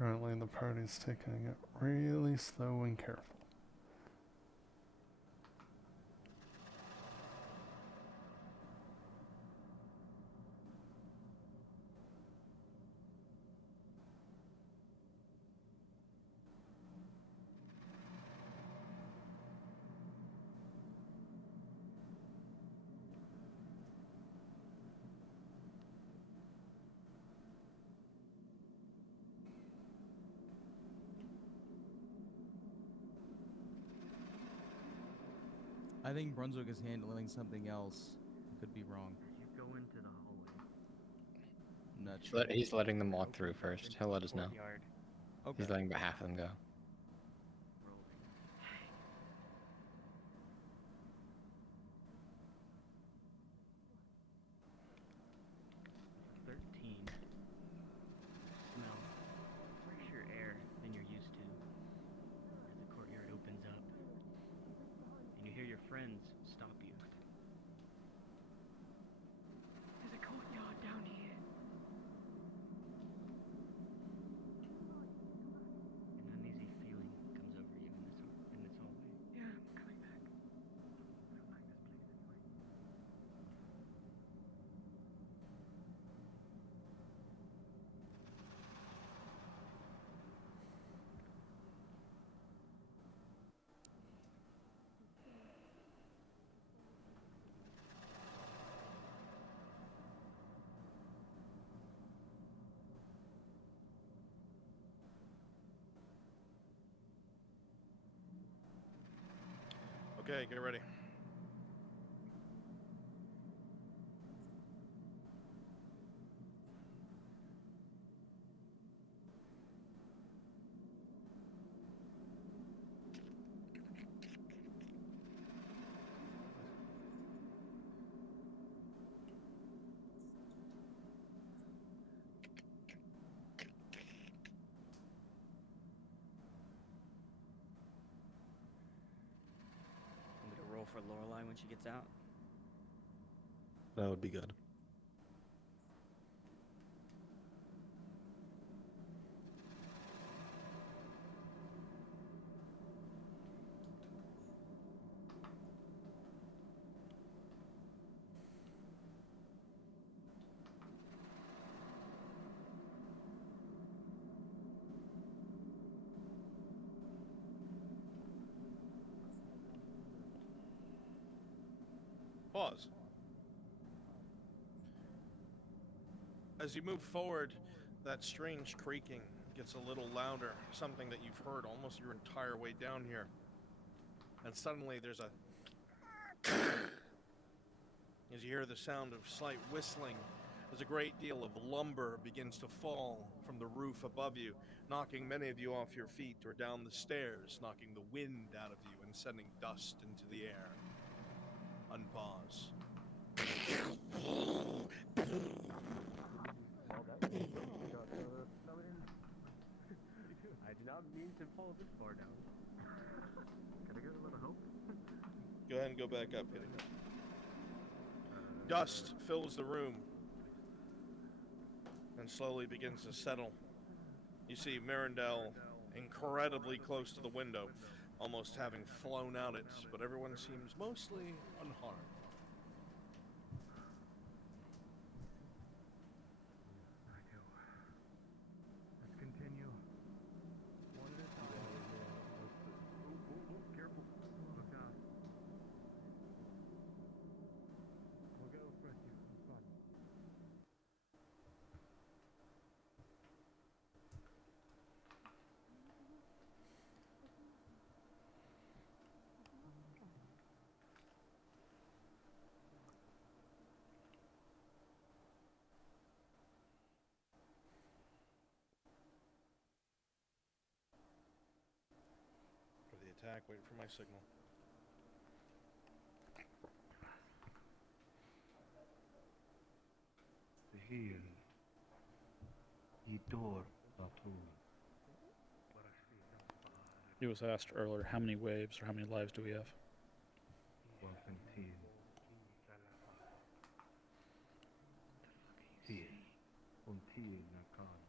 Currently, the party's taking it really slow and careful. I think Brunswick is handling something else. Could be wrong. As you go into the hallway, I'm not sure. He's letting them walk through opens up first. into He'll the let us know. courtyard. Okay. He's letting about half of them go. Rolling. 13. Smell fresher air than you're used to as the courtyard opens up. And you hear your friends stop you. There's a courtyard down here. An uneasy feeling comes over you in this hallway. Yeah, I'm coming back. I don't like this place anyway. Okay, get ready. I'm gonna roll for Lorelai when she gets out. That would be good. Pause. As you move forward, that strange creaking gets a little louder, something that you've heard almost your entire way down here. And suddenly there's a... As you hear the sound of slight whistling, as a great deal of lumber begins to fall from the roof above you, knocking many of you off your feet or down the stairs, knocking the wind out of you and sending dust into the air. Unpause. I did not mean to fall this far down. Can I get a little help? Go ahead and go back up, Kitty. Dust fills the room and slowly begins to settle. You see Mirandel incredibly close to the window, almost having flown out it, but everyone seems mostly unharmed. I do. Let's continue. One at a time. Oh, careful. Look out. We'll go with you. It's fine. For the attack, wait for my signal. Here. Yitor Batu. It was asked earlier, how many waves or how many lives do we have? Wafantil. Til. Until Nakan.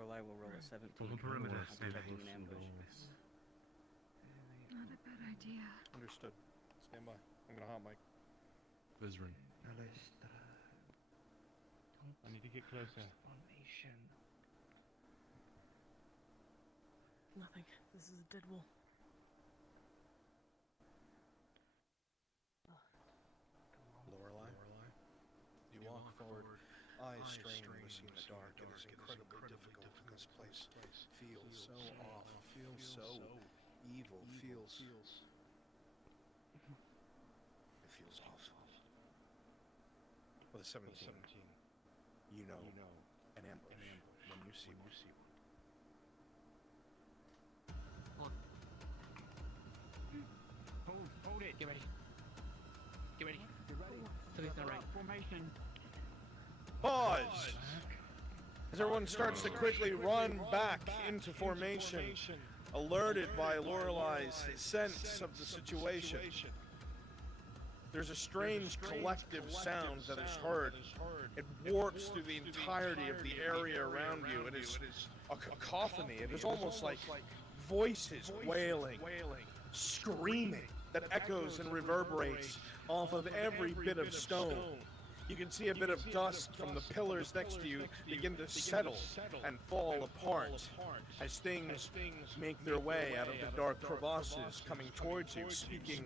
Lorelai will roll a 17. Hold the perimeter. I'll protect you in ambush. Not a bad idea. Understood. Stand by. I'm gonna hot mic. Vizrin. I need to get closer. Formation. Nothing. This is a dead wall. Lorelai. You walk forward, eyes strained to see in the dark. It is incredibly difficult in this place. Feels so off. Feels so evil. Feels. It feels off. With a 17, you know an ambush when you see one. Hold it. Get ready. Get ready. Something's not right. Formation. Pause! As everyone starts to quickly run back into formation, alerted by Lorelai's sense of the situation. There's a strange collective sound that is heard. It warps through the entirety of the area around you. It is a cacophony. It is almost like voices wailing, screaming, that echoes and reverberates off of every bit of stone. You can see a bit of dust from the pillars next to you begin to settle and fall apart as things make their way out of the dark crevasses coming towards you, speaking.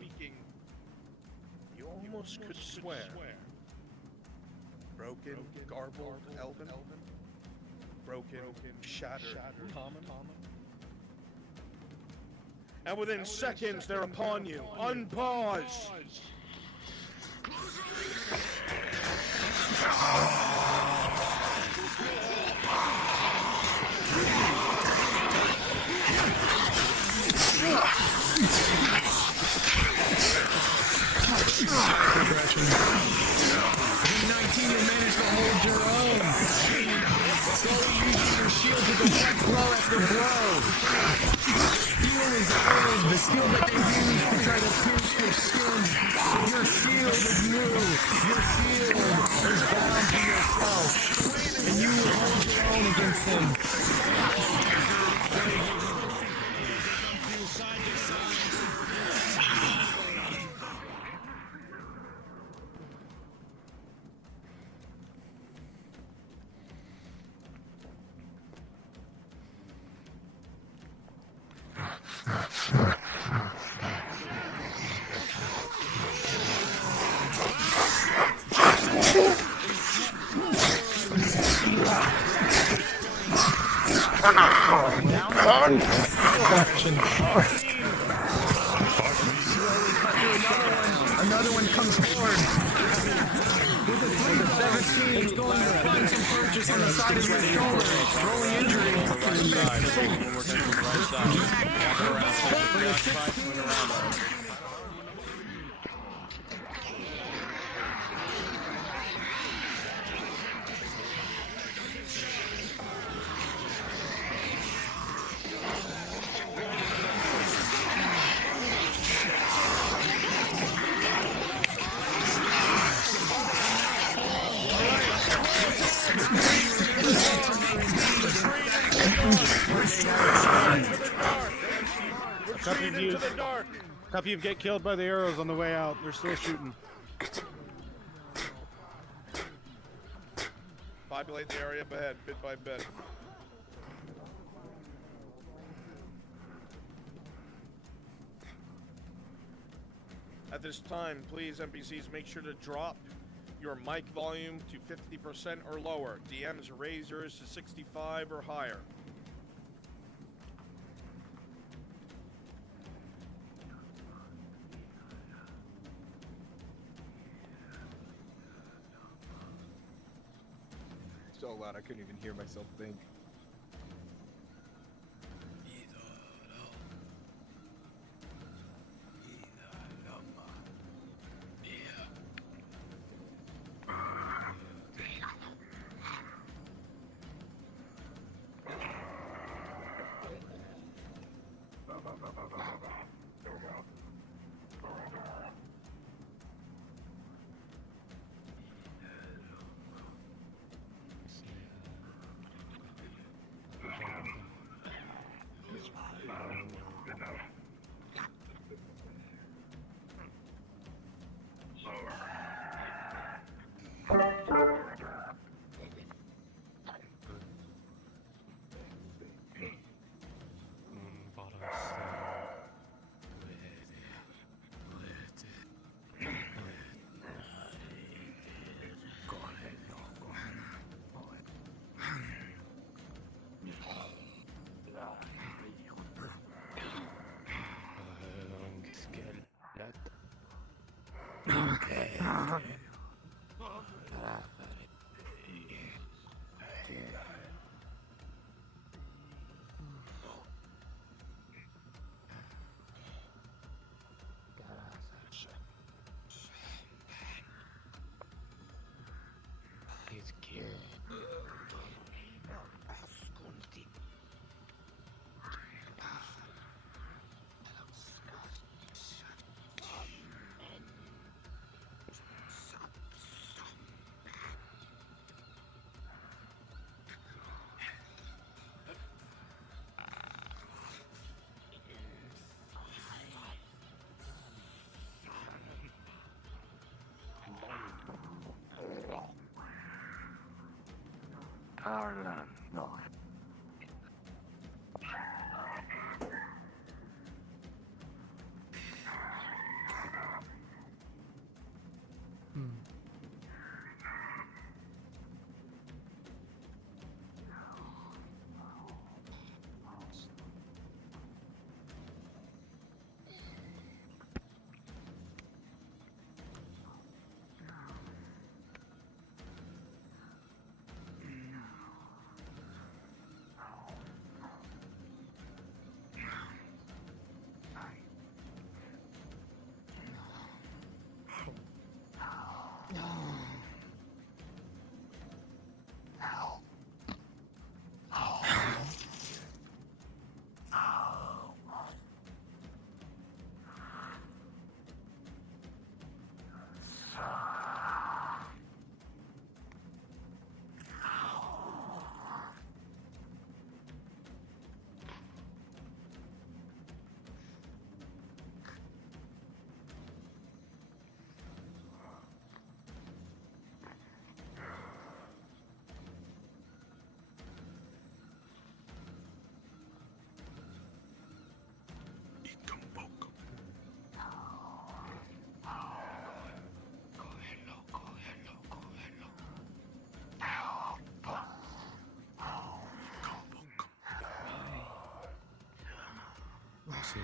You almost could swear. Broken, garbled, elven. Broken, shattered, common. And within seconds, they're upon you. Unpause! V19, you managed to hold your own. Slowly using your shield to deflect blow after blow. Steel is old, the steel that they use to try to pierce your skin. Your shield is new. Your shield is bound to yourself. And you will hold your own against them. Another one comes forward. With a 17, it's going to find some purchase on the side of your shoulder. Rolling injury. Couple of you get killed by the arrows on the way out. They're still shooting. Populate the area up ahead, bit by bit. At this time, please, NPCs, make sure to drop your mic volume to 50% or lower. DMs, raise yours to 65 or higher. So loud I couldn't even hear myself think. Okay. It's good. Arlan, no. See.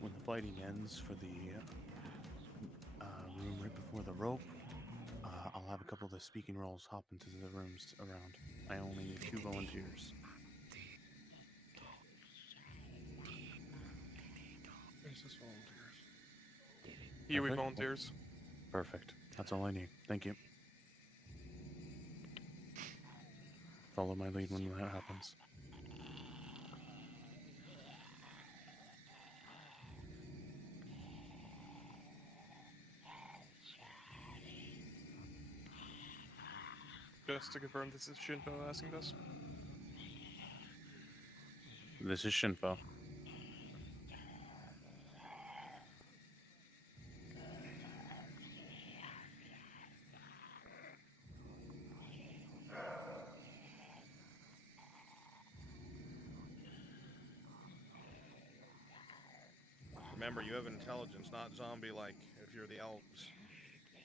When the fighting ends for the room right before the rope, I'll have a couple of the speaking roles hop into the rooms around. I only need 2 volunteers. Here we Perfect. volunteers. Perfect. That's all I need. Thank you. Follow my lead when that happens. Just to confirm, this is Shinpo asking this. This is Shinpo. Remember, you have intelligence, not zombie-like if you're the elves.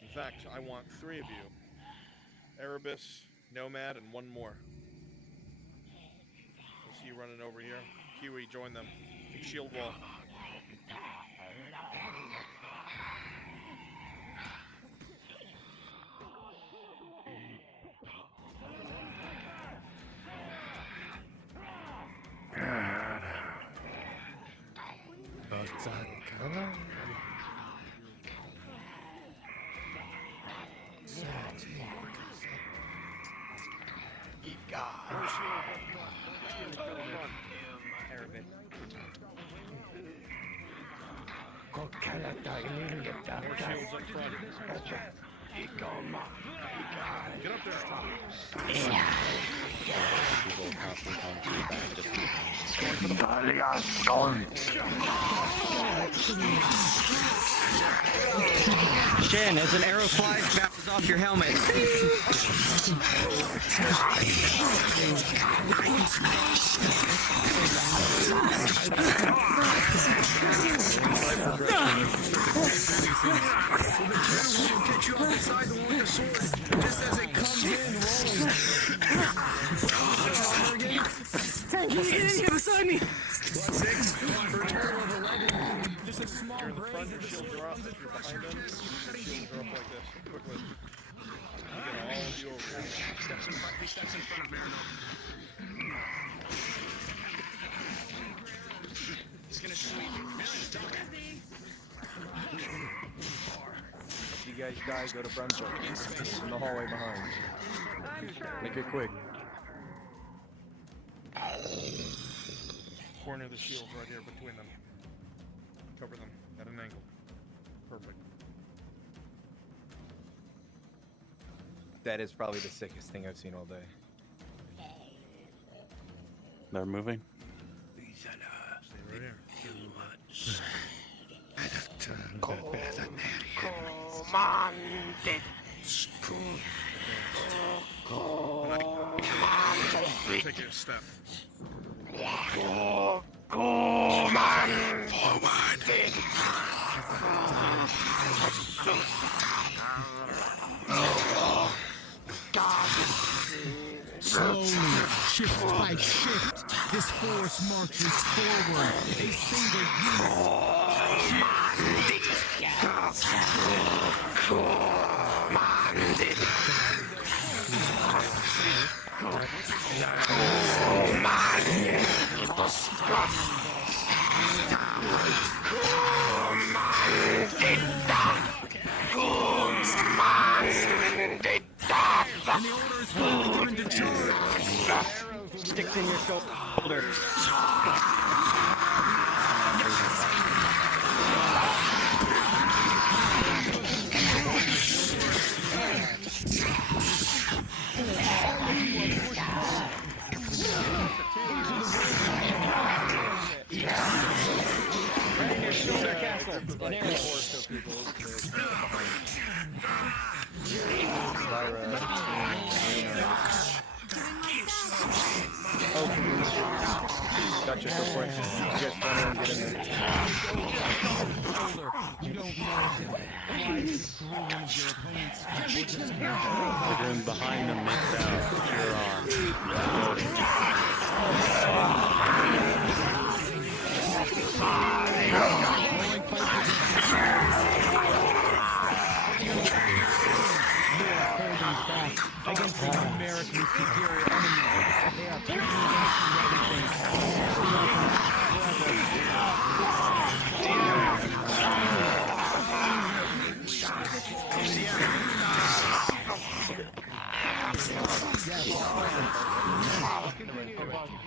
In fact, I want 3 of you. Erebus, Nomad, and 1 more. I see you running over here. Kiwi, join them. Shield wall. Get up there, Tom. People constantly calling you back just Shin, as an arrow flies, bounces off your helmet. Get you off the side, the one with the sword, just as it comes in, rolling. Get in here beside me! 6 for a total of 11. Just a small You're in the break. front, your shields are up. If you're behind them, your shields are up like this. Quickly. Get all of you over here. He steps in front of Marinov. He's gonna sweep. If you guys die, go to Brunswick. It's in the hallway behind. Make it quick. Corner of the shields right here between them. Cover them at an angle. Perfect. That is probably the sickest thing I've seen all day. They're moving. Stay right here. Take a step. Slowly, shift by shift, this force marches forward. A single and the order is given to charge. Sticks in your shoulder. Right in your shoulder castle. An arrow. Gotcha, go for it. You guys run in and get in there. You don't know The room behind them makes out. You're against the numerically superior enemy. They are pushing against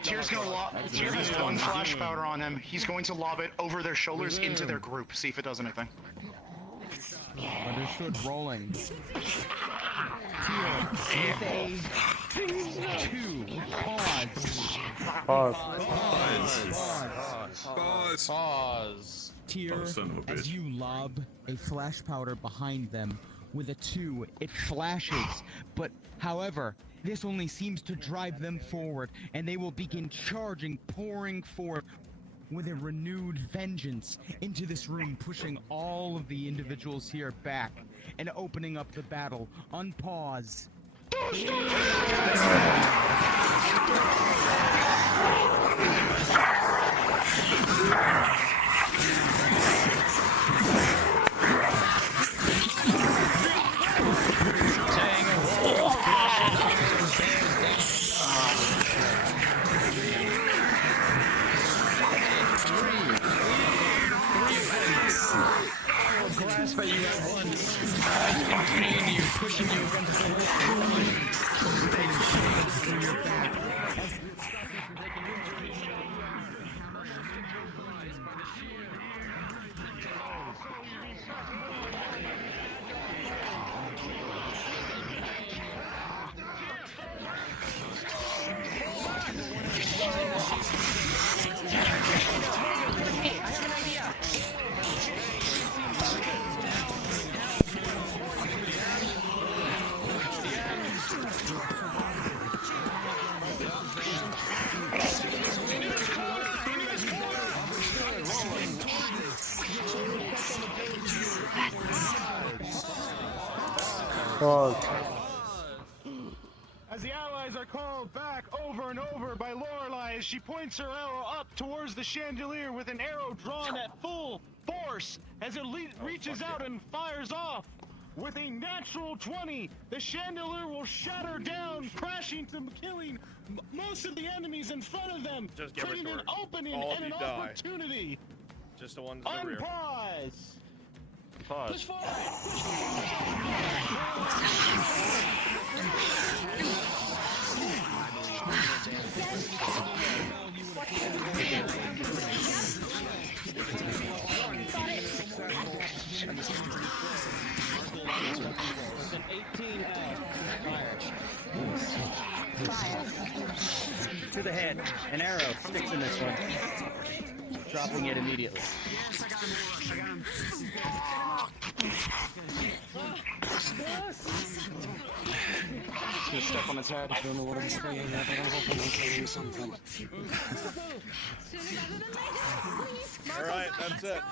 Tyr's gonna lob. Tyr has 1 flash powder on him. He's going to lob it over their shoulders into their group. See if it does anything. Understood, rolling. Tyr with a 2. Pause. Tyr, as you lob a flash powder behind them with a 2, it flashes, but however, this only seems to drive them forward, and they will begin charging, pouring forward with a renewed vengeance into this room, pushing all of the individuals here back and opening up the battle. Unpause. Grasp at you at once. I contain you, pushing you against the wall. Through your back. Pause. As the allies are called back over and over by Lorelei as she points her arrow up towards the chandelier with an arrow drawn at full force as it reaches out and fires off. With a natural 20, the chandelier will shatter down, crashing to killing most of the enemies in front of them, Just give it creating to an her. opening All of and you an die. opportunity. Just the ones in the rear. Unpause. Pause. Push forward. To the head. An arrow sticks in this one. Dropping it immediately. Yes, I got him. Gonna step on its head. I don't know what I'm saying yet, but I'm hoping I'm saying something. Alright, that's it.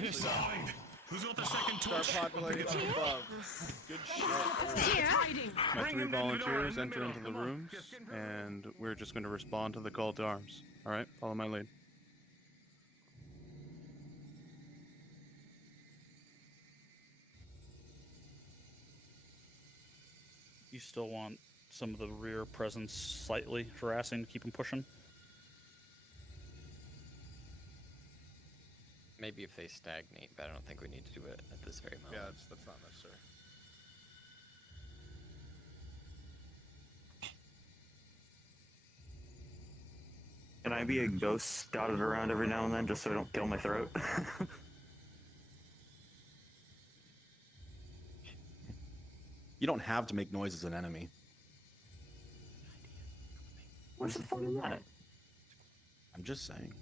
This side. Who's got the second Start populating up above. Good shit. My 3 volunteers enter into the rooms, and we're just going to respond to the call to arms. Alright, follow my lead. You still want some of the rear presence slightly harassing to keep them pushing? Maybe if they stagnate, but I don't think we need to do it at this very moment. Yeah, that's not necessary. Can I be a ghost dotted around every now and then just so I don't kill my throat? You don't have to make noise as an enemy. What's the fun in that? I'm just saying.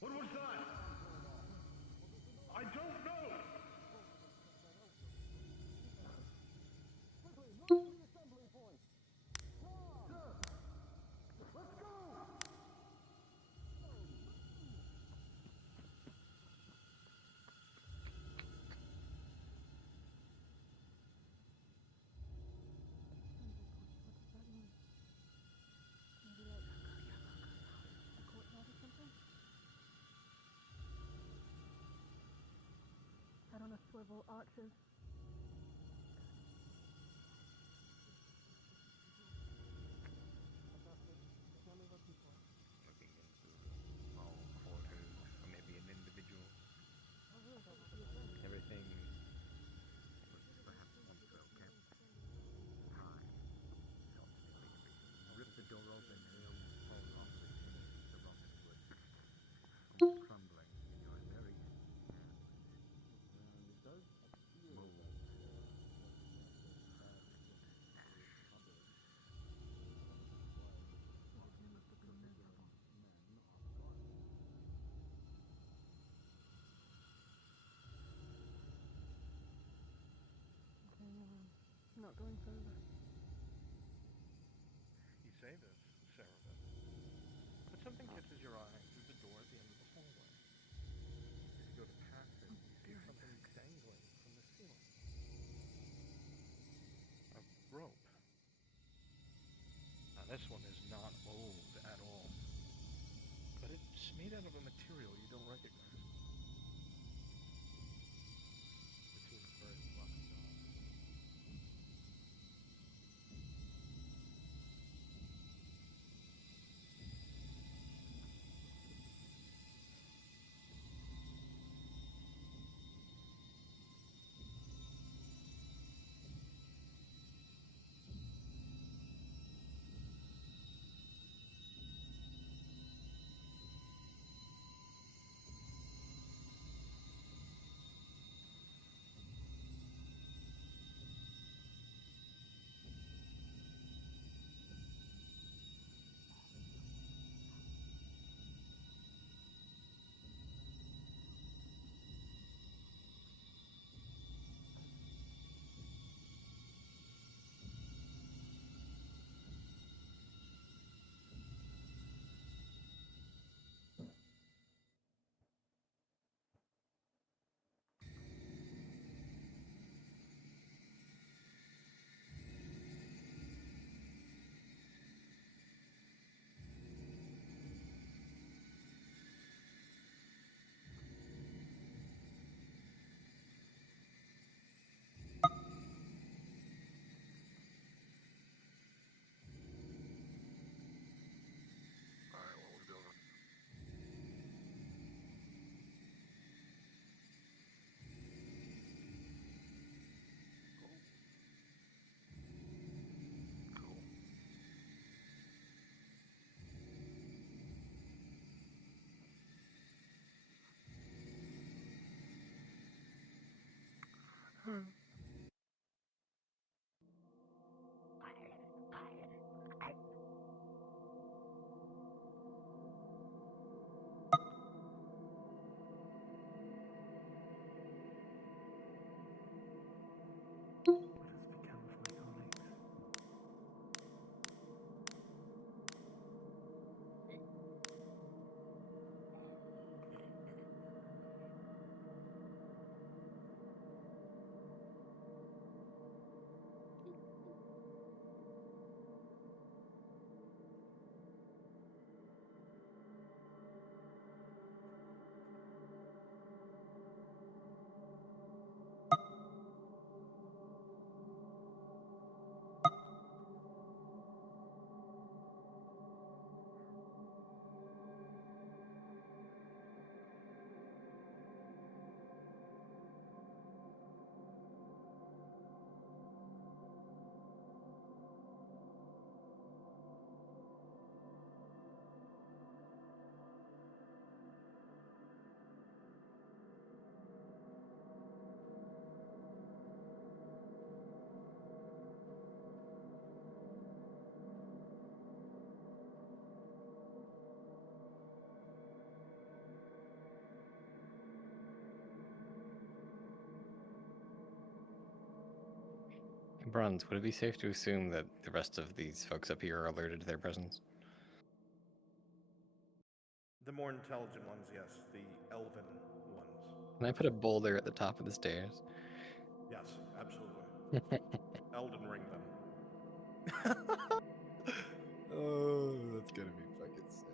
What was that? I don't know. Head on a swivel, archers. Everything was perhaps once well kept. Time helps me rip the door open and fall off the chains. The rocket wood crumbling in your very hands. Mold not going further. You say this, Cerebus, but something catches your eye through the door at the end of the hallway. As you go to pass it, you see something dangling from the ceiling. A rope. Now this one is not old at all, but it's made out of a material you don't recognize. It seems very rusted off. Bronze, would it be safe to assume that the rest of these folks up here are alerted to their presence? The more intelligent ones, yes. The elven ones. Can I put a boulder at the top of the stairs? Yes, absolutely. Elden ring them. Oh, that's gonna be fucking sick.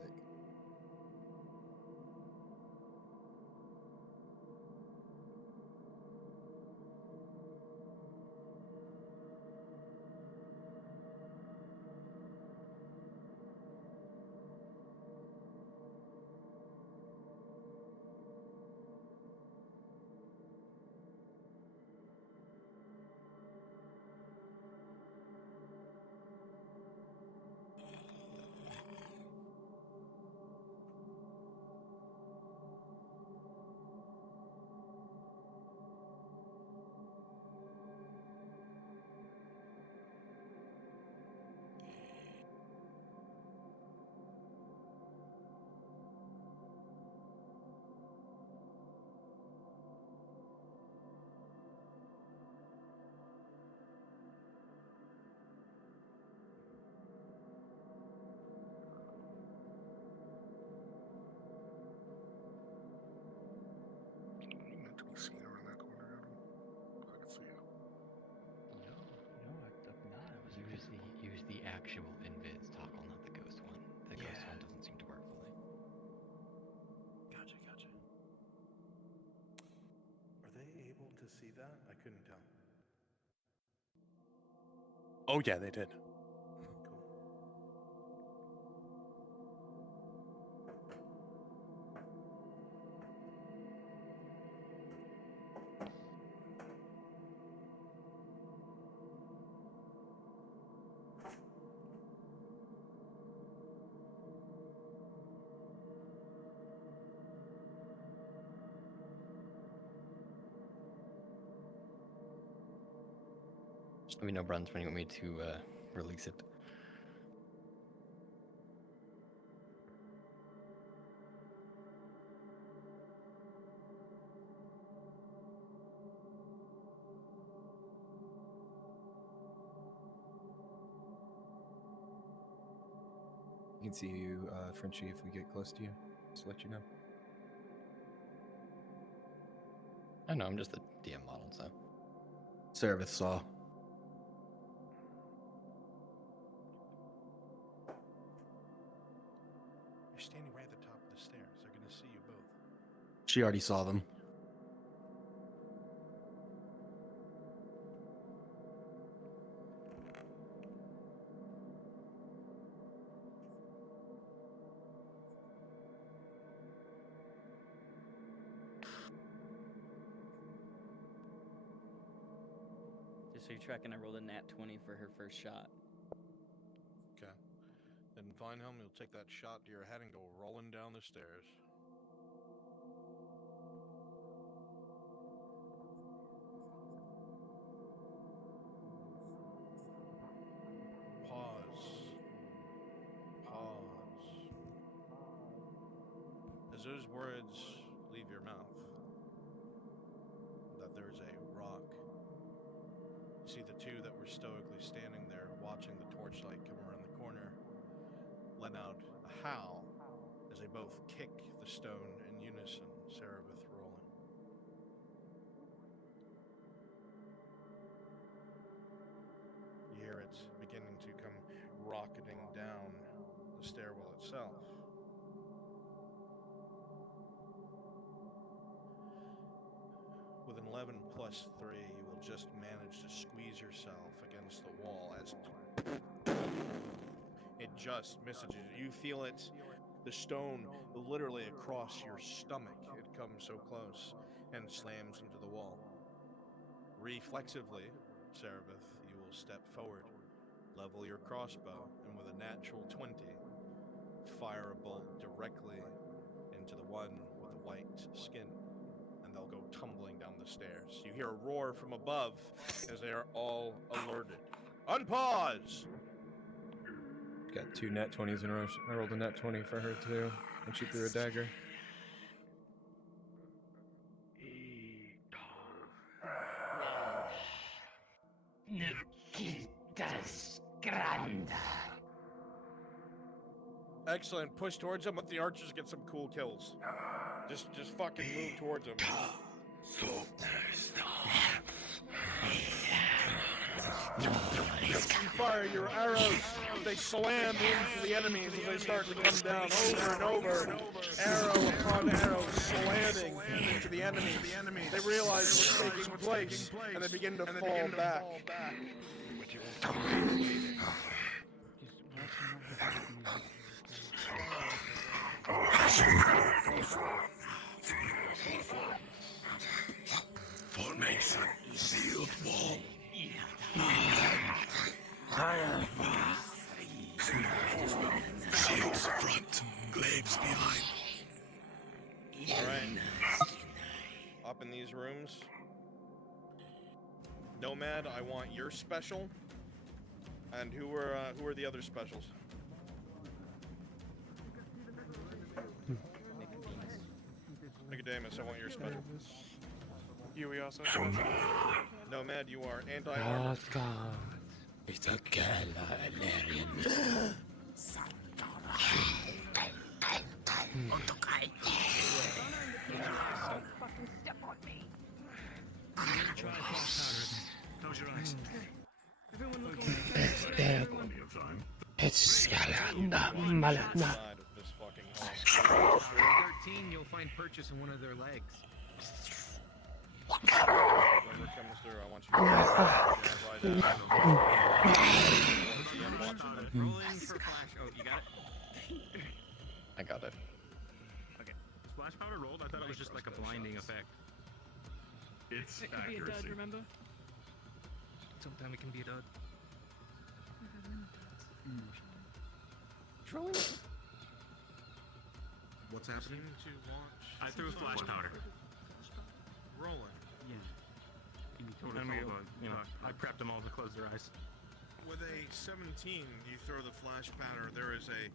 able to see that? I couldn't tell. Oh yeah, they did. Just let me know, Bruns, when you want me to release it. You can see you, Frenchie, if we get close to you. Just let you know. I know, I'm just the DM model, so. Seraph saw. You're standing right at the top of the stairs. They're going to see you both. She already saw them. Just so you're tracking, I rolled a nat 20 for her first shot. Okay. Then Vinehelm, you'll take that shot to your head and go rolling down the stairs. Pause. As those words leave your mouth, that there's a rock. You see the two that were stoically standing there watching the torchlight come around the corner let out a howl as they both kick the stone in unison, Seraph rolling. You hear it beginning to come rocketing down the stairwell itself. With an 11 plus 3, you will just manage to squeeze yourself against the wall as it just misses you. You feel it, the stone literally across your stomach. It comes so close and slams into the wall. Reflexively, Seraph, you will step forward, level your crossbow, and with a natural 20, fire a bolt directly into the one with the white skin. And they'll go tumbling down the stairs. You hear a roar from above as they are all alerted. Unpause! Got 2 nat 20s in a row. I rolled a nat 20 for her too, and she threw a dagger. Excellent. Push towards them. Let the archers get some cool kills. Just fucking move towards them. You fire your arrows. They slam into the enemies as they start to come down over and over. Arrow upon arrow slamming into the enemies. They realize what's taking place and they begin to fall back. Formation, sealed wall. Shields front, glaives behind. Alright. Up in these rooms. Nomad, I want your special. And who are the other specials? Nicodemus, I want your special. Yui also. Nomad, you are anti-armor. It's a Nythmamalorien. Fucking step on me. Try close your eyes. Everyone look It's Nythmamalorien. 13, you'll find purchase in one of their legs. Rolling for flash. Oh, you got it? I got it. Okay. Splash powder rolled? I thought it was just like a blinding effect. It's it could be a dud, remember? Sometimes it can be a dud. What's happening? To launch. I threw flash powder. Rolling. Yeah. I prepped them all to close their eyes. With a 17, you throw the flash powder. There is a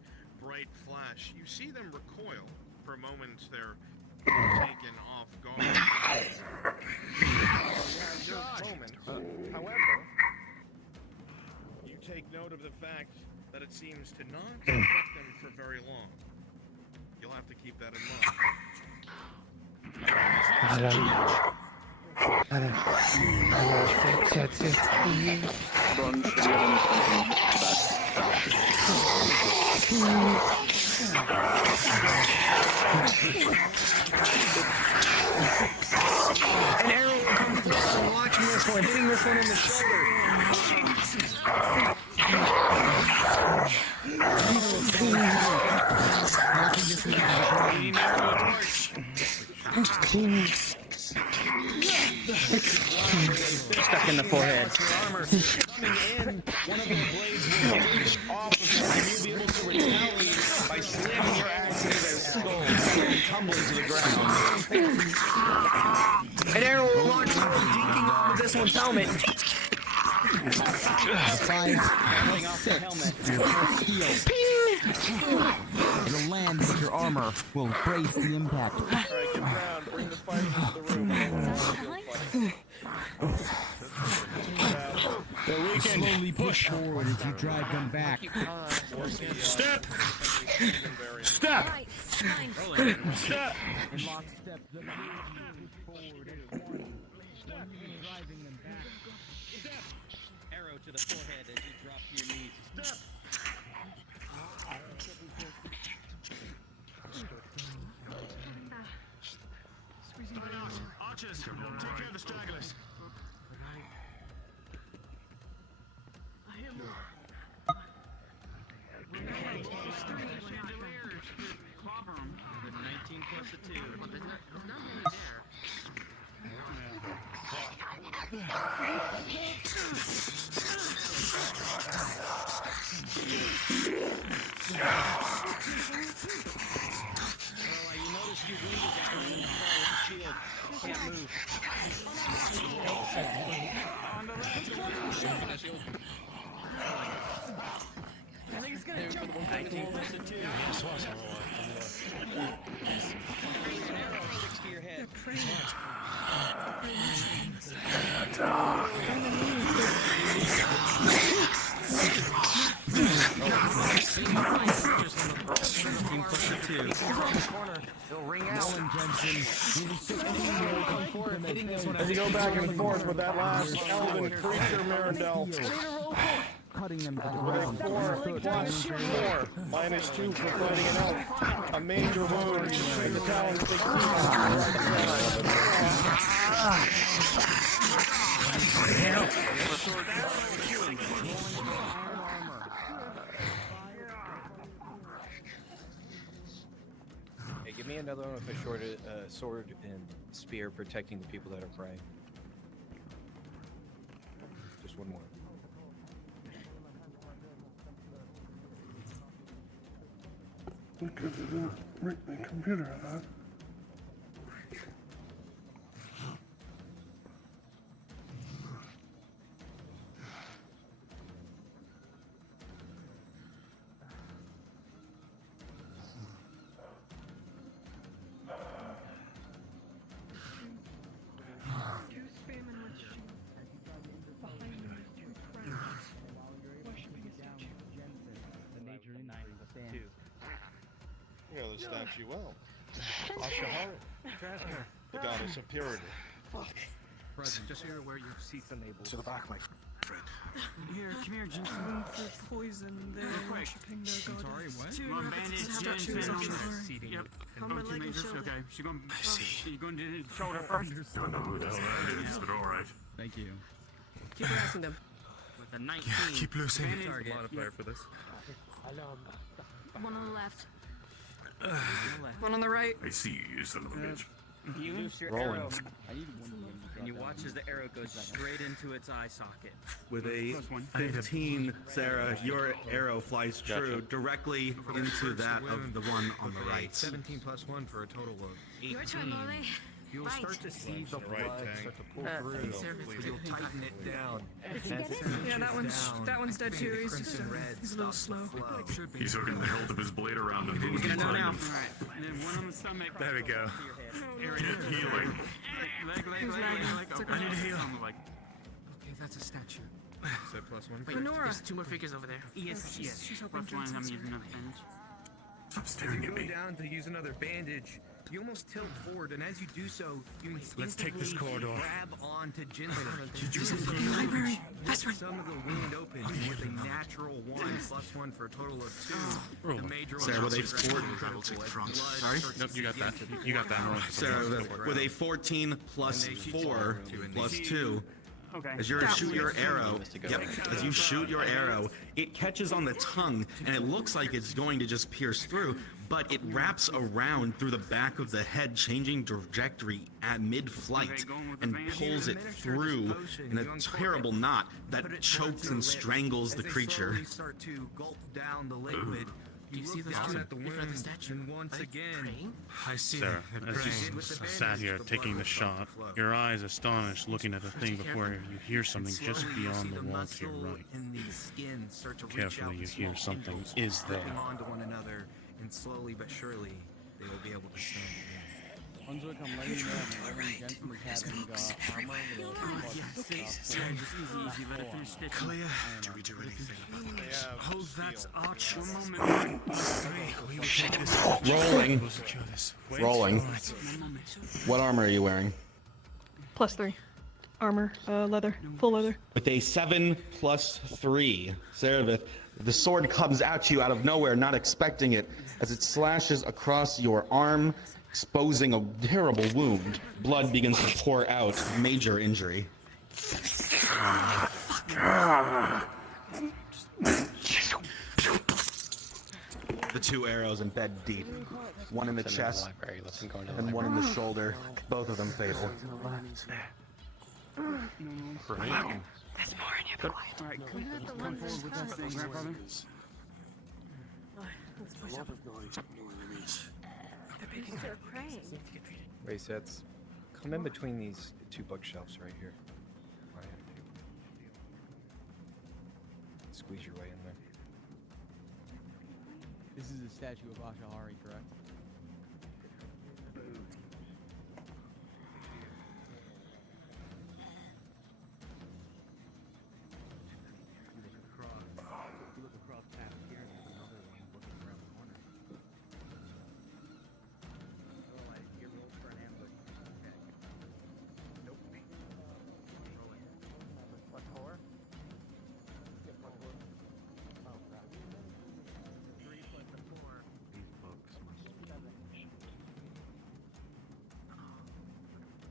bright flash. You see them recoil. For a moment, they're taken off guard. However, you take note of the fact that it seems to not affect them for very long. You'll have to keep that in An arrow comes through. I'm watching this one, hitting this one in the shoulder. Stuck in the forehead. One of the blades will reach off of you, and you'll be able to retaliate by slamming your axe into their skull and tumbling to the ground. An arrow will launch dinking off of this one's helmet. 5, Coming off the helmet. It'll land, but your armor will brace the impact. Alright, get down. Bring the fighters into the room. We can slowly push forward as you drive them back. Step! Step! Step! In lockstep, the forward at one. Driving them back. Arrow to the forehead as you drop to your knees. Archers, take care of the stragglers. The 19 plus a 2. There's nothing there. You notice you wounded that one in the fall with the shield. Can't move. I think it's gonna jump. 19 plus a 2. An arrow sticks to your head. As you go back and forth with that last elven creature, Marindel. Cutting them to the With ground. a 4 plus 4, -2 for fighting an elf. A major wound in the talon's big Hey, give me another one with a short sword and spear protecting the people that are praying. Just one more. Look at the break my computer, huh? You know the statue well. Ashahara, the goddess of purity. Present, just so you're aware, your seat's enabled. To the back, my friend. Here, come here, Jensen. For poison, they're worshipping their goddess. Sorry, what? Two Well, statues of her. Yep. How am I liking shoulder? Okay, she's going to do the shoulder first. Don't know who the hell that is, but alright. Thank you. Keep harassing them. With a 19. Keep losing. Target. Modifier for this. One on the left. One on the right. I see you, son of a bitch. Use your Rolling. arrow. And you watch as the arrow goes straight into its eye socket. With a 15, Sarah, your arrow flies true directly into that of the one on the right. 17 plus 1 for a total of 18. Your turn, Molly. You'll start to see the blood start to pull thanks, through. sir. You'll tighten it down. Yeah, that one's dead too. He's just he's a little slow. He's hooking the hilt of his blade around him. You're gonna know now. Alright, and then one on the stomach. There we go. Healing. Who's lagging? It's okay. I need to heal. Okay, that's a statue. Is that plus 1? Wait, Lenora. there's 2 more figures over there. Yes. She's helping Plus 1, I'm Jensen's using another bandage. Stop staring at me. Down to use another bandage. You almost tilt forward, and as you do so, you Let's take this corridor. grab onto Jensen. She's in the library. Fast one. Some of the wound open with a natural 1 plus 1 for a total of 2. The major Sarah, with a Sorry? Nope, you got that. You got that. Sarah, with a 14 plus 4 plus 2. Okay. As you shoot your arrow, as you shoot your arrow, it catches on the tongue, and it looks like it's going to just pierce through, but it wraps around through the back of the head, changing trajectory at mid-flight, and pulls it through in a terrible knot that chokes and strangles the creature. Start to gulp down the liquid. Do you see those two in front of the statue? And once again, I see Sarah, them. as you sat here taking the shot, your eyes astonished looking at the thing before you hear something just beyond the wall to your right. in the skin start to reach Carefully, out you in hear small something tendrils, is there. gripping onto one another, and slowly but surely they will be able to stand again. Brunswick, I'm letting you know I'm wearing Jensen's having armor with a Jesus. plus Easy. Let it finish stitching. Clear. Do we do anything? Hold that arch a moment. We will take this. Rolling. We'll secure this. Wait. Rolling. Alright. What armor are you wearing? +3. Armor, leather, full leather. With a 7 plus 3, Serevith, the sword comes at you out of nowhere, not expecting it, as it slashes across your arm, exposing a terrible wound. Blood begins to pour out, major injury. The 2 arrows embed deep, one in the chest and one in the shoulder, both of them fatal. There's more in here, but quiet. Alright, come forward with that thing, grandfather. Let's push up. They're picking her. Raysets, come in between these 2 bookshelves right here. Squeeze your way in there. This is a statue of Ashahari, correct? You look across past here, and there's another one looking around the corner. Roll it. Your roll for an ambush. Okay. Nope. Rolling. Plus 4? Get plus 4. Oh, crap. 3 plus a 4. These books must be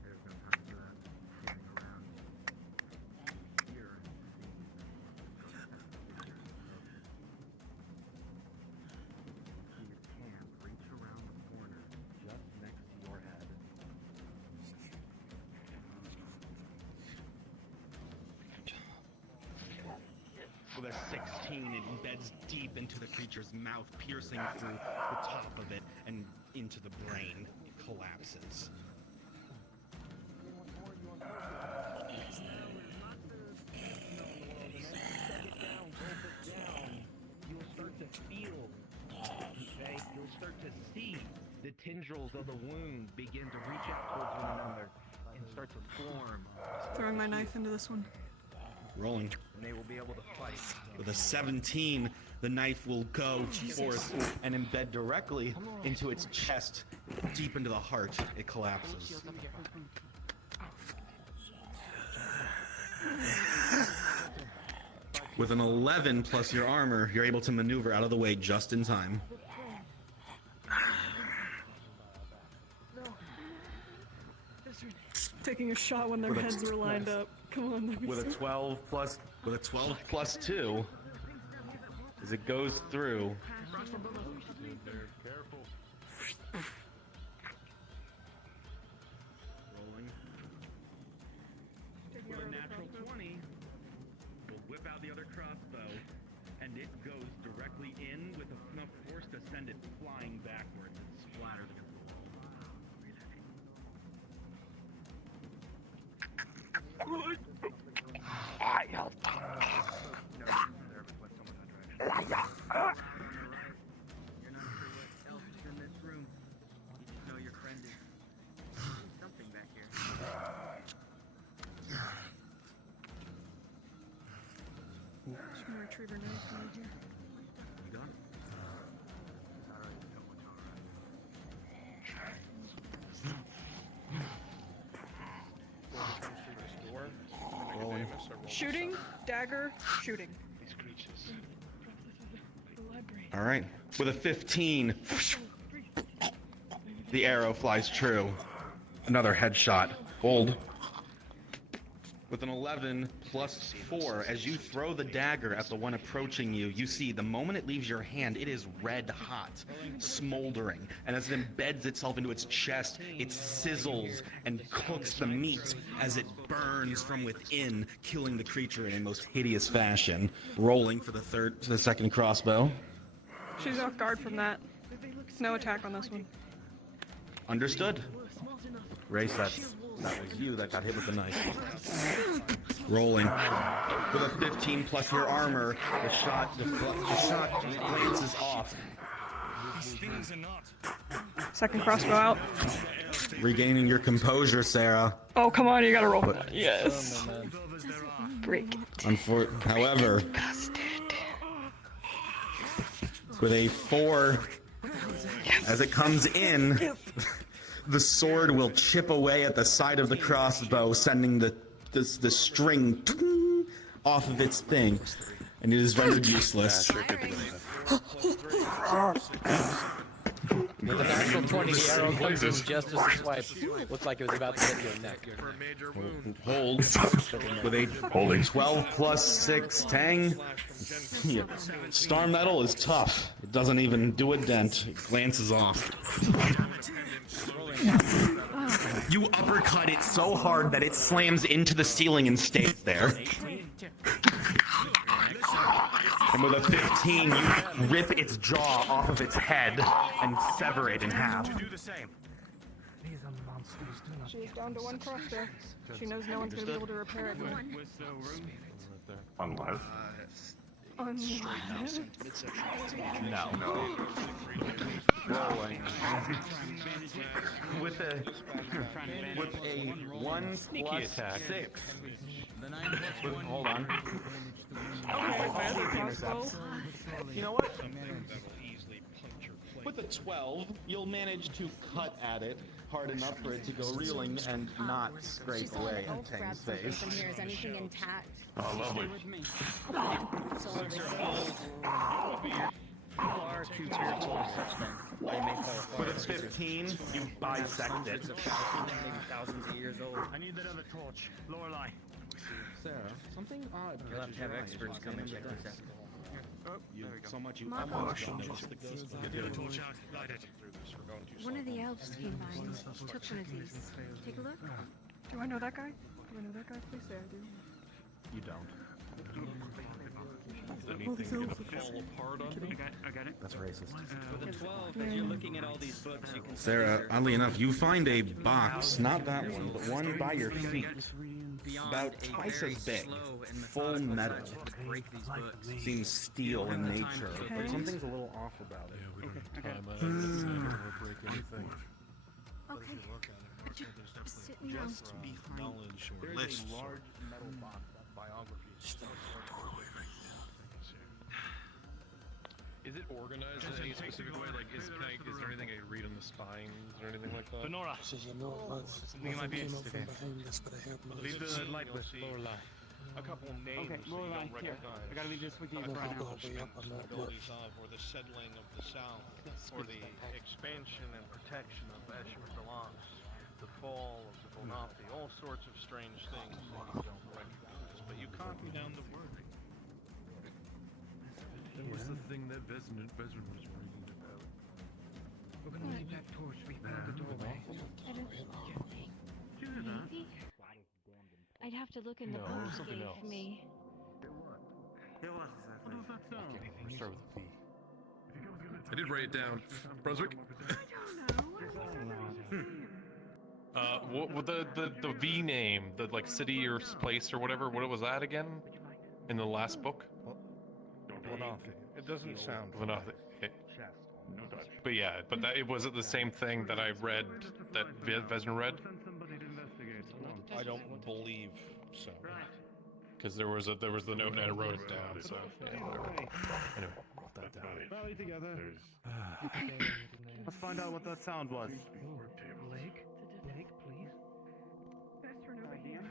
there's no time for that. Getting around here and seeing see his hand reach around the corner just next to your head. With a 16, it embeds deep into the creature's mouth, piercing through the top of it and into the brain. It collapses. You'll start to feel, okay? You'll start to see the tendrils of the wound begin to reach out towards one another and start to form. Throwing my knife into this one. Rolling. And they will be able to fight. With a 17, the knife will go forth and embed directly into its chest, deep into the heart. It collapses. With an 11 plus your armor, you're able to maneuver out of the way just in time. This Taking a shot when their With a heads were lined up. Come on, let me with a see. 12 plus 2, as it goes through. Rolling. With a natural 20, we'll whip out the other crossbow, and it goes directly in with enough force to send it flying backwards and splatters against the wall. You're not sure what else is in this room. You just know your friend is something back here. Just gonna retrieve her knife from right here. You got it. Rolling. Shooting, dagger, shooting. These creatures. The library. All right. With a 15, the arrow flies true. Another headshot. Hold. With an 11 plus 4, as you throw the dagger at the one approaching you, you see the moment it leaves your hand, it is red hot, smoldering. And as it embeds itself into its chest, it sizzles and cooks the meat as it burns from within, killing the creature in a most hideous fashion. Rolling for the second crossbow. She's off guard from that. No attack on this one. Understood. Race, that was you that got hit with the knife. Rolling. With a 15 plus your armor, the shot glances off. Second crossbow out. Regaining your composure, Sarah. Oh, come on, you gotta roll. But- Yes. Break it. However, with a 4, as it comes in, the sword will chip away at the side of the crossbow, sending the string off of its thing, and it is rendered useless. With a natural 20, the arrow comes in just as the swipe looked like it was about to hit your neck. Hold. With a 12 plus 6 tang. Yeah. Star metal is tough. It doesn't even do a dent. It glances off. You uppercut it so hard that it slams into the ceiling and stays there. And with a 15, you rip its jaw off of its head and sever it in half. She's down to one crossbow. She knows no one's gonna be able to repair it. Unless. No. With a 1 plus 6. Hold on. You know what? With a 12, you'll manage to cut at it hard enough for it to go reeling and not scrape away at Tang's face. Is anything intact? Oh, lovely. With a 15, you bisect it. Thousands of years old. I need that other torch. Lorelei. Sarah, something odd. You'll have to have experts come and check this out. So much you Marco. almost don't notice the ghost. Get the other torch out. Light it. One of the elves came by and took one of these. Take a look. Do I know that guy? Do I know that guy? Please say I do. You don't. Anything gonna fall apart on me? I got it. That's racist. With a 12, as you're looking at all these books, you can see Sarah, they're oddly enough, you find a box, not that one, but one by your feet, about twice as big, full metal. Seems steel in nature, but something's a little off about it. Okay. Just sitting down. Knowledge or lists. large metal box of biography. Is it organized in any specific way? Like, is there anything I read on the spines or anything like that? Benora. Something you might be interested in. Leave the light with Lorelei. A couple names Okay, that you Lorelei, don't here. recognize. I gotta leave this with you for now. Abilities of, or the settling of the South, or the expansion and protection of Escher Delance, the fall of the Lenathi, all sorts of strange things that you don't recognize, but you copy down the word. That was the thing that Vezin was reading about. We're gonna leave that torch behind the doorway. Maybe? I'd have to look in the No, book something you else. gave me. Yeah, what exactly? What does that sound? Okay, we start with a V. I did write it down. Brunswick? What the V name, the like city or place or whatever, what was that again? In the last book? Lenathi. It doesn't sound Lenathi. chest. But yeah, but that was it the same thing that I read that Vezin read? I don't believe so. Because there was the note and I wrote it down. So yeah, whatever. Anyway, wrote that down. Rally together. Let's find out what that sound was. Blake, please. Guys, turn over here.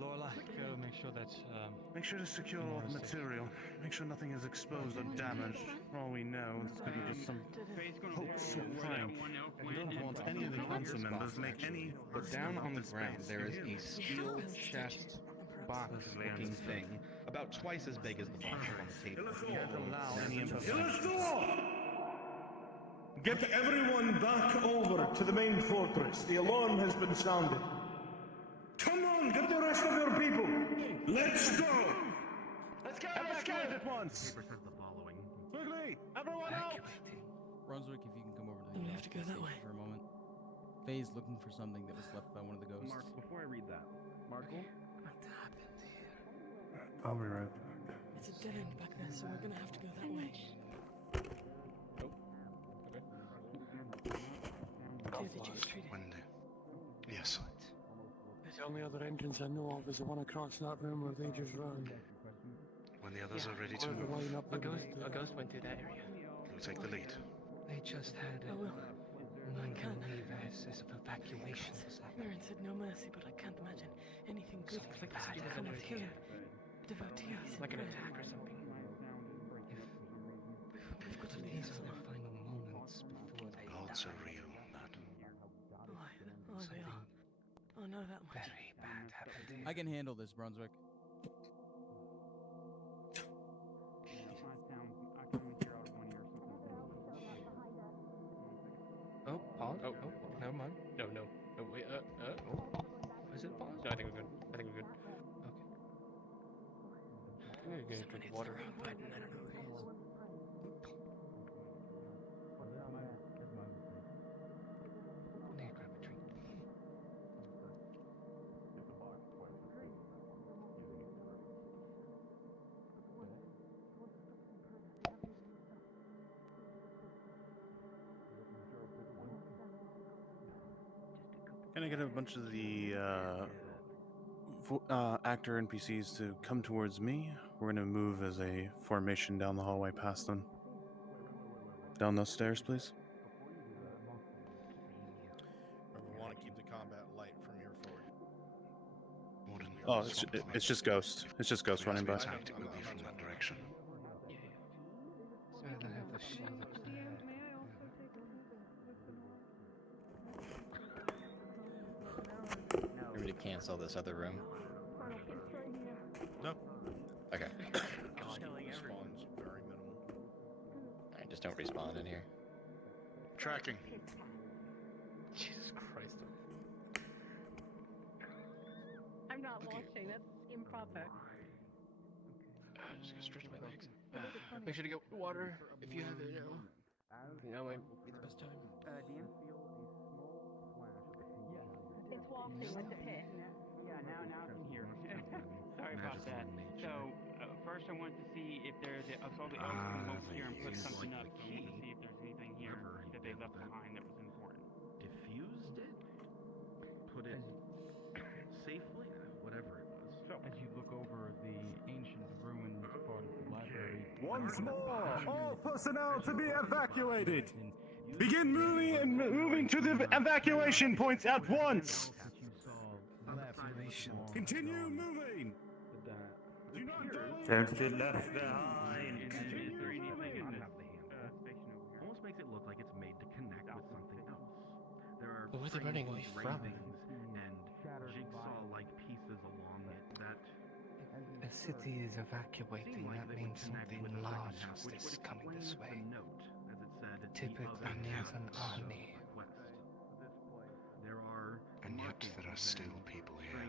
Lorelai, go make sure that's Make sure to secure all the material. Make sure nothing is exposed or damaged. For all we know, this could be just some hoax or prank. We don't want any of the council members make any. But down on the ground, there is a steel chest box-looking thing, about twice as big as the box on the table. Can't allow any imperfections. Get everyone back over to the main fortress. The alarm has been sounded. Come on, get the rest of your people. Let's go. Let's go at once. Quickly, everyone out. Brunswick, if you can come over to the have to go that way for a moment. Faye's looking for something that was left by one of the ghosts. Mark, before I read that, Markle? What happened here? I'll be right back. It's a dead end back there, so we're gonna have to go that way. Wendy. Yes. The only other entrance I know of is the one across that room where they just ran. When the others are ready to move, A ghost went through that area. we'll take the lead. They just had I will. as of evacuation. Mirren said no mercy, but I can't imagine anything good Something to bad come of happened killing here. devotees. Like an attack or something. We've got to leave These this are their alone. final moments before they Gods die. are real, lad. Oh, they are. Oh, no, that much. Very bad happened here. I can handle this, Brunswick. Oh, pause. Oh, never mind. No, wait, is it pause? No, I think we're good. Okay. I'm gonna drink water. I don't know who it is. I'm gonna grab a drink. Can I get a bunch of the actor NPCs to come towards me? We're gonna move as a formation down the hallway past them. Down those stairs, please. We want to keep the combat light from here forward. Oh, it's just Ghost. It's just Ghost running by. Tactic will be from that direction. So they have the shield up there. Remember to cancel this other room. No. Okay. Spawns very minimal. Alright, just don't respawn in here. Tracking. Jesus Christ. I'm not watching. That's improper. Just gonna stretch my legs. Make sure to get water if you have it now. Now might be the best time. It's wafting with the pit. Yeah, now I can hear. Sorry about that. So, first I wanted to see if there's I saw the elves come over here and put something up. So I wanted to see if there's anything here that they left behind that was important. Diffused it? Put it safely? Whatever it was. So, as you look over the ancient ruins part of the library... Once more, all personnel to be evacuated. Begin moving to the evacuation points at once. Continue moving. Don't get left behind. Almost makes it look like it's made to connect with something else. There are But where are they running away from? railings and city is evacuating, that means something large is coming this way. Typically means an army. There are and yet there are still people here,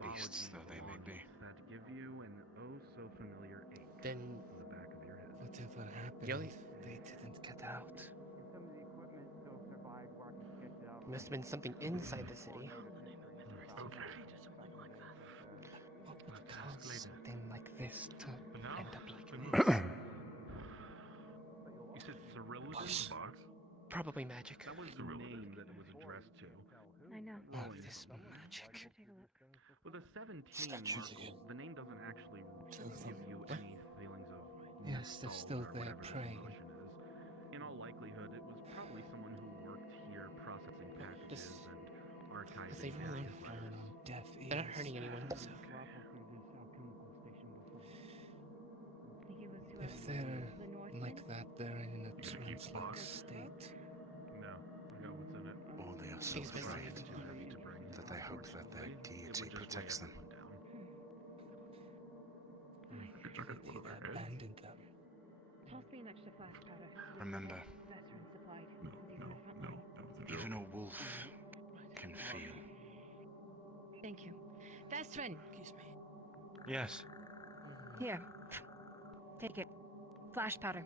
beasts though they may be. That give you an oh so familiar ache Then on the back of your head. whatever happened, they didn't get out. Some of the equipment still survived where I can sketch it out. Must have been something inside the city. What would cause something like this to end up like this? You said Cyrillicus? Probably magic. That was the name that it was addressed to. I know. Oh, this magic. Take a look. With a 17 Statues Markle, the name doesn't actually Kill give them. you any feelings of Yes, they're still there praying. In all likelihood, it was probably someone who worked here processing packages and archiving. Leave them alone. Deaf They're not hurting anyone. So. If they're like that, they're in a trance-like state. No, I know what's in it. Or they are so afraid that they hope that their deity protects them. They abandoned them. Toss me an extra flash powder. Remember, Veteran supplied. even a wolf can feel. Thank you. Veteran! Excuse me. Yes. Here. Take it. Flash powder.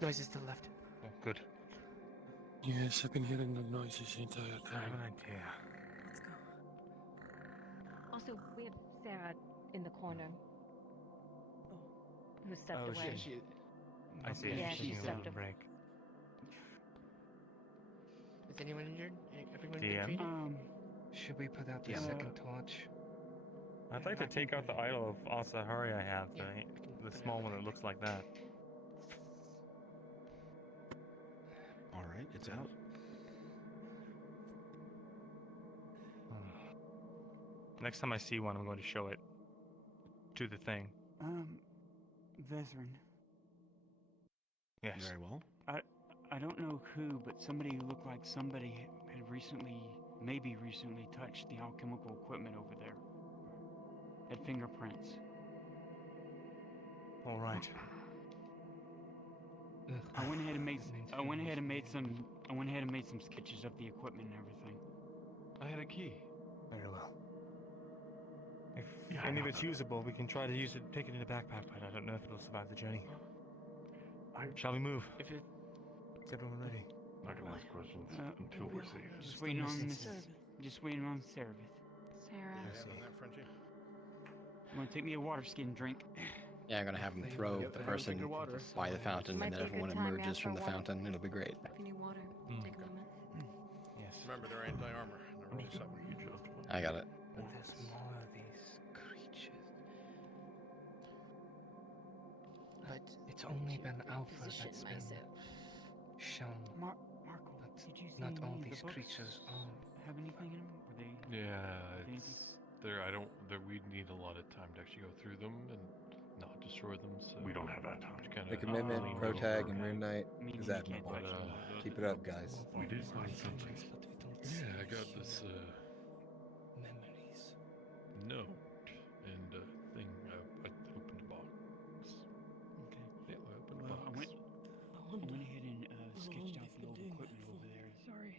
Noise is to the left. Oh, good. Yes, I've been hearing the noises the entire I time. have an idea. Let's go. Also, we have Sarah in the corner. Who stepped away. I see. Yeah, She's she taking a stepped little up. break. Is anyone injured? Everyone DM? been treated? Should we put out the Yeah. second torch? I'd like to take out the idol of Asahari I have, the small one that looks like that. Alright, it's out. Next time I see one, I'm going to show it to the thing. Vezrin. Yes. Very well. I don't know who, but somebody who looked like somebody had maybe recently touched the alchemical equipment over there. Had fingerprints. All right. I went ahead and made some sketches of the equipment and everything. I had a key. Very well. If any of it's usable, we can try to use it, take it in a backpack, but I don't know if it'll survive the journey. Shall we move? If it, Is everyone ready? Not gonna ask questions until we're safe. Just waiting on Service. Sarah. You want to take me a water skin drink? Yeah, I'm gonna have him throw the person by the fountain, Might and then be a good everyone time now emerges for from the water. fountain. It'll be great. If you need water, take a moment. Yes. Remember, they're anti-armor. They're roll 7. I got it. But there's more of these creatures. but It's only been Alpha Piece of shit that's been myself. shown. Marco, But did you see not all any of the these books creatures are. have anything in them? Or they? Yeah, it's there. I don't. There, we need a lot of time to actually go through them and not destroy them. So We don't have that time. The commitment, protag, and rune knight is at my watch. Keep it up, guys. We did find something. Yeah, I got this Memories. note and thing. I opened a box. Okay. Yeah, I opened a Well, box. I went ahead and sketched out the old equipment over there. Sorry.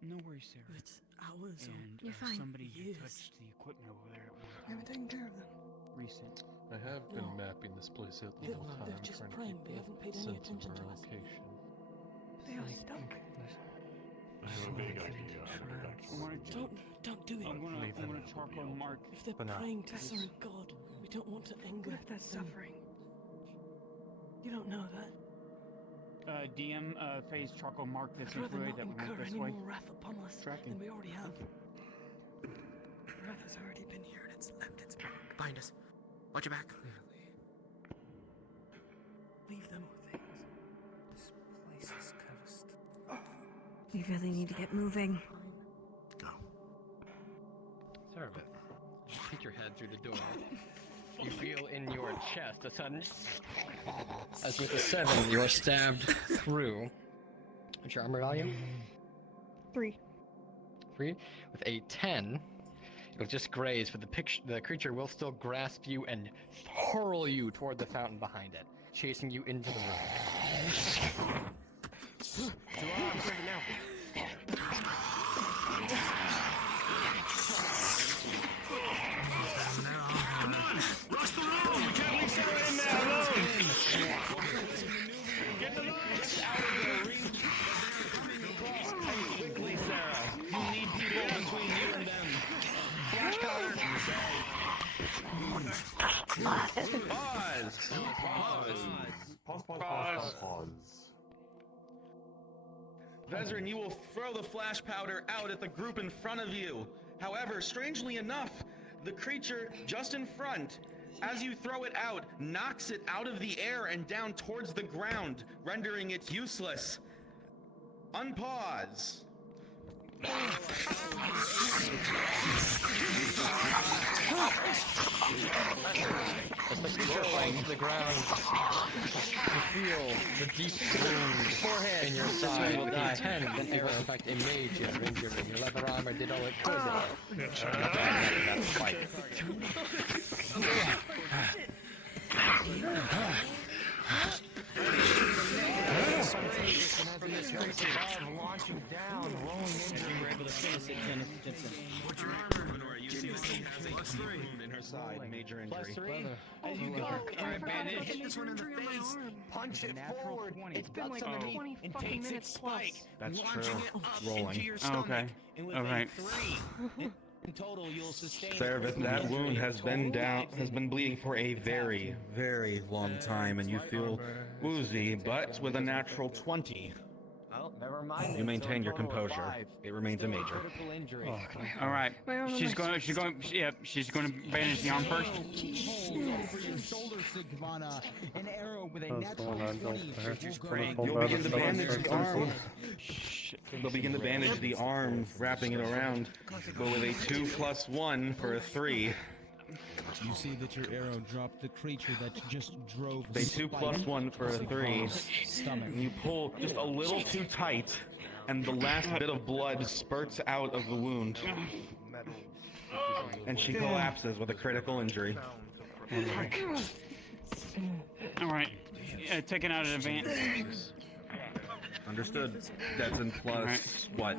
No worries, Sarah. It's hours or And You're fine. somebody had years. touched the equipment over there at one I time. haven't taken care of them. Recent. I have been No. mapping this place out the They're- whole time, they're just trying praying, to they keep haven't paid a any sense attention of to our us. location. They are stuck. I have a big idea. I'll be back. Don't do it. I'm gonna charcoal mark. If they're But no. praying to certain God, we don't want to anger What if they're them. suffering? You don't know that. DM phase charcoal mark this I'd rather way not that we went incur this any way. more wrath upon us Tracking. than we already have. Wrath has already been here and it's left its mark. behind us. Watch your back. Leave them. This place is cursed. We really need to get moving. Sorry about that. Just hit your head through the door. You feel in your chest a sudden. As with a 7, you are stabbed through. What's your armor value? 3. 3. With a 10, You'll just graze, but the creature will still grasp you and hurl you toward the fountain behind it, chasing you into the room. Come on! Rush the room! We can't leave Sarah in there alone! Get the lights out of the reach! Hey, quickly, Sarah! You need people between you and them. Flash powder! Pause. Vezrin, you will throw the flash powder out at the group in front of you. However, strangely enough, the creature just in front, as you throw it out, knocks it out of the air and down towards the ground, rendering it useless. Unpause. As the creature falls to the ground, you feel the deep wound in your side with a 10. It was in fact a major injury. Your leather armor did all it could. That spike. Launching down, rolling into you were able to finish it, Jensen. What's your armor, Honora? You see that she has a +3 wound in her side, major injury. +3? As you go, alright, bandit, hit this one in the face, punch it forward, it ducks underneath and takes its spike, That's launching true. it up Rolling. into your stomach. Okay. And with Alright. a 3, in total, you'll sustain... Servus, that wound has been bleeding for a very, very long time, and you feel woozy, but with a natural 20. Well, never mind. You maintain your composure. It remains a major. Critical injury. All right. She's going to bandage the arm first. You'll begin to bandage the arm. They'll begin to bandage the arm, wrapping it around, but with a 2+1 for a 3. You see that your arrow dropped the creature that just drove. A 2+1 for a 3. Stomach. And you pull just a little too tight, and the last bit of blood spurts out of the wound. And she collapses with a critical injury. Alright. Taking out an advance. Understood. That's in plus what?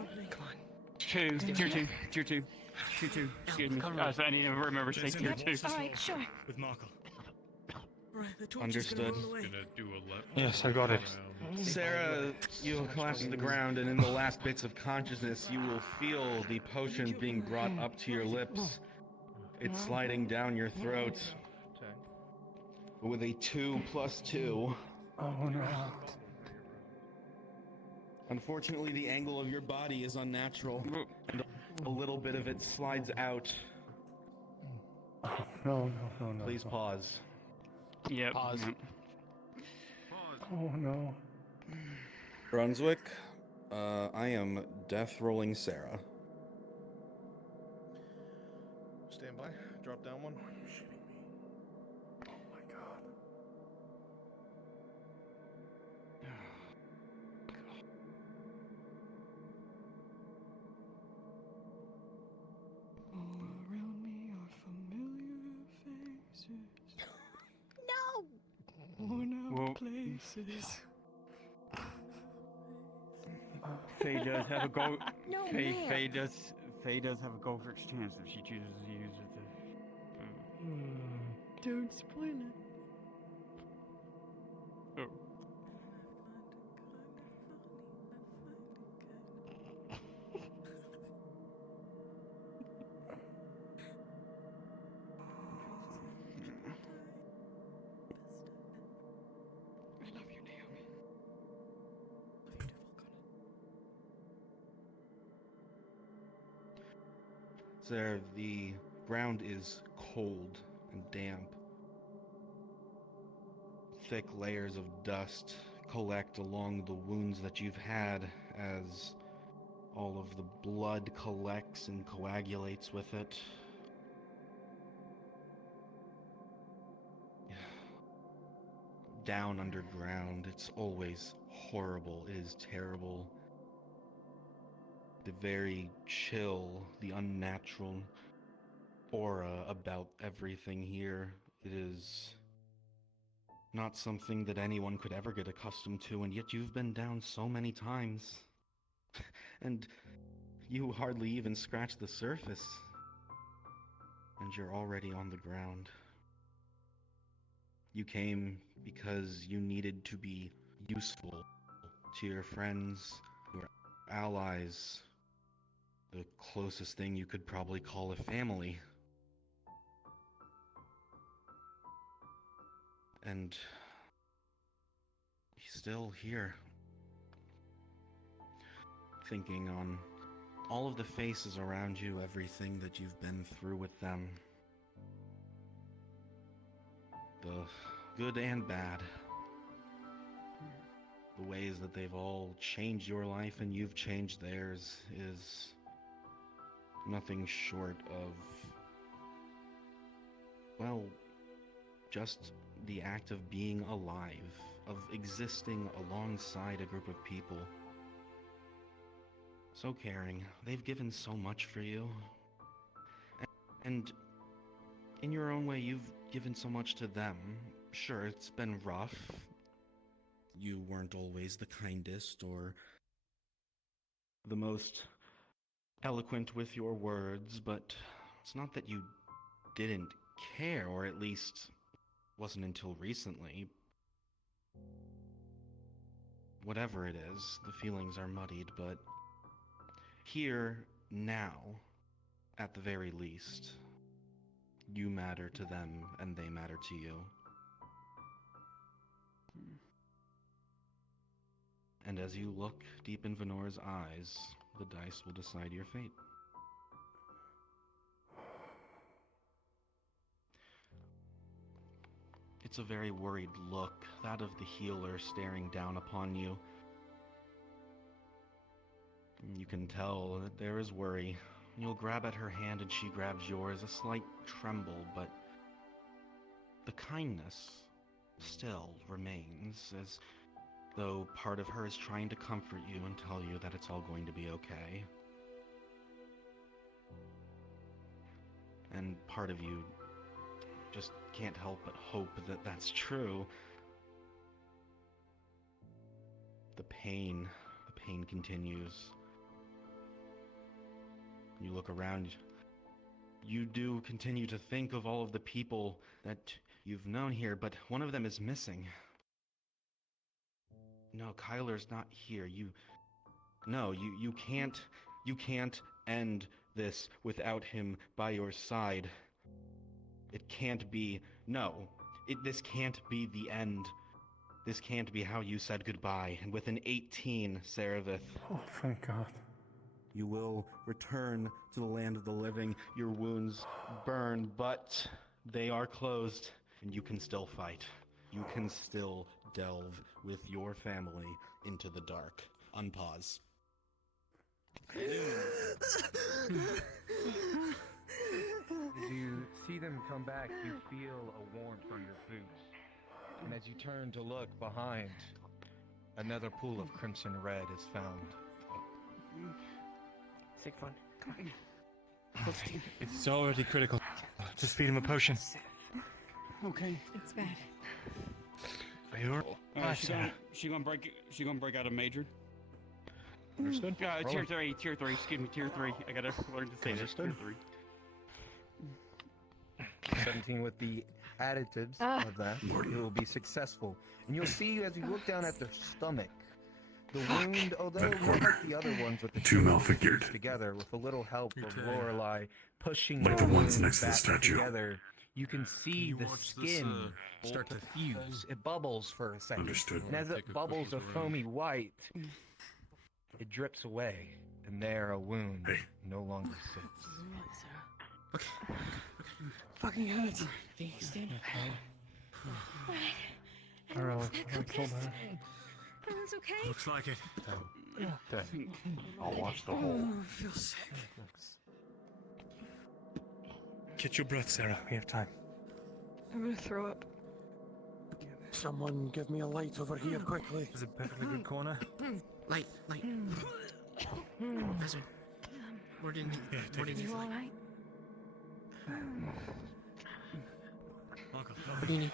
2. Tier 2. Tier 2. Tier 2. Excuse me. So I need to remember to say tier 2. Alright, sure. With Marco. Right, the torch Understood. is gonna roll away. Gonna do a left. Yes, I got it. Sarah, you collapse to the ground, and in the last bits of consciousness, you will feel the potion being brought up to your lips. It's sliding down your throat. With a 2+2. Oh no. Unfortunately, the angle of your body is unnatural, and a little bit of it slides out. No. Please pause. Yep. Pause. Oh no. Brunswick, I am death rolling Sarah. Stand by. Drop down one. Oh my god. All around me are familiar faces. No! Worn out Whoa. places. Faye does have a go. No, Faye man. does have a go for chance if she chooses to use it. Don't spoil it. Oh. I love you, Naomi. Love you, Devil Sarah, the ground is cold and damp. Thick layers of dust collect along the wounds that you've had as all of the blood collects and coagulates with it. Down underground, it's always horrible. It is terrible. The very chill, the unnatural aura about everything here. It is not something that anyone could ever get accustomed to, and yet you've been down so many times. And you hardly even scratched the surface. And you're already on the ground. You came because you needed to be useful to your friends, your allies, the closest thing you could probably call a family. And he's still here, thinking on all of the faces around you, everything that you've been through with them. The good and bad. The ways that they've all changed your life and you've changed theirs is nothing short of, well, just the act of being alive, of existing alongside a group of people. So caring. They've given so much for you. And in your own way, you've given so much to them. Sure, it's been rough. You weren't always the kindest or the most eloquent with your words, but it's not that you didn't care, or at least wasn't until recently. Whatever it is, the feelings are muddied, but here, now, at the very least, you matter to them and they matter to you. And as you look deep in Venor's eyes, the dice will decide your fate. It's a very worried look, that of the healer staring down upon you. You can tell that there is worry. You'll grab at her hand and she grabs yours, a slight tremble, but the kindness still remains, as though part of her is trying to comfort you and tell you that it's all going to be okay. And part of you just can't help but hope that that's true. The pain continues. You look around, you do continue to think of all of the people that you've known here, but one of them is missing. No, Kyler's not here. You can't end this without him by your side. It can't be, this can't be the end. This can't be how you said goodbye. And with an 18, Saravith. Oh, thank God. You will return to the land of the living. Your wounds burn, but they are closed, and you can still fight. You can still delve with your family into the dark. Unpause. As you see them come back, you feel a warmth on your boots. And as you turn to look behind, another pool of crimson red is found. Sick fun. Come on. It's already critical. Just feed him a potion. Okay. It's bad. She gonna break out a major. Understood. Tier 3. Excuse me, tier 3. I gotta learn to say this. Tier 3. 17 with the additives of that, it will be successful. And you'll see as you look down at their stomach, the wound, although not like the other ones with the Too malfigured. together, with a little help of Lorelei pushing Like the the ones wound next to the back statue. together, you can see the skin start to fuse. It bubbles for a second. Understood. And as it bubbles a foamy white, it drips away, and there a wound no longer sits. Fucking hurts. Stand up. Alright, I told her. Everyone's okay? Looks like it. I'll watch the hole. Oh, I feel sick. Catch your breath, Sarah. We have time. I'm gonna throw up. Someone give me a light over here quickly. Is it perfectly good corner? Light. Professor, where did You you alright? Uncle, What do you need?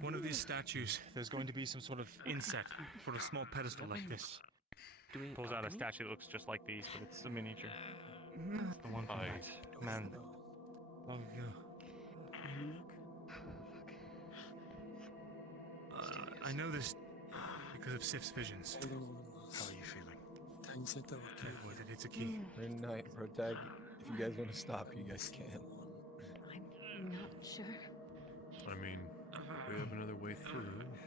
one of these statues, there's going to be some sort of inset, sort of small pedestal like this. Pulls out a statue that looks just like these, but it's a miniature. It's the one from that man long ago. I know this because of Sif's visions. How are you feeling? Careful with it, it's a key. Good night, Protag. If you guys want to stop, you guys can. I'm not sure. I mean, we have another way through.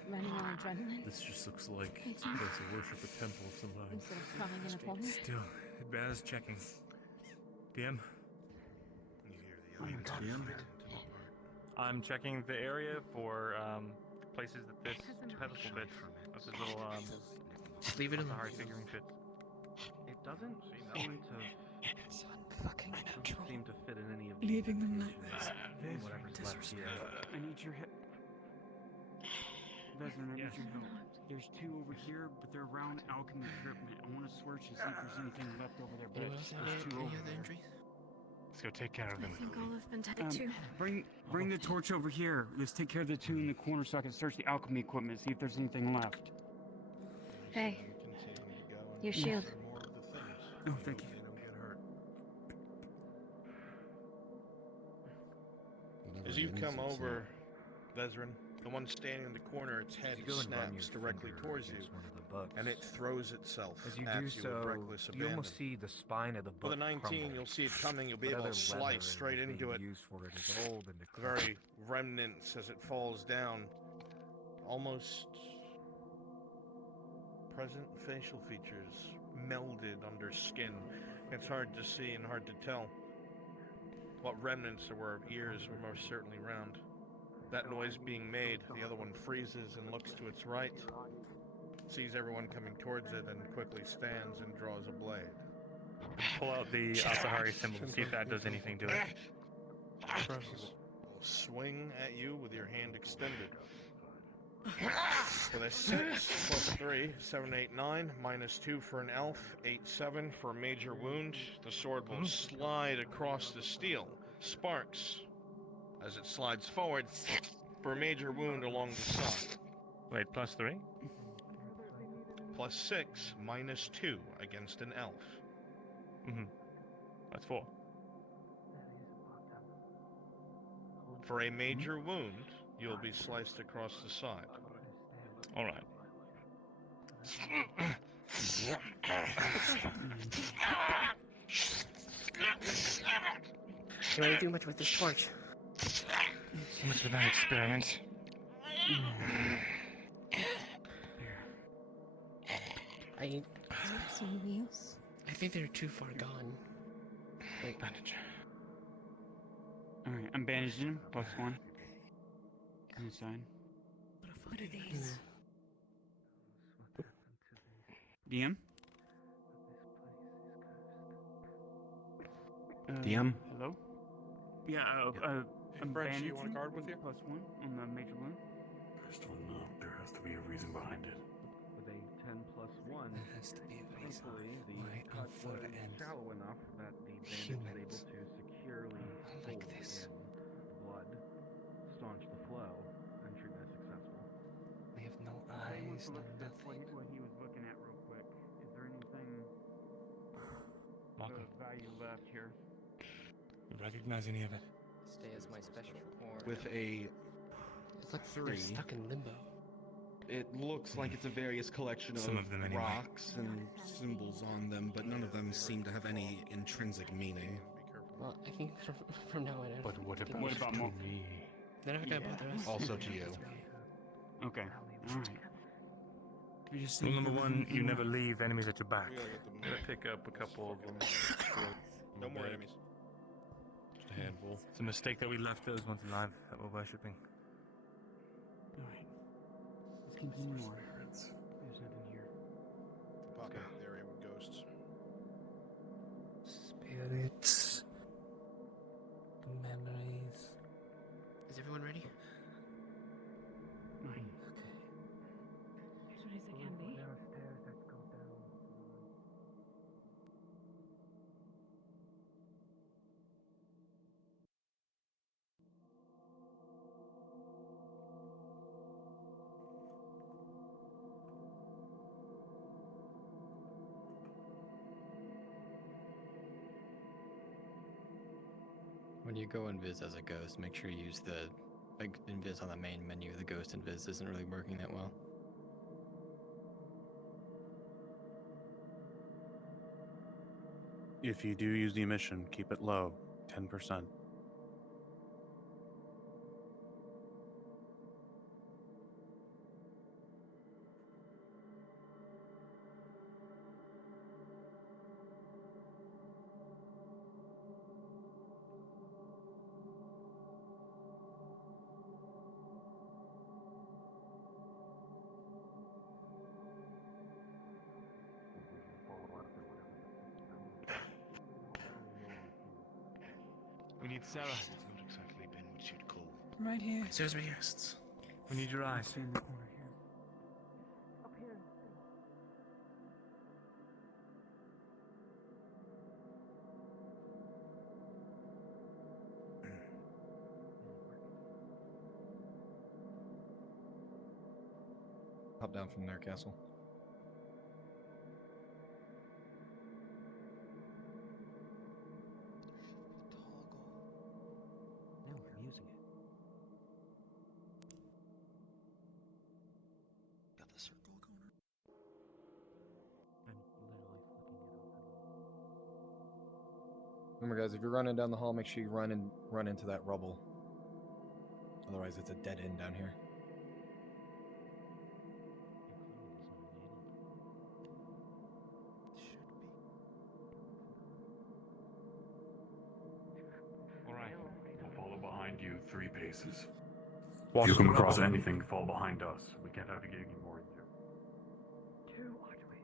Running on adrenaline. This just looks like Me a too. place of worship, a temple of some kind. Instead of crying in a corner. Still, it bears checking. PM? PM? I'm checking the area for places that this pedestal fits. This little Just leave it alone. Sahari figurine fits. It doesn't seem to fit in any of the Leaving them like indentations, whatever's left here. I need your help. Vezran, I need your help. There's two over here, but they're around alchemy equipment. I want to search and see if there's anything left over there, but Anyone else have there's two any over other there. injuries? Let's go take care of them. I think all have been dead too. Bring the torch over here. Let's take care of the two in the corner so I can search the alchemy equipment, see if there's anything left. Hey, your shield. Oh, thank you. As you come over, Vezran, the one standing in the corner, its head snaps directly towards you, and it throws itself As you at do you so, with reckless you abandon. almost see the spine of the book With a 19, crumble. you'll see it coming. You'll be able Whatever to leather slice straight is into being it. used for it is old and The decrepit. very remnants as it falls down. Almost present facial features melded under skin. It's hard to see and hard to tell what remnants there were of ears were most certainly round. That noise being made, the other one freezes and looks to its right, sees everyone coming towards it, and quickly stands and draws a blade. Pull out the Asahari symbol and see if that does anything to it. Will swing at you with your hand extended. With a 6 plus 3, 7, 8, 9, minus 2 for an elf, 8, 7 for a major wound. The sword will slide across the steel. Sparks as it slides forward for a major wound along the side. Wait, plus 3? Plus 6, minus 2 against an elf. That's 4. For a major wound, you'll be sliced across the side. Alright. You want to do much with this torch? So much for that experiment. Some wheels. I think they're too far gone. Wait. Bandage. Alright, I'm bandaging him. Plus 1. Inside. What are these? DM? DM? Hello? Yeah, I'm French, bandaging. you want a guard with you? Plus 1 on the major wound. I still know there has to be a reason behind it. With a 10 plus 1, There has to be a reason thankfully the why cut Alfred was and shallow enough that the bandage was humans able to securely like hold this. in blood, staunch the flow, and treatment is successful. We have no Someone eyes, to no look at nothing. what he was looking at real quick. Is there anything Marco, of value left here? you recognize any of it? Stay as my special, or... With a It's like 3. they're stuck in limbo. It looks like it's a various collection Some of them anyway. rocks and Symbols on them, but none of them seem to have any intrinsic meaning. Well, I think from now on, I But don't what think about, we should- to me? They're not gonna bother us. Also to you. Okay. Alright. We just Rule need number 1, everything you we never want. leave enemies at your back. I'm gonna pick up a couple of them. No more enemies. Just a handful. It's a mistake that we left those ones alive that we're worshipping. Alright. Let's continue on. There's nothing here. Pop out the area with ghosts. Spirits. Memories. Is everyone ready? Alright. As ready as I can be. When you go invis as a ghost, make sure you use the invis on the main menu. The ghost invis isn't really working that well. If you do use the emission, keep it low, 10%. We need Sarah. She's not exactly been what you'd call. I'm right here. Excuse me, guests. We need your eyes. Stay in the corner here. Hop down from there, Castle. No, I'm using it. Got the circle going. I'm literally flicking it open. Remember, guys, if you're running down the hall, make sure you run into that rubble. Otherwise, it's a dead end down here. We'll follow behind you 3 paces. Watch If you come the across rubble. anything, fall behind us. We can't have you getting more into. Two archways.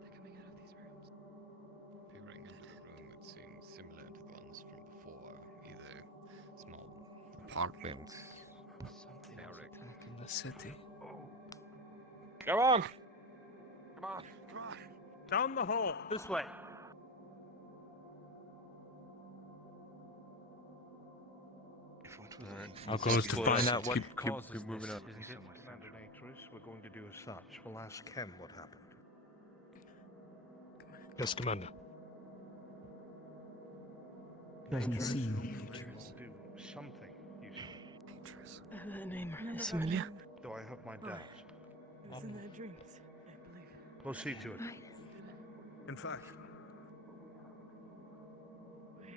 They're coming out of these rooms. Peering into the room, it seems similar to the ones from before. Either small apartments, Something was attacked in the city. Come on! Come on! Come on! Down the hall, this way. How close to find out what keep causes moving this, on. isn't it? Commander Natris, we're going to do as such. We'll ask Ken what happened. Yes, Commander. Doesn't seem. Do something useful. That name is familiar. Do I have my doubts? It was in their dreams, I believe. We'll see to it. In fact,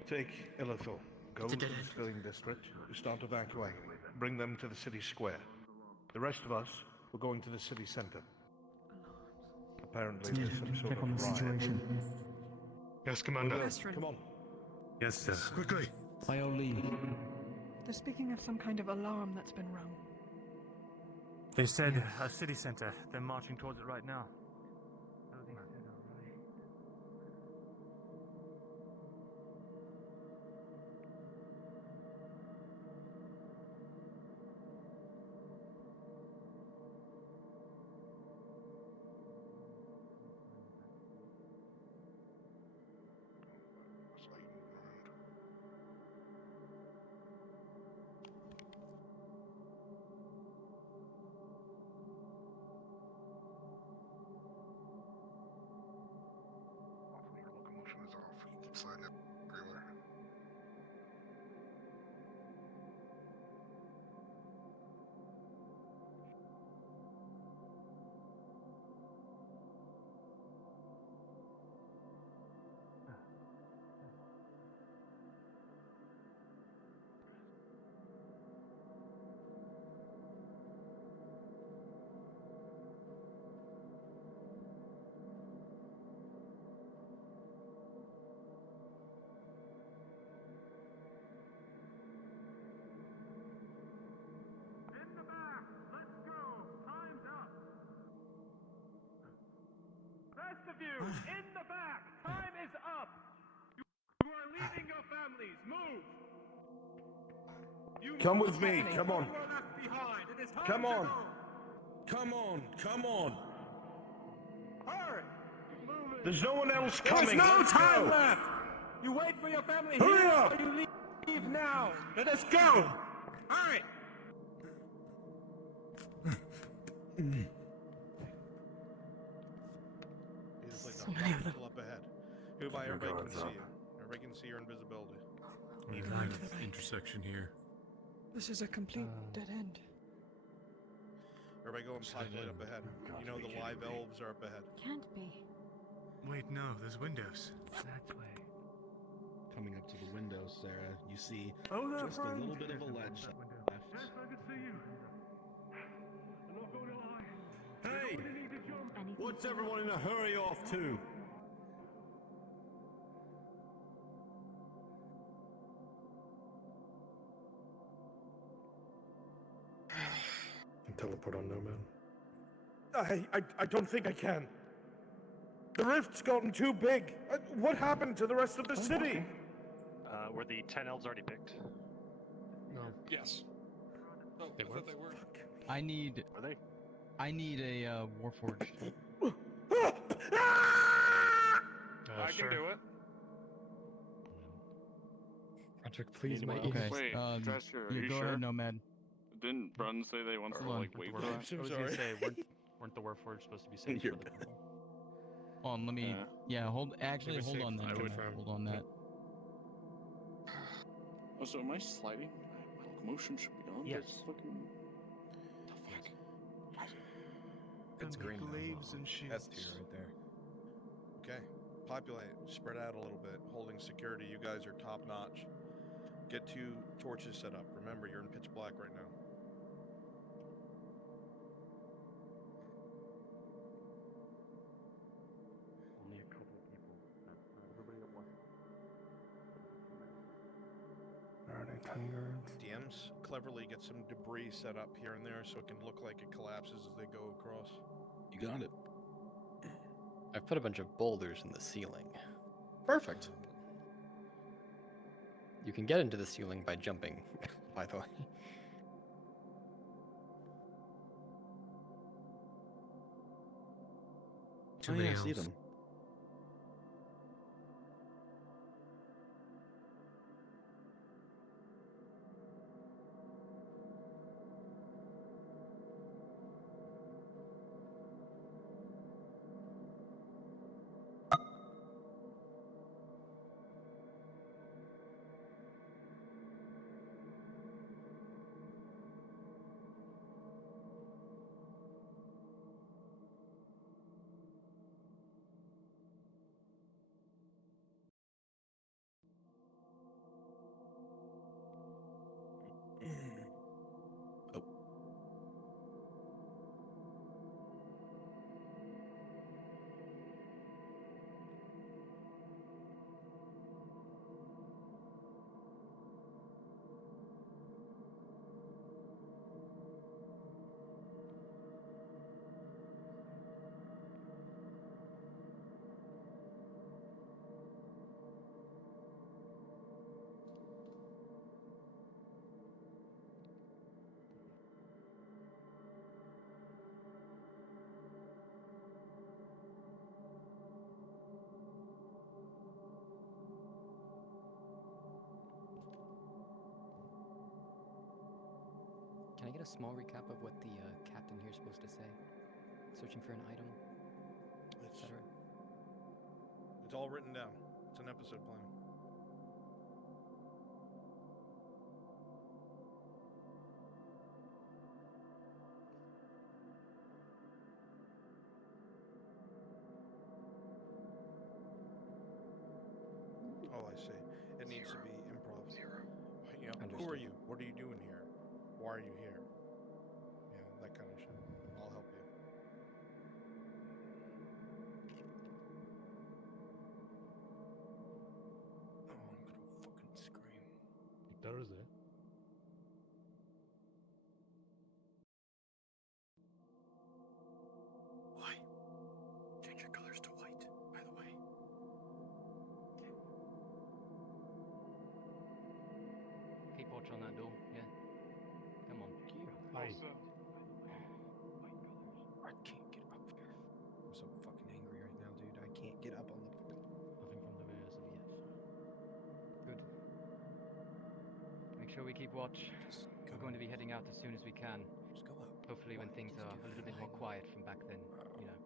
take Illithor. Go to the civilian district. Start evacuating. Bring them to the city square. The rest of us, we're going to the city center. Apparently, there's some sort Check on the of riot. situation. Yes, Commander. Come on. Yes, sir. Quickly. By your leave. They're speaking of some kind of alarm that's been rung. They said a city center. They're marching towards it right now. Locomotion is off. You keep sliding it everywhere. Rest of you, in the back! Time is up! You are leaving your families! Move! You Come must with me, follow. come on. You are left behind. It is time Come to on. go. Come on, come on. Hurry! Move it. There's no one else There's coming. no Let's time go. left! You wait for your family Hurry here, up. or you leave now! Let us go! Hurry! It's like So the many of them. until up ahead. Hereby everybody can see you. Everybody can see your invisibility. We line of intersection here. This is a complete dead end. Everybody go and populate up ahead. You know the live elves are up ahead. Can't be. Wait, no, there's windows. That way. Coming up to the window, Sarah, you see Oh, there, just a friend. little bit of a ledge left. Yes, I can see you. I'm not going to lie. Hey! You need to jump. What's everyone in a hurry off to? Teleport on Nomad. I don't think I can. The rift's gotten too big. What happened to the rest of the city? Were the 10 elves already picked? No. Yes. Oh, I thought they were. I need. Are they? I need a Warforged. I can do it. Roderick, please, mate. Okay. Wait, Drescher, are you go sure? ahead, Nomad. Didn't Brun say they want to like wait for us? I was gonna say, weren't the Warforged supposed to be saved for the couple? Hold on, let me. Yeah, hold. Actually, Give me hold safe. on that. I would. Nomad, hold on that. Oh, so am I sliding? My locomotion should be on. Yes. That's fucking. The fuck? It's green. Glaives and shields. S tier right there. Okay, populate, spread out a little bit, holding security. You guys are top notch. Get 2 torches set up. Remember, you're in pitch black right now. Only a couple of people. Everybody at once. Alright, 10 guards. DMs cleverly get some debris set up here and there so it can look like it collapses as they go across. You got it. I've put a bunch of boulders in the ceiling. Perfect. You can get into the ceiling by jumping, by the way. Too Oh, many yeah, I see elves. them. Oh. Can I get a small recap of what the captain here is supposed to say? Searching for an item, etc. It's all written down. It's an episode plan. Oh, I see. It needs to be improv. You know, who are you? What are you doing here? Why are you here? Yeah, that kind of shit. I'll help you. Oh, I'm gonna fucking scream. Thursday. Why? Change your colors to white, by the way. Keep watch on that door. Yeah. Come on. Hi. I can't get up here. I'm so fucking angry right now, dude. I can't get up on the. Nothing from the rears of yes. Good. Make sure we keep watch. We're going to be heading out as soon as we can. Just go up. Hopefully when things are a little bit more quiet from back then, you know.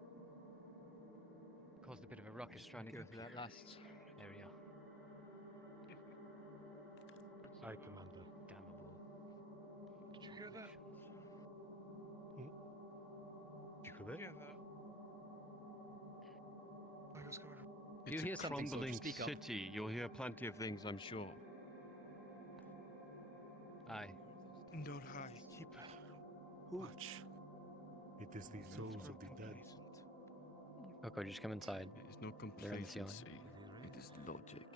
Caused a bit of a ruckus trying to go through that last area. Aye, Commander. Damnable. Did you hear that? Did you hear that? Yeah, that. Like it's coming from. If you hear something, soldier, crumbling speak up. city. You'll hear plenty of things, I'm sure. Aye. Don't hide. Keep watch. It is the souls of the dead. Oko, just come inside. It is not They're in the ceiling. complacency. It is logic.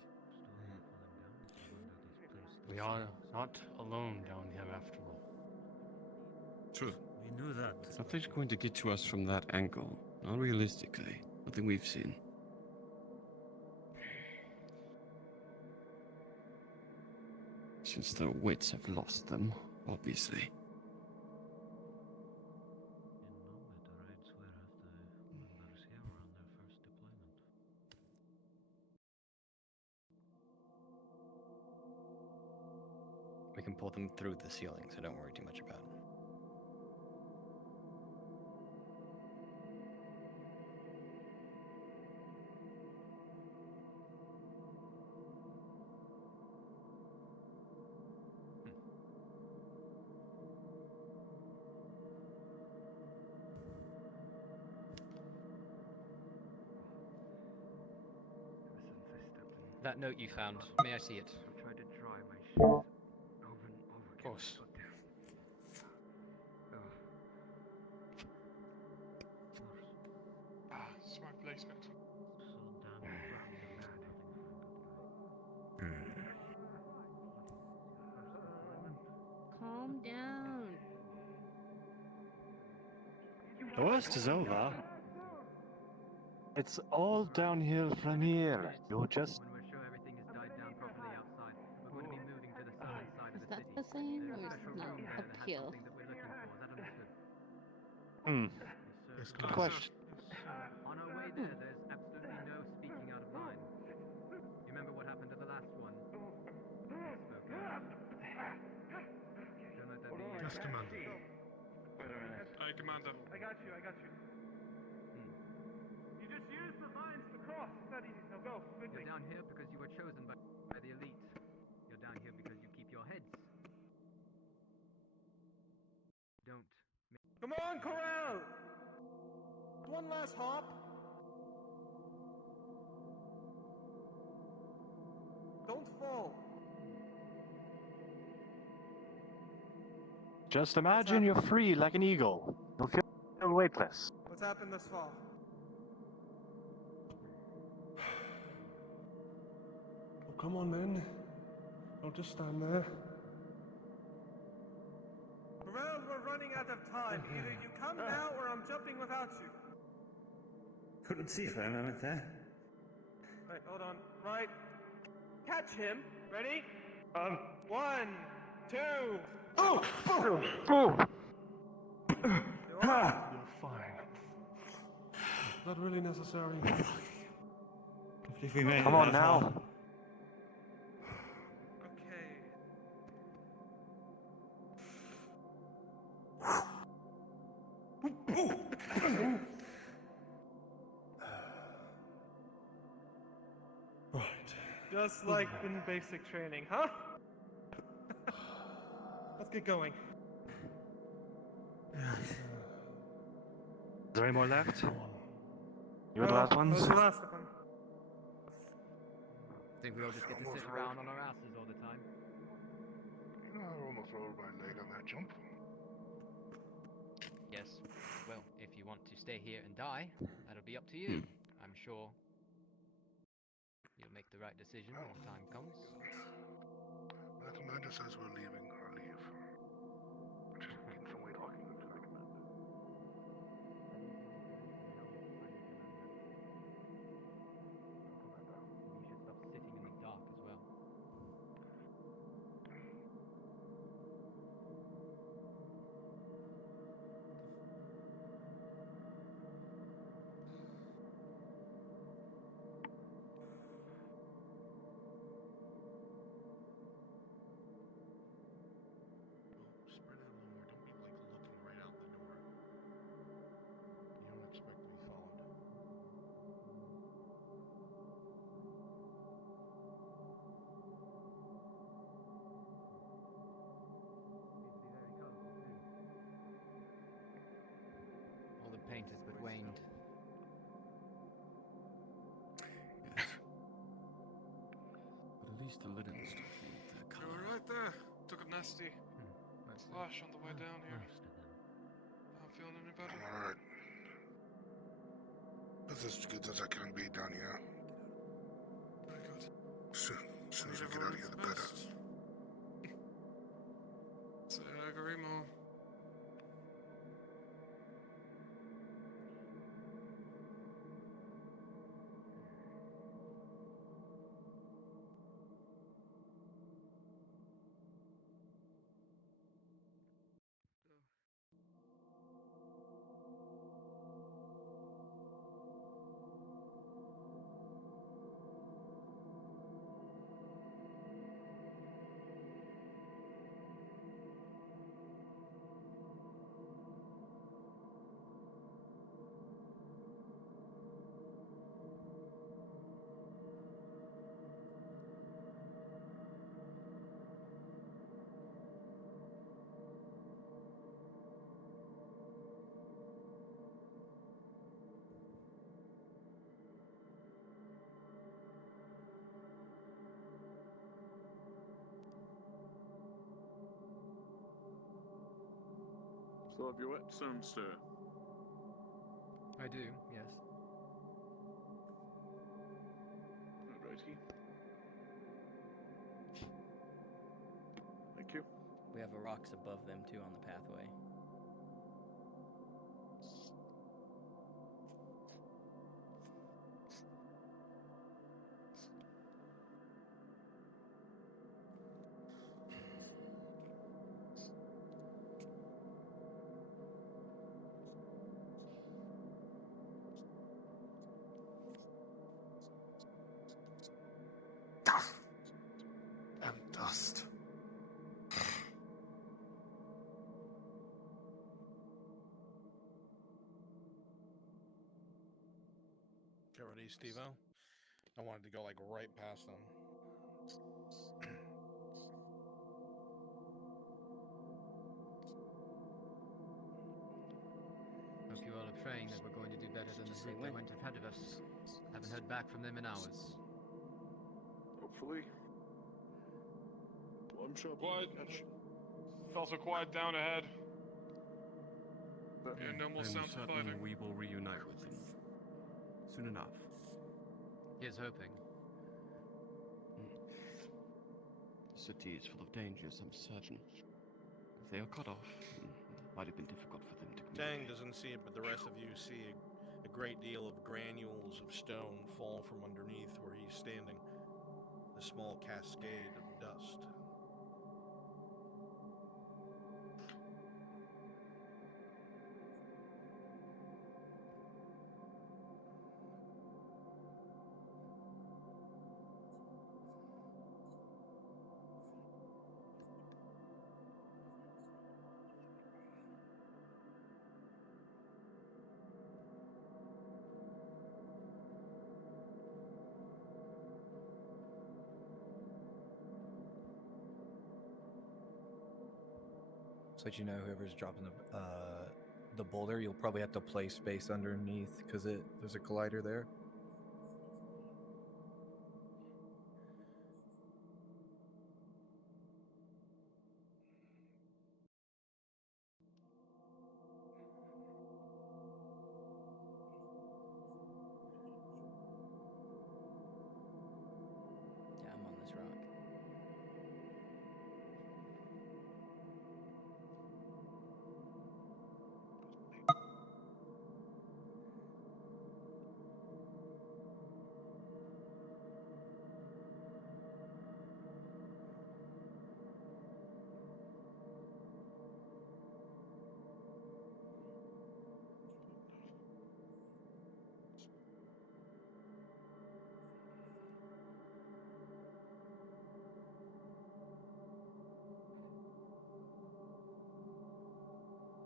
We are not alone down here after all. True. We knew that. Nothing's going to get to us from that angle. Not realistically. Nothing we've seen. Since their wits have lost them, obviously. We can pull them through the ceiling, so don't worry too much about it. That note you found, may I see it? I tried to dry my shoes over and over again. Of course. Smart placement. Calm down. The worst is over. It's all downhill from here. You're just. When we're sure everything has died down properly outside, we're going to be moving to the southern side of Is the that city. the same There's or a is special it room there that has uphill? something that we're looking for. Is that understood? Good question. On our way there, there's absolutely no speaking out of line. You remember what happened to the last one? Spoke out. Don't let that be you. Yes, Commander. Aye, Commander. I got you. You just use the lines to cross. It's not easy. Now go. You're down here because you were chosen by the elite. You're down here because you keep your heads. Don't. Come on, Corral! One last hop. Don't fall. Just imagine you're free like an eagle. You'll feel weightless. What's happened this far? Oh, come on then. Don't just stand there. Corral, we're running out of time. Either you come now or I'm jumping without you. Couldn't see for a moment there. Right, hold on. Right. Catch him. Ready? 1, 2. Oh! You're fine. Is that really necessary? If we made Come it on that now. far. Right. Just like in basic training, huh? Let's get going. Is there any more left? You were the Oh, last ones? that was the last one. Think we all just get to sit around on our asses all the time? You know, I almost rolled my leg on that jump. Yes. Well, if you want to stay here and die, that'll be up to you. I'm sure you'll make the right decision when the time comes. My commander says we're leaving. I'll leave. Just gain some weight walking. You should stop sitting in the dark as well. mounted but waned. Yes. But at least the linens don't need their You color. were right there. Took a nasty That's flash on the way down here. Most of them. Not feeling any better. Alright. This is as good as I can be down here. Very good. Soon as we Need get out of everyone here, the the better. best. Say I agree, Mo. Still have your whetstone, sir? I do, yes. Alrighty. Thank you. We have rocks above them too on the pathway. And dust. Get ready, Steve-O. I wanted to go like right past them. Hope you all are praying that we're going to do better than the Just say group that when. went ahead of us. Haven't heard back from them in hours. Hopefully. Well, I'm sure. Quiet. It's also quiet down ahead. Hear no more I'm sounds of certain fighting. we will reunite with them soon enough. Here's hoping. The city is full of dangers, I'm certain. If they are cut off, it might have been difficult for them to Tang communicate. doesn't see it, but the rest of you see a great deal of granules of stone fall from underneath where he's standing. A small cascade of dust. So that you know, whoever's dropping the boulder, you'll probably have to place space underneath because there's a collider there. Yeah, I'm on this rock.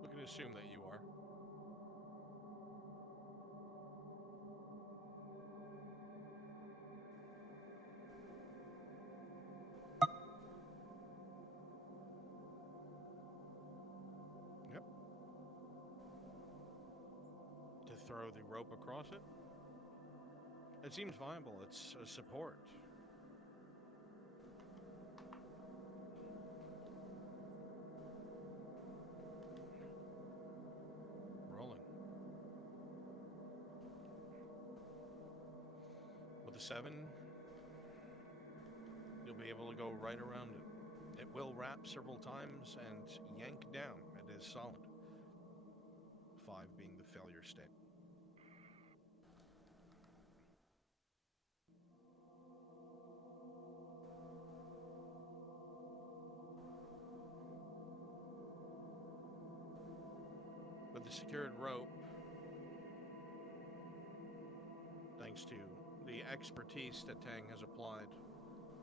We can assume that you are. Yep. throw the rope across it? It seems viable. It's a support. Rolling. With a 7, you'll be able to go right around it. It will wrap several times and yank down. It is solid. 5 being the failure state. With the secured rope, thanks to the expertise that Tang has applied,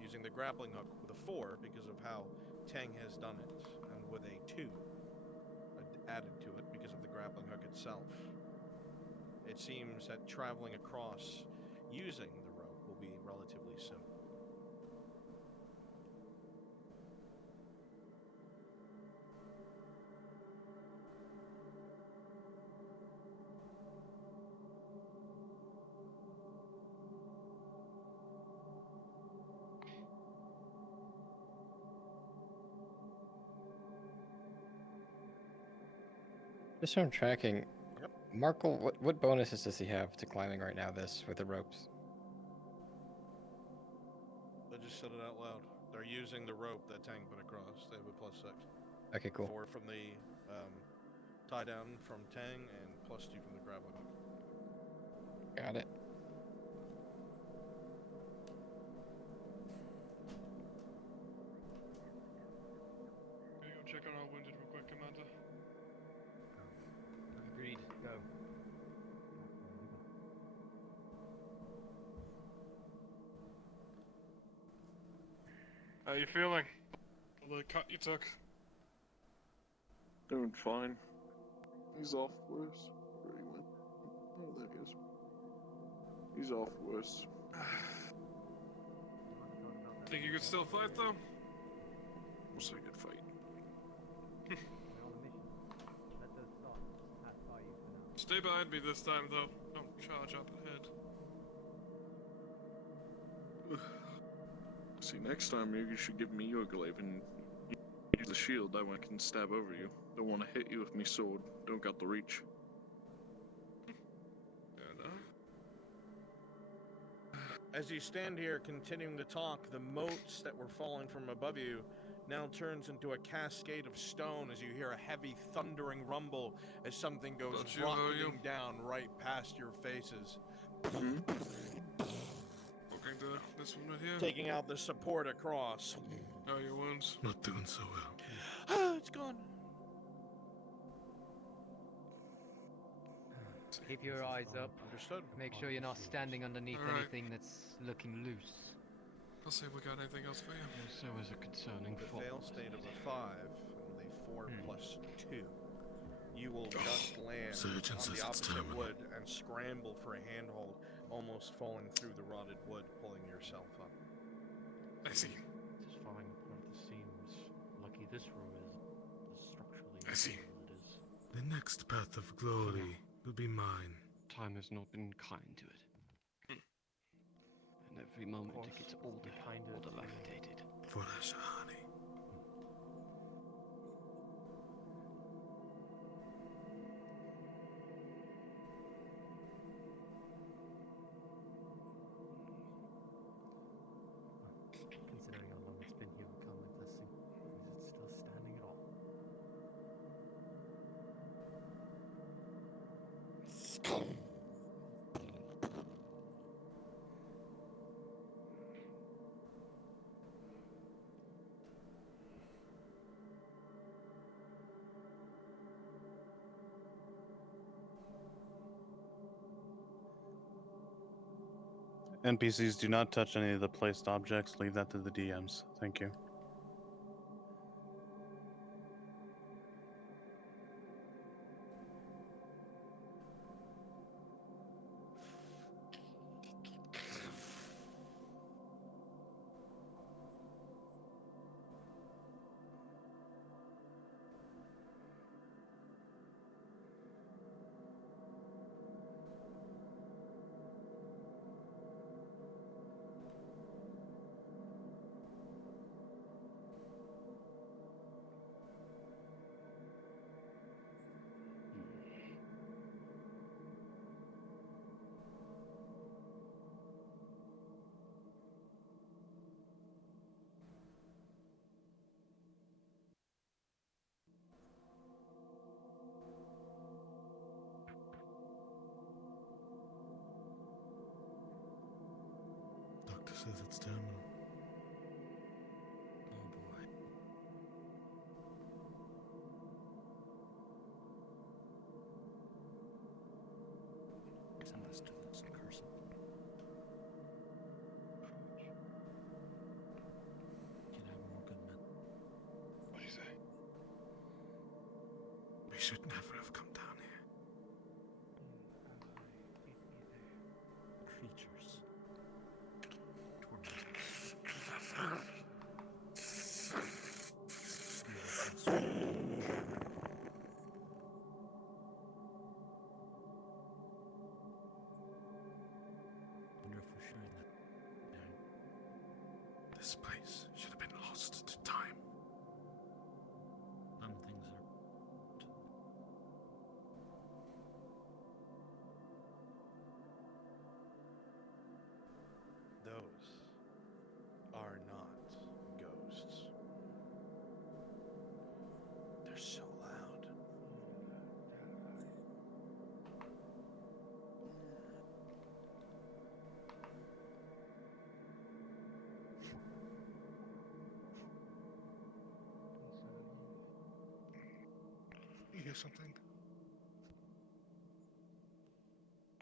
using the grappling hook with a 4 because of how Tang has done it, and with a 2 added to it because of the grappling hook itself. It seems that traveling across using the rope will be relatively simple. Just from tracking, Markle, what bonuses does he have to climbing right now, this, with the ropes? I just said it out loud. They're using the rope that Tang put across. They have a +6. Okay, cool. 4 from the tie down from Tang and +2 from the grappling hook. Got it. Can you go check on our wounded real quick, Commander? Agreed. Go. How you feeling? The cut you took. Doing fine. He's off worse. Where he went? Oh, there he is. He's off worse. Think you could still fight, though? Wish I could fight. Stay behind me this time, though. Don't charge up ahead. See, next time you should give me your glaive and use the shield. That way I can stab over you. Don't want to hit you with me sword. Don't got the reach. Fair enough. As you stand here continuing to talk, the moats that were falling from above you now turns into a cascade of stone as you hear a heavy thundering rumble as something goes Don't you, rocketing down right past your faces. Looking to this one right here. Taking out the support across. How are your wounds? Not doing so well. It's gone. Keep your eyes up. Understood. Make sure you're not standing underneath Alright. anything that's looking loose. I'll see if we got anything else for you. So is a concerning The fault. fail state of a 5 with a 4 +2. You will just land Surgeon on says the it's opposite terminal. wood and scramble for a handhold, almost falling through the rotted wood, pulling yourself up. I see. This is falling apart at the seams. Lucky this room is structurally I see. it is. The next path of glory will be mine. Time has not been kind to it. And every moment it gets older, more dilapidated. For Ashahani. Considering how long it's been here, we can't let this sink. Is it still standing at all? NPCs do not touch any of the placed objects. Leave that to the DMs. Thank you. says it's terminal. Oh boy. Send us to this cursor. Can have more good men. What do you say? We should never have come down here. Creatures. Wonder if we're sure that This place should have been lost to time. some things are. Those are not ghosts. They're so loud. You hear something?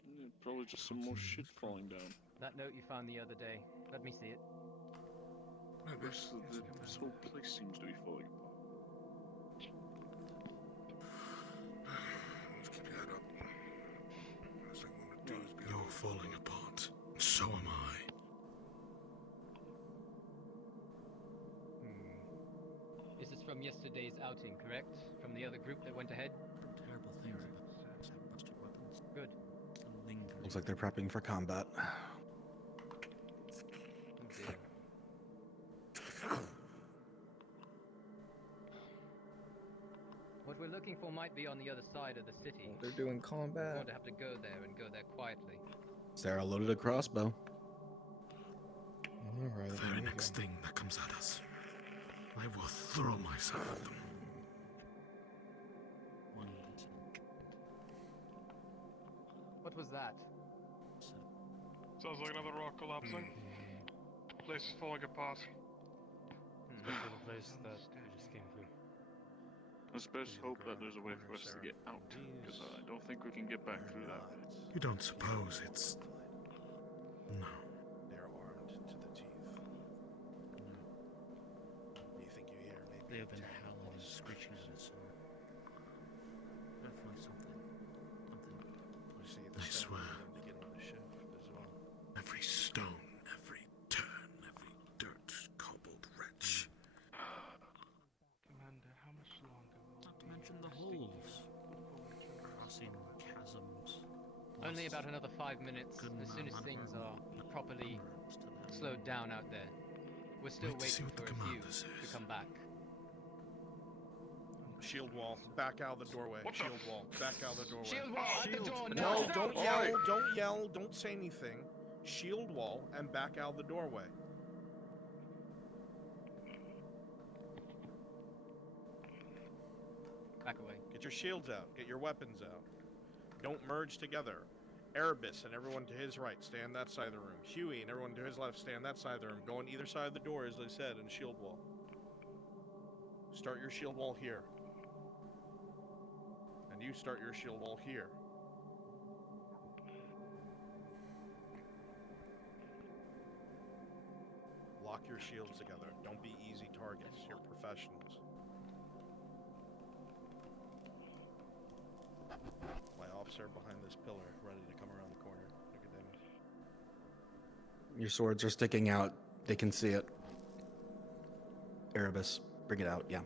Yeah, probably just some more shit falling down. That note you found the other day. Let me see it. This whole place seems to be falling apart. Let's keep your head up. Last thing we want to do is be You're falling apart. So am I. This is from yesterday's outing, correct? From the other group that went ahead? Terrible things about us have busted weapons. Good. Some lingering. Looks like they're prepping for combat. Oh dear. What we're looking for might be on the other side of the city. They're doing We're combat. going to have to go there and go there quietly. Sarah loaded a crossbow. The very next thing that comes at us, I will throw myself at them. What was that? Sounds like another rock collapsing. Place is falling apart. Especially the place that we just came through. Let's best hope that there's a way for us to get out, because I don't think we can get back through that. You don't suppose it's... No. They're armed to the teeth. You think you hear maybe They have been howling and screeching at us. Definitely something. You see I the sound swear. of them beginning to shift as well. Every stone, every turn, every dirt cobbled wretch. Commander, how much longer will Not to mention the holes. Crossing chasms. Only about another 5 minutes, as soon as things are properly slowed down out there. We're still Wait to see waiting what the for a few commander says. to come back. Shield wall, back out of the doorway. Shield wall, back out of the doorway. Shield wall at the door, No, now! don't yell, don't yell, don't say anything. Shield wall and back out of the doorway. Back away. Get your shields out, get your weapons out. Don't merge together. Erebus and everyone to his right, stay on that side of the room. Huey and everyone to his left, stay on that side of the room. Go on either side of the door, as I said, and shield wall. Start your shield wall here. And you start your shield wall here. Lock your shields together. Don't be easy targets. You're professionals. My officer behind this pillar, ready to come around the corner. Nicodemus. Your swords are sticking out. They can see it. Erebus, bring it out. Yeah.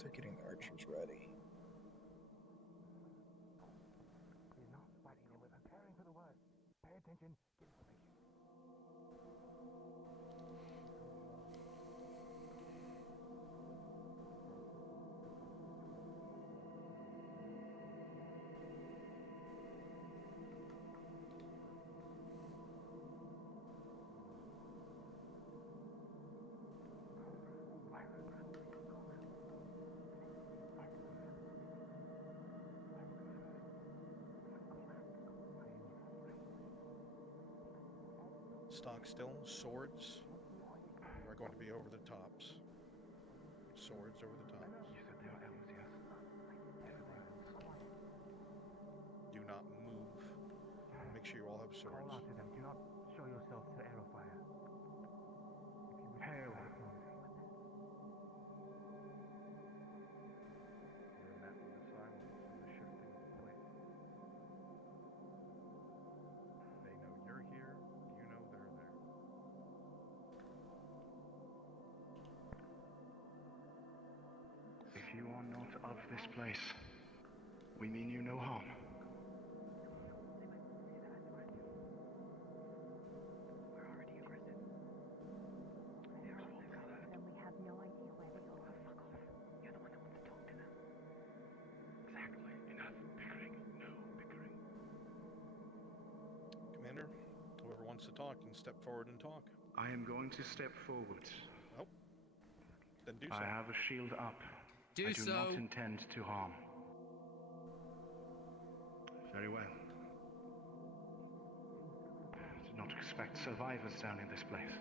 They're getting the archers ready. We're not fighting them. We're preparing for the worst. Pay attention. Get information. Stock still. Swords are going to be over the tops. Swords over the tops. You said they are elves, yes? Do not move. Make sure you all have Call swords. out to them. Do not show yourselves to Arrowfire. Hail! You're met with the silence and the shifting of the place. They know you're here. You know they're there. If you are not of this place, we mean you no harm. Exactly. Enough bickering. No bickering. Commander, whoever wants to talk can step forward and talk. I am going to step forward. Oh. Then do so. I have a shield up. Do I do so. not intend to harm. Very well. I did not expect survivors down in this place.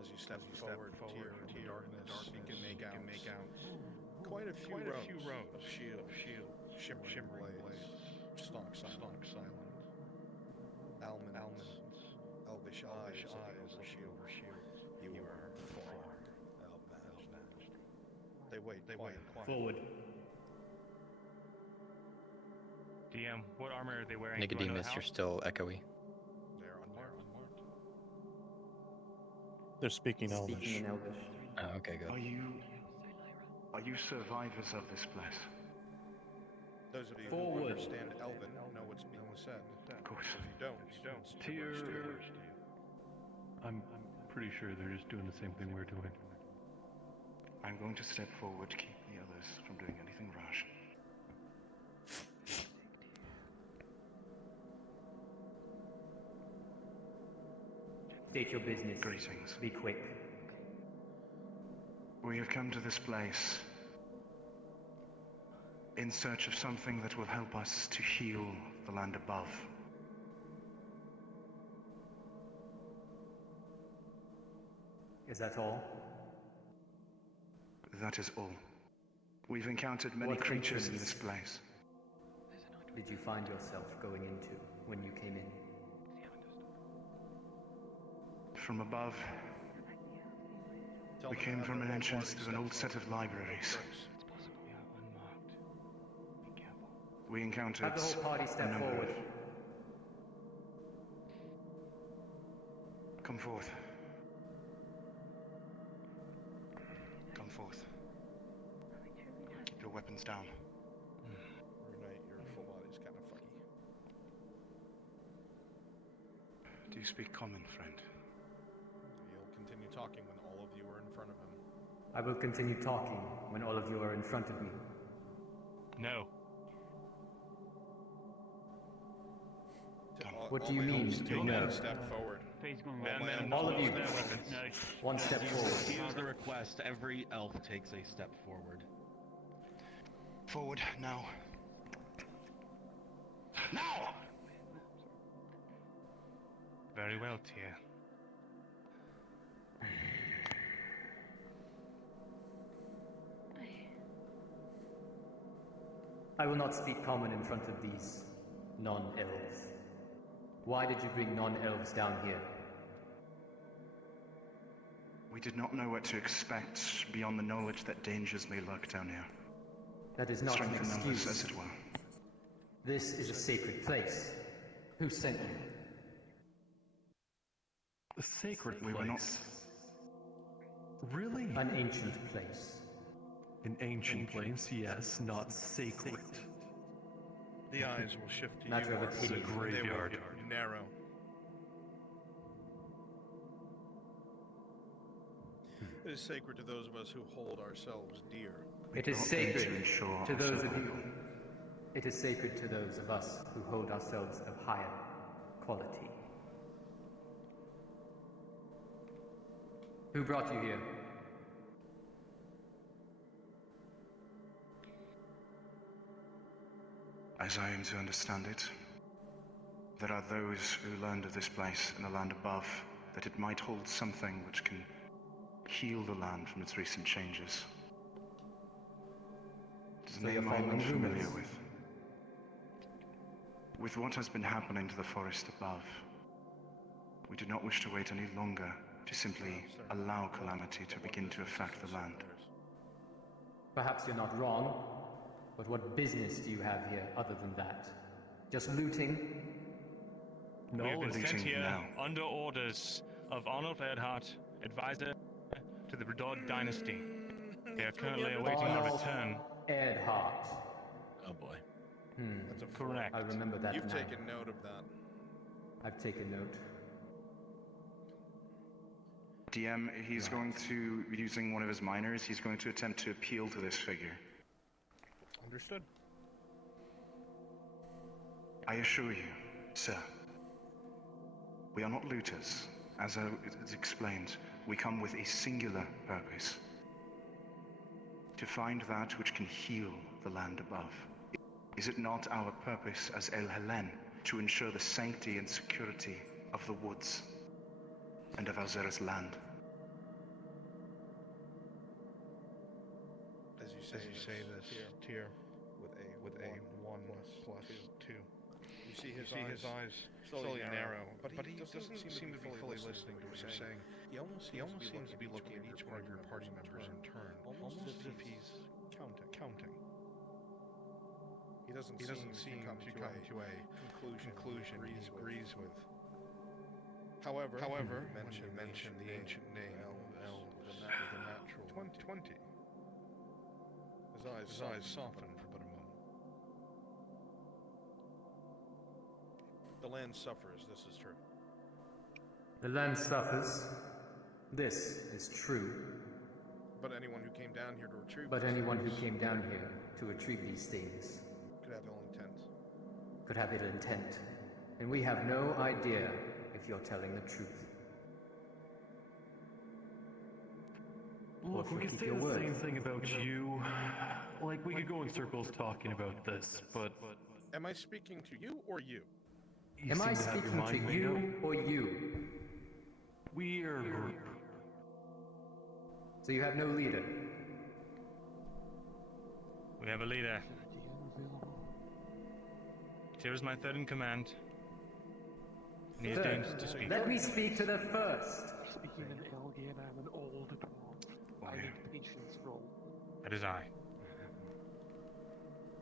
As you step forward to your darkness, you can make out quite a few rows of shield, shimmering blades, stock silent, almonds, elvish eyes looking over shields. You are far outmatched. They wait quietly. Forward. DM, what armor are they wearing? Do I know the Nicodemus, you're house? still echoey. They're unmarked. They're speaking Elvish. Speaking in Elvish. Oh, okay, good. Are you survivors of this place? Those of you Forward. who understand Elven know what's being said. Of course. If you don't, To your... I'm pretty sure they're just doing the same thing we're doing. I'm going to step forward to keep the others from doing anything rash. State your business. Greetings. Be quick. We have come to this place in search of something that will help us to heal the land above. Is that all? That is all. We've encountered many What creatures in entrance this place. did you find yourself going into when you came in? From above, we came from an entrance to an old set of libraries. We encountered Have the whole party a step number forward. Come forth. Come forth. Keep your weapons down. Renate, your full body's kind of funky. Do you speak common, friend? He'll continue talking when all of you are in front of him. I will continue talking when all of you are in front of me. No. What do you mean, Take no? one step forward. All of you, one step forward. Here's the request. Every elf takes a step forward. Forward, now. Now! Very well, Tyr. I will not speak common in front of these non-elves. Why did you bring non-elves down here? We did not know what to expect beyond the knowledge that dangers may lurk down here. That is not an Strength in numbers, excuse. as it were. This is a sacred place. Who sent you? A sacred We were not. place. Really? An ancient place. An ancient place, yes, not sacred. The eyes will shift to Matter you. of Mark. opinion. It's a graveyard. They will narrow. It is sacred to those of us who hold ourselves dear. It is Not sacred entirely sure to those of also. you. It is sacred to those of us who hold ourselves of higher quality. Who brought you here? As I am to understand it, there are those who learned of this place in the land above, that it might hold something which can heal the land from its recent changes. It is a So you're name I am following unfamiliar rumors? with. With what has been happening to the forest above, we do not wish to wait any longer to simply allow calamity to begin to affect the land. Perhaps you're not wrong, but what business do you have here other than that? Just looting? We've been sent Looting here now. under orders of Arnold Erdhart, advisor to the Bredord dynasty. They are currently awaiting our Arnold return. Erdhart. Oh boy. That's a Correct. I remember that You've name. taken note of that. I've taken note. DM, he's going to, using one of his minors, he's going to attempt to appeal to this figure. Understood. I assure you, sir, we are not looters. As it's explained, we come with a singular purpose. To find that which can heal the land above. Is it not our purpose as El Helen to ensure the sanctity and security of the woods and of Alzera's land? As you say this tier with a 1 plus 2. You see his eyes slowly narrow, but he doesn't seem to be fully listening to what you're saying. He almost seems to be looking at each one of your party members in turn, almost as if he's counting. He doesn't seem to come to a conclusion he agrees with. However, when you mention the ancient name of elves with a natural 20, his eyes soften for but a moment. The land suffers, this is true. The land suffers. This is true. But anyone who came down here to retrieve But these anyone who things came down here to retrieve these things could have ill intent. could have ill intent. And we have no idea if you're telling the truth. Look, we could say the same thing about you. Like, we could go in circles talking about this, but... Am I speaking to you or you? Am I speaking to you or you? We are a group. So you have no leader? We have a leader. Here is my third in command. And he is doomed to speak. Let me speak to the first. Speaking in Elgian, I'm an old dwarf. I need patience roll. That is I.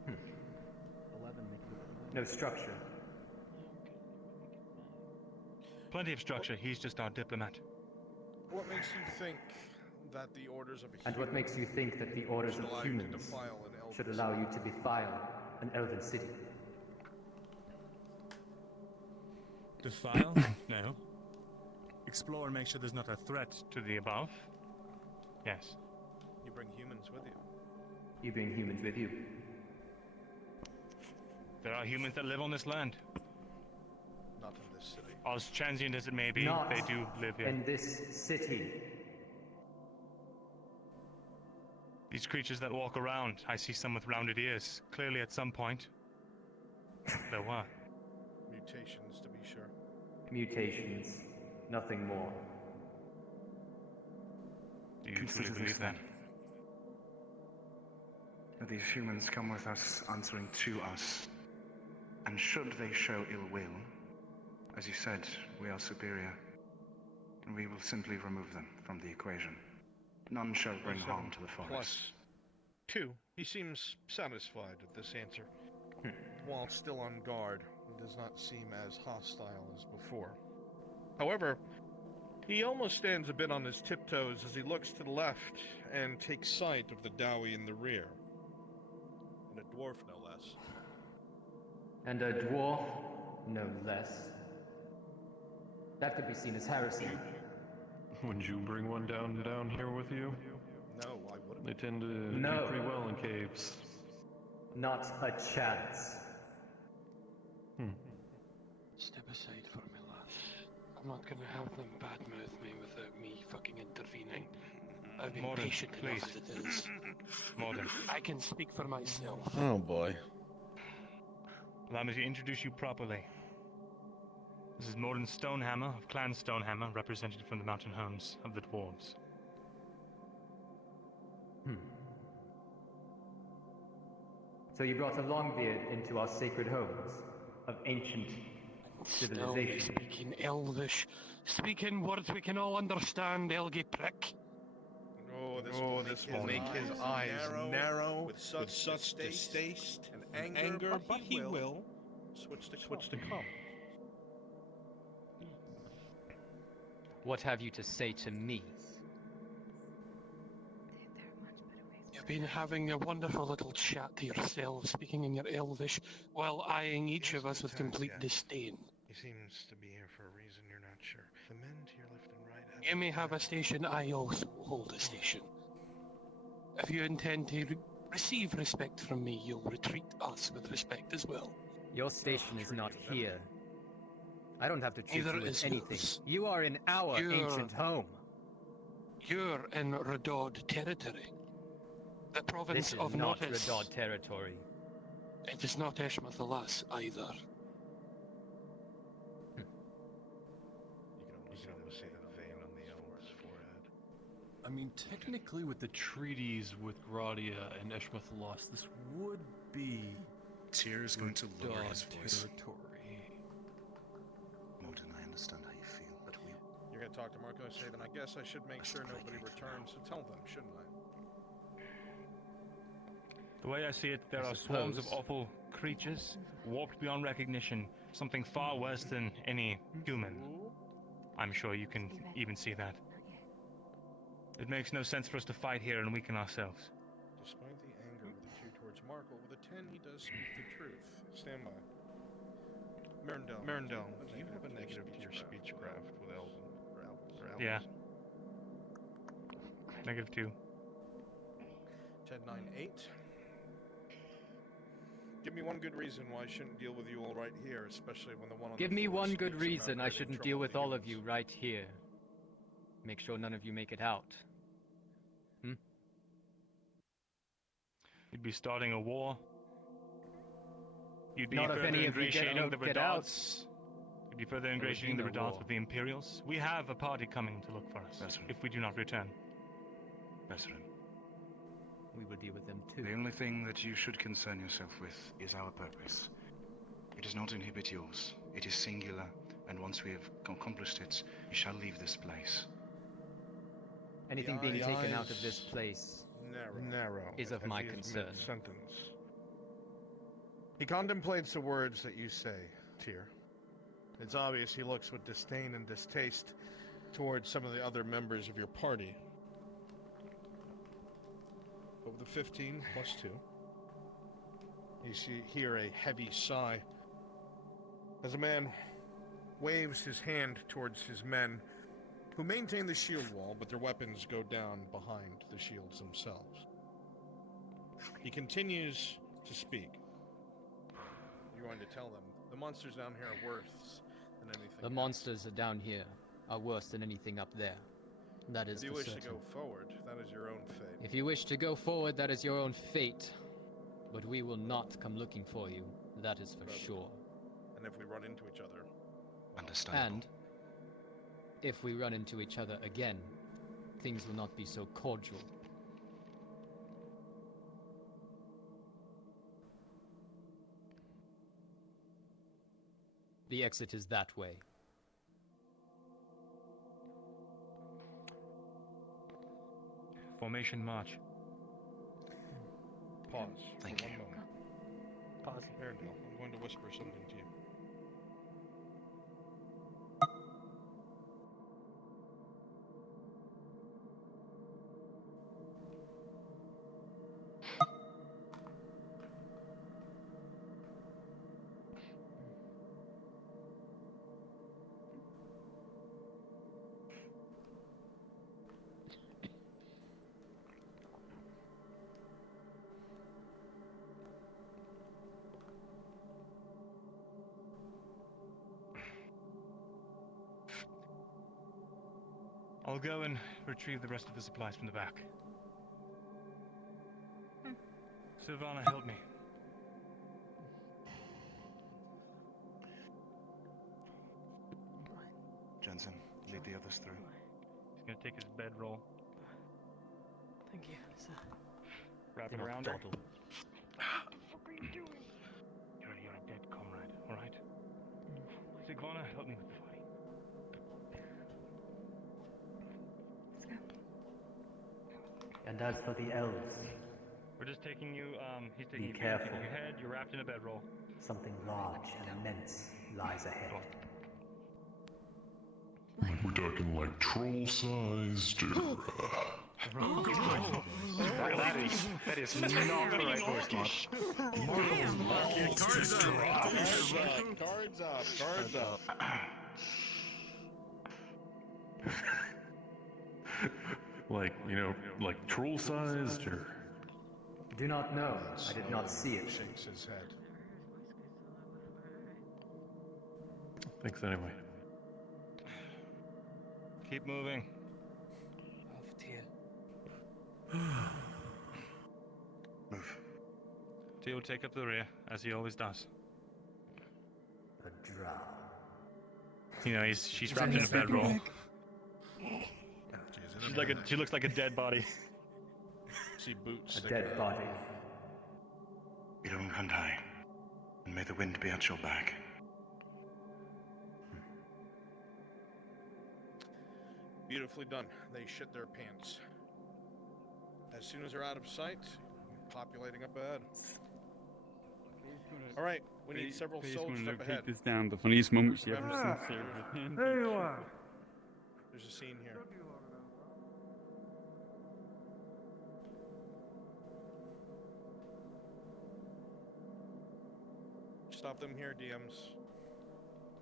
11 No structure. Plenty of structure, he's just our diplomat. What makes you think that the orders of a And what makes you think that the orders of humans should allow you to defile an elven city? Defile? No. Explore and make sure there's not a threat to the above. Yes. You bring humans with you. You bring humans with you. There are humans that live on this land. Not in this city. As transient as it may be, Not they do live here. in this city. These creatures that walk around, I see some with rounded ears. Clearly at some point, there were. Mutations, to be sure. Mutations. Nothing more. Do you truly believe that? That these humans come with us, answering to us. And should they show ill will, as you said, we are superior. And we will simply remove them from the equation. None shall bring harm to the forest. +2. He seems satisfied with this answer. While still on guard, he does not seem as hostile as before. However, he almost stands a bit on his tiptoes as he looks to the left and takes sight of the Dowie in the rear. And a dwarf, no less. And a dwarf, no less. That could be seen as heresy. Wouldn't you bring one down here with you? No, I wouldn't. They tend to No. do pretty well in caves. Not a chance. Step aside for me, lads. I'm not gonna have them badmouth me without me fucking intervening. I've been Morden, patient enough please. as it is. Morden. I can speak for myself. Oh boy. Allow me to introduce you properly. This is Morden Stonehammer of Clan Stonehammer, represented from the mountain homes of the dwarves. So you brought a Longbeard into our sacred homes of ancient civilization. Still speaking Elvish. Speaking words we can all understand, Elgy prick. Oh, this will make his eyes narrow with such distaste and anger, but he will switch to calm. What have you to say to me? You've been having a wonderful little chat to yourself, speaking in your Elvish, while eyeing each of us with complete disdain. He seems to be here for a reason you're not sure. The men to your left and right have... You may have a station, I also hold a station. If you intend to receive respect from me, you'll retreat us with respect as well. Your station is not here. I don't have to treat Neither you with is anything. yours. You are in our ancient home. You're in Redod territory. The province This is of not Notis. Redod territory. It is not Eshmathalas either. You can almost see the vein on the elf's forehead. I mean, technically with the treaties with Gradia and Eshmathalas, this would be... Tyr is going to lower his voice. Territory. Morden, I understand how you feel, but we... You're gonna talk to Marco and say, then I guess I should make sure nobody returns to tell them, shouldn't I? The way I see it, there are swarms of awful creatures, warped beyond recognition, something far worse than any human. I'm sure you can even see that. It makes no sense for us to fight here and weaken ourselves. Despite the anger with the 2 towards Markle, with a 10 he does speak the truth. Stand by. Merendel, do you have a negative to your speechcraft with Elven? Or Elves? Yeah. -2. 10, 9, 8. Give me one good reason why I shouldn't deal with you all right here, especially when the one on Give the me floor one good speaks about reason I getting shouldn't trouble deal with with all of you right here. Make sure none of you make it out. You'd be starting a war. You'd be Not if further any of you ingratiating the get out. Redards. You'd be further There would be ingratiating the no Redards war. with the Imperials. We have a party coming to look for us That's right. if we do not return. That's right. We will deal with them too. The only thing that you should concern yourself with is our purpose. It does not inhibit yours. It is singular, and once we have accomplished it, we shall leave this place. Anything being taken out of this place narrow is of as my he is concern. mid-sentence. He contemplates the words that you say, Tyr. It's obvious he looks with disdain and distaste towards some of the other members of your party. But with the 15 plus 2, you hear a heavy sigh as a man waves his hand towards his men who maintain the shield wall, but their weapons go down behind the shields themselves. He continues to speak. You're going to tell them, the monsters down here are worse than anything The monsters are down here are worse than anything up there. That is If you for wish certain. to go forward, that is your own fate. If you wish to go forward, that is your own fate. But we will not come looking for you. That is for sure. And if we run into each other, Understandable. And if we run into each other again, things will not be so cordial. The exit is that way. Formation march. pause. Thank for you. one moment. Pause. Arendelle, I'm going to whisper something to you. I'll go and retrieve the rest of the supplies from the back. Sylvana, help me. Jensen. Lead the others through. He's gonna take his bedroll, Thank you, sir. wrap it Do not around her. dawdle. What are you doing? You're a dead comrade, alright? Sigvana, help me with the body. And as for the elves, We're just taking you, he's taking be you, careful. taking your head, you're wrapped in a bedroll. Something large and immense lies ahead. We're talking like troll-sized or... Oh, good point. That is not the right voice, Mark. Cards up. Like, you know, like troll-sized or... Do not know. I did not see it. Shakes his head. Thanks anyway. Keep moving. Oh dear. Move. Theo will take up the rear, as he always does. A drow. You know, she's wrapped in a bedroll. She looks like a dead body. See boots. A dead body. Ilum Kandai, and may the wind be at your back. Beautifully done. They shit their pants. As soon as they're out of sight, populating up ahead. All right, we need several soldiers up ahead. This down. The funniest moments you ever Remember, seen. there you are. There's a scene here. Stop them here, DMs.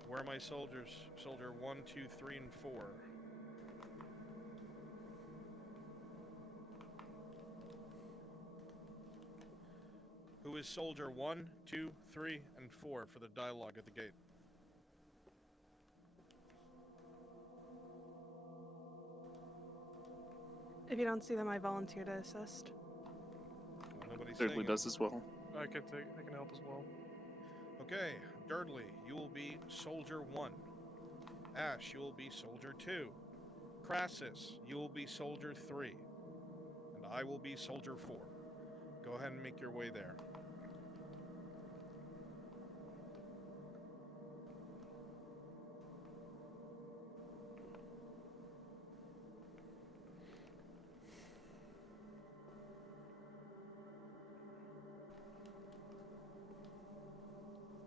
Where are my soldiers? Soldier 1, 2, 3, and 4. Who is soldier 1, 2, 3, and 4 for the dialogue at the gate? If you don't see them, I volunteer to assist. Nobody's Certainly saying does as well. I can help as well. Okay, Durdley, you will be soldier 1. Ash, you will be soldier 2. Crassus, you will be soldier 3. And I will be soldier 4. Go ahead and make your way there.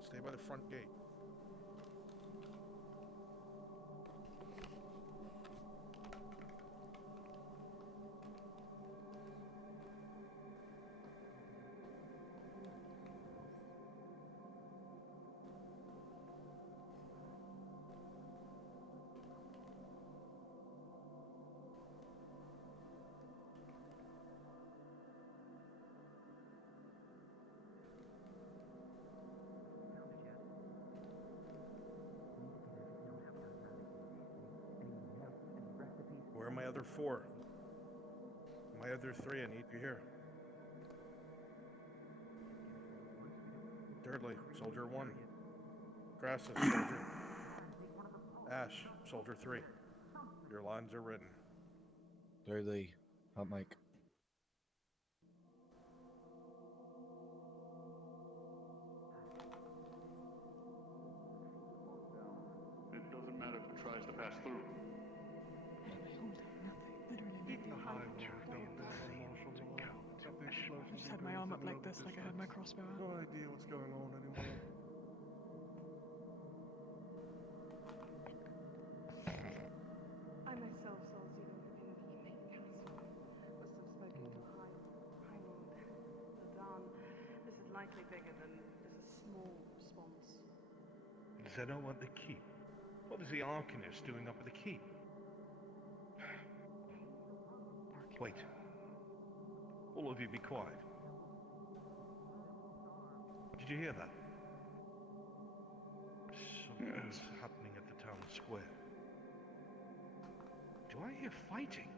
Stay by the front gate. Where are my other 4? My other 3, I need you here. Durdley, soldier 1. Crassus, soldier. Ash, soldier 3. Your lines are written. Thirdly, hot mic. It doesn't matter who tries to pass through. I just had my arm up like this, like I had my crossbow out. No idea what's going on anymore. I myself saw Zero in a fake castle. Must have spoken to High Lord Ladan. This is likely bigger than this is small response. Zeno want the keep. What is the Arcanist doing up at the keep? Wait. All of you be quiet. Did you hear that? Something's happening at the town square. Do I hear fighting?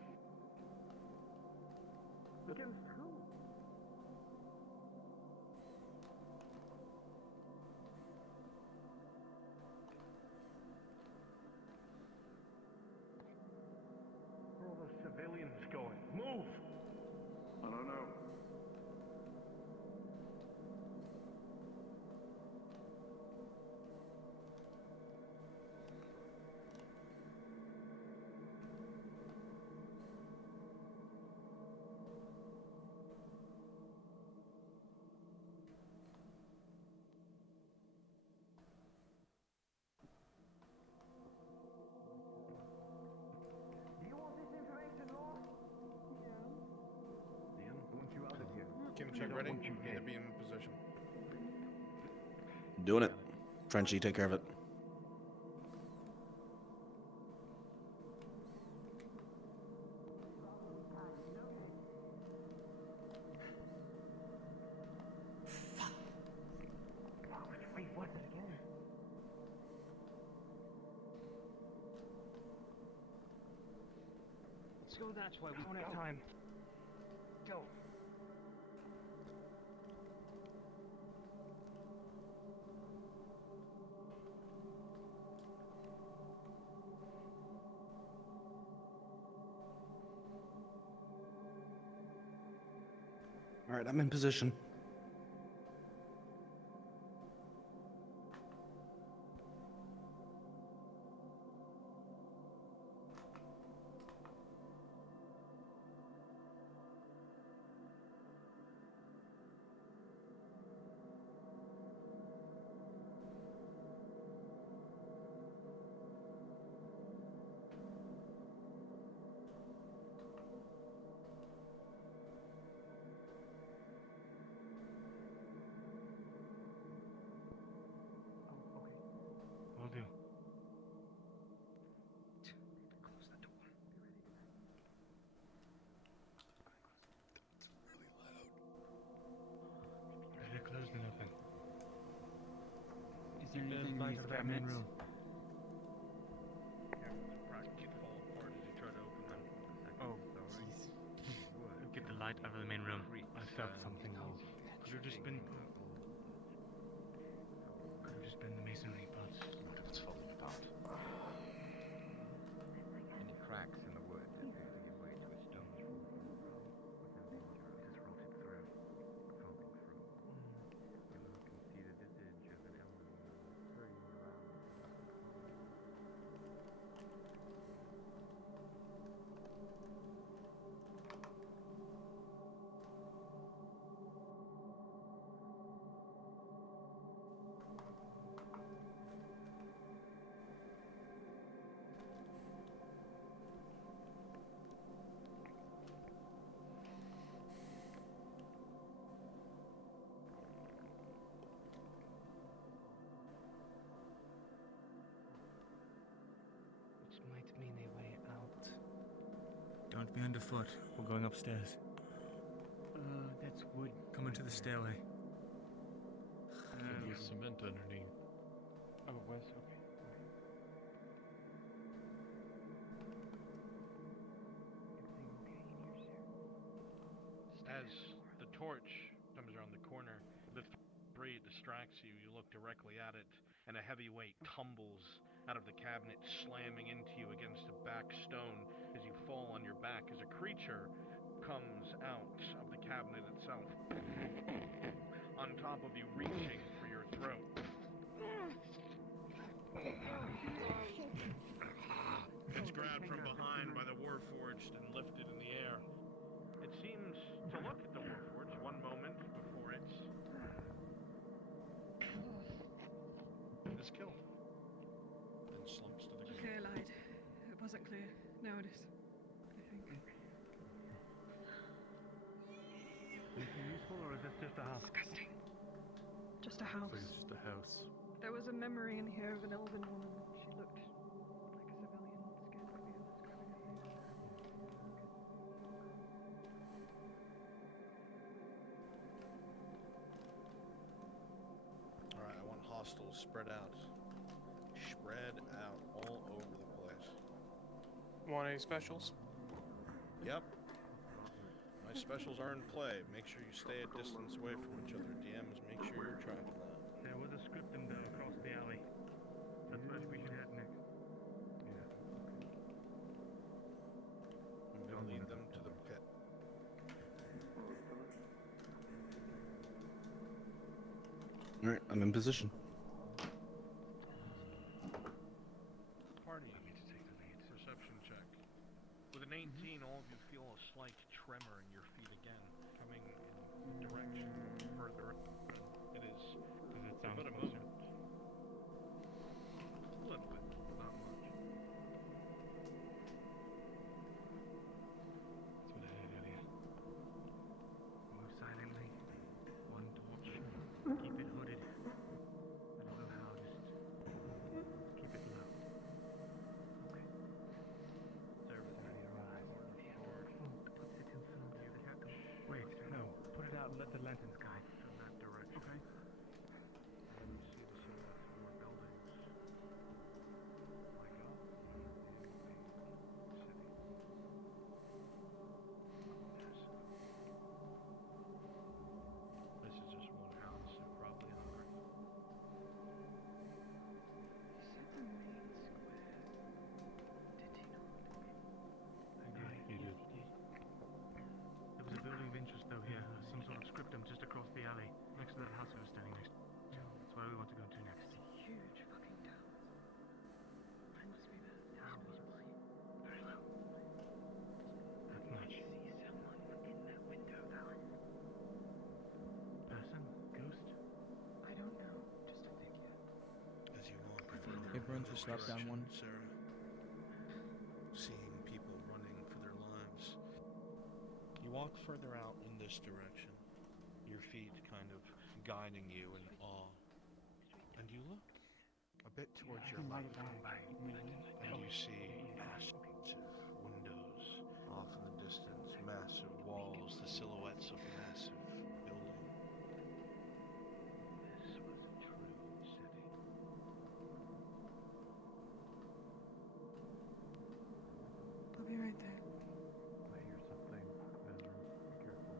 Against who? ready? Need to be in position. Doing it. Frenchie, take care of it. Wait, what? Again? Let's go that way. We don't have time. Go. All right, I'm in position. Will do. Close the door. Better close than open. Is there anything light of that main room? Oh, jeez. Get the light out of the main room. I felt something move. Could have just been. Could have just been the masonry, but what if it's falling apart? Any cracks in the wood appear to give way to a stone wall within danger of this rotted through, falling through. You look and see the visage of an elderly woman hurrying around with a bucket full of water. Which might mean a way out. Don't be underfoot. We're going upstairs. That's wood. Come into the stairway. There's cement underneath. Oh, it was? Okay. As the torch comes around the corner, the three distracts you. You look directly at it, and a heavy weight tumbles out of the cabinet, slamming into you against a back stone as you fall on your back as a creature comes out of the cabinet itself, on top of you, reaching for your throat. It's grabbed from behind by the Warforged and lifted in the air. It seems to look at the Warforged one moment before it's killed. Then slumps to the ground. Okay, I lied. It wasn't clear. Now it is. I think. Anything useful, or is this just a house? Disgusting. Just a house. It's just a house. There was a memory in here of an elven woman. She looked like a civilian, scared of me describing her face. Alright, I want hostiles spread out. Spread out all over the place. Want any specials? Yep. My specials are in play. Make sure you stay a distance away from each other. DMs, make sure you're tracking that. There was a scriptum down across the alley. That's where we should head next. I'm gonna lead them to the pit. All right, I'm in position. Party. Perception check. With an 18, all of you feel a slight tremor in your feet again, coming in direction further. It is but a moment. A little bit, not much. That's what I heard earlier. Move silently. run Just drop down one. Sarah. Seeing people running for their lives. You walk further out in this direction, your feet kind of guiding you in awe. And you look a bit towards your left, and you see massive windows off in the distance, massive walls, the silhouettes of massive buildings. This was a true city. I'll be right there. I hear something, Ezra. Be careful.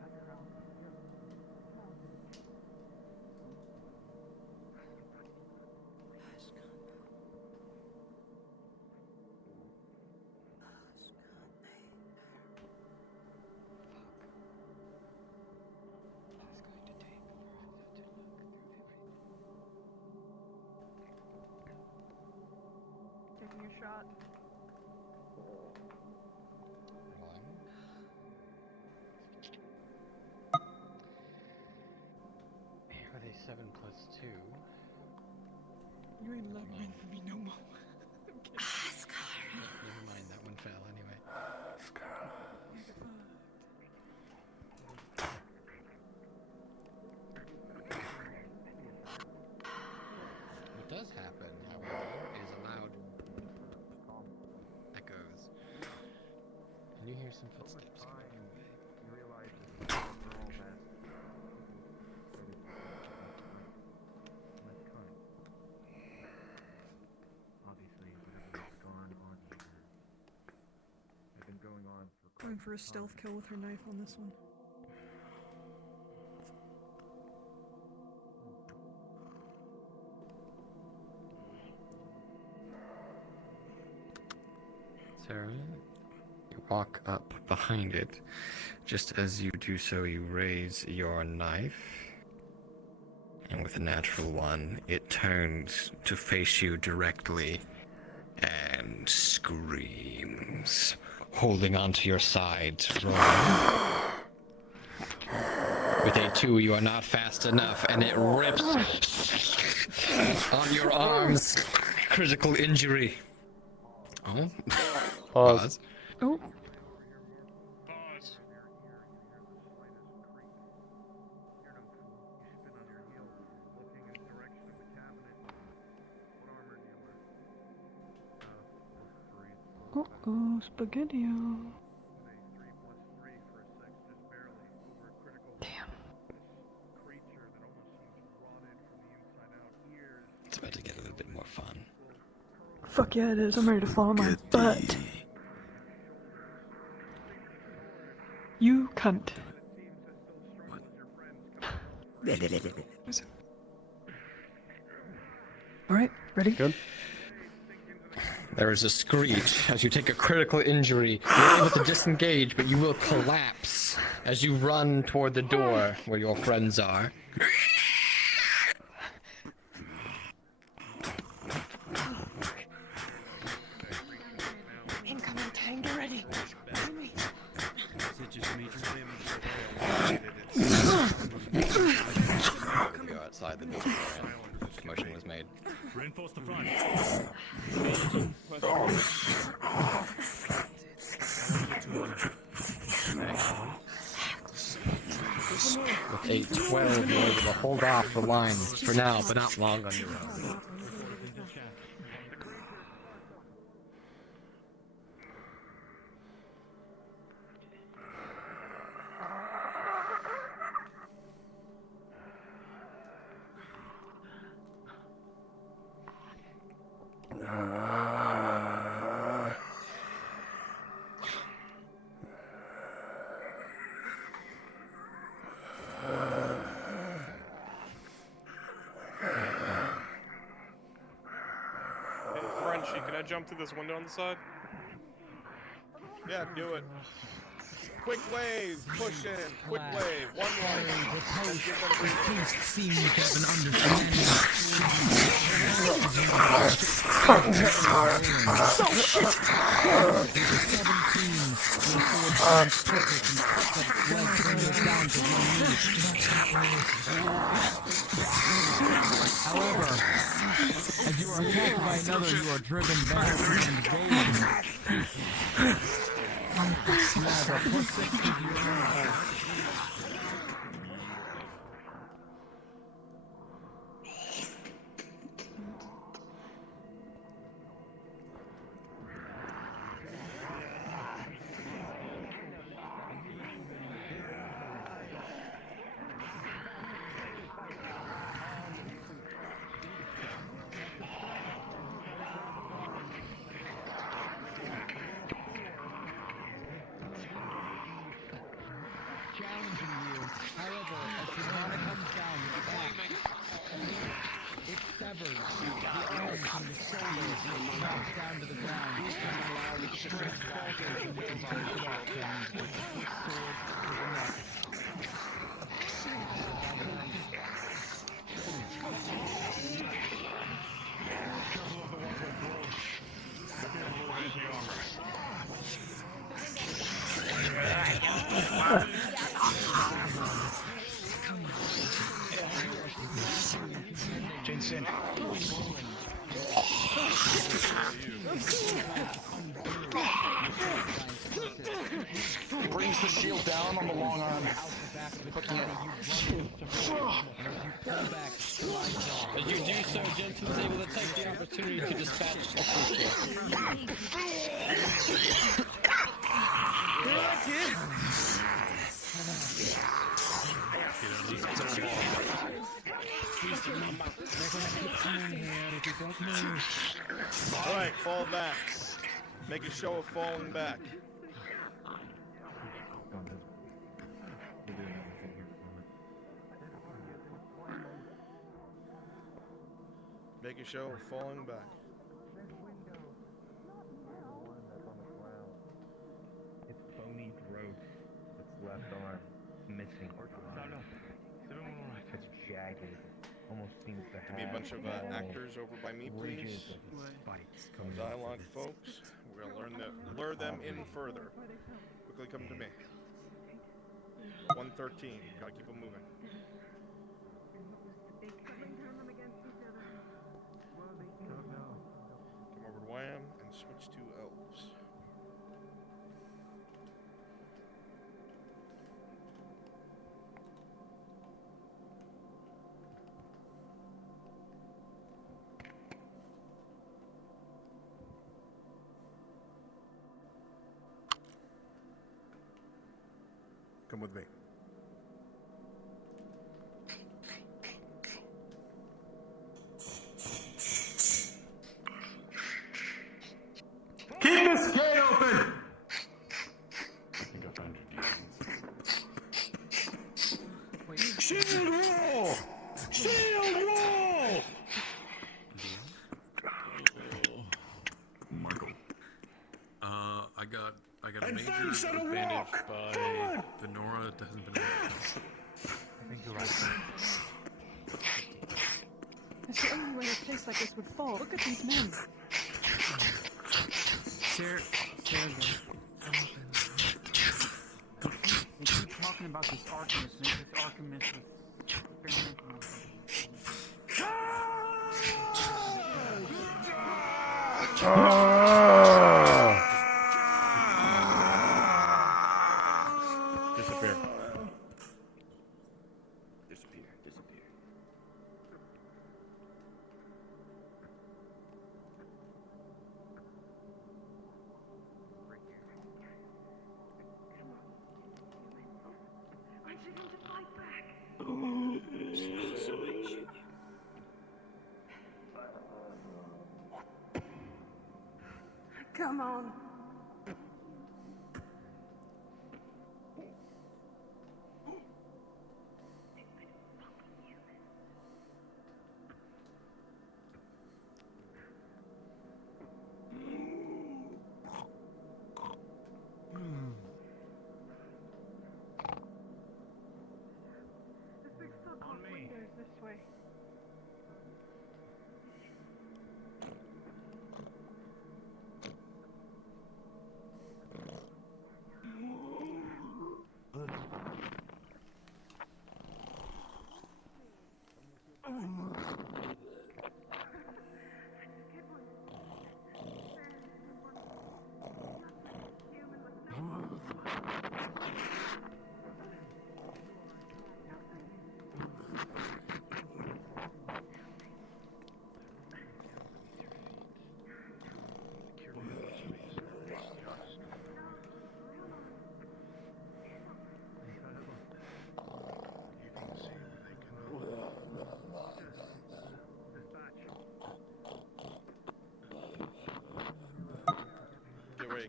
Back around. Taking a shot. With a 7 plus 2. You ain't loving me no more. Never mind, that one fell anyway. What does happen, however, is loud echoes. And you hear some footsteps coming your way. You realize that all that obviously whatever's gone on here has been going on for Going for a stealth kill with her knife on this one. Sarah, you walk up behind it. Just as you do so, you raise your knife. And with a natural one, it turns to face you directly and screams, holding onto your sides. With a 2, you are not fast enough, and it rips on your arms. Critical injury. Oh. Pause. Oh. Uh-oh, spaghetti-o. Damn. It's about to get a little bit more fun. Fuck yeah, it is. I'm ready to fall on my butt. You cunt. Alright, ready? Good. There is a screech as you take a critical injury. You're able to disengage, but you will collapse as you run toward the door where your friends are. Incoming tank, get ready. You are outside the door and commotion was made. Reinforce the front. With a 12, you're able to hold off the lines for now, but not long on your own. Hey, Frenchie, can I jump through this window on the side? Yeah, do it. Quick wave, push in, quick wave, one light. And give them breathing. Seem to have an understanding. Oh shit! However, as you are attacked by another, you are driven back and evading. Now, the +6 to your roll. Challenging you. However, as the mana comes down, the axe, it severs the arm from the shoulder and drops down to the ground. It strikes falters and you can take it off him with the quick sword to the neck. Careful of the ones with close. Might be able to evade the armor. Jensen. Brings the shield down on the long arm. Hooking it. As you do so, Jensen is able to take the opportunity to dispatch the creature. Alright, fall back. Make a show of falling back. Make a show of falling back. Its bony growth, its left arm, missing. It's jagged. Almost seems to have. Give me a bunch of actors over by me, please. Dialogue, folks. We're gonna lure them in further. Quickly come to me. 113. Gotta keep them moving. Come over to Wham and switch to elves. Come with me. Keep this gate open! Shield roll! Shield roll! Marco. I got a major Advance and a advantage walk! by Forward! Venora. That hasn't been. I think you're right. That's the only way a place like this would fall. Look at these men. Sarah, they keep talking about this alchemist, and this alchemist is experimenting on something. Disappear. Disappear. Disappear. Aren't you going to fight back? Come on. This big circle of windows this way.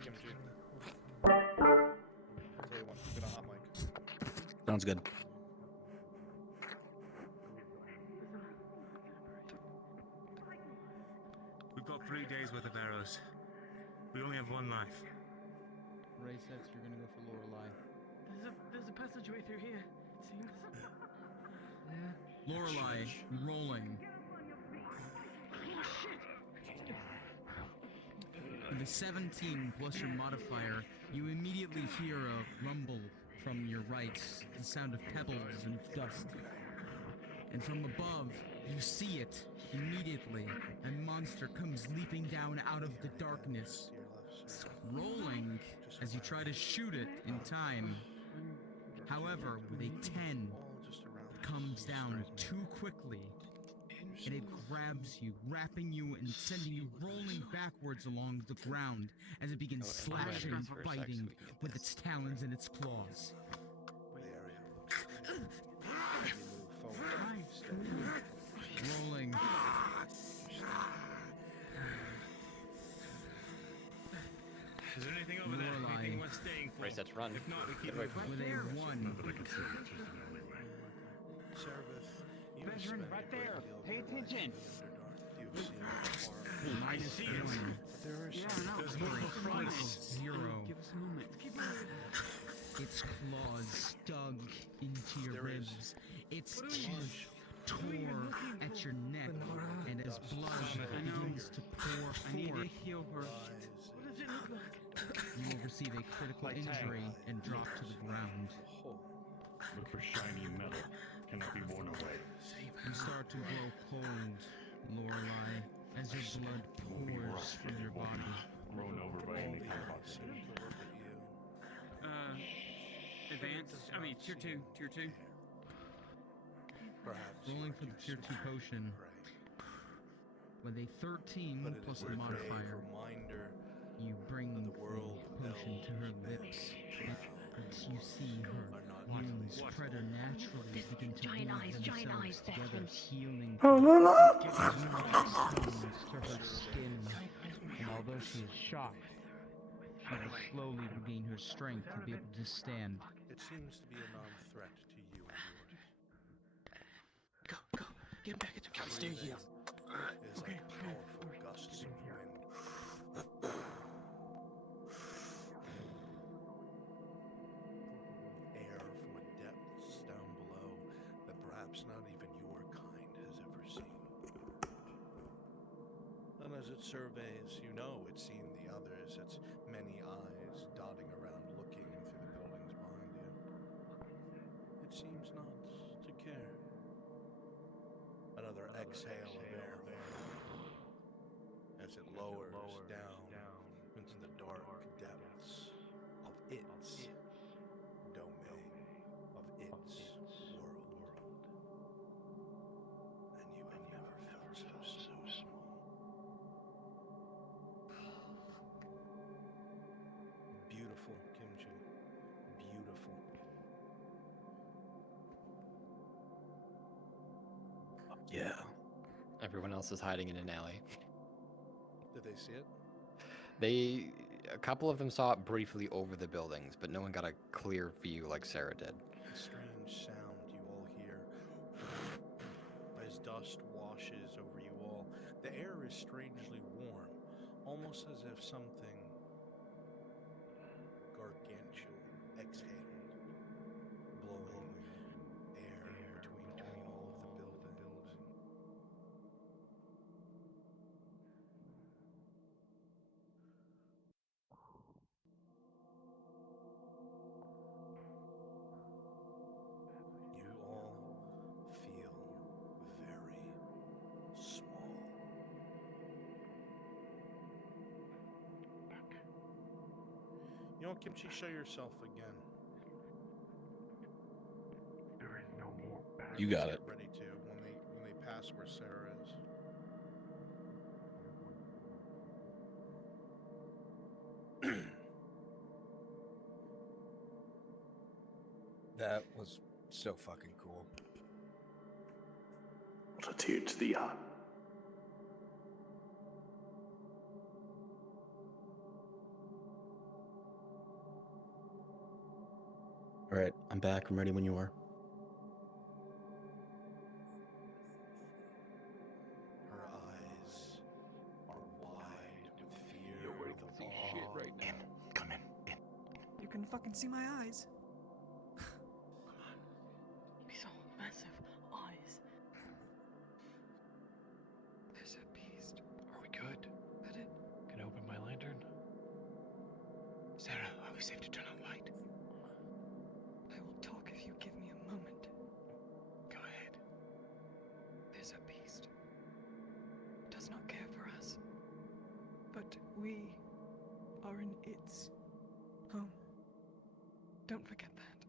Kimchi. I'll tell you what, get a hot mic. Sounds good. We've got 3 days worth of arrows. We only have one life. Ray says you're gonna go for Lorelei. There's a passageway through here, it seems. Lorelei, rolling. With a 17 plus your modifier, you immediately hear a rumble from your right, the sound of pebbles and dust. And from above, you see it immediately. A monster comes leaping down out of the darkness, rolling as you try to shoot it in time. However, with a 10, it comes down too quickly, and it grabs you, wrapping you and sending you rolling backwards along the ground as it begins slashing and biting with its talons and its claws. Rolling. Is there anything over there? Anything worth staying for? Reset's run. If not, we keep Get away moving. from With a 1. Servith, you have Veteran, spent right a great there. deal of Pay your life attention. in the Underdark. You've seen horror. I see it. There are some There's more fronts. 0. Give us a moment. Keep moving. Its claws dug into your ribs. Its teeth tore at your neck, and as blood begins to pour I need to forth, heal her. What does it look like? you will receive a critical injury and drop to the ground. Look for shiny metal. Cannot be worn away. You start to grow cold, Lorelei, as your blood pours from your body. Thrown over by any kind of oxygen. Advanced. I mean, tier 2. Tier 2. Perhaps Rolling for the tier 2 potion. With a 13 plus the modifier, you bring the potion to her lips. As you see her wounds preternaturally begin to weave themselves together, healing stones to her skin. And although she is shocked, she will slowly regain her strength to be able to stand. It seems to be a non-threat to you and yours. Go. Get back into the stay here. Is like powerful gusts of wind. Air from a depths down below that perhaps not even your kind has ever seen. And as it surveys, you know it's seen the others, its many eyes dotting around looking through the buildings behind you. It seems not to care. Another exhale of air as it lowers down into the dark depths of its domain, of its world. And you have never felt so small. Beautiful, Kimchi. Beautiful. Yeah. Everyone else is hiding in an alley. Did they see it? A couple of them saw it briefly over the buildings, but no one got a clear view like Sarah did. A strange sound you all hear as dust washes over you all. The air is strangely warm, almost as if something gargantuan exhaled, blowing air between all of the buildings. You all feel very small. You know, Kimchi, show yourself again. There is no more back. You got it. Get ready to when they pass where Sarah is. That was so fucking cool. What a tear to the eye. I'm back. I'm ready when you are. Her eyes are wide with fear. You're waiting to see shit right now. Come in. You can fucking see my eyes. These are massive eyes. There's a beast. Are we good? That it. Can I open my lantern? Sarah, are we safe to turn on light? I will talk if you give me a moment. Go ahead. There's a beast. It does not care for us. But we are in its home. Don't forget that.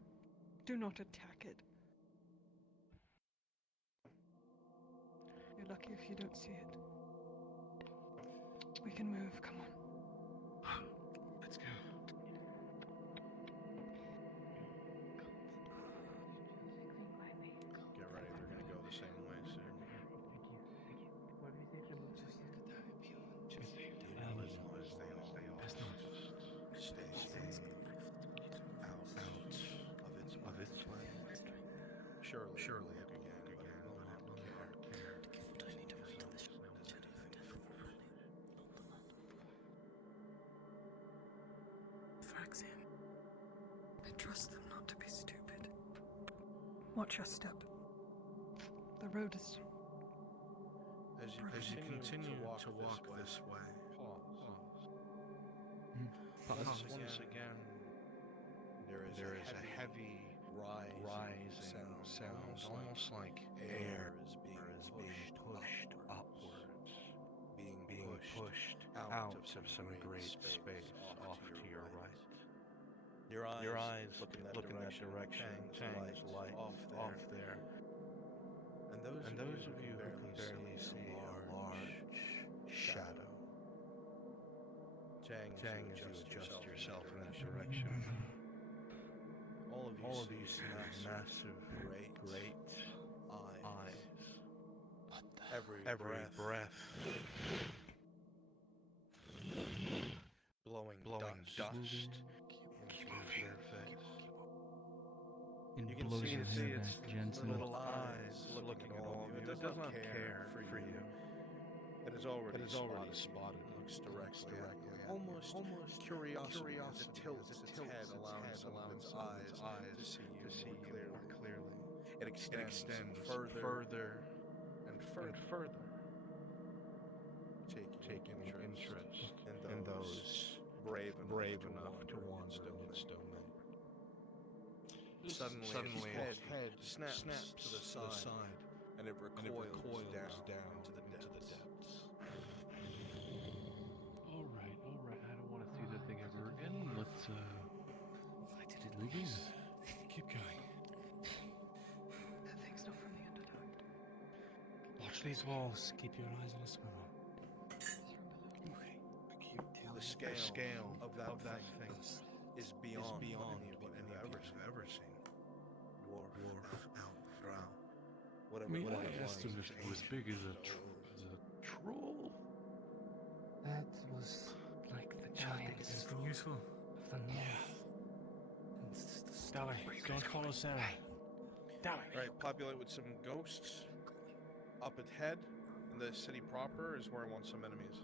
Do not attack it. You're lucky if you don't see it. We can move, come on. Let's go. Get ready, they're gonna go the same way soon. As long as they all stay out of its way. Surely it will look again, but it will not care. Do I need to wait till this Thraxim. I trust them not to be stupid. Watch your step. The road is... As you continue to walk this way, pause. Once again, there is a heavy rising sound, almost like air is being pushed upwards, being pushed out of some great space off to your right. Your eyes look in that direction. Chang's light off there. And those of you who can barely see a large shadow. Chang, as you adjust yourself in that direction, all of you see massive, great eyes. Every breath blowing dust into their face. You can see its little eyes looking at all of you. It does not care for you. It is already spotted. Looks directly at you. Almost curiosity as it tilts its head, allowing some of its eyes to see you more clearly. It extends further and further, taking interest in those brave enough to wander in its domain. Suddenly, its head snaps to the side, and it recoils down into the depths. Alright. I don't want to see that thing ever again. Let's, Why did it moving. leave? Keep going. That thing's not from the Underdark. Watch these walls. Keep your eyes on a swivel. The scale of that thing is beyond what any of you have ever seen. Dwarf, elf, drow, whatever. I asked him if it was big as a troll. That was like the giants Anything useful? of the north. Dolly, don't follow Sarah. Dolly. Right, populate with some ghosts. Up ahead, in the city proper, is where I want some enemies.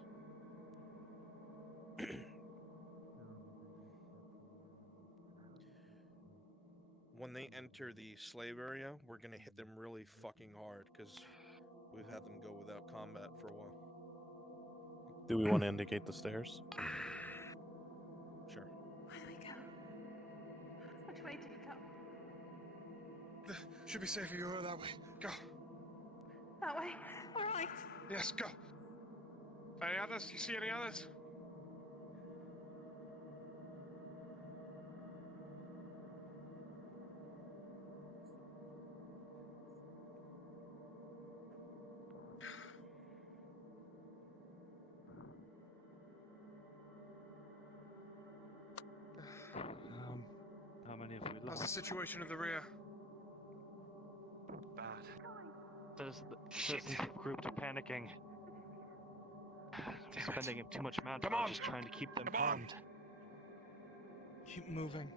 When they enter the slave area, we're gonna hit them really fucking hard, because we've had them go without combat for a while. Do we want to indicate the stairs? Sure. Where do we go? Which way do we go? Should be safer you go that way. Go. That way? Alright. Yes, go. Any others? You see any others? How many have we How's the lost? situation in the rear? Bad. Citizens group are panicking. Spending too much manpower just trying to keep them armed. Keep moving.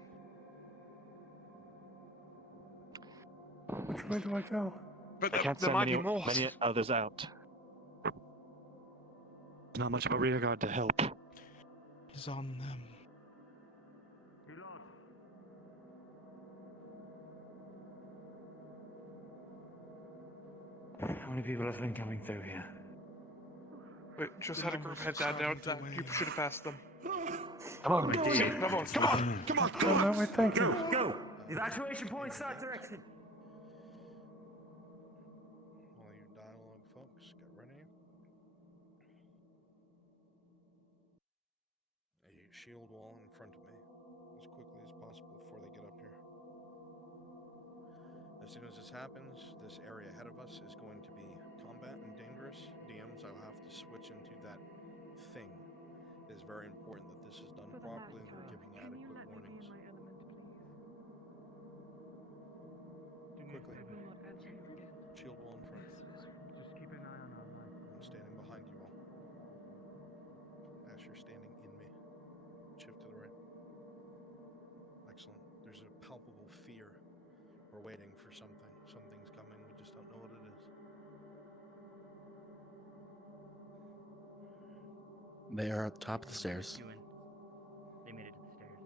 Which way do I go? But I can't there send might many, be more. many others out. There's not much of a rear guard to help. Is on them. How many people have been coming through here? Wait, just had a group head down there. You should have passed them. Come on, Sí, vamos. Come on! Come on! Come on, that way, thank you. Go! Evacuation point, start direction! While you dialogue, folks, get ready. A shield wall in front of me, as quickly as possible before they get up here. As soon as this happens, this area ahead of us is going to be combat and dangerous. DMs, I'll have to switch into that thing. It is very important that this is done properly and we're giving adequate warnings. Quickly. Shield wall in front. Just keep an eye on our line. I'm standing behind you all. As you're standing in me. Shift to the right. Excellent. There's a palpable fear. We're waiting for something. Something's coming. We just don't know what it is. They are at the top of the stairs. They made it to the stairs.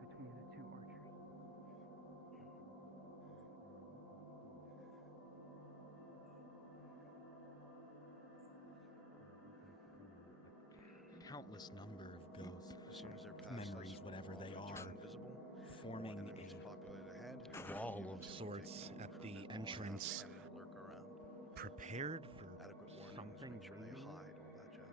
Between the two archers. Countless number of ghosts, As soon as they're past memories, us, whatever they turn are, invisible. forming Enemies populate ahead. a wall of DMs will sorts take at from the their ball entrance, and lurk around. prepared for Adequate warnings, something make sure they really. hide, all that jazz.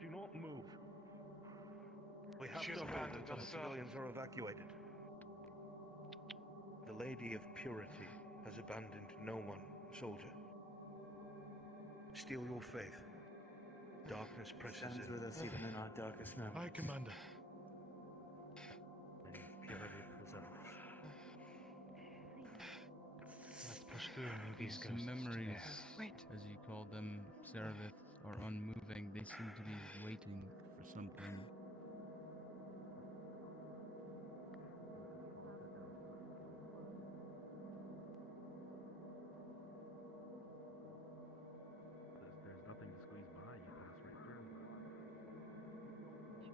Do not move. We have She's to hold abandoned until the us, civilians are evacuated. The Lady of Purity has abandoned no one, soldier. Steel your faith. Darkness presses Stands in. with us even in our darkest moments. Aye, Commander. Purity preserves. Let's push through and move these These ghosts. memories, Wait. as you call them, Seraph, are unmoving. They seem to be waiting for something. There's nothing to squeeze by. You pass right through.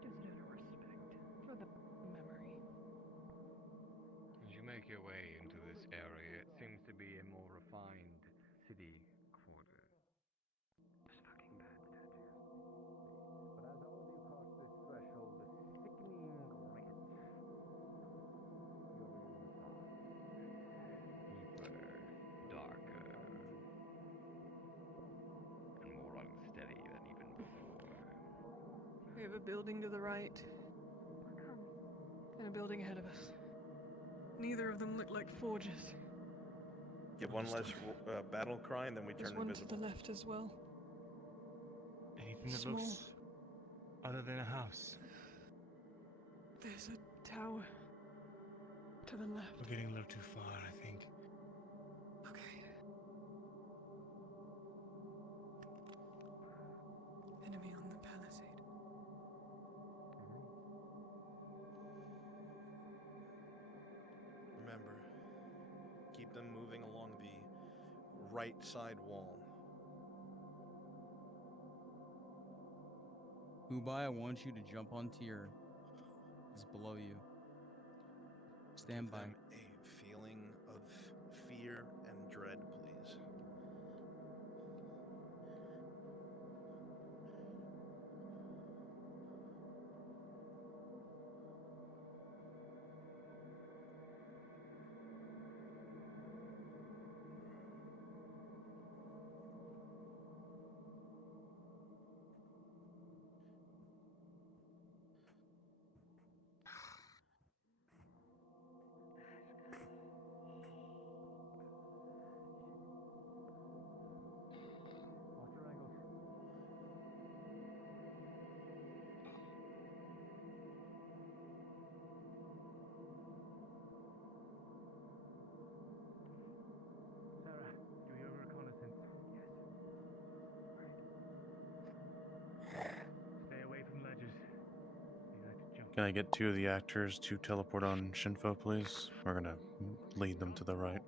She does it out of respect for the memory. As you make your way into this area, it seems to be a more refined city quarter. This fucking bad statue. But as all of you cross this threshold, a sickening grit. You're inside. Deeper, darker, and more unsteady than even before. We have a building to the right. And a building ahead of us. Neither of them look like forges. Give one less battle cry and then we There's turn one invisible. to the left as well. Anything that Small. looks other than a house. There's a tower to the left. We're getting a little too far, I think. Okay. Enemy on the palisade. Remember, keep them moving along the right side wall. Ubai, I want you to jump onto your... It's below you. Stand by. Them a feeling of fear and dread, please. Sarah, do you have reconnaissance? Yes. Stay away from ledges. You like to jump. Can I get 2 of the actors to teleport on Shinfo, please? We're gonna lead them to the right.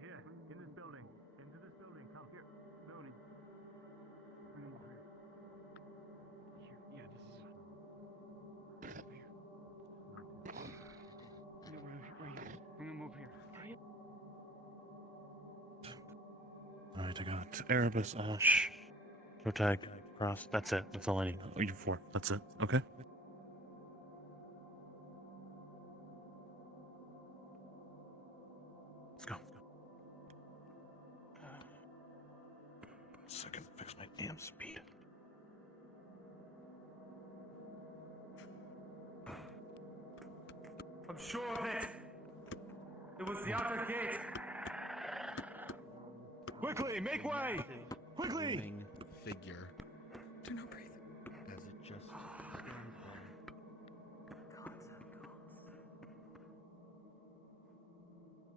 Here, in this building. Into this building. Come here. Building. Bring him over here. Yeah, this is. Bring him over here. Alright, I got Erebus, Ash, Protag, Cross. That's it. That's all I need. Oh, you 4. That's it. Okay. Let's go. Second, fix my damn speed. I'm sure of it. It was the outer gate. Quickly, make way! Quickly! Moving figure. Do not breathe. As it just stands there.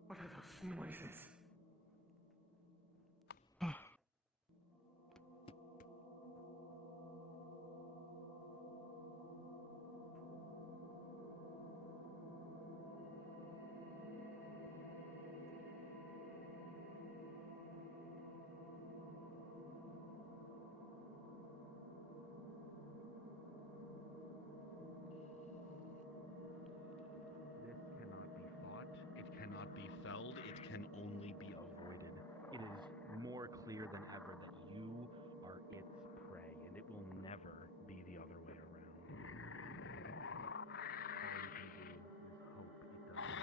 What are those noises? This cannot be fought, it cannot be felled, it can only be avoided. It is more clear than ever that you are its prey, and it will never be the other way around. All you can do is hope it doesn't.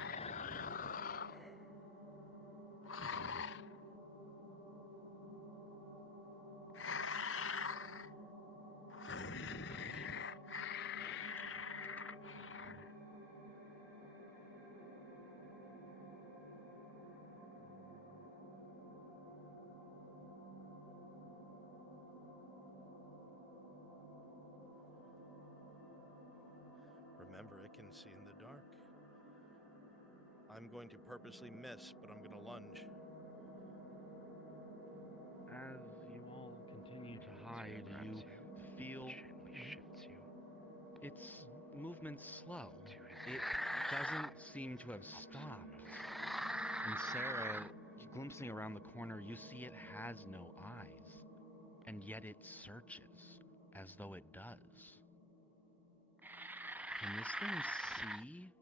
Remember, it can see in the dark. I'm going to purposely miss, but I'm going to lunge. As you all continue to hide, you feel its movement slow. It doesn't seem to have stopped. And Sarah, glimpsing around the corner, you see it has no eyes, and yet it searches as though it does. Can this thing see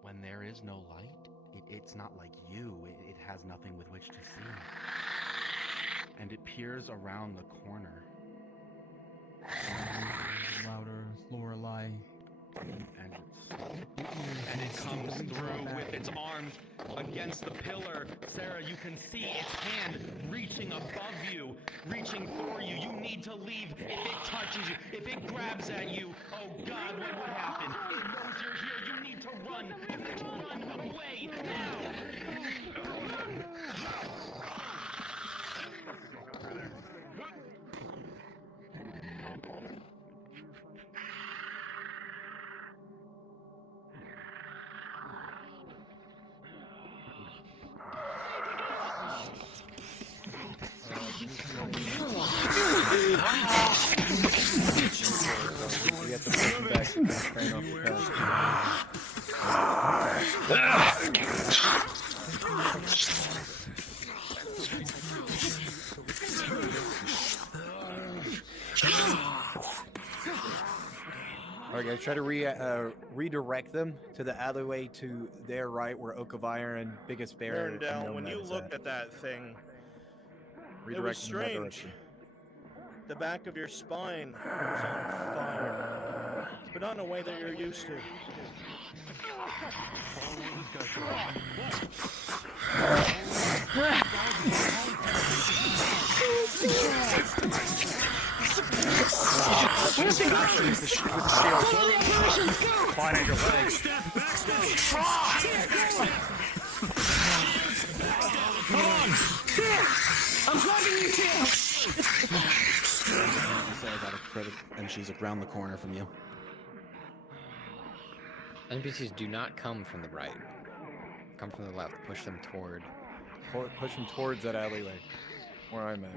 when there is no light? It's not like you. It has nothing with which to see. And it peers around the corner. Louder, slower lie. And it comes through with its arms against the pillar. Sarah, you can see its hand reaching above you, reaching for you. You need to leave if it touches you, if it grabs at you. Oh God, what would happen? It knows you're here. You need to run. You need to run away now. We have to push him back to train off the Alright Alright guys, try to redirect them to the alleyway to their right where Oak of Iron, Biggest Bear, and Arendelle, when Nomad you is looked at that thing, it was Redirect them in that strange. direction. The back of your spine was on fire, but not in a way that you're used to. Where's the Follow the apparitions, go! Fine, Angel, legs. Come on! I'm driving you, Tim! Sarah got a credit, and she's around the corner from you. NPCs do not come from the right. Come from the left. Push them toward. Push them towards that alleyway, where I'm at.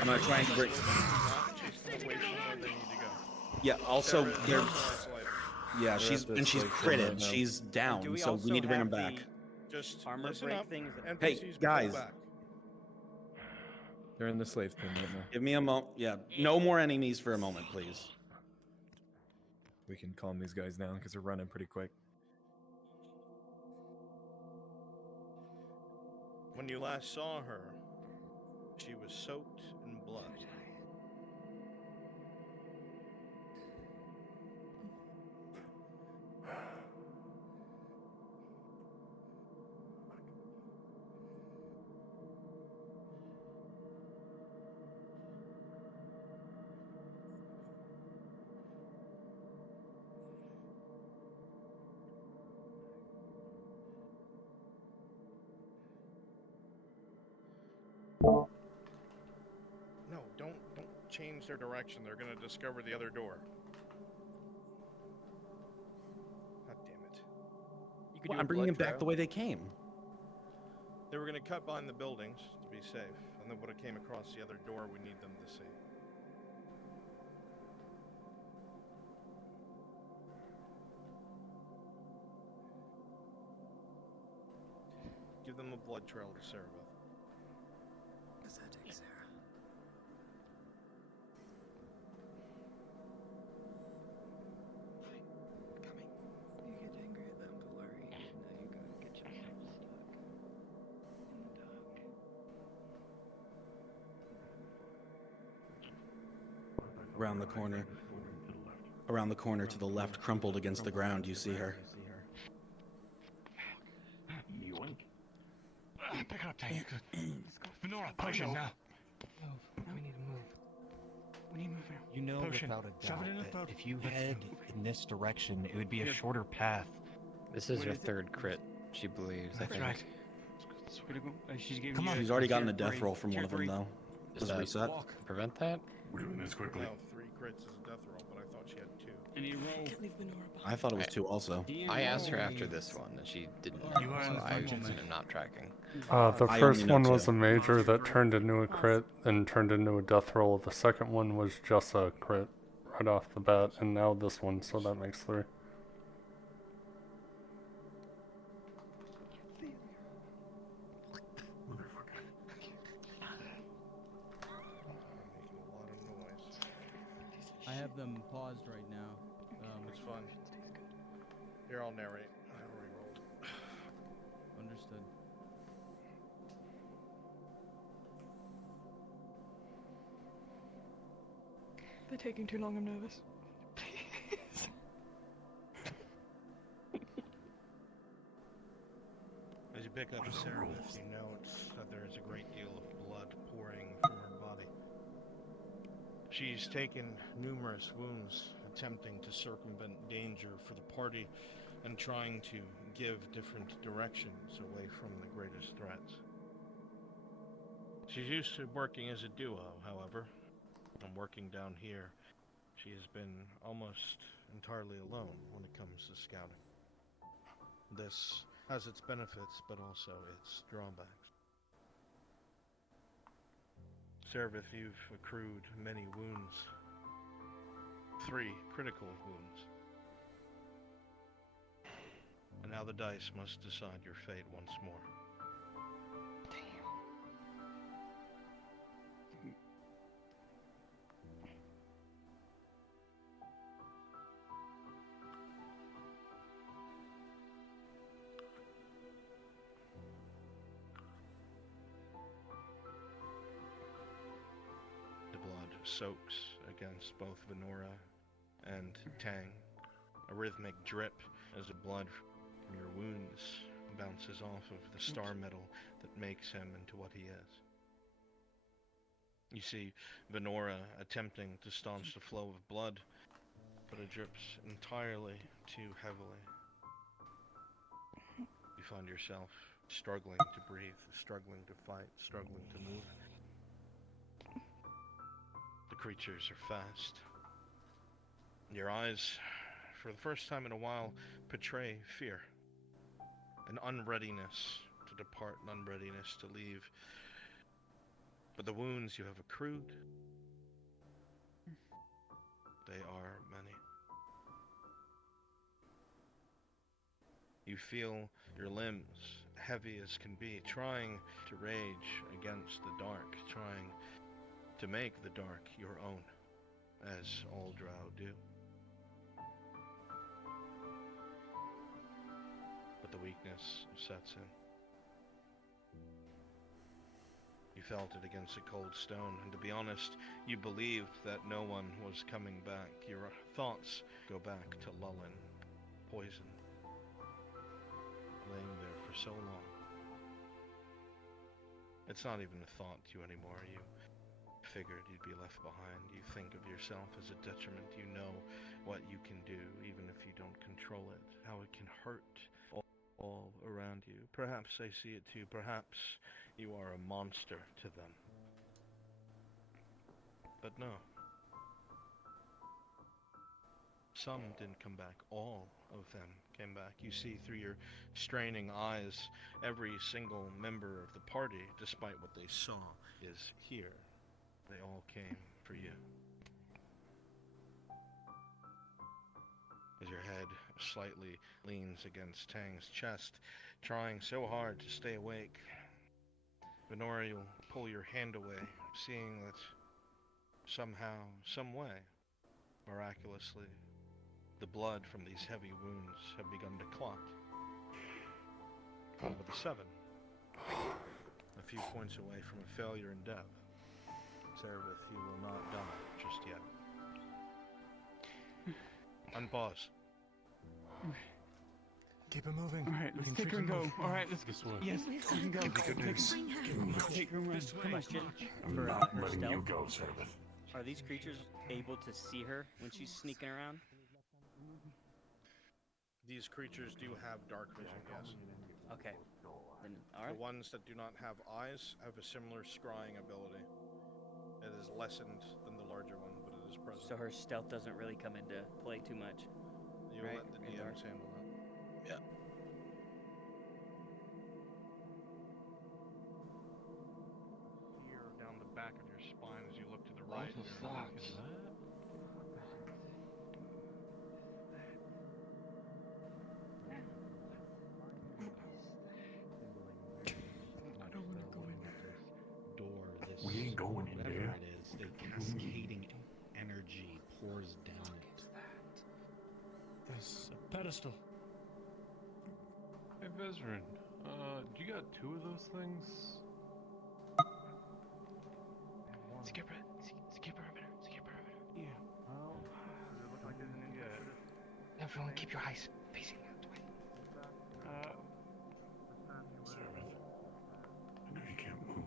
I'm gonna try and bring. Yeah. Also, they're. Yeah, she's critted. She's down, so we need to bring them back. Just armor listen break up. things. Hey, NPCs will guys. go back. They're in the slave pen right now. Give me a moment. Yeah, no more enemies for a moment, please. We can calm these guys down because they're running pretty quick. When you last saw her, she was soaked in blood. No, don't change their direction. They're gonna discover the other door. God damn it. You could Well, do I'm a bringing blood them back trail. the way they came. They were gonna cut behind the buildings to be safe, and then when it came across the other door, we need them to see. Give them a blood trail to Sarah. Pathetic, Sarah. You get angry at them, Malorien. Now you go get yourself stuck in the dark. Around the corner. Around the corner to the left, crumpled against the ground, you see her. Yoink. Pick it up, Tank. Venora, potion now. Move. We need to move. We need to move here. You know Potion. without a Shove doubt it in the that throat. if you Let's head in this direction, it would be a shorter path. This is What your is it? third crit, she believes. I That's think. right. She's giving Come on. She's already gotten a death roll from one of them, though. Does Does it that reset? prevent that? We're doing this quickly. No, 3 crits is a death roll, but I thought she had 2. And you roll. Can't leave Venora behind. I thought it was 2 also. I asked her after this one, and she didn't. You are in so the I moment. am not tracking. The I first only know one was 2. a major that turned into a crit and turned into a death roll. The second one was just a crit right off the bat, and now this one, so that makes 3. I have them paused right now. It's fun. Here, I'll narrate. I already rolled. Understood. They're taking too long. I'm nervous. Please. As you pick up Sarah, you note that there is a great deal of blood pouring from her body. She's taken numerous wounds attempting to circumvent danger for the party and trying to give different directions away from the greatest threats. She's used to working as a duo, however, and working down here, she has been almost entirely alone when it comes to scouting. This has its benefits, but also its drawbacks. Servith, you've accrued many wounds. 3 critical wounds. And now the dice must decide your fate once more. The blood soaks against both Venora and Tang. A rhythmic drip as the blood from your wounds bounces off of the star metal that makes him into what he is. You see Venora attempting to staunch the flow of blood, but it drips entirely too heavily. You find yourself struggling to breathe, struggling to fight, struggling to move. The creatures are fast. Your eyes, for the first time in a while, portray fear. An unreadiness to depart, an unreadiness to leave. But the wounds you have accrued, they are many. You feel your limbs heavy as can be, trying to rage against the dark, trying to make the dark your own, as all drow do. But the weakness sets in. You felt it against a cold stone, and to be honest, you believed that no one was coming back. Your thoughts go back to Lullin, poison, laying there for so long. It's not even a thought to you anymore. You figured you'd be left behind. You think of yourself as a detriment. You know what you can do, even if you don't control it, how it can hurt all around you. Perhaps they see it too. Perhaps you are a monster to them. But no. Some didn't come back. All of them came back. You see through your straining eyes, every single member of the party, despite what they saw, is here. They all came for you. As your head slightly leans against Tang's chest, trying so hard to stay awake, Venora, you'll pull your hand away, seeing that somehow, some way, miraculously, the blood from these heavy wounds have begun to clot. With a 7, a few points away from a failure and death. Servith, you will not die just yet. Unpause. Keep it moving. Alright, let's take her and go. Alright, let's This way. Yes, we can go. Good news. Take her and Question I'm for not her letting stealth. you go, Servith. Are these creatures able to see her when she's sneaking around? These creatures do have dark vision, yes. Okay. Then, alright. The ones that do not have eyes have a similar scrying ability. It is lessened than the larger one, but it is present. So her stealth doesn't really come into play too much. You right? let the In dark? DMs handle that. Yeah. Here, down the back of your spine as you look to the right. What the fuck is that? I don't want to go in this door, this We ain't going in whatever there. it is, the cascading energy pours down it. There's a pedestal. Hey, Vezrin, you got 2 of those things? Secure perimeter. Yeah. Well, does it look like there's an entrance to this? Everyone keep your eyes facing that way. Servith, I know you can't move.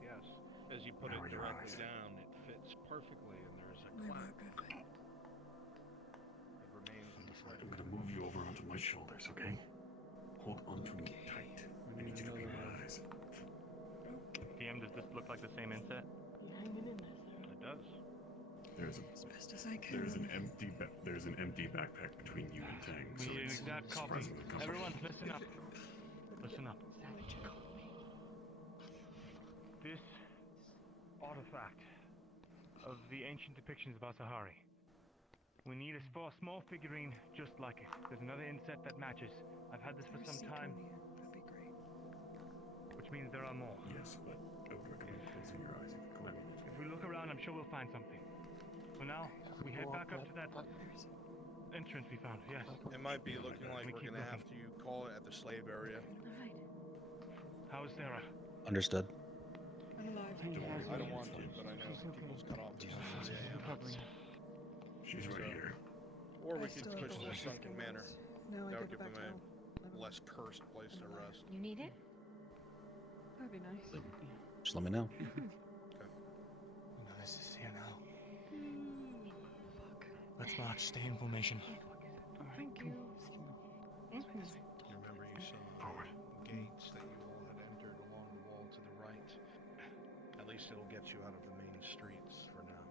Yes. As you put Narrow it your directly eyes. down, it fits perfectly, and there's a clap. Alright, I'm gonna move you over onto my shoulders, okay? Hold onto me tight. I need you to be my eyes. DM, does this look like the same inset? You hanging in there, Sarah? It does. There's an empty backpack between you and Tang. We So need an it's exact copy. surprisingly comfortable. Everyone, listen up. Listen up. This artifact of the ancient depictions of Asahari. We need a small figurine just like it. There's another inset that matches. I've had this for some time. That'd be great. Which means there are more. Yes, but I would recommend closing your eyes if you could. If we look around, I'm sure we'll find something. So now, we head back up to that entrance we found, yes. It might be looking like We we're keep gonna have looking. to call it at the slave area. How is Sarah? Understood. I'm alive. I don't want to, but I know people's cut off till 3 a.m. She's right here. Or we I could still have push the to the horses sunken going. manor. No, I That would give give it them back a less cursed place to rest. You need it? That'd be nice. Just let me know. No, this is here now. Let's march. Stay in formation. Thank you. You remember you saw gates that you all had entered along the wall to the right. At least it'll get you out of the main streets for now.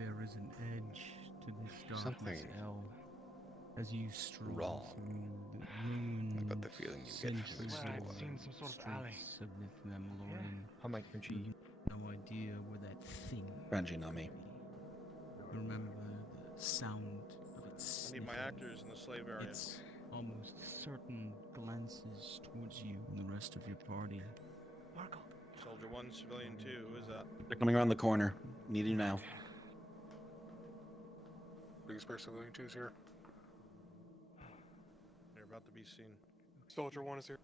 There is an edge to this darkness, Something L. As you stroll wrong through the ruined, about the feeling you get from this Well, door. I'd seen some sort of alley. streets of Nythmamalorien. How am I crunchy? No idea where that thing. Crunchy, not me. Remember the sound of its I need my sniffing. actors in the slave area. Its almost certain glances towards you and the rest of your party. Soldier 1, Civilian 2, who is that? They're coming around the corner. Need you now. Please, Civilian 2's here. They're about to be seen. Soldier 1 is here.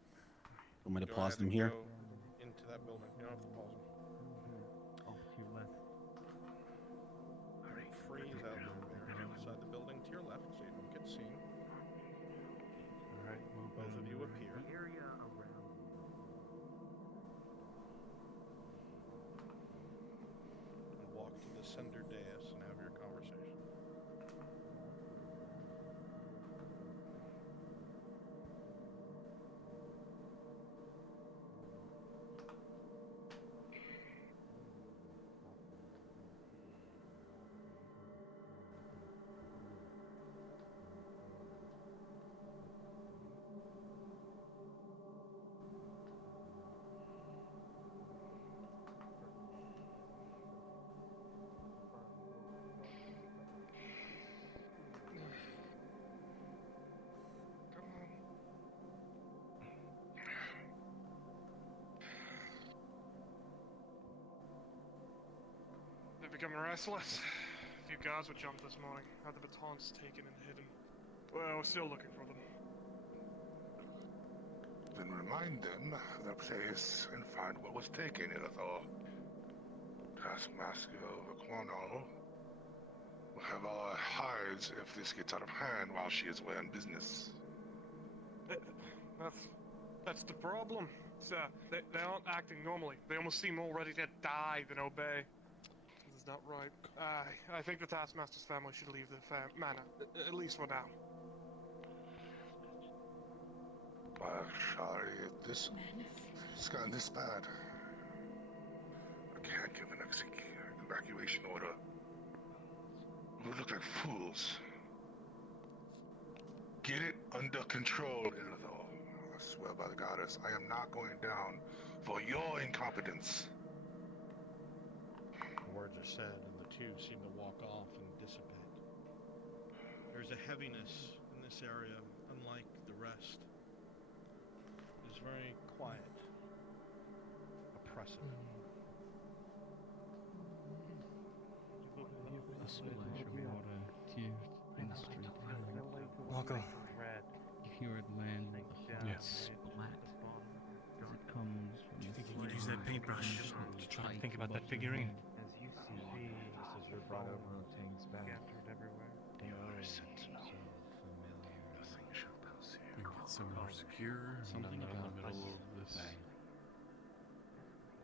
Want me to Go pause ahead them and here? go into that building. You don't have to pause them. Oh, to your left. Freeze out there inside the building to your left so you don't get seen. Alright, move Both of you appear. area around And walk to the center dais and have your conversation. They're becoming restless. A few guards were jumped this morning. Had the batons taken and hidden. Well, we're still looking for them. Then remind them of the place and find what was taken, Ilithor. Taskmaster Cornell will have our hides if this gets out of hand while she is away on business. That's the problem, sir. They aren't acting normally. They almost seem more ready to die than obey. This is not right. I think the Taskmaster's family should leave the manor, at least for now. Sorry, it's gotten this bad. I can't give an evacuation order. We look like fools. Get it under control, Ilithor. I swear by the goddess, I am not going down for your incompetence. The words are said, and the two seem to walk off and dissipate. There's a heaviness in this area, unlike the rest. It's very quiet, oppressive. A splash of water tears in the street. Marco. You hear it land with a hard splat as it comes from Do you think the you could use that paintbrush to try and think about that figurine? As you see, just as you're brought over on Tang's back, scattered everywhere. There are sentinels. Nothing shall pass here. Get somewhere secure. Something in about the middle this of this.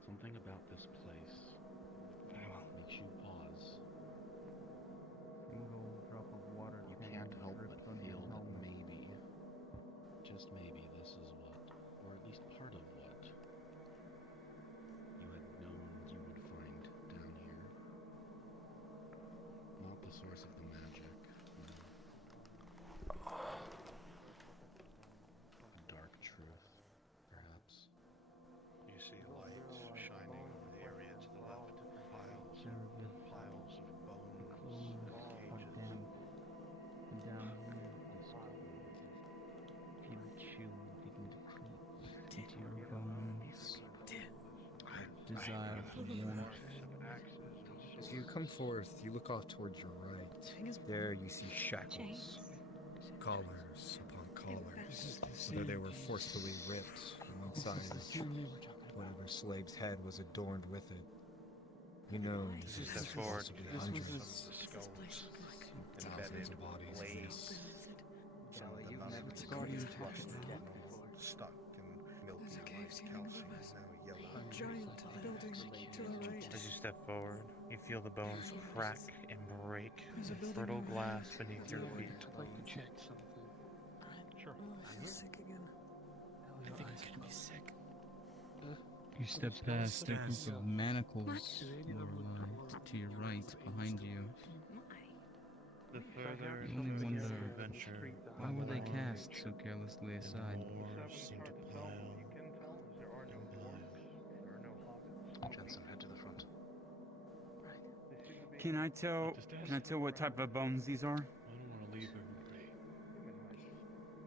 Something about this place makes you pause. Single drop of water. You can't help source of the magic. Dark truth, perhaps. You see lights shining over the area to the left. Piles of bones, cages. And down here, feel a chill begin to creep into your bones. Desire for warmth. As you come forth, you look off towards your right. There you see shackles. Collars upon collars. Whether they were forcefully ripped alongside whatever slave's head was adorned with it. You know this is possibly hundreds, thousands of bodies at least. Stuck in milky white calcium, now yellow. Giant building to the right. As you step forward, you feel the bones crack and break, the brittle glass beneath your feet. I'd like to check something. Sure. I'm sick again. I think I'm gonna be sick. You step past a group of manacles, Lorelei, to your right, behind you. The further You only your wonder, adventure, why were they cast so carelessly aside? seem to pile. Jensen, head to the front. Can I tell what type of bones these are? I don't want to leave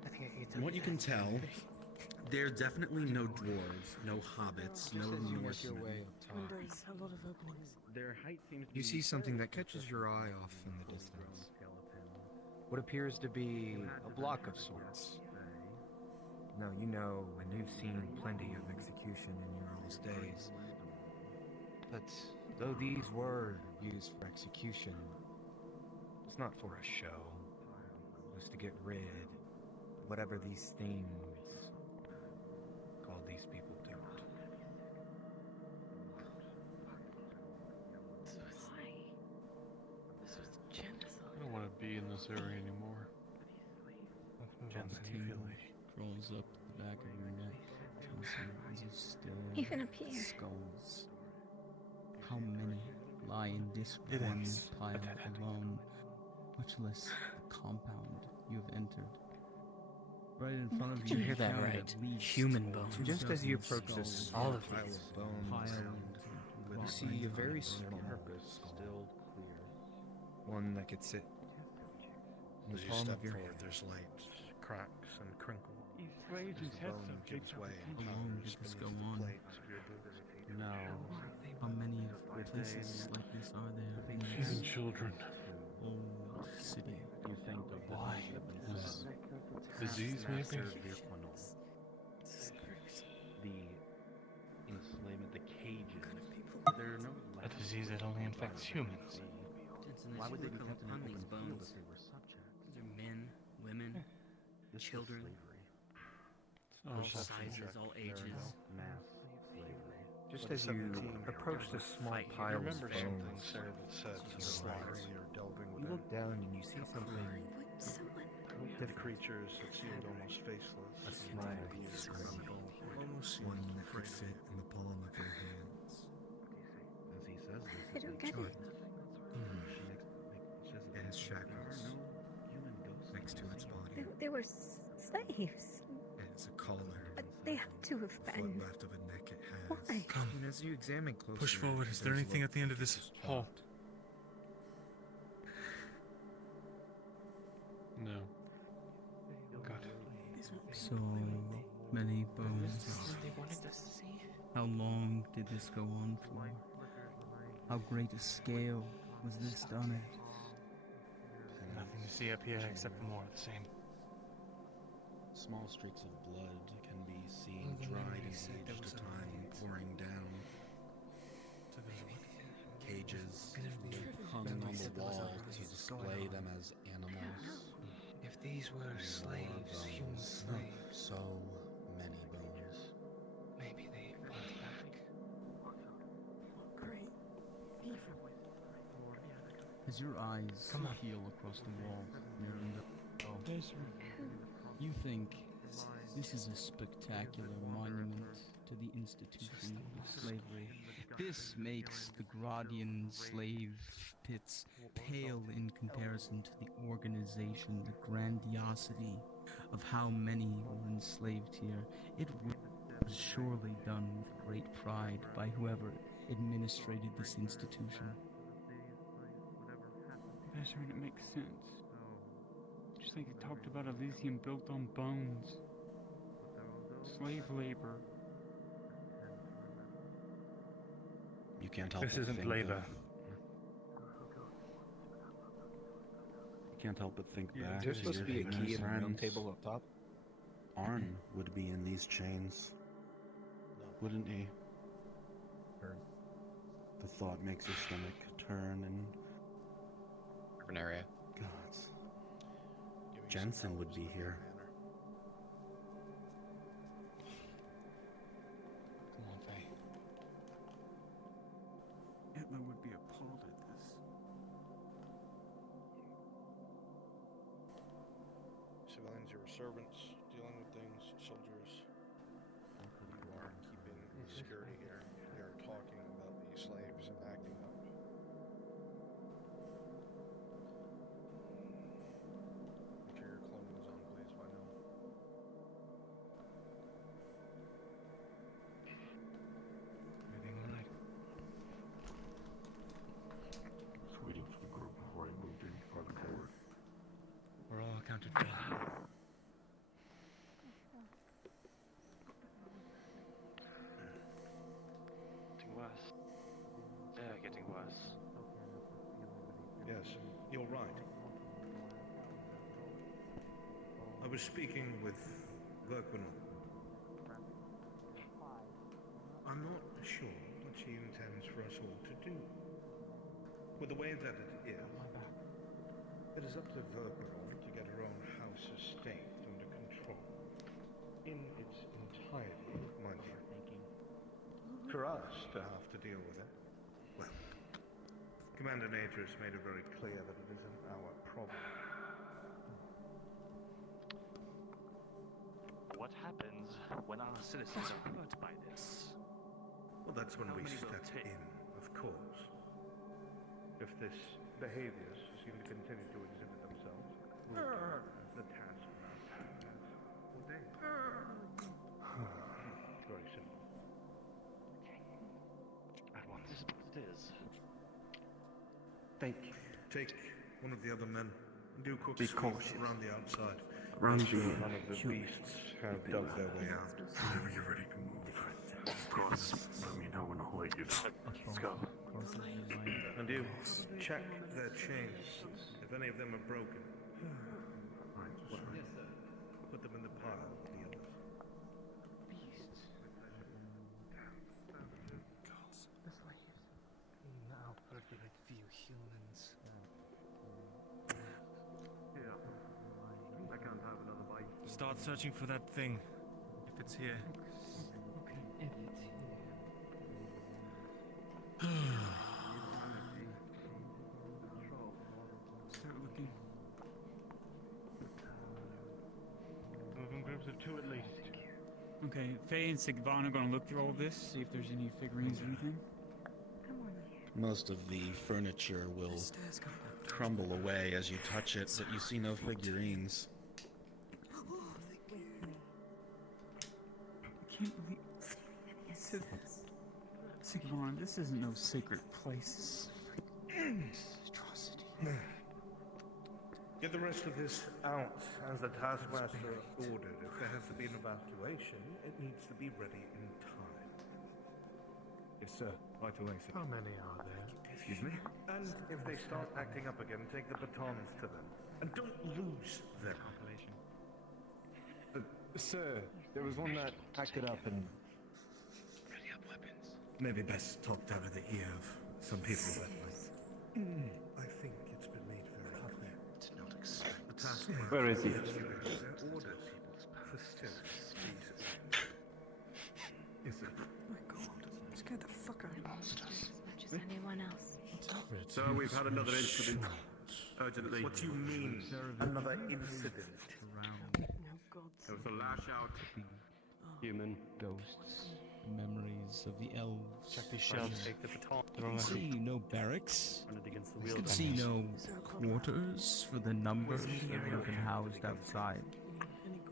everybody. From what you can tell, there are definitely no dwarves, no hobbits, no Norsemen. Windows, a lot of openings. Their height seems you see something that catches your eye off in the distance. What appears to be a block of sorts. Now, you know, when you've seen plenty of execution in your all's days. But though these were used for execution, it's not for a show. It was to get rid of whatever these things called these people don't. I don't want to be in this area anymore. Jensen, you feel like crawls up the back of your neck, Chelsea, as you stare Even up here. skulls. How many lie in this one pile alone, much less the compound you have entered? Right in front of Did you, you hear that found right? at least Human bones. 2 Just as you dozen approach this skulls small of pile these of bones, piled you see a very small Still clear. one that could sit in the As you palm step of your forward, hand. there's light cracks and crinkle. He raised his As the head bone so gives way and How long towers did this beneath go the on? plates of your boots. No. How many places like this are there in even this children. old city? You think of Why? Disease, maybe? the enslavement, the cages. There are no A disease that only infects humans. Why would they be kept in an open field if they were These are men, women, children. All sizes, all ages. Mass slavery. Just as you approach the small pile of Remember something bones, Sarah had said to the library or delving you within. look down and you see something The creatures that seemed almost faceless. a small piece of Almost one seemed that could afraid. fit in the palm of your hands. As he says this, I don't get it. It has shackles next to its body. They were slaves. It has a collar. But they had to have The been. foot left of a neck it has. Why? Come. And as you examine closer, Push forward. Is there there's anything a at the end of this suspicious hall? plot. No. Good. So many bones. How long did this go on for? How great a scale was this done at? Nothing to see up here except for more of the same. Small streaks of blood can be seen dried and aged to time pouring down. Cages hung on the wall to display them as animals. If these were slaves, human slaves, So many bones. maybe they brought back. Great. As your eyes peel across the wall near the you think this is a spectacular monument to the institution of slavery. This makes the Gradian slave pits pale in comparison to the organization, the grandiosity of how many were enslaved here. It was surely done with great pride by whoever administrated this institution. Professor, and it makes sense. Just like they talked about Elysium built on bones. Slave labor. You can't help This but isn't think labor. of- You can't help but think back There's to supposed to your be a key in the round friends. table up top. Arn would be in these chains, wouldn't he? The thought makes your stomach turn and... Urban area. Gods. Jensen would be here. Come on, Faye. Hitler would be appalled at this. Civilians, you were servants, dealing with things, soldiers. You are keeping security here. We are talking about the slaves acting up. Make sure your clothing is on, please, if I know. Everything alright? Just waiting for the group before I moved any farther forward. We're all accounted for. Getting worse. They're getting worse. Yes, you're right. I was speaking with Verquinol. I'm not sure what she intends for us all to do. With the way that it is up to Verquinol to get her own house's state under control. In its entirety, mind you. For us to have to deal with it, well, Commander Nature has made it very clear that it isn't our problem. What happens when our citizens are hurt by this? Well, that's when How we many will step take? in, of course. If this behaviors seem to continue to exhibit themselves, we'll do the taskmaster for days. Very simple. At once. This is what it is. Take one of the other men and do a quick Be sweep cautious. around the outside. Around Make sure the none of the beasts have dug their way out. Whenever you're ready to move, of course, let me know and I'll let you know. Let's go. And you, check their chains. If any of them are broken, put them in the pile with the others. Now perfect few humans. I can't have another bite. Start searching for that thing. If it's here. Okay, if it's Start looking. Move in groups of 2 at least. Okay, Faye and Sigvan are gonna look through all this, see if there's any figurines or anything. Most of the furniture will crumble away as you touch it, but you see no figurines. I can't believe Sigvan, this isn't no sacred place. Atrocity. Get the rest of this out as the taskmaster ordered. If there has to be an evacuation, it needs to be ready in time. Yes, sir. Right away, sir. How many are there? Excuse me? And if they start acting up again, take the batons to them. And don't lose them. Sir, there was one that acted up and... Ready up weapons. Maybe best talked out of the ear of some people that way. I think it's been made very clear. Did not expect the taskmaster. Where is he? Orders for still. Yes, sir. Oh my god, scared the fuck out of me. As much as anyone else. So we've had another incident. Urgently. What do you mean, another incident? Oh god. There was a lash out. Human. Ghosts, memories. ruins of the elves. Check these primary. shelves. Take the baton. I can see no barracks. Run it against the I wheel. can see no quarters for the numbers that would have been housed outside.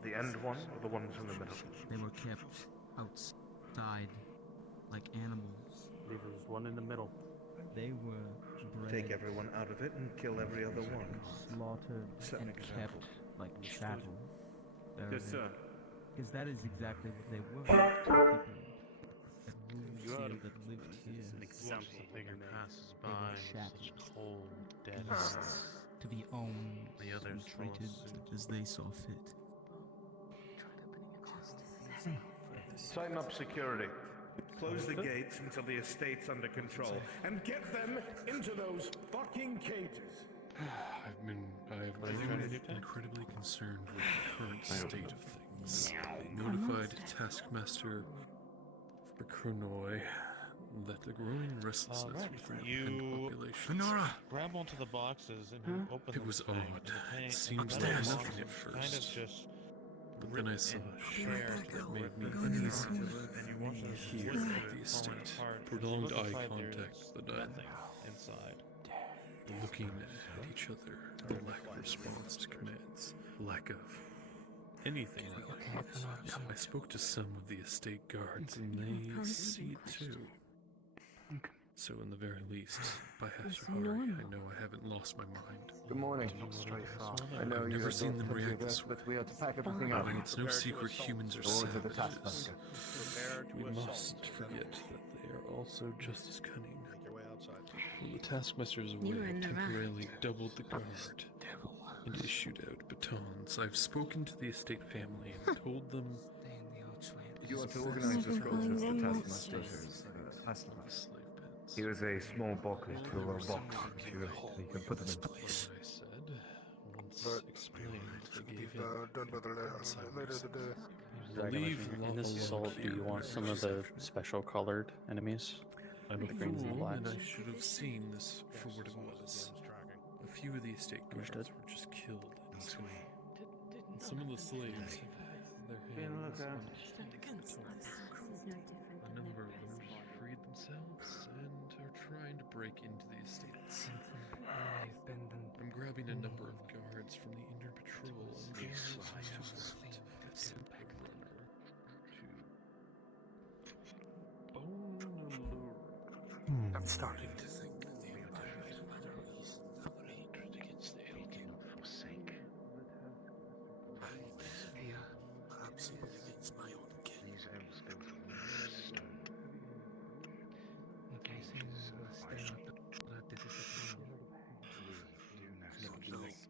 The end one or the ones in the middle? They were kept outside like animals. There was one in the middle. They were bred, Take everyone out of it and kill every other one. slaughtered, Set an and example. kept like chattel. Yes, sir. Because that is exactly what they were. People that ruled You are here, that lived here. an example The of figure what passes They by were with shattered. such cold, dead Beasts eyes. to be owned The others and treated follow suit. as they saw fit. Tighten up security. Close the gates until the estate's under control. And get them into those fucking cages. I've been incredibly concerned with the current state of things. I notified Taskmaster Kronoi that the growing restlessness within the population. Venora! Grab onto the boxes and you open It them. was thing, odd. and the tank- It seemed the metal nasty boxes at first. Kind of just But then I saw a shared shape that made me and uneasy. you watch it Here split at the and estate, fall apart. prolonged Look eye inside, contact, there's but nothing inside. looking at each other, the lack of response to commands, lack of anything really. I spoke to some of the estate guards, and they see it too. So, in the very least, by Hashahari, I know I haven't lost my mind. Good morning. I know I've you never are seen them both react together, this way. but we are to pack everything up. It's no secret humans are Or to the savages. taskmaster. We must forget that they are also just as cunning. Make your way outside. When the taskmaster's away, You were in I the right. temporarily doubled the guard and issued out batons. I've spoken to the estate family and told them You are to organize this process the taskmaster's customers. Here is a small bucket to a box. You can put them in. what I said. Once explained, they gave in. Done by the later of the day. Leave In this assault, do you want some of the special colored enemies? I'm a The greens and the fool, and blacks? I should have seen this for what it was. A few of the estate guards Understood. were just killed instantly. And some of the slaves have their hands on a number of them just freed themselves and are trying to break into the estates. I'm grabbing a number of guards from the Inner Patrol and going to get some pig runner to I'm starting to think the our hatred against the Elgin was sake. Fear, perhaps even against my own kin. These elves built stone.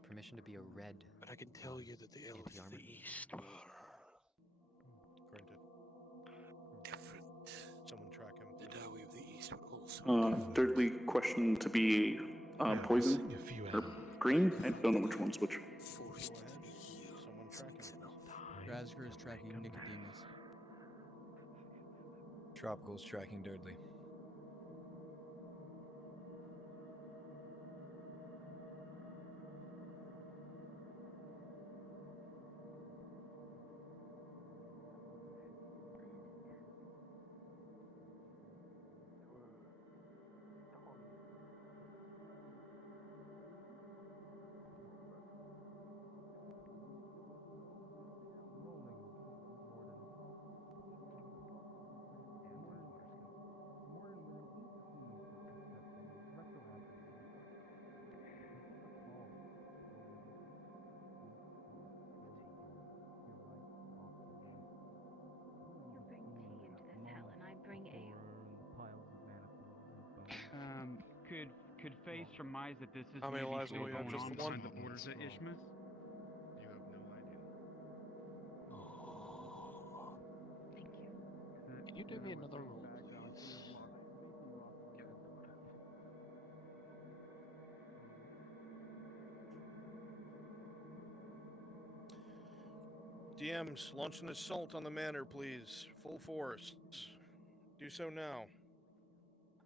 Permission to be a red. But I can tell you that the elves of the east were Granted. different. Someone track him. The Dawi of the east were also Thirdly, question to be poison or green. I don't know which one's which. forced to yield. Someone track him. Razgr is tracking Nicodemus. Tropical's tracking Dudley. You bring tea into this hell, and I bring ale. Could Faye surmise that this is How many maybe lives still will we have? going Just on the one? behind the borders of Ishmael? You have no idea. Thank you. Can you do me another roll, please? DMs, launch an assault on the manor, please. Full force. Do so now.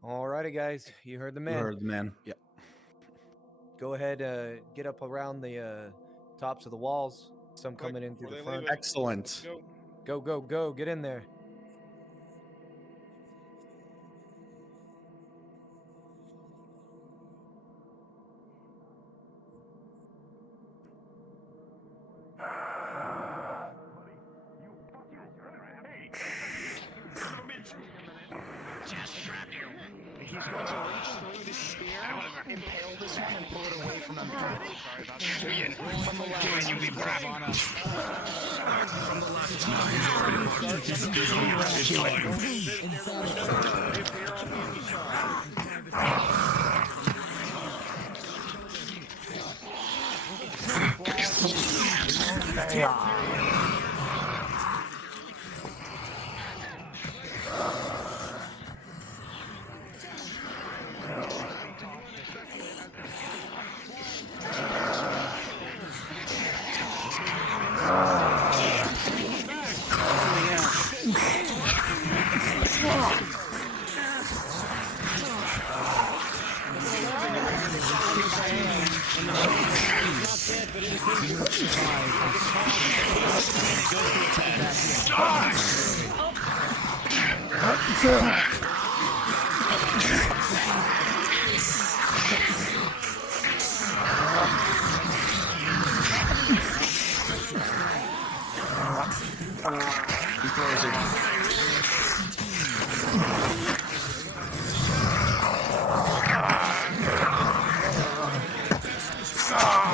Alrighty, guys. You heard the man. You heard the man. Yep. Go ahead, get up around the tops of the walls. Some Quick, coming in through before the they leave front. it. Excellent. Go. Go, go, go. Get in there. he's going to reach through the spear, impale this one, and pull it away from him. Julian, From the left. Julian, you leave the left. From the left. He's already marked.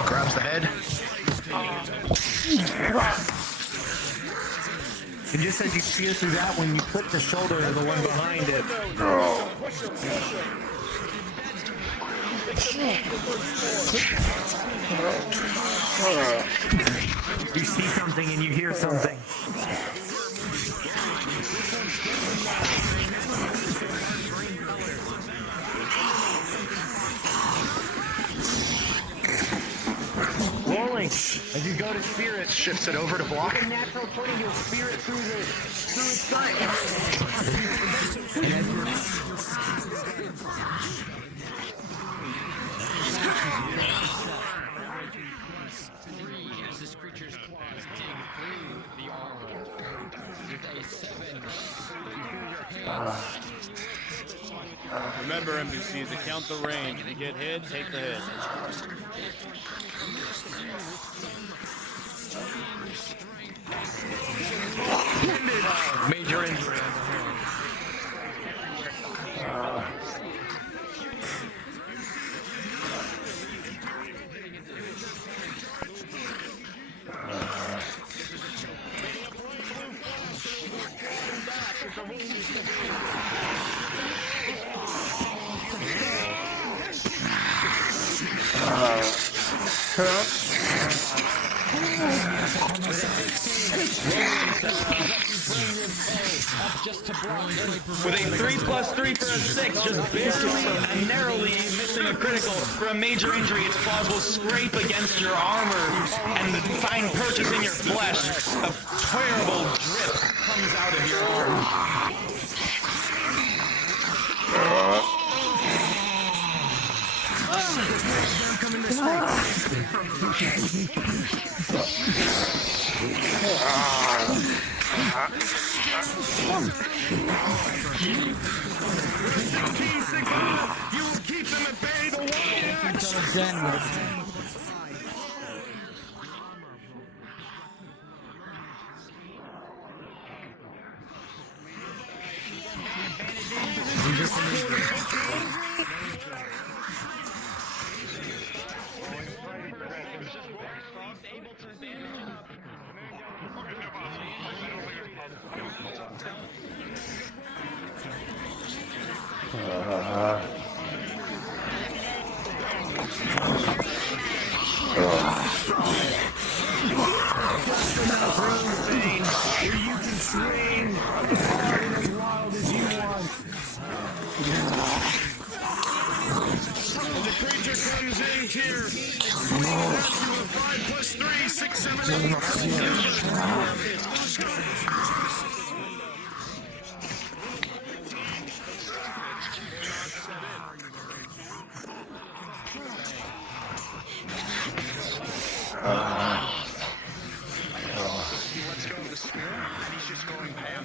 Grabs the head. It just says you spear through that when you put the shoulder of the one behind it. You see something and you hear something. Rolling as you go to spear it, Shifts it over to block. with a natural footing, you'll spear it through its gut. As this creature's claws dig through the armor with a 7 through your hand. Remember, NPCs, to count the range. If you get hit, take the hit. Major injury. With a 3+3 for a 6, just barely and narrowly missing a critical. For a major injury, its claws will scrape against your armor and find purchase in your flesh. A terrible drip comes out of your arm. You will keep them at bay the The creature comes in here. Swinging at you with 5+3, 6, 7, He lets go of the spear, and he's just going pale.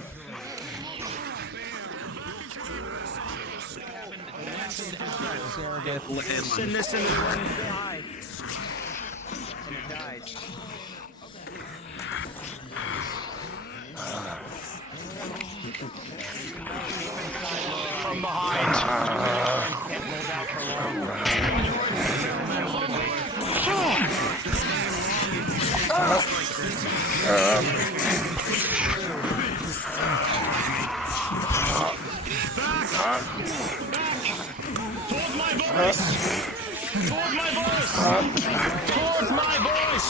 Send this in the one died. And it died. from behind. Can't hold out for Towards my voice! Towards my voice! Towards my voice!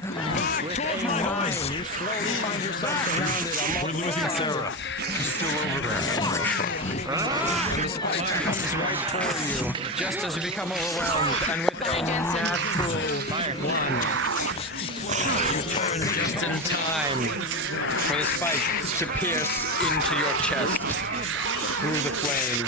Back towards my voice! You slowly find yourself surrounded. We're losing Sarah. She's still over there. The spike comes right for you, just as you become overwhelmed, and with a natural one, you turn just in time for the spike to pierce into your chest through the flame.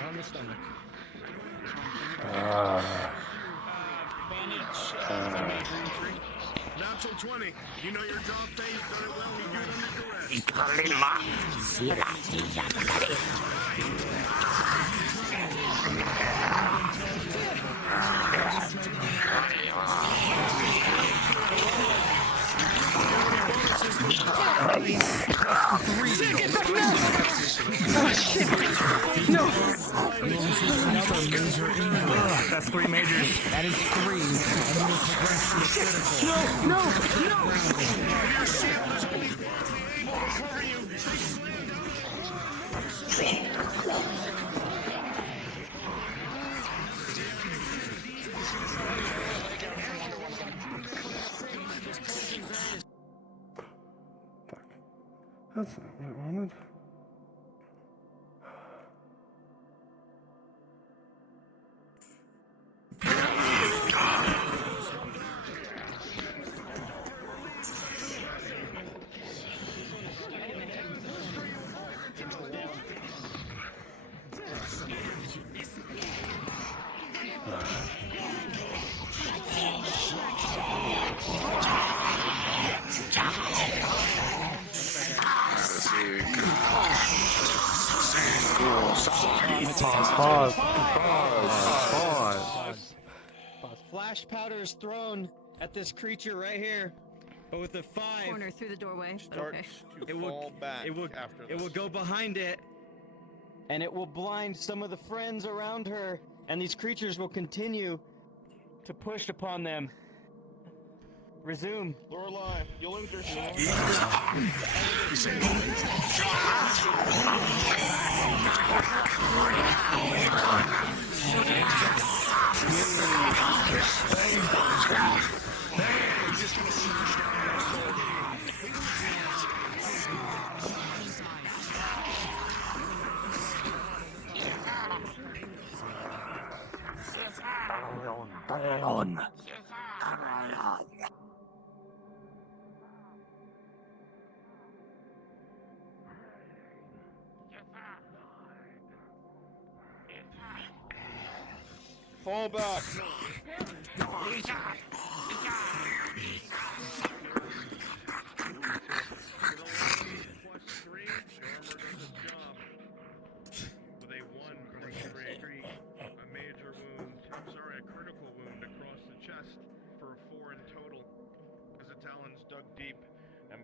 Around the stomach. Natural 20. You know your job, Faye. You've done it well. You do it under That's 3 majors. That is 3. That's not what I wanted. Flash powder is thrown at this creature right here, but with a 5. Corner through the doorway. But okay. It will back after this. It will go behind it, and it will blind some of the friends around her, and these creatures will continue to push upon them. Resume. Lorelei, you'll intercede. Fall back.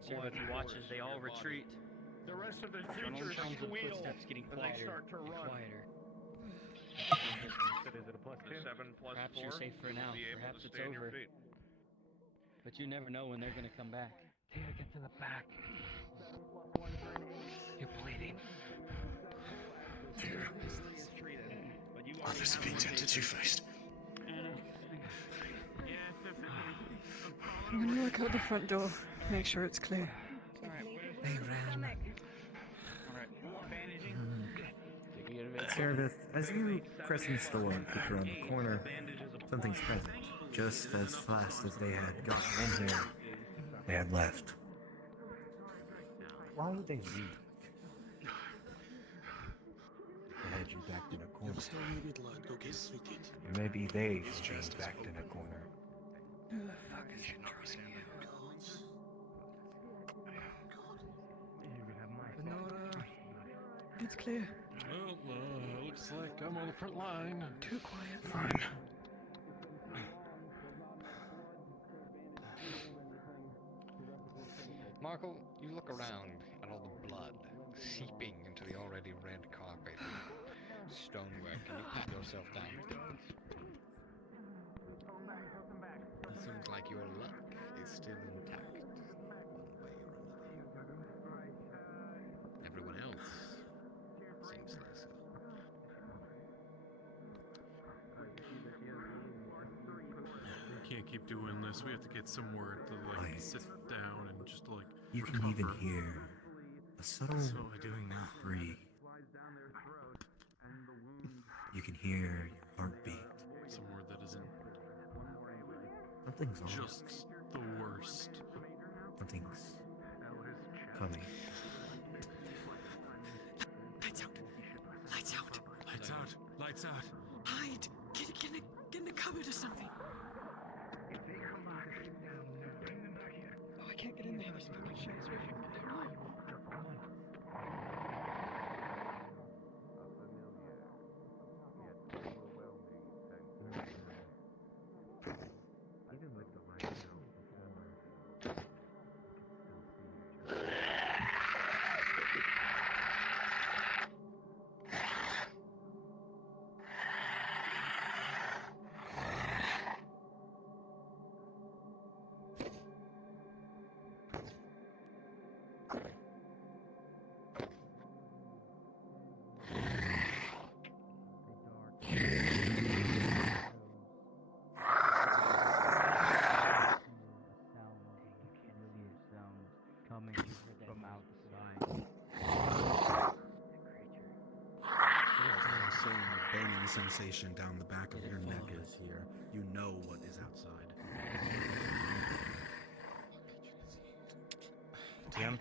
So if he watches, they all retreat. The rest of the creatures squeal Footsteps getting and they quieter start to and run. quieter. Is it a plus 2? 7 plus Perhaps 4. you're safe for now. You'll be able Perhaps to it's stay on your over. feet. But you never know when they're gonna come back. Tia, get to the back. You're bleeding. Here. Officer Peter, did you first? I'm gonna look out the front door, make sure it's clear. They ran. Sarah, as you press in the store and peek around the corner, something's present. Just as fast as they had gotten in here, they had left. Why would they leave? They had you backed in a corner. Or maybe they were being backed in a corner. Who the fuck is controlling you? Benora, it's clear. Well, looks like I'm on the front line. Too quiet. Fine. Markle, you look around at all the blood seeping into the already red carpet and stonework, and you pat yourself down. It seems like your luck is still intact, one way or another. Everyone else seems less so. We can't keep doing this. We have to get somewhere to like sit down and just like You can recover. even hear a subtle That's what we're doing now. breathe. You can hear your heartbeat. Somewhere that isn't Something's off. just the worst. Something's coming. Lights out. Lights out. Lights out. Lights out. Hide. Get in the cupboard or something. Oh, I can't get in there. There's fucking shadows right here. Even with the lights out, coming from outside. Same burning sensation down the back of your neck is here. You know what is outside. DM?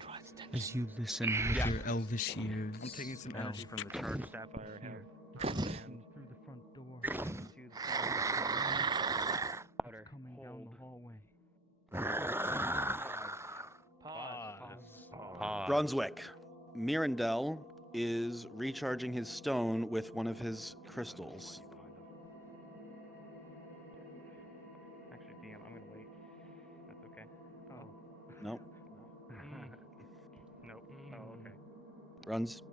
As you listen with your elvish ears, I'm taking some energy from the charged sapphire here. And through the front door to the Outer. coming down the hallway. Pause. Brunswick. Mirandel is recharging his stone with one of his crystals. Actually, DM, I'm gonna wait. That's okay. Oh. Nope. Nope. Oh, okay. Runs.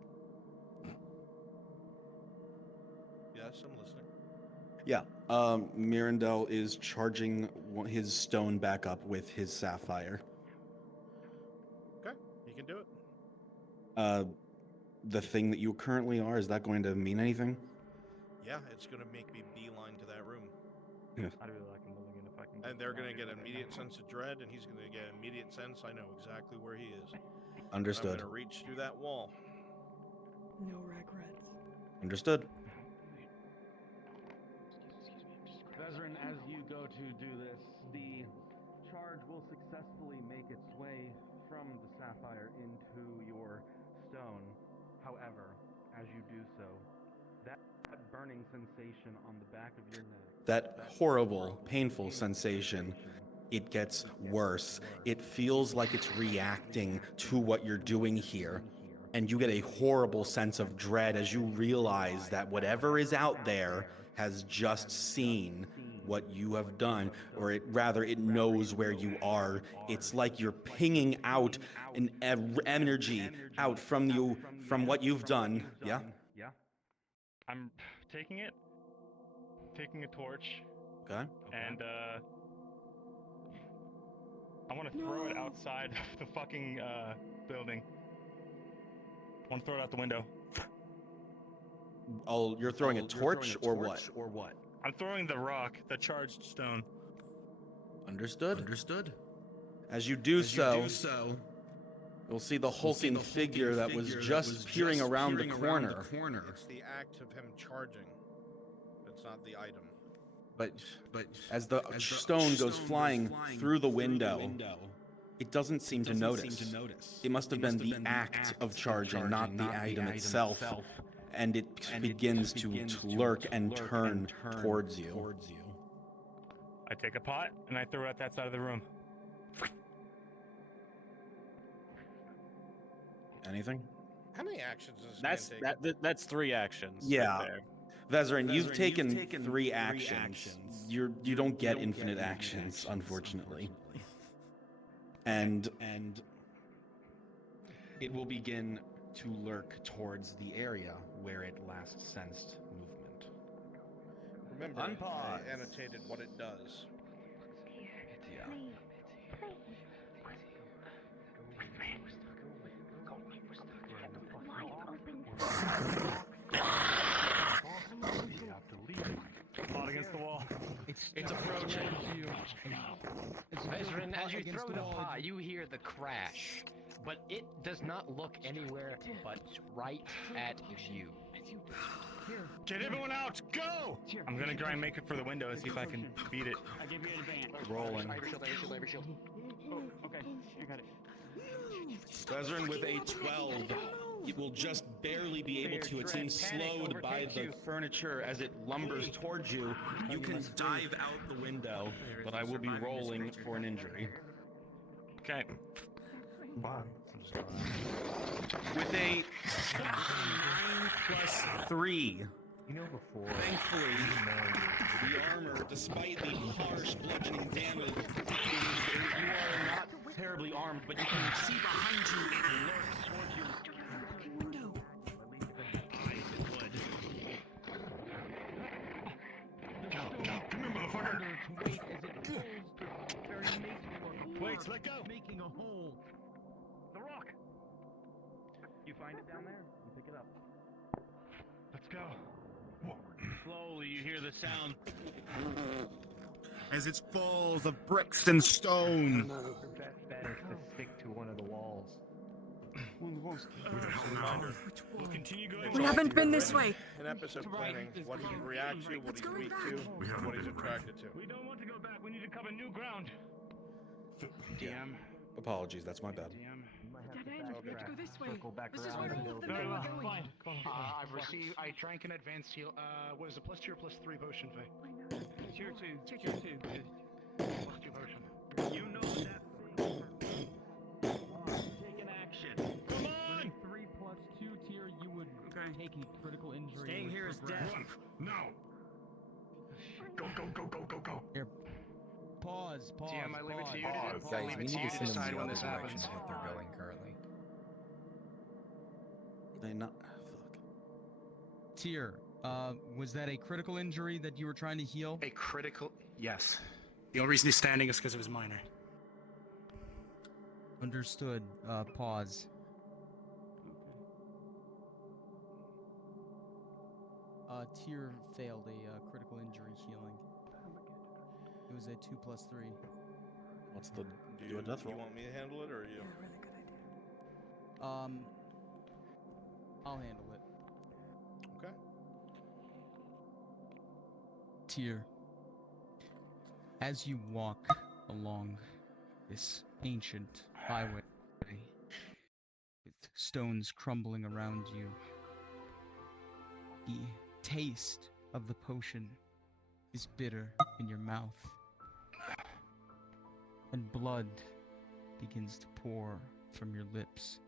Yes, I'm listening. Yeah. Mirandel is charging his stone back up with his sapphire. Okay, you can do it. The thing that you currently are, is that going to mean anything? Yeah, it's going to make me beeline to that room. Yeah. I'd really like a mulligan if I can. And they're going to get an immediate sense of dread, and he's going to get an immediate sense I know exactly where he is. Understood. I'm going to reach through that wall. No regrets. Understood. Vezrin, as you go to do this, the charge will successfully make its way from the sapphire into your stone. However, as you do so, that burning sensation on the back of your neck, That horrible, painful sensation, it gets worse. It feels like it's reacting to what you're doing here. And you get a horrible sense of dread as you realize that whatever is out there has just seen what you have done, or it knows where you are. It's like you're pinging out an energy out from you, from what you've done. Yeah? Yeah. I'm taking a torch. Okay. And I want to throw it outside of the fucking building. I want to throw it out the window. Oh, you're throwing a torch or what? I'm throwing the rock, the charged stone. Understood. As you do so, you'll see the hulking figure that was just peering around the corner. It's the act of him charging. It's not the item. But as the stone goes flying through the window, it doesn't seem to notice. It must have been the act of charging, not the item itself. And it begins to lurk and turn towards you. I take a pot and I throw it at that side of the room. Anything? How many actions is this That's man take? that's 3 actions. Yeah. Right there. Vezran, you've taken 3 actions. You don't get infinite actions, unfortunately. And it will begin to lurk towards the area where it last sensed movement. Remember, Unpause. I annotated what it does. Yeah. Fought against the wall. It's approaching. Vezran, as you throw the paw, you hear the crash, but it does not look anywhere but right at you. Get everyone out! Go! I'm gonna try and make it for the window and see if I can beat it. I give you advance. Rolling. Oh, okay, I got it. Vezran with a 12. It will just barely be able to. It seems slowed by the furniture as it lumbers towards you. You can dive out the window, but I will be rolling for an injury. Okay. Bye. With a 9 plus 3. You know before. Thankfully, the armor, despite the harsh bludgeoning damage, you are not terribly armed, but you can see behind you it lurks towards you. Window. Come here, motherfucker! Wait, let go! Making a hole. The rock! You find it down there? You pick it up. Let's go. Slowly, you hear the sound. As it's full of bricks and stone. That is to stick to one of the walls. We'll continue going. We haven't been this way. In episode planning, what he reacts to, what he's weak to, and what he's attracted to. We don't want to go back. We need to cover new ground. DM. Apologies, that's my bad. Dead end. We have to go this way. Back This is around where and all of build them it. are going. I've received. I drank an advanced heal. What is it? +2 or +3 potion, Faye? Tier 2. +2 potion. You know that thing. Take an action. Come on! 3 plus 2 tier, you would take a critical injury. Staying with here is progress. death. No. Go. Here. Pause. DM, I leave it to you to Guys, leave we it need to you to to send them decide the when other this direction happens. that they're going currently. They not. Tier, was that a critical injury that you were trying to heal? A critical. Yes. The only reason he's standing is because it was minor. Understood. Pause. Tier failed a critical injury healing. It was a 2 plus 3. What's the Do a death roll? you want me to handle it, or you? I'll handle it. Okay. Tier, as you walk along this ancient highway with stones crumbling around you, the taste of the potion is bitter in your mouth, and blood begins to pour from your lips.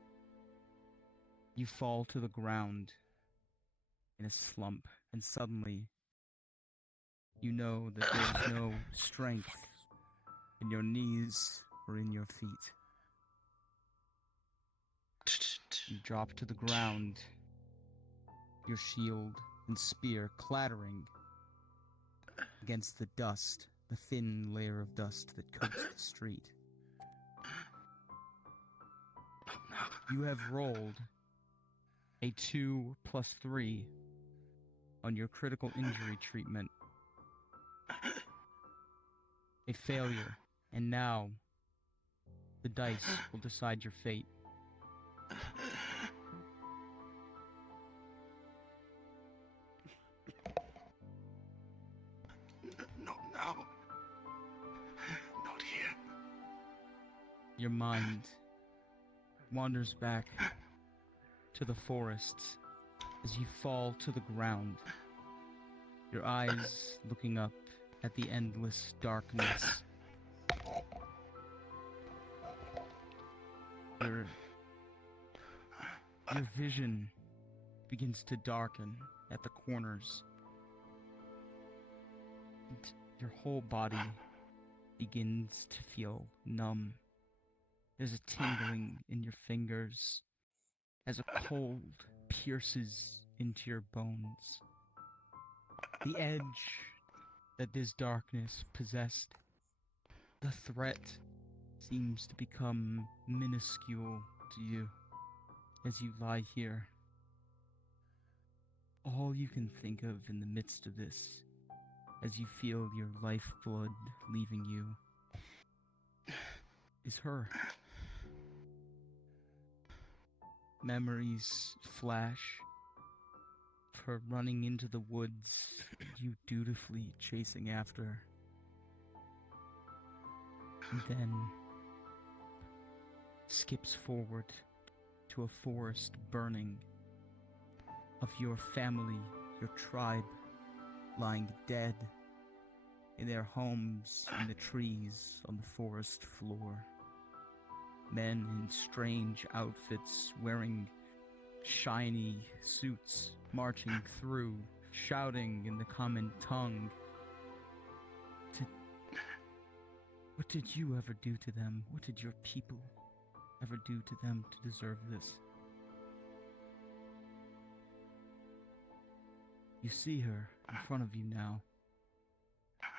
You fall to the ground in a slump, and suddenly you know that there's no strength in your knees or in your feet. You drop to the ground, your shield and spear clattering against the dust, the thin layer of dust that coats the street. You have rolled a 2 plus 3 on your critical injury treatment. A failure, and now the dice will decide your fate. No. Not here. Your mind wanders back to the forests as you fall to the ground, your eyes looking up at the endless darkness. Your Your vision begins to darken at the corners. And your whole body begins to feel numb. There's a tingling in your fingers as a cold pierces into your bones. The edge that this darkness possessed, the threat seems to become minuscule to you as you lie here. All you can think of in the midst of this, as you feel your lifeblood leaving you, is her. Memories flash of her running into the woods, you dutifully chasing after. And then skips forward to a forest burning, of your family, your tribe, lying dead in their homes in the trees on the forest floor. Men in strange outfits, wearing shiny suits, marching through, shouting in the common tongue. What did you ever do to them? What did your people ever do to them to deserve this? You see her in front of you now.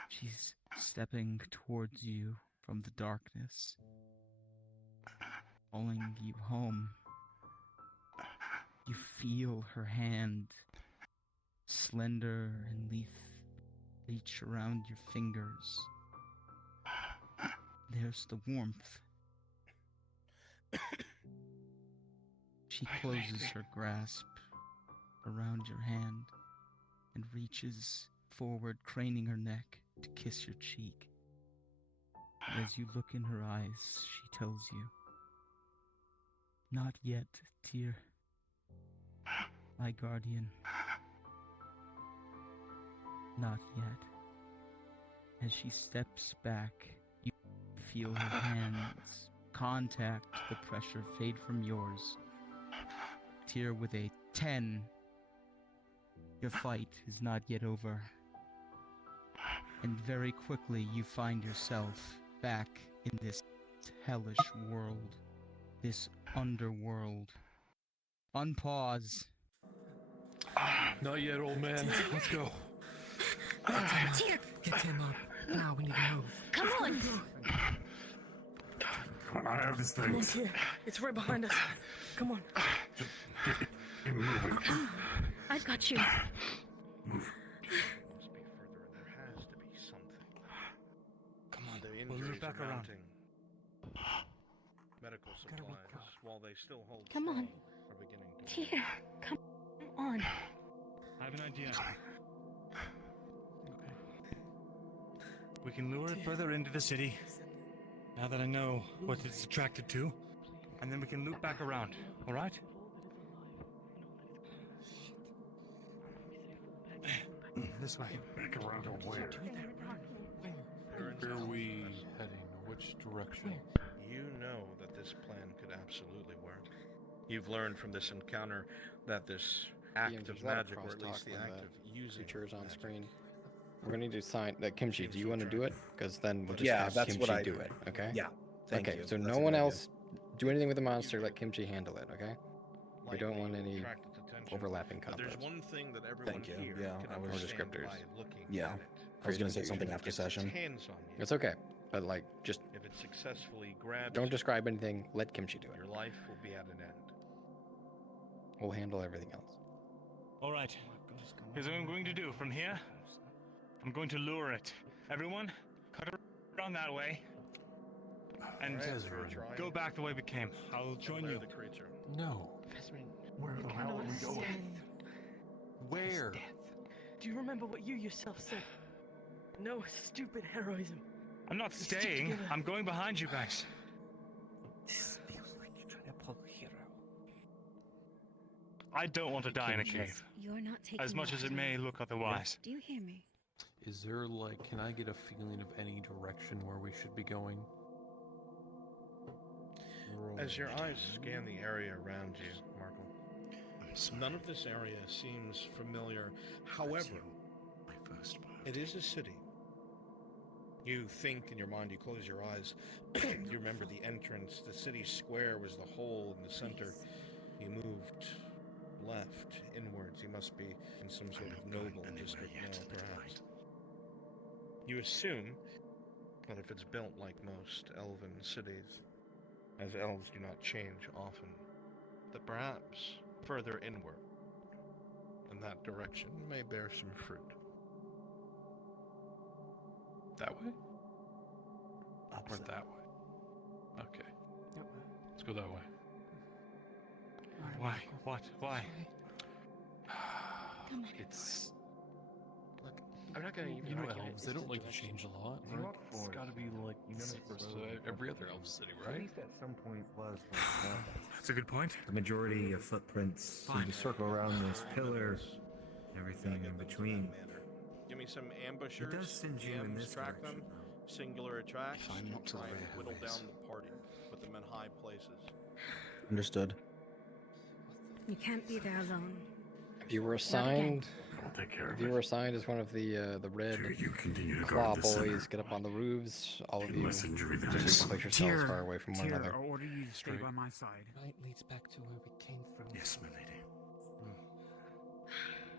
She's stepping towards you from the darkness, calling you home. You feel her hand, slender and reach around your fingers. There's the warmth. She closes her grasp around your hand and reaches forward, craning her neck to kiss your cheek. And as you look in her eyes, she tells you, "Not yet, dear, my guardian. Not yet." As she steps back, you feel her hands contact the pressure fade from yours. Tear with a 10. Your fight is not yet over. And very quickly you find yourself back in this hellish world. This underworld. Unpause. Not yet, old man. Let's go. Get him up. Now we need to move. Come on! Come on, I have this thing. Come on, Tyr. It's right behind us. Come on. Keep moving. Come on. I've got you. Move. There has to be something. Come on, The we'll injuries loop back are around. mounting. Medical supplies, while they still hold Come on. strong, are beginning to Tyr, come on. I have an idea. We can lure it further into the city, now that I know what it's attracted to, and then we can loop back around, alright? This way. Back around to where? Where are we heading? Which direction? You know that this plan could absolutely work. You've learned from this encounter that this act of magic, or at least the act of using creatures on magic, screen. We're gonna need to sign that. Kimchi, do you want to do it? Because then we'll just Yeah, have that's Kimchi what I do do. it. Okay. Yeah, thank okay. you. So That's no a one good idea. else do anything with the monster. Let Kimchi handle it. Okay. We lightly don't want any attract its attention. overlapping But there's combos. one thing that everyone Thank you. here Yeah, can I was- Or understand descriptors. by looking Yeah. at it. I was gonna say something If after it gets its session. hands on you, It's okay, but like just if it successfully grabs don't you, describe anything. Let Kimchi do it. your life will be at an end. We'll handle everything else. Alright. Here's what I'm going to do. From here, I'm going to lure it. Everyone, cut around that way. And go back the way we came. I'll join you. The creature. No. Where the hell are we going? Where? Do you remember what you yourself said? No stupid heroism. I'm not We stick staying. together. I'm going behind you guys. This feels like you're trying to pull a hero. I don't want to die in a Kimchi, cave. You're not taking As much that as it from may me. look otherwise. Do you hear me? Is there like, can I get a feeling of any direction where we should be going? As your eyes scan the area around you, Markle, None of this area seems familiar. However, it is a city. You think in your mind, you close your eyes, you remember the entrance, the city square was the hole in the center. You moved left, inwards. You must be in some sort of noble district now, perhaps. You assume that if it's built like most elven cities, as elves do not change often, that perhaps further inward, in that direction, may bear some fruit. That way? Or that way? Okay. Let's go that way. Why? What? Why? It's... Look, I'm not gonna even You know argue it. elves, they don't like to change a lot. You Right? walk It's forward. gotta be like You notice every other elf city, At right? least at some point was like that. That's a good point. The majority of footprints seem to circle around this pillar, everything in between. Give me some ambushers. It does send you in DMs this track direction, them. Singular attacks. If I'm not Try and aware whittle who is. down the party. Put them in high places. Understood. You can't be there alone. If you were assigned, if you were assigned as one of the red claw boys, get up on the roofs. All of you just place yourselves far away from one Tyr, another. I order you to stay by my side. Right leads back to where we came from. Yes, my lady.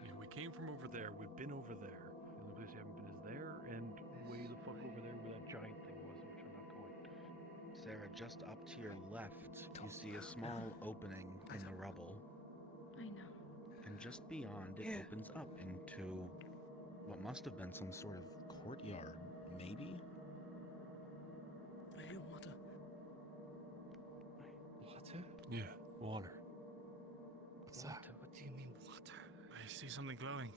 Yeah, we came from over there. We've been over there. The only place you haven't been is there, and way the fuck over there where that giant thing was, which I'm not going. Sarah, just up to your left, you see a small opening in the rubble. I know. And just beyond, it opens up into what must have been some sort of courtyard, maybe? I hear water. Water? Yeah, water. What's that? What do you mean water? I see something glowing.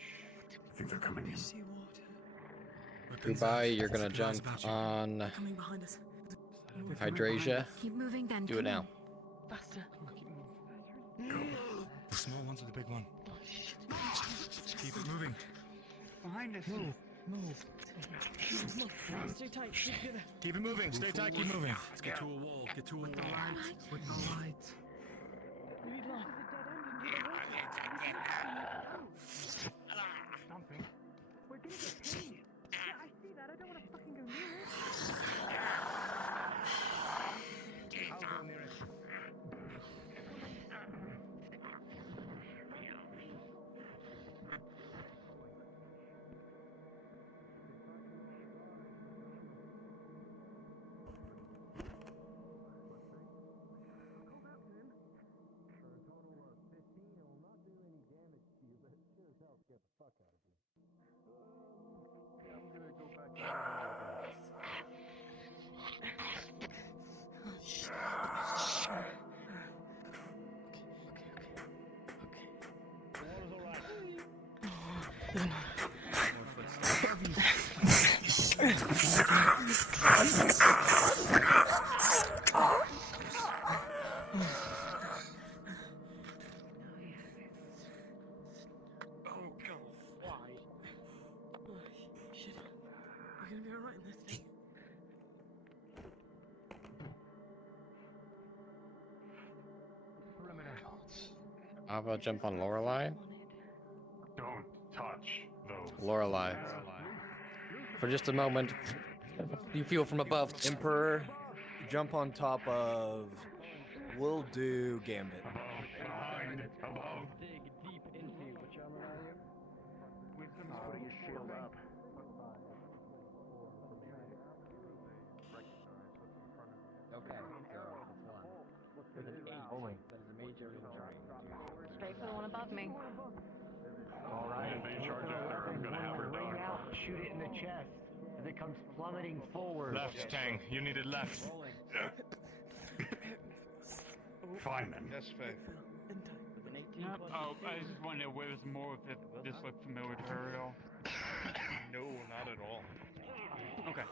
I think they're coming in. See water. Goodbye, you're gonna jump on Coming behind us. Hydrasia. Keep moving then. Do it come now. on. Faster. The small one's or the big one? Keep it moving. Behind us. Move. Stay tight. Keep together. Keep it moving. Stay tight. Keep moving. Let's get to a wall. Get to a wall. With the lights. We need light. Something. We're gonna get paid. Yeah, I see that. I don't want to fucking go near it. I'll go near it. Shit. We're gonna be alright in this thing. How about jump on Lorelei? Don't touch those. Lorelei. For just a moment, you feel from above. Emperor, jump on top of. We'll do Gambit. Dig deep into you. Which armor are you? You shield up. Okay, so it's one. With an 8. Only. That is a major injury. Straight for the one above me. All right. If they charge after, I'm gonna have her dog. Shoot it in the chest as it comes plummeting forward. Left, Tang. You needed left. Fine then. Yes, Faith. Yep. Oh, I just wonder where's more if this looked familiar to her at all. No, not at all. Okay.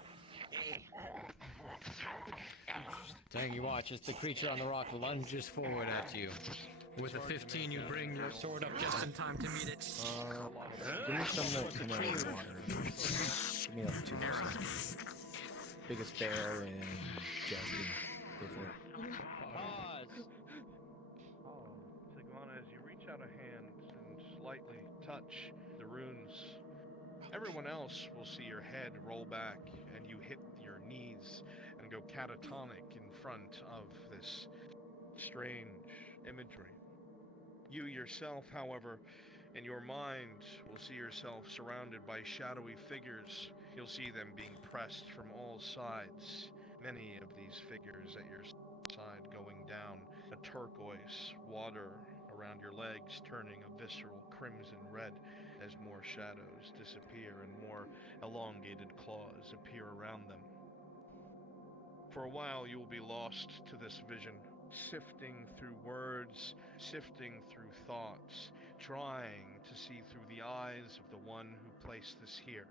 Tang, you watch as the creature on the rock lunges forward at you. With a 15, you bring your sword up just in time to meet it. Give me some of the water. Give me like 2 more. Biggest bear and Jasmine. Go for it. Sigmana out a hand and lightly touch the runes. Everyone else will see your head roll back and you hit your knees and go catatonic in front of this strange imagery. You yourself, however, in your mind will see yourself surrounded by shadowy figures. You'll see them being pressed from all sides. Many of these figures at your side going down a turquoise water around your legs, turning a visceral crimson red as more shadows disappear and more elongated claws appear around them. For a while you will be lost to this vision, sifting through words, sifting through thoughts, trying to see through the eyes of the one who placed this here.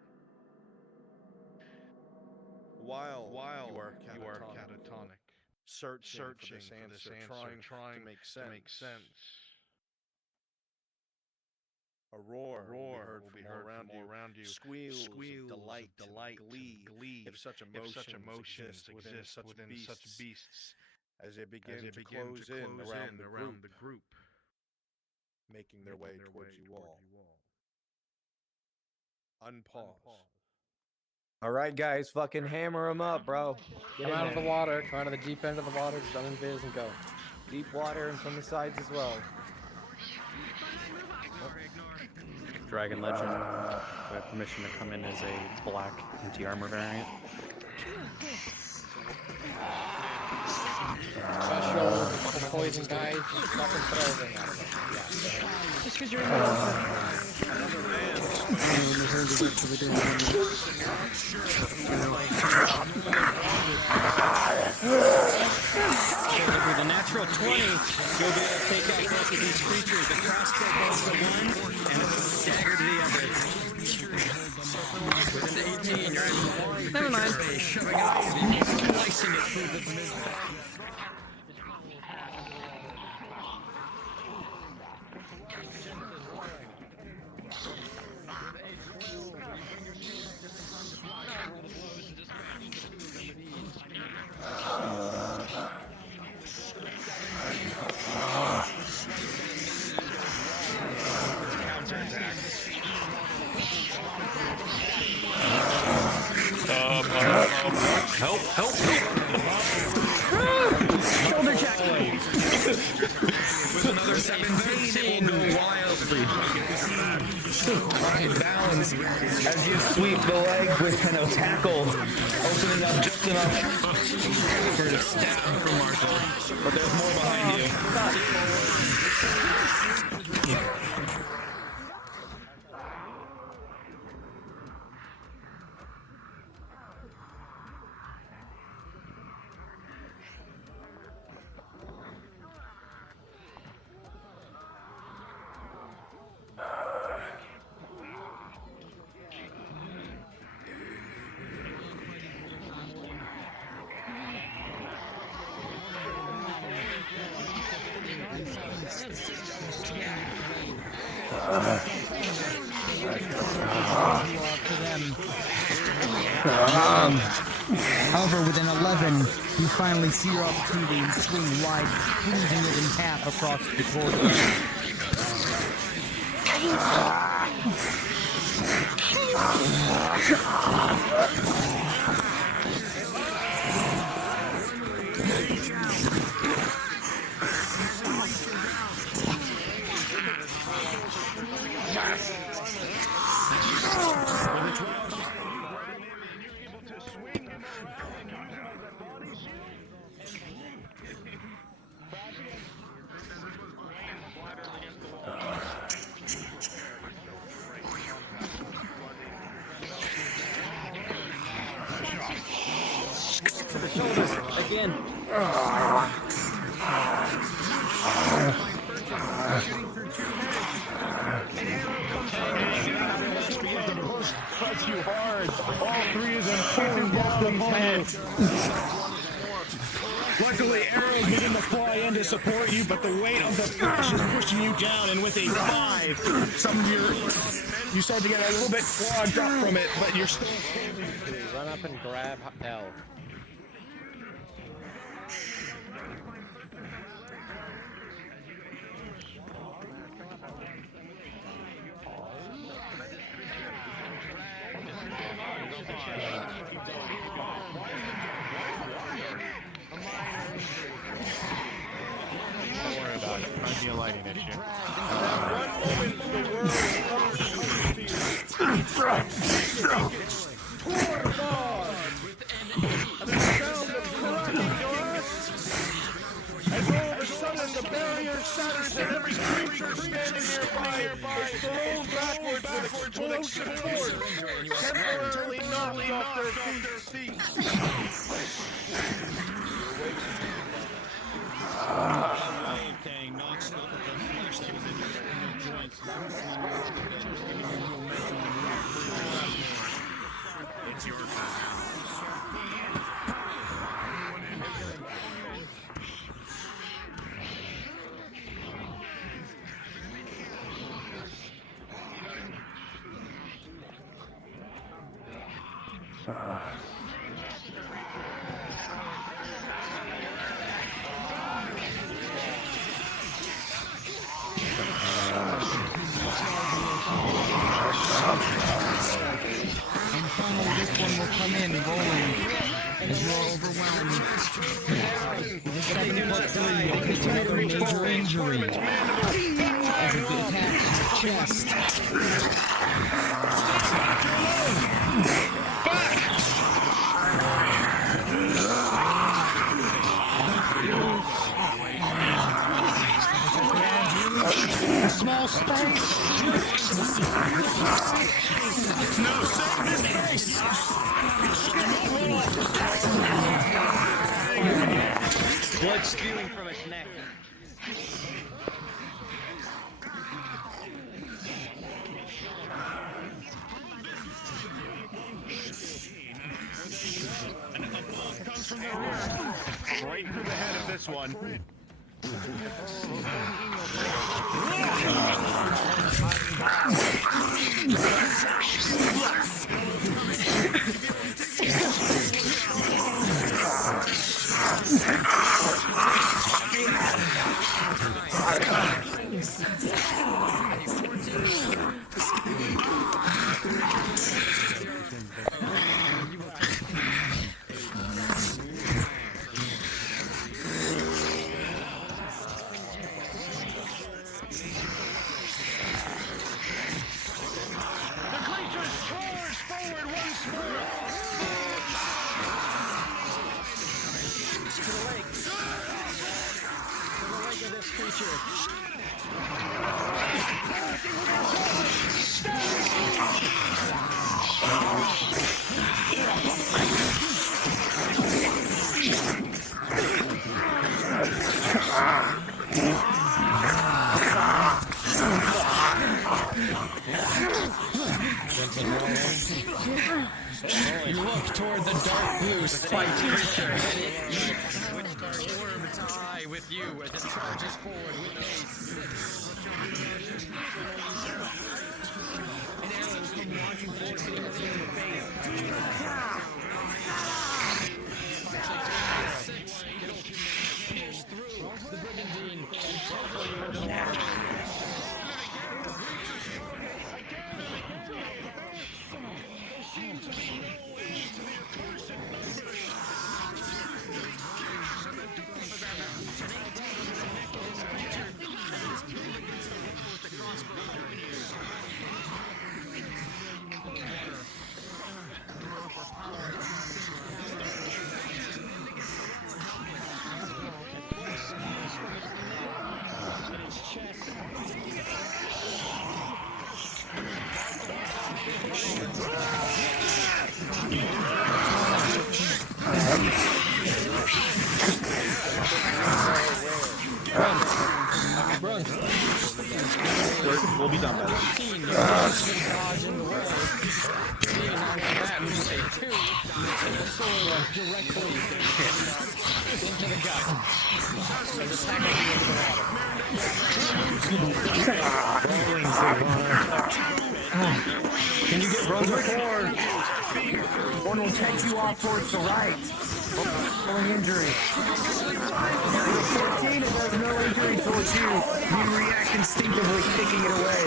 While you are catatonic, searching for this answer, trying to make sense. A roar will be heard from all around you. Squeals of delight, and glee, if such emotions exist within such beasts, as they begin to close in around the group, making their way towards you all. Unpause. All right, guys, fucking hammer him up, bro. Get Come in out of there. the water. Come out of the deep end of the water. Just unviz and go. Deep water and from the sides as well. Dragon Legend, I have permission to come in as a black anti-armor variant. Special for poison guys, just fucking throw them out of it. Yeah. Just because you're in the With a natural 20, you'll be able to take out both of these creatures. The crossbow goes to one, and it's a stagger to the other. With an 18, you're adding Never mind. shoving it off and slicing it through the mid. Help! Shoulder check. With another 17, it will go wildly. Alright, balance as you sweep the leg with an tackle, opening up just enough for a stab for Marshall. But there's more behind you. However, within 11, you finally see your opportunity and swing wide, freezing it in half across the corridor. Again. Press you hard. All three of them pushing down these heads. Luckily, arrows begin to fly in to support you, but the weight of the flash is pushing you down, and with a 5, some of you start to get a little bit clogged up from it, but you're still standing. Run up and grab L. You're lighting that shit. As all of a sudden the barrier shatters and every creature standing nearby is thrown backwards with explosive force, temporarily knocked off their feet. Knocks the flesh that was in your joints. It's your turn. And finally, this one will come in rolling as you're overwhelmed. With a 7+3, you take another major injury as it attacks your chest. A small space. No, save this place! Blood spewing from its neck. Comes from the rear. Right through the head of this one. You look toward the dark blue spiked creature. Which dark orbs eye with you as it charges forward with haste. An arrow come launching forward to the face. Pierce through the brigandine and topple you into water. We'll be done by then. Directly into the gut. Can you get Brunswick forward? One will take you off towards the right. Pulling injury. 14, it does no injury towards you. You react instinctively, kicking it away.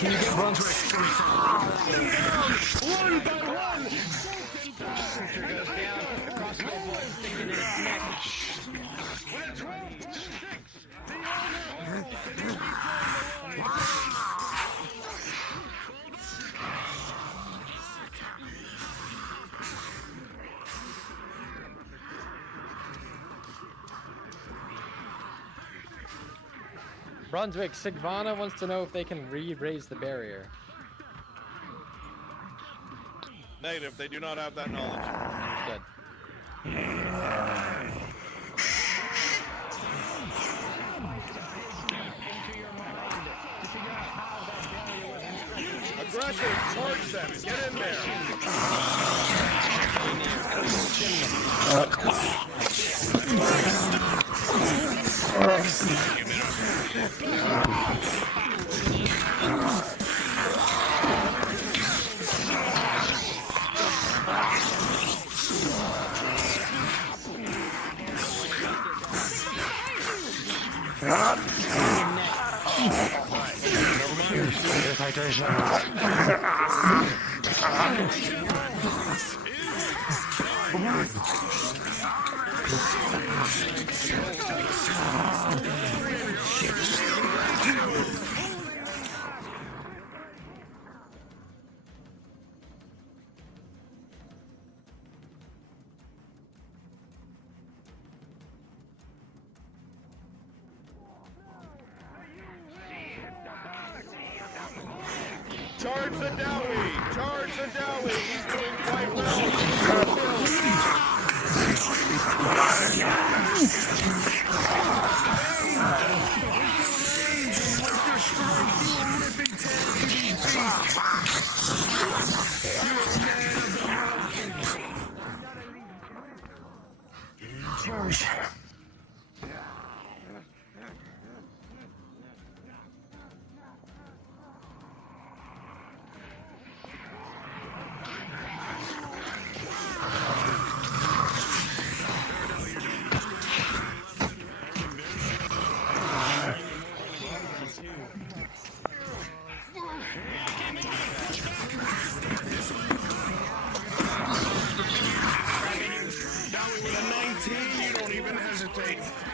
Can you get Brunswick? One by one! Creature goes down, the crossbow bolt sticking in its neck. With a 12+6, the owner Brunswick, Sigvana wants to know if they can re-raise the barrier. Negative, they do not have that knowledge. Understood. Aggressive, charge them, get in there. Charge the Dowie! Charge the Dowie! He's doing quite well! Charge.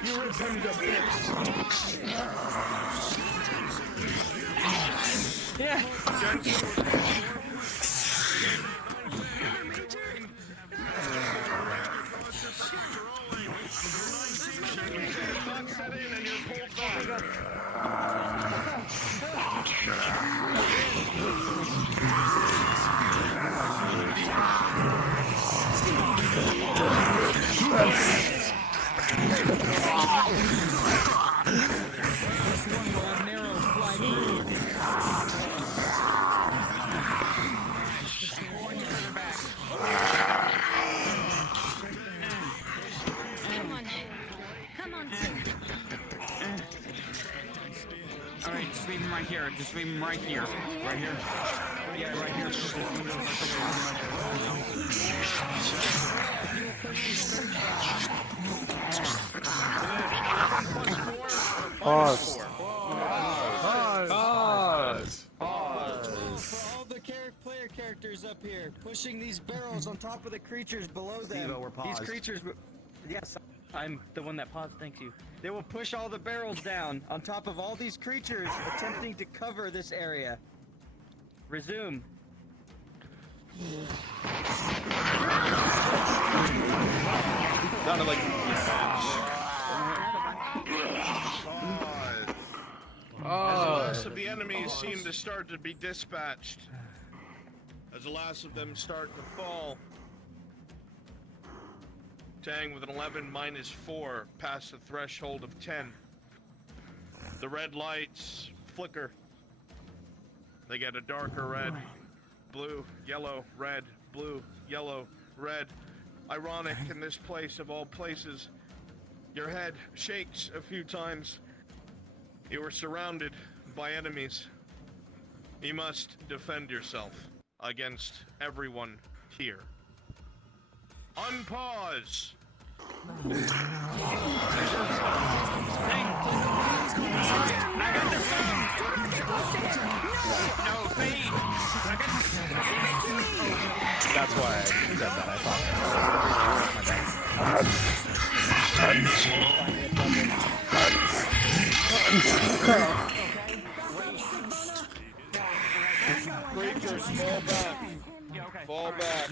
You rip him to bits. Yeah. Alright, just leave him right here. Just leave him right here. Right here. Yeah, right here. Pause. For all the player characters up here, pushing these barrels on top of the creatures below them. Steve-O, we're paused. These creatures. Yes, I'm the one that paused. Thank you. They will push all the barrels down on top of all these creatures attempting to cover this area. Resume. Sounded like As the last of the enemies seem to start to be dispatched, as the last of them start to fall, Tang with an 11 minus 4 past the threshold of 10. The red lights flicker. They get a darker red, blue, yellow, red, blue, yellow, red. Ironic in this place of all places. Your head shakes a few times. You are surrounded by enemies. You must defend yourself against everyone here. Unpause! I got the sound! No, Fade! That's why I said that. I thought Creatures, fall back. Fall back.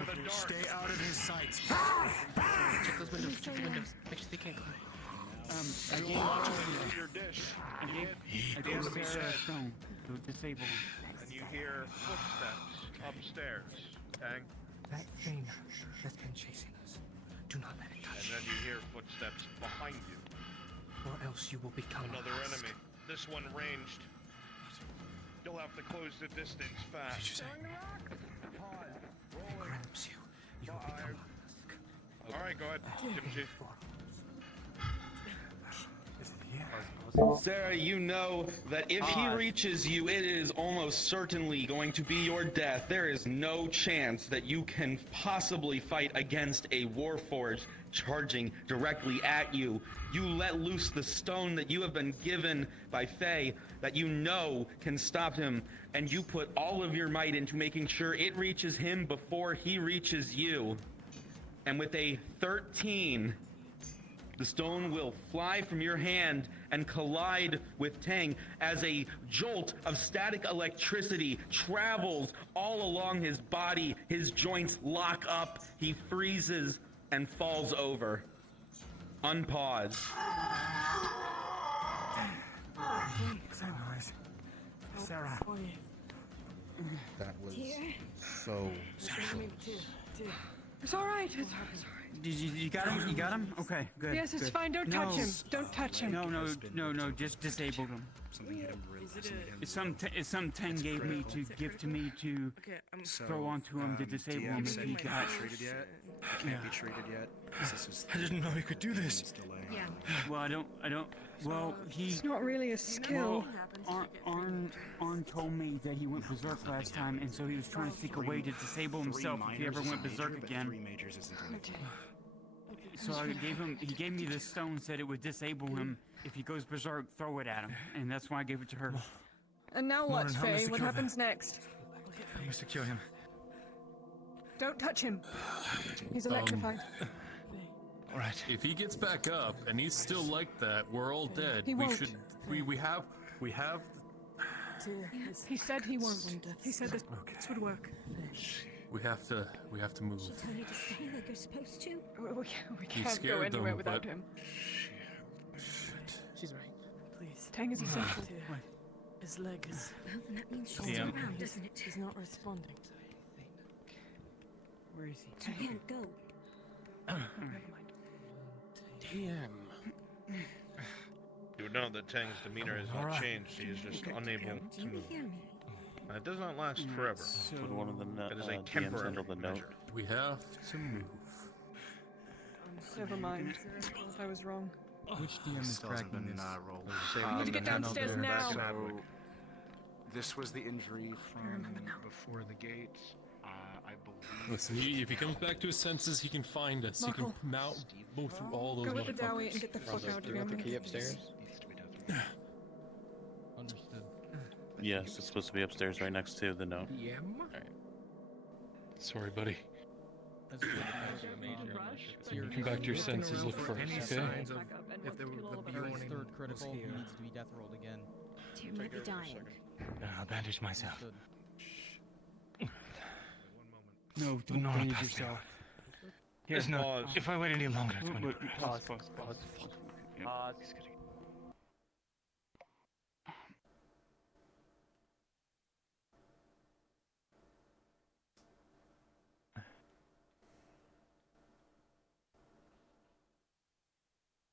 into the dark. Stay out of his sight. Check those windows. Check the windows. Make sure they can't climb. I You gave watch over your dish. I gave Sarah a stone to disable him. And you hear footsteps upstairs. Tang. That thing that's been chasing us. Do not let it touch And then you hear footsteps behind you. or else you will become Another a husk. enemy. This one ranged. You'll have to close the distance fast. Did you say? If it grabs you, you will become a husk. Alright, go ahead, Kimchi. Sarah, you know that if he reaches you, it is almost certainly going to be your death. There is no chance that you can possibly fight against a Warforged charging directly at you. You let loose the stone that you have been given by Faye that you know can stop him, and you put all of your might into making sure it reaches him before he reaches you. And with a 13, the stone will fly from your hand and collide with Tang as a jolt of static electricity travels all along his body. His joints lock up. He freezes and falls over. Unpause. Sarah. That was Dear. so It's all right. It's all right. Did you got him? You got him? Okay, good. Yes, it's good. fine. Don't touch him. Don't touch him. No, just disable him. It's some Tang gave me to give to me to throw onto him to disable him if he got treated yet. He can't be treated yet. I didn't know he could do this. Yeah. Well, I don't. Well, It's not really a skill. Arn told me that he went berserk last time, and so he was trying to seek a way to disable himself if he ever went berserk again. So he gave me this stone, said it would disable him if he goes berserk. Throw it at him, and that's why I gave it to her. And now what, Lauren, how Faye? must What secure happens next? I must secure him. Don't touch him. He's electrified. All right. If he gets back up and he's still like that, we're all dead. He we won't. should. We have. He said he won't. He said this would work. We have to move. Tell you to stay like you're supposed to. We You can't go scared them, anywhere without but- him. She's right. Please. Tang is essential. His leg is. Well, then that means she's Yeah. around, doesn't it? He's not responding. Where is he? You can't go. Damn. You know that Tang's demeanor has not changed. He is just unable to Do you move. hear me? And it does not last forever. Would one of the It is a DMs temporary handle the note? measure. We have to move. Never mind. I was wrong. Which DM is cracking this? We need to get downstairs now. So, this was the injury from before the gate. I believe. Listen, if he comes back to his senses, he can find us. He can Michael. go through all those Go with the Dowie and motherfuckers. get the fuck out of Do you here. want the key upstairs? Understood. Yes, it's supposed to be upstairs right next to the note. Yeah. Sorry, buddy. That's a good major. When you come back to your senses, look for us, Any okay? signs of if there the His warning third was critical, he here. needs to be death rolled again. Dear may be dying. I'll bandage myself. Understood. No, do not bandage yourself. There's no. Pause. If I wait any longer, it's going to. Pause.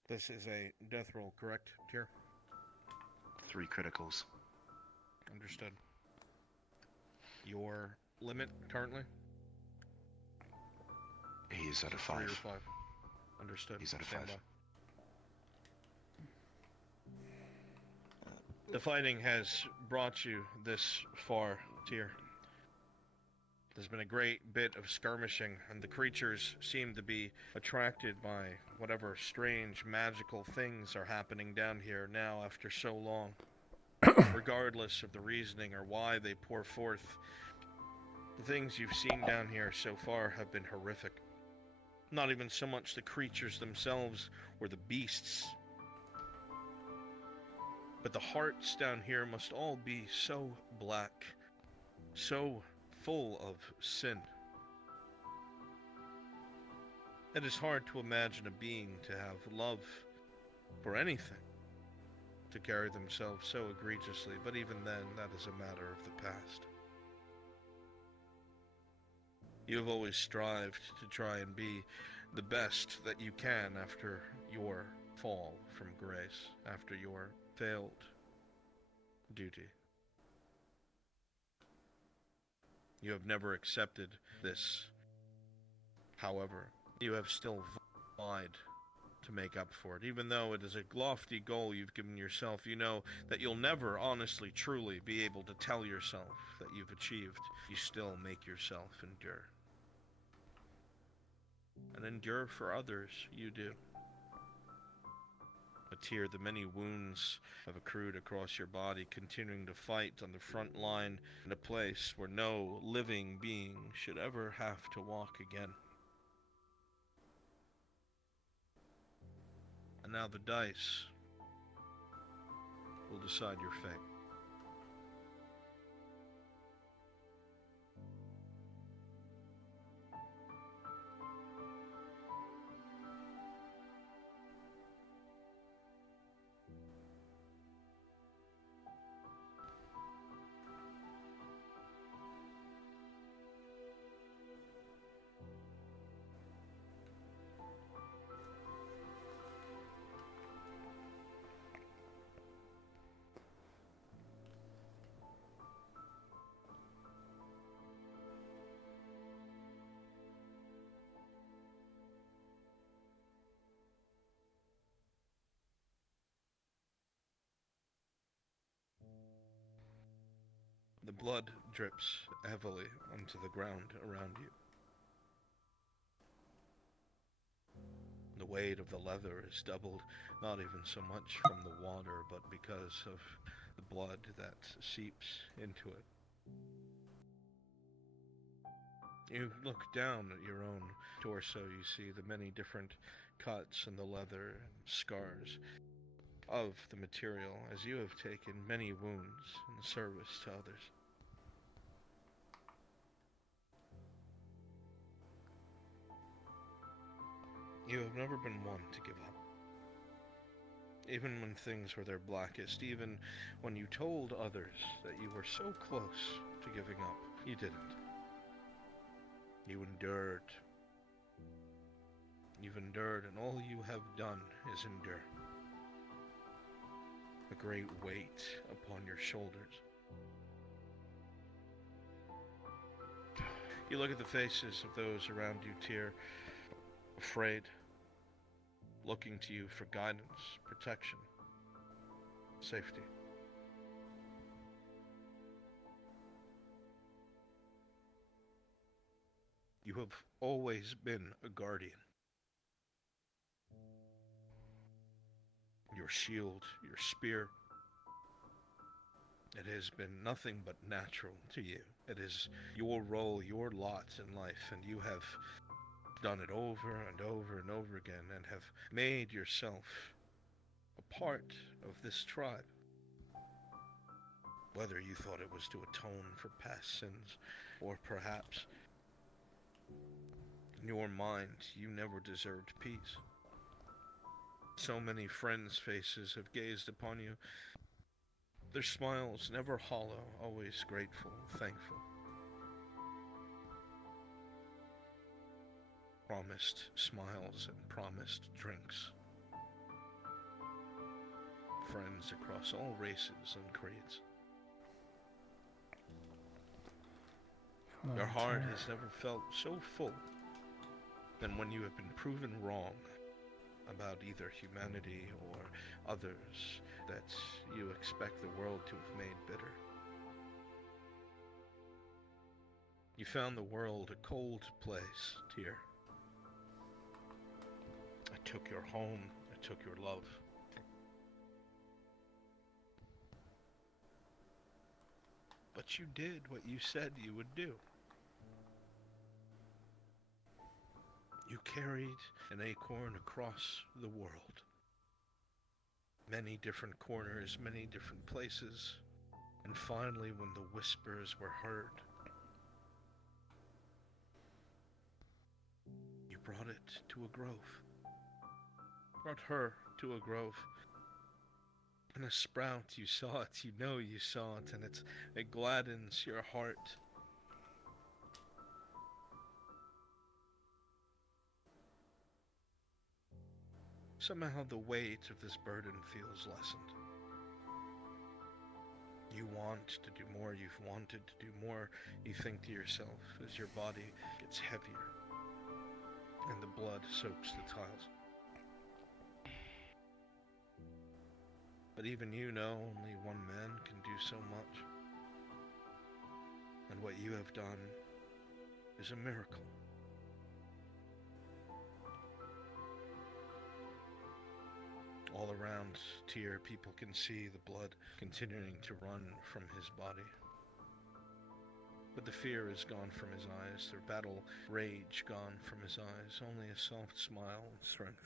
This is a death roll, correct, Tier? 3 criticals. Understood. Your limit currently? He's at a 3 or 5. 5. Understood. He's at a Stand 5. by. The fighting has brought you this far, Tyr. There's been a great bit of skirmishing, and the creatures seem to be attracted by whatever strange magical things are happening down here now after so long. Regardless of the reasoning or why they pour forth, the things you've seen down here so far have been horrific. Not even so much the creatures themselves or the beasts, but the hearts down here must all be so black, so full of sin. It is hard to imagine a being to have love for anything, to carry themselves so egregiously, but even then, that is a matter of the past. You have always strived to try and be the best that you can after your fall from grace, after your failed duty. You have never accepted this. However, you have still vied to make up for it. Even though it is a lofty goal you've given yourself, you know that you'll never honestly, truly be able to tell yourself that you've achieved. You still make yourself endure. And endure for others, you do. But here, the many wounds have accrued across your body, continuing to fight on the front line in a place where no living being should ever have to walk again. And now the dice will decide your fate. The blood drips heavily onto the ground around you. The weight of the leather is doubled, not even so much from the water, but because of the blood that seeps into it. You look down at your own torso, you see the many different cuts in the leather and scars of the material, as you have taken many wounds in service to others. You have never been one to give up. Even when things were their blackest, even when you told others that you were so close to giving up, you didn't. You endured. You've endured, and all you have done is endure. A great weight upon your shoulders. You look at the faces of those around you, Tyr, afraid, looking to you for guidance, protection, safety. You have always been a guardian. Your shield, your spear, it has been nothing but natural to you. It is your role, your lot in life, and you have done it over and over and over again, and have made yourself a part of this tribe. Whether you thought it was to atone for past sins, or perhaps in your mind you never deserved peace. So many friends' faces have gazed upon you, their smiles never hollow, always grateful, thankful. Promised smiles and promised drinks. Friends across all races and creeds. Your heart has never felt so full than when you have been proven wrong about either humanity or others that you expect the world to have made bitter. You found the world a cold place, Tyr. I took your home, I took your love. But you did what you said you would do. You carried an acorn across the world. Many different corners, many different places. And finally, when the whispers were heard, you brought it it to a grove. Brought her to a grove. And a sprout, you saw it, you know you saw it, and it gladdens your heart. Somehow the weight of this burden feels lessened. You want to do more, you've wanted to do more, you think to yourself as your body gets heavier and the blood soaks the tiles. But even you know only one man can do so much. And what you have done is a miracle. All around Tyr, people can see the blood continuing to run from his body. But the fear is gone from his eyes, their battle rage gone from his eyes, only a soft smile and strength.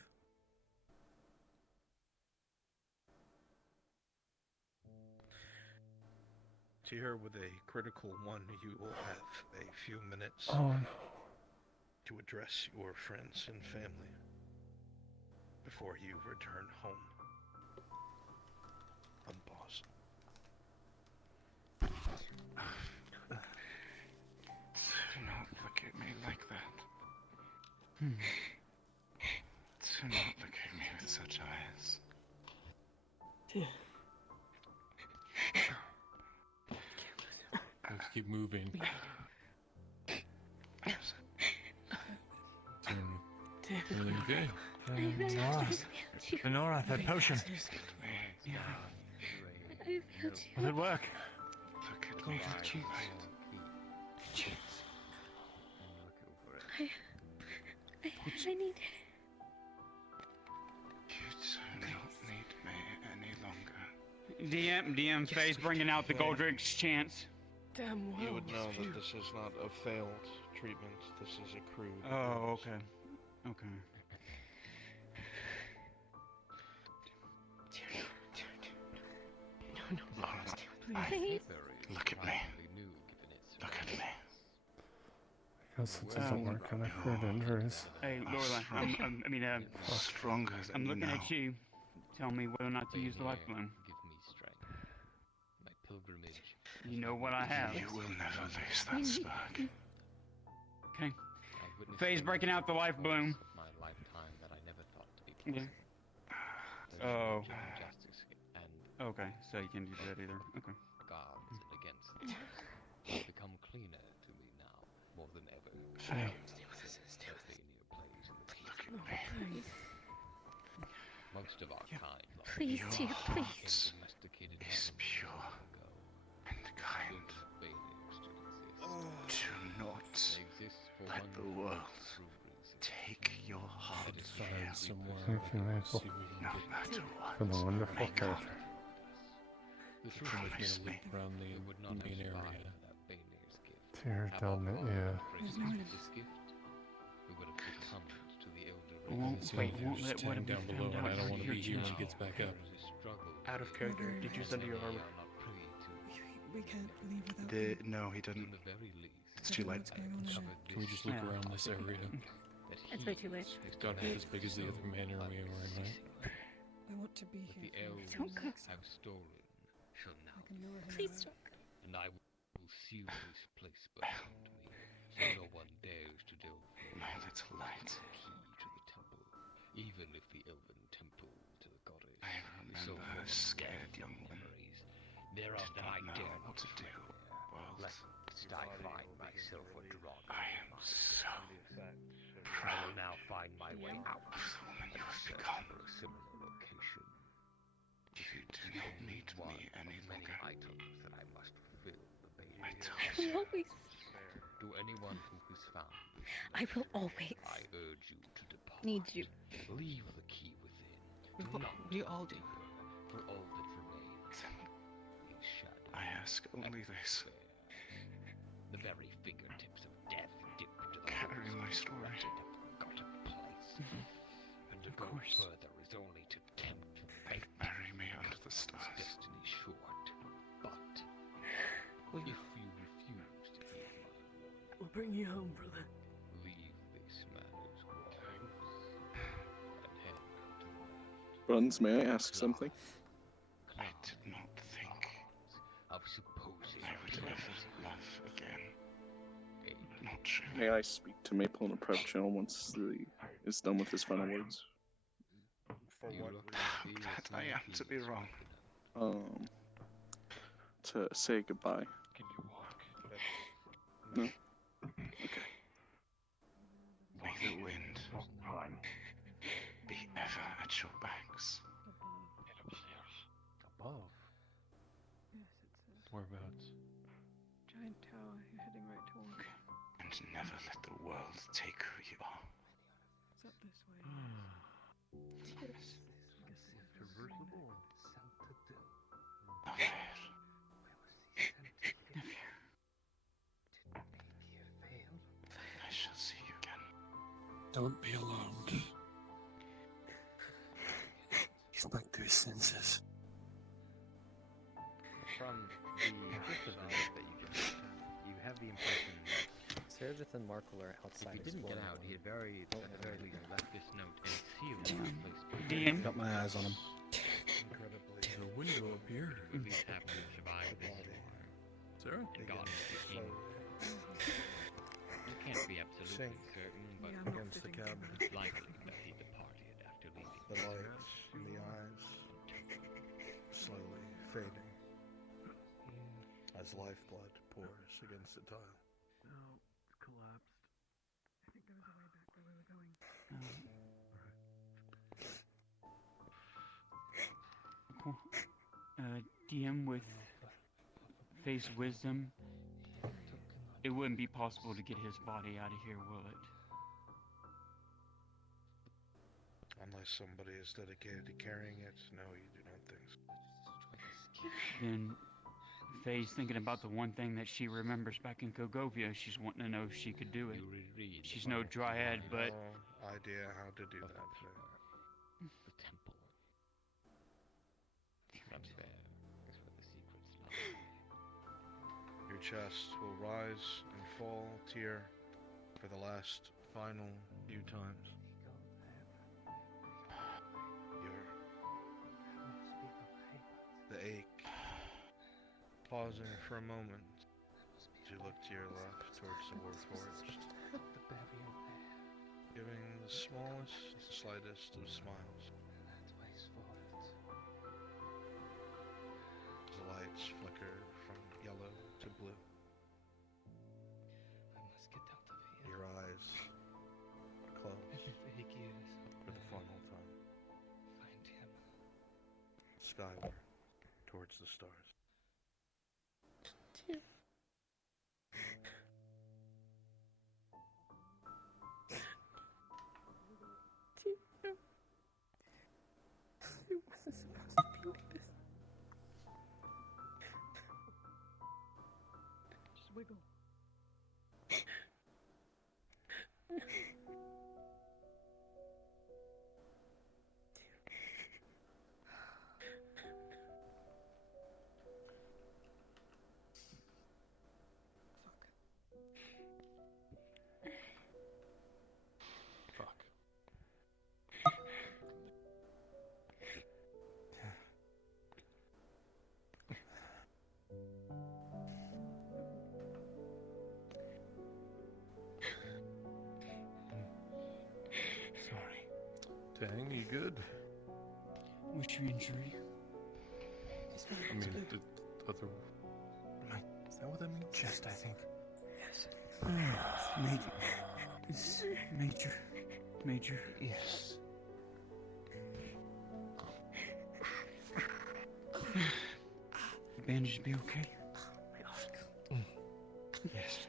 Tyr, with a critical one, you will have a few minutes to address your friends and family before you return home. Unpause. Do not look at me like that. Do not look at me with such eyes. Let's keep moving. Everything okay? Lenora, that potion. Will it work? Look at me. Cheeks. I need it. You do not need me any longer. DM phase bringing out the Goldrick's chance. Damn well. You would know that this is not a failed treatment, this is a crude. Oh, okay. Okay. No, please. Look at me. Look at me. I guess it doesn't work on accrued injuries. Hey, Lorelai, Stronger than I'm looking you know. at you. Tell me whether or not to use the life balloon. Give me strength. My pilgrimage. You know what I have. You will never lose that spark. Okay. Phase breaking out the life balloon. My lifetime that I never thought to be Yeah. possible. Oh. Justice and Okay, so you can't do that either. Okay. guards and against them have become cleaner to me now, more than ever. Faye. Most of our kind, Please, dear, please. domesticated Is pure and kind. Do not let the world take your heart Find somewhere. Thank you, Maple, no matter what. for the wonderful character. The truth is gonna loop around the main area. Tyr done it, yeah. Just hang down below, and I don't want to be here when he gets back up. Out of character. Did you send your armor? We can't leave without No, he didn't. It's too late. Can we just look around this area? That's way too late. It's gotta be as big as the other manor we were in, right? I want to be here. Don't go. Have stolen shall now Please don't go. and I will seal this place behind me, so no one dares to delve My little light. the key to the temple, even if the elven temple to the goddess. I is so remember full a of scared death young woman. memories. Thereof Did that I not dare know what to do. lest I find myself a drug. I am so I will now find my way out of the woman you have search become. for a similar location. You do not need me any Many longer. items that I must fulfill the baby. I told you. Always. To anyone who has found this, I will always I urge you to depart. need you. Leave the key within. Do not We all do. for all that remains is shadow. I ask only this. The very fingertips of death dip into the Carry holes my of story. wretched forgotten place. And to go further is only to tempt fate. Bury me under the stars. Destiny short. But if you refuse to heed my warning, We'll bring you home, brother. leave this manor's wall. Buns, may I ask something? I did not think I would ever love again. Not true. May I speak to Maple and approach Channel once he is done with his final words? For what reason? That I am to be wrong. To say goodbye. Can you walk? No? May the wind be ever at your backs. Above? Yes, it's a Whereabouts? giant tower you're heading right toward. And never let the world take who you are. It's up this way. Traversable? I shall see you again. Don't be alarmed. He's back to his senses. From the gist of the note that you get, you have the impression that Sergith and Markle are outside. if he didn't get out, he had at the very least left this note and sealed this place. DM? Got my eyes on him. Incredibly. There's a window up here. At least have to survive this storm. Sarah? And God is the king. You can't be absolutely certain, but Against the cabin. it's likely that he departed after leaving. The lights in the eyes slowly fading as lifeblood pours against the tile. No, it's collapsed. I think there was a way back where we were going. Cool. DM with Faye's wisdom, it wouldn't be possible to get his body out of here, will it? Unless somebody is dedicated to carrying it, no, you do not think so. Then Faye's thinking about the one thing that she remembers back in Kogovia. She's wanting to know if she could do it. She's no dryad, but No idea how to do that, Faye. The temple. From there is where the secrets lie. Your chest will rise and fall tear for the last final few times. The ache, pausing for a moment as you look to your left towards the war forest, giving the smallest, slightest of smiles. The lights flicker from yellow to blue. Your eyes close for the final time. Skyward towards the stars. It wasn't supposed to be like this. Just wiggle. Fuck. sorry. Dang, you good? What's your injury? I mean, the other... Is that what that means? Chest, I think. Yes. Major. It's major. Major. Yes. Bandage be okay? Yes.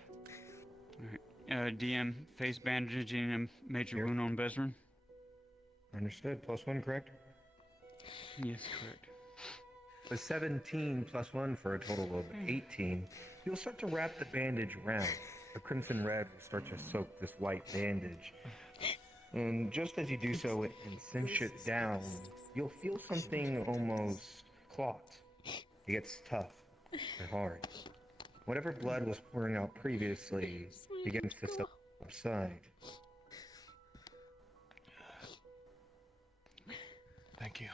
Alright. DM, face bandaging and major wound on Bezran. Understood. +1, correct? Yes, correct. With 17 +1 for a total of 18, you'll start to wrap the bandage around. The crimson red will start to soak this white bandage. And just as you do so and cinch it down, you'll feel something almost clot. It gets tough and hard. Whatever blood was pouring out previously begins to subside. Thank you.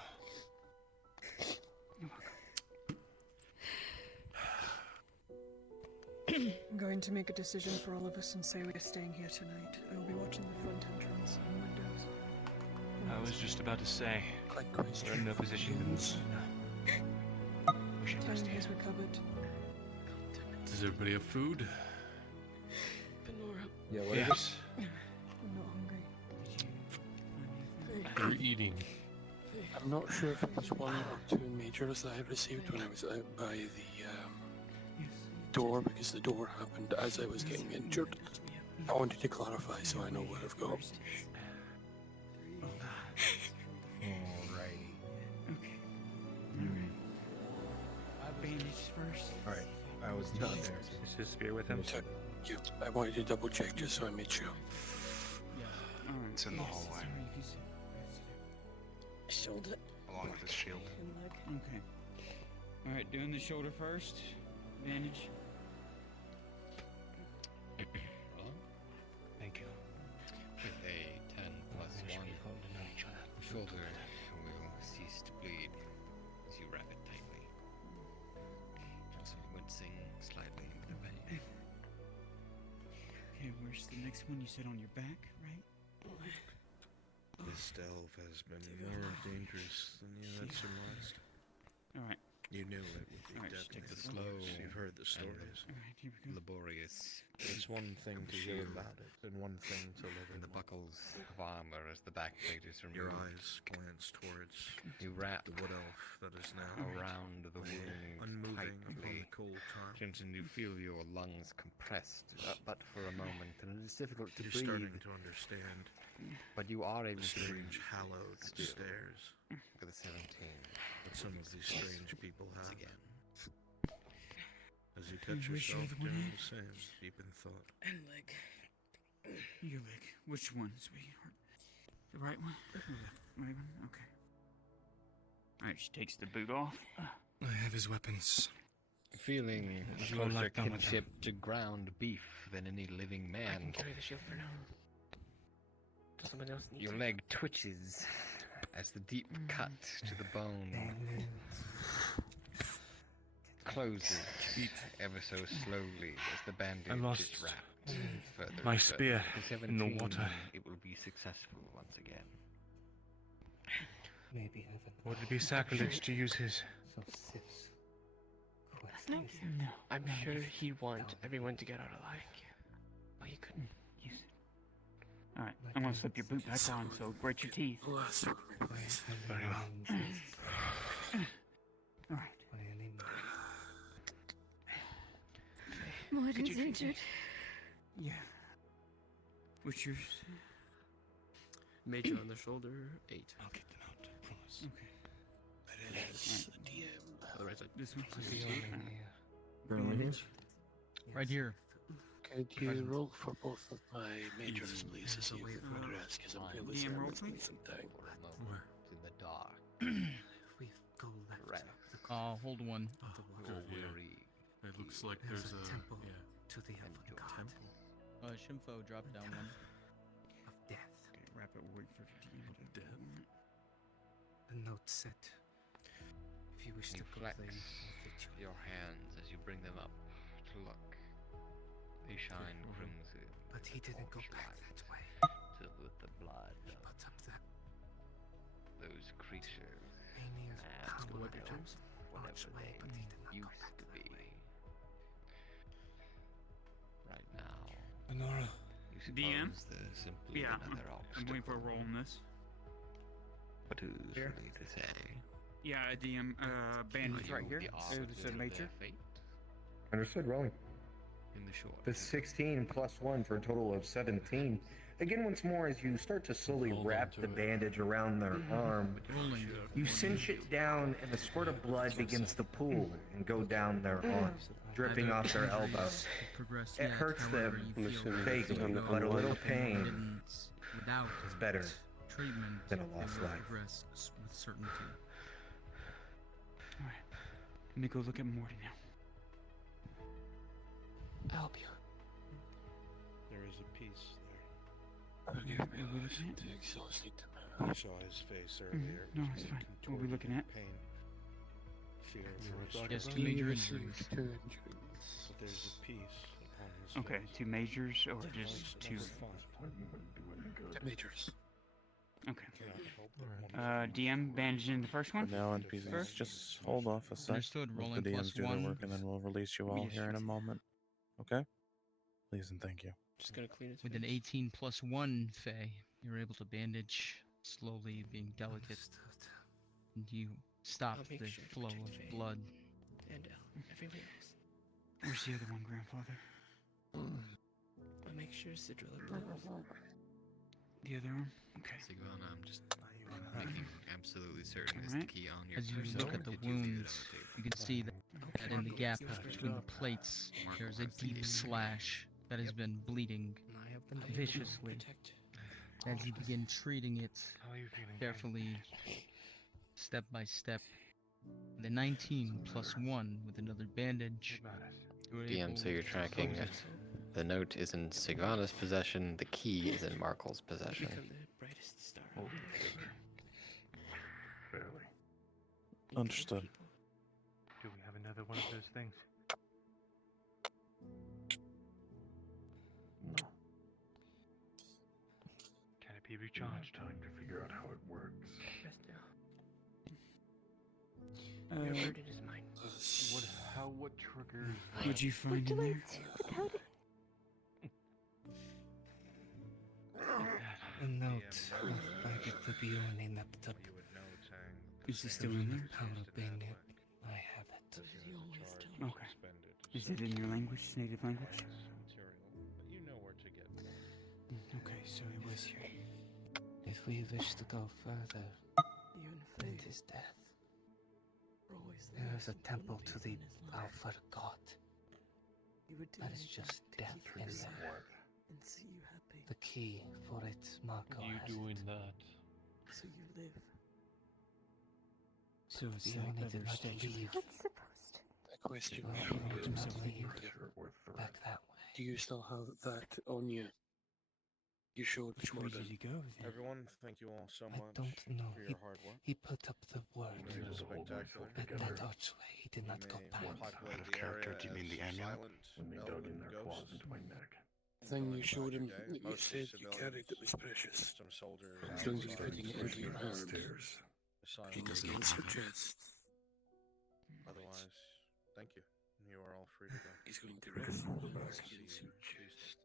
to make a decision for all of us and say we are staying here tonight. I will be watching the front entrance and windows. I was just about to say, we're in no position to move. We should rest Tyler here. has recovered. Does everybody have food? Benora. Yeah, what is it? I'm not hungry. They're eating. I'm not sure if it was one or two majors that I received when I was out by the door, because the door happened as I was getting injured. I wanted to clarify so I know what I've got. Alrighty. Bandage first. Alright, I was not there. Is his spear with him? Yeah, I wanted to double check just so I made sure. It's in the hallway. Shoulder. Along with his shield. Okay. Alright, doing the shoulder first. Bandage. Thank you. With a 10 plus 1, shoulder will cease to bleed as you wrap it tightly. Also wincing slightly with the pain. Okay, where's the next one? You said on your back, right? This delve has been more dangerous than you had surmised. Alright. You knew it would be Just take deadly. the slow. You've heard the stories. Alright, here we go. Laborious. It's one thing to hear about it, and one thing to live in. The buckles of armor as the back plate is removed. Your eyes glance towards You wrap the wood elf that is now around the wound unmoving upon tightly. the cold tile. And you feel your lungs compressed, but for a moment, and it is difficult to You're breathe. starting to understand But you are able the to strange breathe hallowed still stairs with a 17. that some of these strange people have. Again. As you catch Where's your yourself other one doing at? the same, deep in thought. And leg. Your leg. Which one, sweetheart? The right one? Or the left? Right one? Okay. Alright, she takes the boot off. I have his weapons. Feeling You will closer like them with kinship to ground beef than any living I can man. carry the shield for now. Does somebody else need Your to? leg twitches as the deep cut to the bone closes ever so slowly as the bandage lost is wrapped further. my and further. spear For in the 17, water. It will be successful once again. Maybe heaven. Would it be sacrilege to use his? No. I'm sure he'd want everyone to get out alive. But he couldn't use it. Alright, I'm gonna slip your boot back on, so grate your teeth. Very well. Alright. Morden's injured. Yeah. What's yours? Major on the shoulder, 8. I'll get them out, I promise. Okay. That is the DM. The right side. This one? Bandage. Right here. Could you roll for both of my majors, please, to see if they progress, because I'm really DM roll, losing please. some time. Where? In the dark. We go left. Right. Hold one. You're weary. It looks like there's a temple yeah. to the heaven god Shimfo, drop down one. of death. Okay, wrap it, wait for the DM to Death. The note said, if you wish You to flex proclaim forfeit your hands as you bring them up to look. They shine crimson. But he didn't go back torchlight, that way. filled with the blood He of put up that those creatures Mania's and power whatever archway, but he did not go used back to that be. way. Right now, Benora. you DM? suppose there's simply Yeah, another I'm obstacle. waiting for a roll on this. What is really to say? Yeah, DM, bandage Are right you here. the It's arbiter a of major. their fate? Understood, rolling. In the short. The 16 plus 1 for a total of 17. Again, once more, as you start to slowly wrap the bandage around their arm, you cinch it down and a squirt of blood begins to pool and go down their arm, dripping off their elbow. It hurts them vaguely, but a little pain Without is better treatment than a lost will life. progress with certainty. Alright. Let me go look at Morty now. I'll help you. There is a piece Okay, what are we looking at? there. You saw his face earlier. No, it's fine. What are we looking at? Pain. Fear Yes, for two major He injuries. received 2 injuries. But there's a piece Okay, 2 majors or just 2? 2 majors. Okay. DM, bandaging the first one? For now, NPCs, First? just hold off a sec. Understood. Let Rolling the DMs plus do their 1. work, and then we'll release you all here in a moment. Okay? Please and thank you. Just gonna clean his With an 18 plus 1, Faye, you're able to bandage, slowly being delicate. And you stop I'll make the sure to flow protect of Faye. blood. And everyone else. Where's the other one, Grandfather? I'll make sure Sidrilla blows. The other one? Okay. Sigvana, I'm just making absolutely certain is the Alright. key on your As you person. look at the Did you leave it wounds, on the table? you can see that, in the gap between the plates, Mark there's a has the deep key. slash that has been bleeding And I have the knife to viciously. protect. As you begin treating it carefully, step by step, the 19 plus 1 with another bandage. you were DM, able so you're to tracking. close it. The note is in Sigvana's possession. The key is in Markle's possession. Become the brightest star. Barely. Understood. Do we have another one of those things? No. Can it be recharged? Time to figure out how it works. Your burden is mine. What triggers? What'd you find in there? A note left by the Bione laptop. Is it still in there? Power bene. I have it. Okay. Is it in your language, native language? Okay, so it was here. If we wish to go further, You and than Faye his death, were always there there is a to temple believe to the in his love. Alpha God. He would do That is anything just to death keep you in safe there. and see you happy. The key for it, Marco You has doing it. that? So you live. So it's The like only did other not stage. leave. What's supposed to? A question. Well, he did not leave back that way. Do you still have that on you? You showed Which way Jordan. did he go then? Everyone, thank you all so I much don't know. for your hard work. He put up the word. You made it spectacular. But that archway, he did not go You may back. populate the character, area do you mean as the amulet? silent When they dug in elven their claws ghosts. into my neck. The thing you showed him Okay, that you mostly said you carried that was precious. Some soldiers. He's going to be putting it into your hand. Stairs. He doesn't against your chest. Otherwise, thank you. You are all free to go. He's going to rest the back See against you your chest.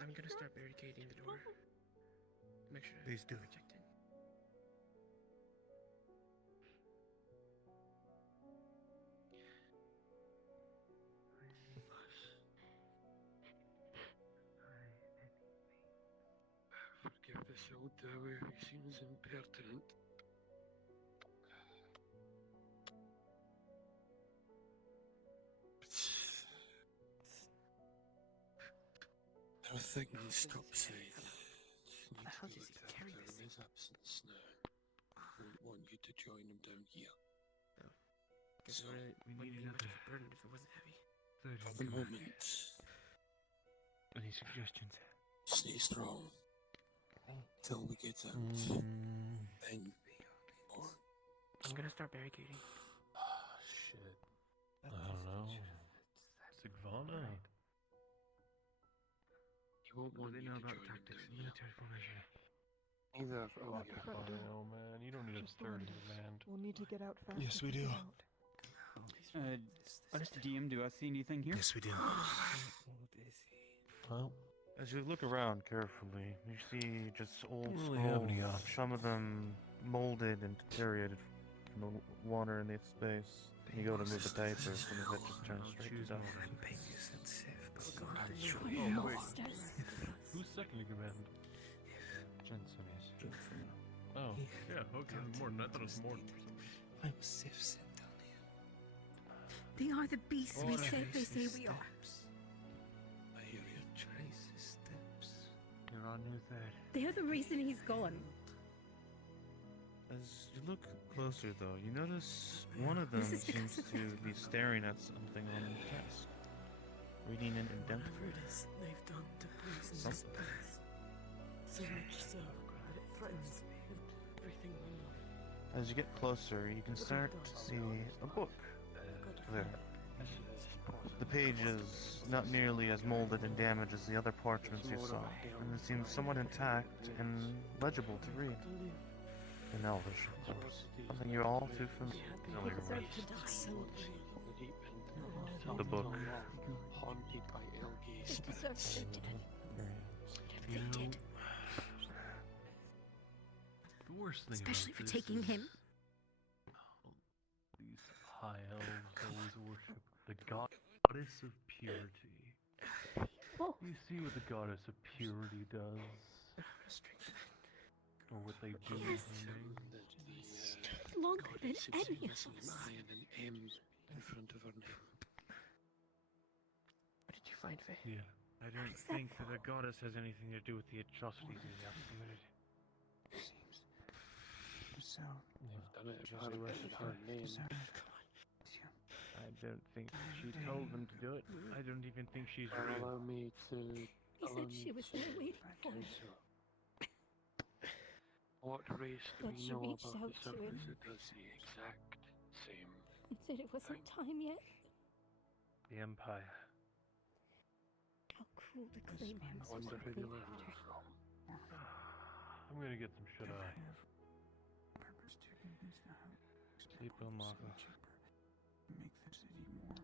I'm gonna start barricading the door. Make sure Please do. protected. Forgive this old dower, he seems impertinent. There are things topside. How does he carry In this? his absence now. I don't want you to join him down here. Guess So, it wouldn't be much of a burden if it wasn't heavy. for the moment, Any suggestions? stay strong. Till we get out. Then, or I'm gonna start barricading. Shit. I don't know. Sigvana? he won't want they you know to about join him tactics down and here. military formation? Neither of you. I know, man. You don't need a third in command. We'll need to get out fast. Yes, if we get do. out. DM, do I see anything here? Yes, we do. Well, As you look around carefully, you see just old Don't really have any scrolls, options. some of them molded and deteriorated from the water in its space. You go to move the paper, some of it just turns straight to dust. oh, wait. Who's second in command? Jensen is. Oh, yeah, okay. Morton. I thought it was Morton. Why was Sif sent down here? They are the beasts we say they say we are. I hear you. Trace his steps. You're on your third. They're the reason he's gone. As you look closer, though, you notice one of them This is because seems of to that. be staring at something on the desk, reading it intently. Whatever it is they've done to poison this Something. place. So much so that it threatens everything we love. As you get closer, you can start to see a book there. The page is not nearly as molded and damaged as the other parchments you saw, and it seems somewhat intact and legible to read. In Elvish, of course. Something you're all too familiar with. The book. Haunted by Elgase. They deserve to go dead. You Whatever they know, did. the worst thing Especially about for this taking is him. These high elves always worship the goddess of purity. You see what the goddess of purity does? Or what they do Yes. with her name? Stood longer than any of us. In front of her name. What did you find, Faye? Yeah. I don't think that the goddess has anything to do with the atrocities we have committed. So, you've done it in her name. I don't think she told them to do it. I don't even think she's real. Allow me to. He said she was there waiting for him. What race do That we she know reached about out the to serpent him. that does the exact same? And said it wasn't time yet. The Empire. How cruel to claim him I as wonder who they something learned after. it from. I'm gonna get some shut-eye. Sleep well, Marco. Make the city more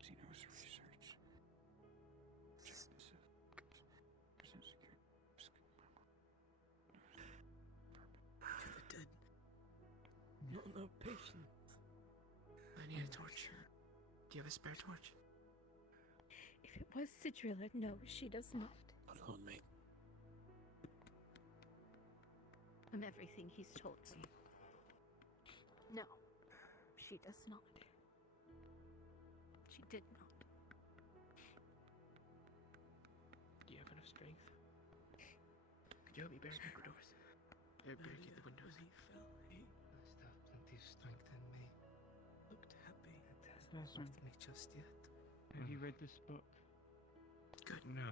Xenos research. Justice of To the dead. No patience. I need a torch. Do you have a spare torch? If it was Sidrilla, no, she does not. Not on me. From everything he's told me. No, she does not. She did not. Do you have enough strength? Could you help me barricade the doors? Barricade the windows. Must have plenty of strength in me. Looked happy. It hasn't Awesome. left me just yet. Have you read this book? Good. No.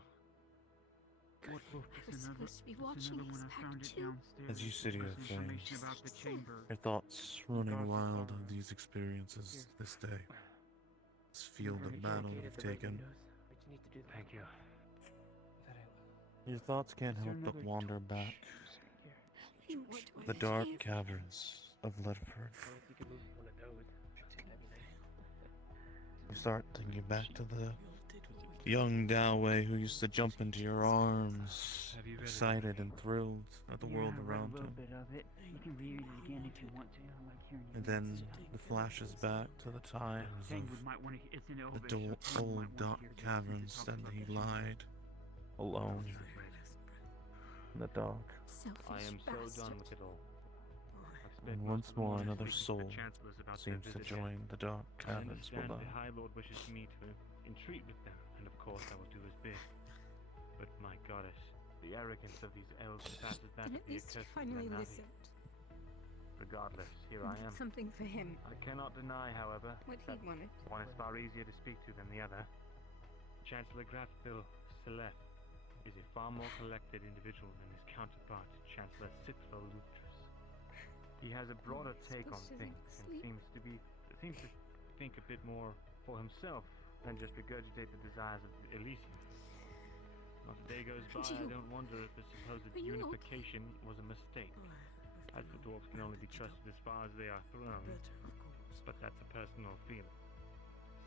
What book? I was supposed to be watching another his one. I back found it too. downstairs. As you sit here, There's Fane, information about the chamber. your thoughts running Dark wild power. of these experiences this day. This field of battle you've taken. Thank you. Your thoughts can't help but wander back. The dark caverns of Ledford. You start thinking back to the young Doway who used to jump into your arms, excited and thrilled at the world I read around a little him. bit of it. You can read it again if you want to. I like hearing you And read then stuff. it flashes back to the times Tangwood of might want to. It's in the Elvish, so Tangwood old might wanna dark hear this caverns since it that talks he about the chamber. lied alone in the dark. I am so done with it all. I've And spent once most of the more morning another speaking to soul the Chancellors about seems their to visit here. join the dark I caverns understand below. the High Lord wishes me to entreat with them, and of course I will do as bid. But my goddess, the arrogance of these elves passes that Then of at the least he accursed finally Nanavi. listened. Regardless, here And I did am. something for him. I cannot deny, however, What he that wanted. one is far easier to speak to than the other. Chancellor Grafville Celeste is a far more collected individual than his counterpart, Chancellor Citro Lutris. He has a broader take on supposed to think things and sleep? seems to think a bit more for himself than just regurgitate the desires of Elysium. Not a day goes by, I don't wonder if the supposed Are you unification was a mistake. As the dwarves can only be trusted as far as they are thrown, but that's a personal feeling.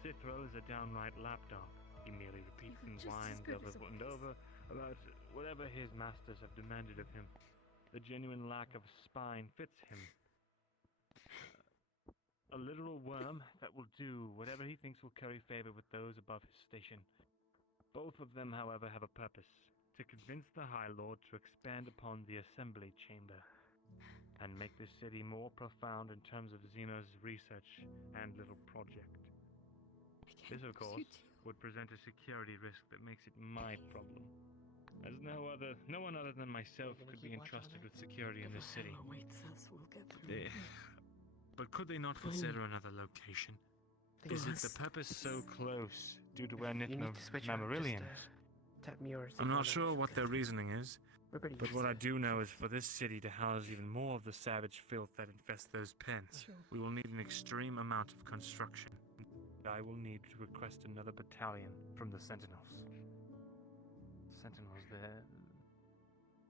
Cithro is a downright lapdog. He merely repeats and Just as whines good over as and over about whatever his masters have demanded of him. The genuine lack of spine fits him. A literal worm that will do whatever he thinks will curry favor with those above his station. Both of them, however, have a purpose: to convince the High Lord to expand upon the Assembly Chamber and make this city more profound in terms of Xeno's research and little project. This, of course, would present a security risk that makes it my problem, as no one other than myself could be entrusted with security in this city. But could they not consider another location? Is it the purpose so close due to where You need to switch out, Nythmamalorien? tap me or I'm not something sure else, what okay? their reasoning is, But what I do know is for this city to house even more of the savage filth that infests those pens, we will need an extreme amount of construction. I will need to request another battalion from the Sentinels. Sentinels, they're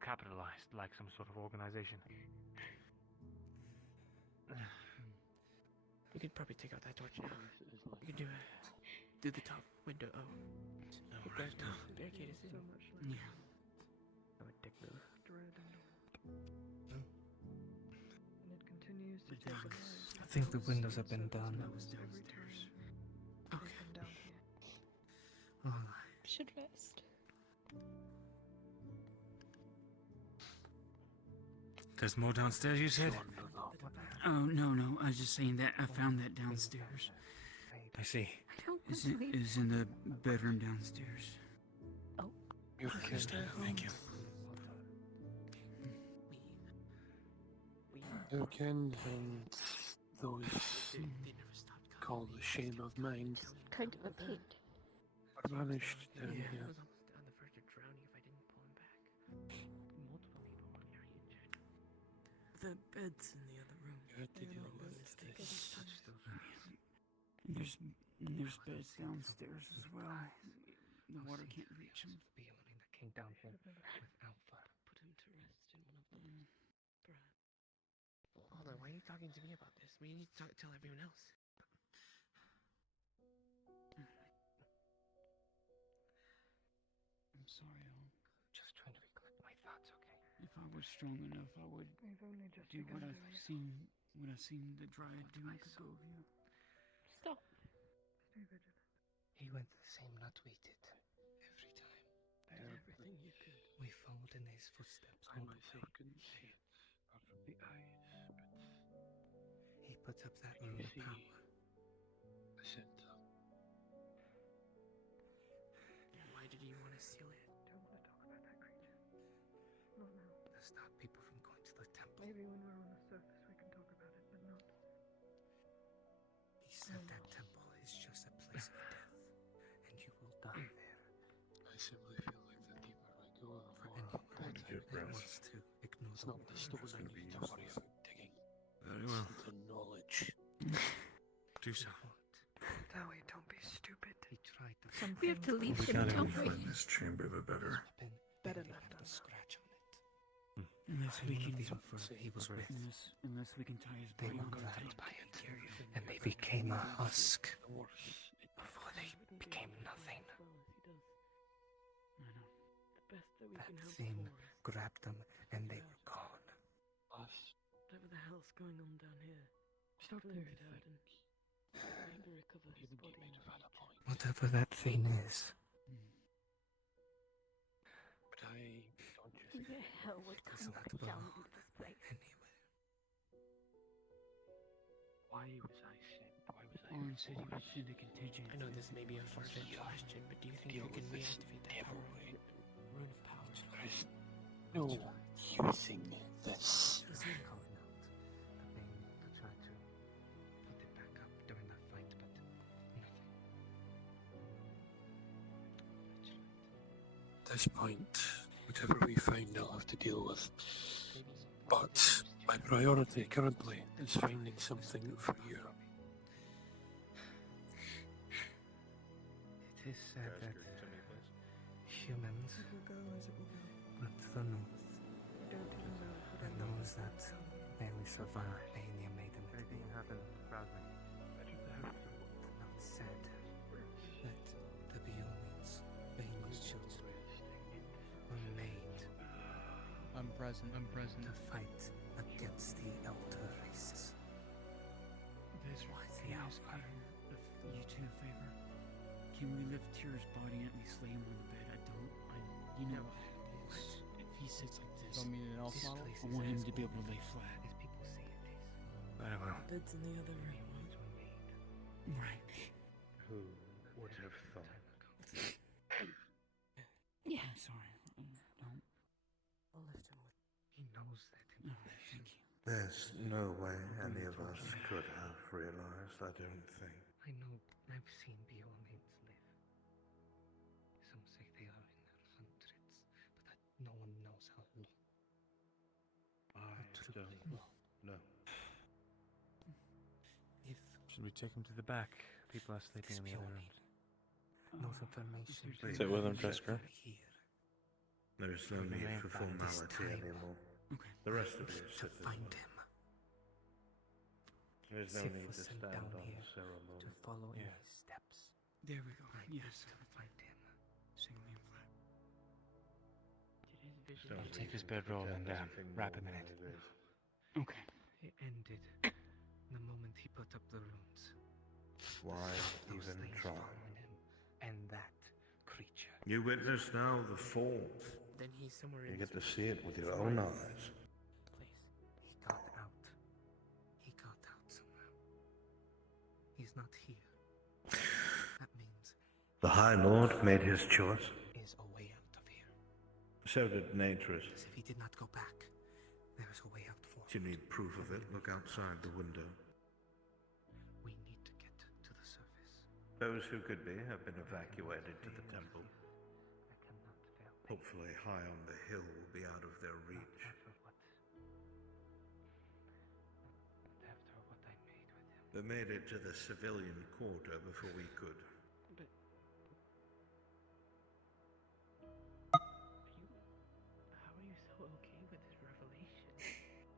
capitalized like some sort of organization. We could probably take out that torch now. We could do the top window. Oh. There's no barricade, is it? Yeah. I'm a dick move. And it continues to take us. I think the windows have been done. Okay. Down here. Should rest. There's more downstairs, you said? Oh, no. I was just saying that I found that downstairs. I see. It's in the bedroom downstairs. Oh. You're Understood. Thank you. Can those called the shame of mind Kind of a pain. are vanished down I here? was almost on the verge of drowning if I didn't pull him back. Multiple people were very injured. The bed's in the other room. You had to deal with There's beds downstairs as well. The water can't reach them. Feeling that came down here with Alpha. Put him to rest in one of them. Perhaps. Hold on, why are you talking to me about this? We need to tell everyone else. I'm sorry, Al. Just trying to recollect my thoughts, okay? If I was strong enough, I would We've only just do begun what doing I've seen the Dryad do a couple of you. Stop. Stay vigilant. He went the same route we did. Every time. Did everything you could. We followed in his footsteps. I myself couldn't see it out of the eyes, but He put up that you rule of see power. the center. Why did you want to seal it? Don't want to talk about that creature. Not now. To stop people from going to the temple. Maybe when we're on the surface we can talk about it, but not. He said that temple is just a place of death, and you will die there. I simply feel like the deeper I go, the more He wants to ignore it's not the stone I need to worry about digging. Very well. It's the knowledge. Do so. Zoe, don't be stupid. He tried to. We have to leave him, don't we? this chamber, the better. Better They left left a undone. scratch on it. Unless we One can, of the Emperor he was with. unless we can tie his They body were onto the grabbed tape. by it, and they became a husk The worse it before they became nothing. I know. The best that we That can hope thing for. grabbed them, and they were gone. lasts. Whatever the hell's going on down here. Start Clear to it out think and maybe recover his you body. may have had a point. Whatever that thing is. But I don't Who just the hell would Does come not back down belong into this place? anywhere. why was I sent? Why was I Orange said he would send a contingent. I know this may be a far-fetched question, but do you think deal you can with this reactivate that devil, power? right? Rune of power. There's no using this. It was him calling out the thing to try to put it back up during the fight, but nothing. At this point, whatever we find, I'll have to deal with. But my priority currently is finding something for Europe. It is said Guys, that can you please? humans It will go as it will go. went to the north, Don't even know what and those that barely survived, Anya made them. Anything happened, rouse me. The note said that the Biomes, Bane's children, were made I'm present. to fight against the Elder races. There's Why can the I ask Alpha? you two a favor? Can we lift Tyr's body and at least lay him on the bed? You know, if he sits like this, Don't mean an elf This model? place I is want him as to be old able to lay flat. as people say it is. Very well. Bed's in the other room. Humans were made. Right. Who would have thought? Yeah. I'm sorry. Don't. I'll lift him with. He knows that No, information. thank you. There's no way any of us could have realized, I don't think. I know. I've seen Biomes live. Some say they are in their hundreds, but that no one knows how Don't. No. If Should we take him to the back? People are sleeping in the other rooms. knows information, Sit with him, Jessica. Jessica. There's no need for formality anymore. The rest of you sit To as find well. him. There's no Sif need was to sent stand down on here the ceremony. to follow in Yeah. his steps. There we go. Yes. To find him. Single flat. Did his Don't vision need Take his to bedroll pretend and anything wrap more him in than it. it is. Okay. It ended the moment he put up the runes. Why Those even things try? following him and that creature. You witness now the fall. Then he's somewhere You in get to this see it with your own eyes. place. He got out. He got out somehow. He's not here. That means The High Lord made his choice. is a way out of here. So did Natris. As if he did not go back, there is a way out for Do you need proof of it? Look outside the window. We need to get to the surface. Those who could be have been evacuated to the temple. I cannot fail. Hopefully high on the hill will be out of their reach. After what I made with him. They made it to the civilian quarter before we could. But how are you so okay with this revelation?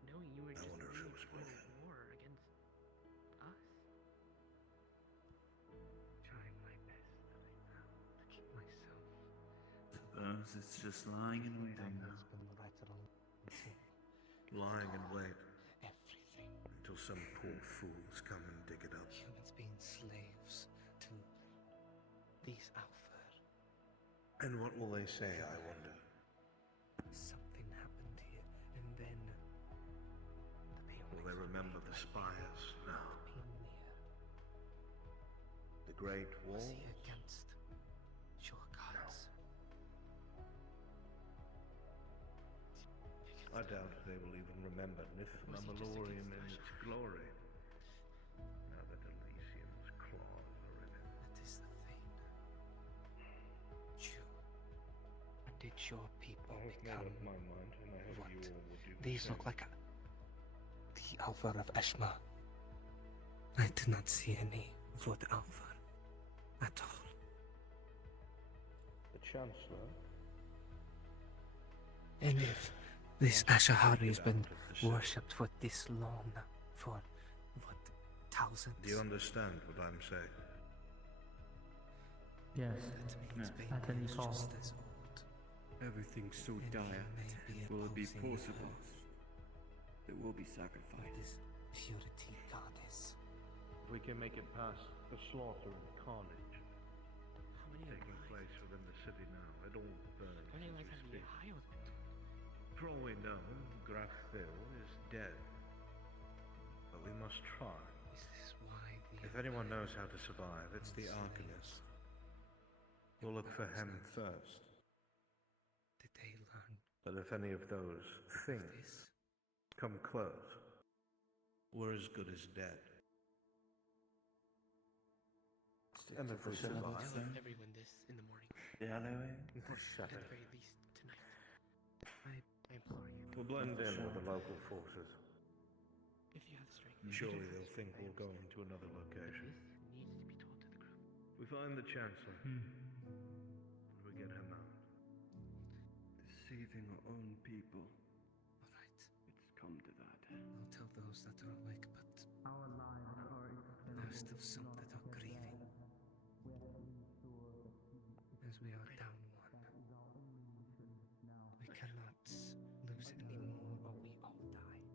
Knowing you were I just wonder if it was going worth to it. war against us. Trying my best right now to keep myself. Suppose it's just lying in waiting now. It's been right along. Lying in wait Everything. until some poor fools come and dig it up. Humans being slaves to these Alpha. And what will they say, I wonder? Something happened here, and then the Pale Will they remember the spires now? The Great Wall? Was he against your gods? I doubt they will even remember Nythmamalorien in its glory. Now that Elysium's claws are in it. That is the thing. You. And did your people I have become made up my mind, and I hope what? you all will do the These same. look like the Alpha of Eshma. I do not see any Vod Alpha at all. The Chancellor? And if this Ashahari has been worshipped for this long, for what, thousands? Do you understand what I'm saying? Yes. That means baby At any is cost. just as old. Everything's so And dire. he may be Will it be opposing possible? There will be sacrifice. This purity goddess. If we can make it past the slaughter and carnage How many taking place within the city now, it all burns How many as lives we have speak. Ohio's been to? For all we know, Graf Phil is dead. But we must try. Is this why the If anyone knows how to survive, it's the Arcanist. We'll look for him first. did they learn But if any of those things this? come close, we're as good as dead. And if we survive, Tell everyone this in the morning. The alleyway? shut At it. the very least tonight. I implore you. We'll blend in with the local forces. If you have the strength. Surely they'll think we're going to another location. This needs to be told to the group. We find the Chancellor, and we get him out. Deceiving our own people. All right. It's come to that. I'll tell those that are awake, but there are still some that are grieving. As we are down one. We cannot lose any more or we all die.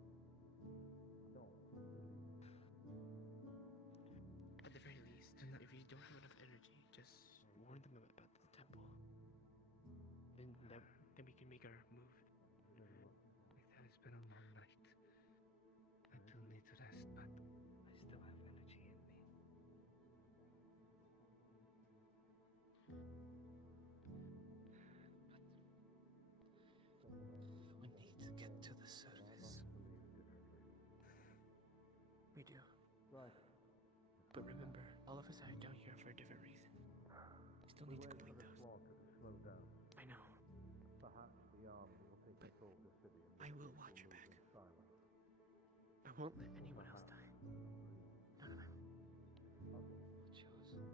At the very least, if you don't have enough energy, just warn them about the temple. Then we can make our move. It has been a long night. I do need to rest, but I still have energy in me. We need to get to the surface. We do. Right. But remember, all of us are down here for a different reason. We still need to complete those. Slow down. I know. Perhaps the army will take But control of the city. I will watch your back. Silence. won't let anyone else die. None of them. Chose.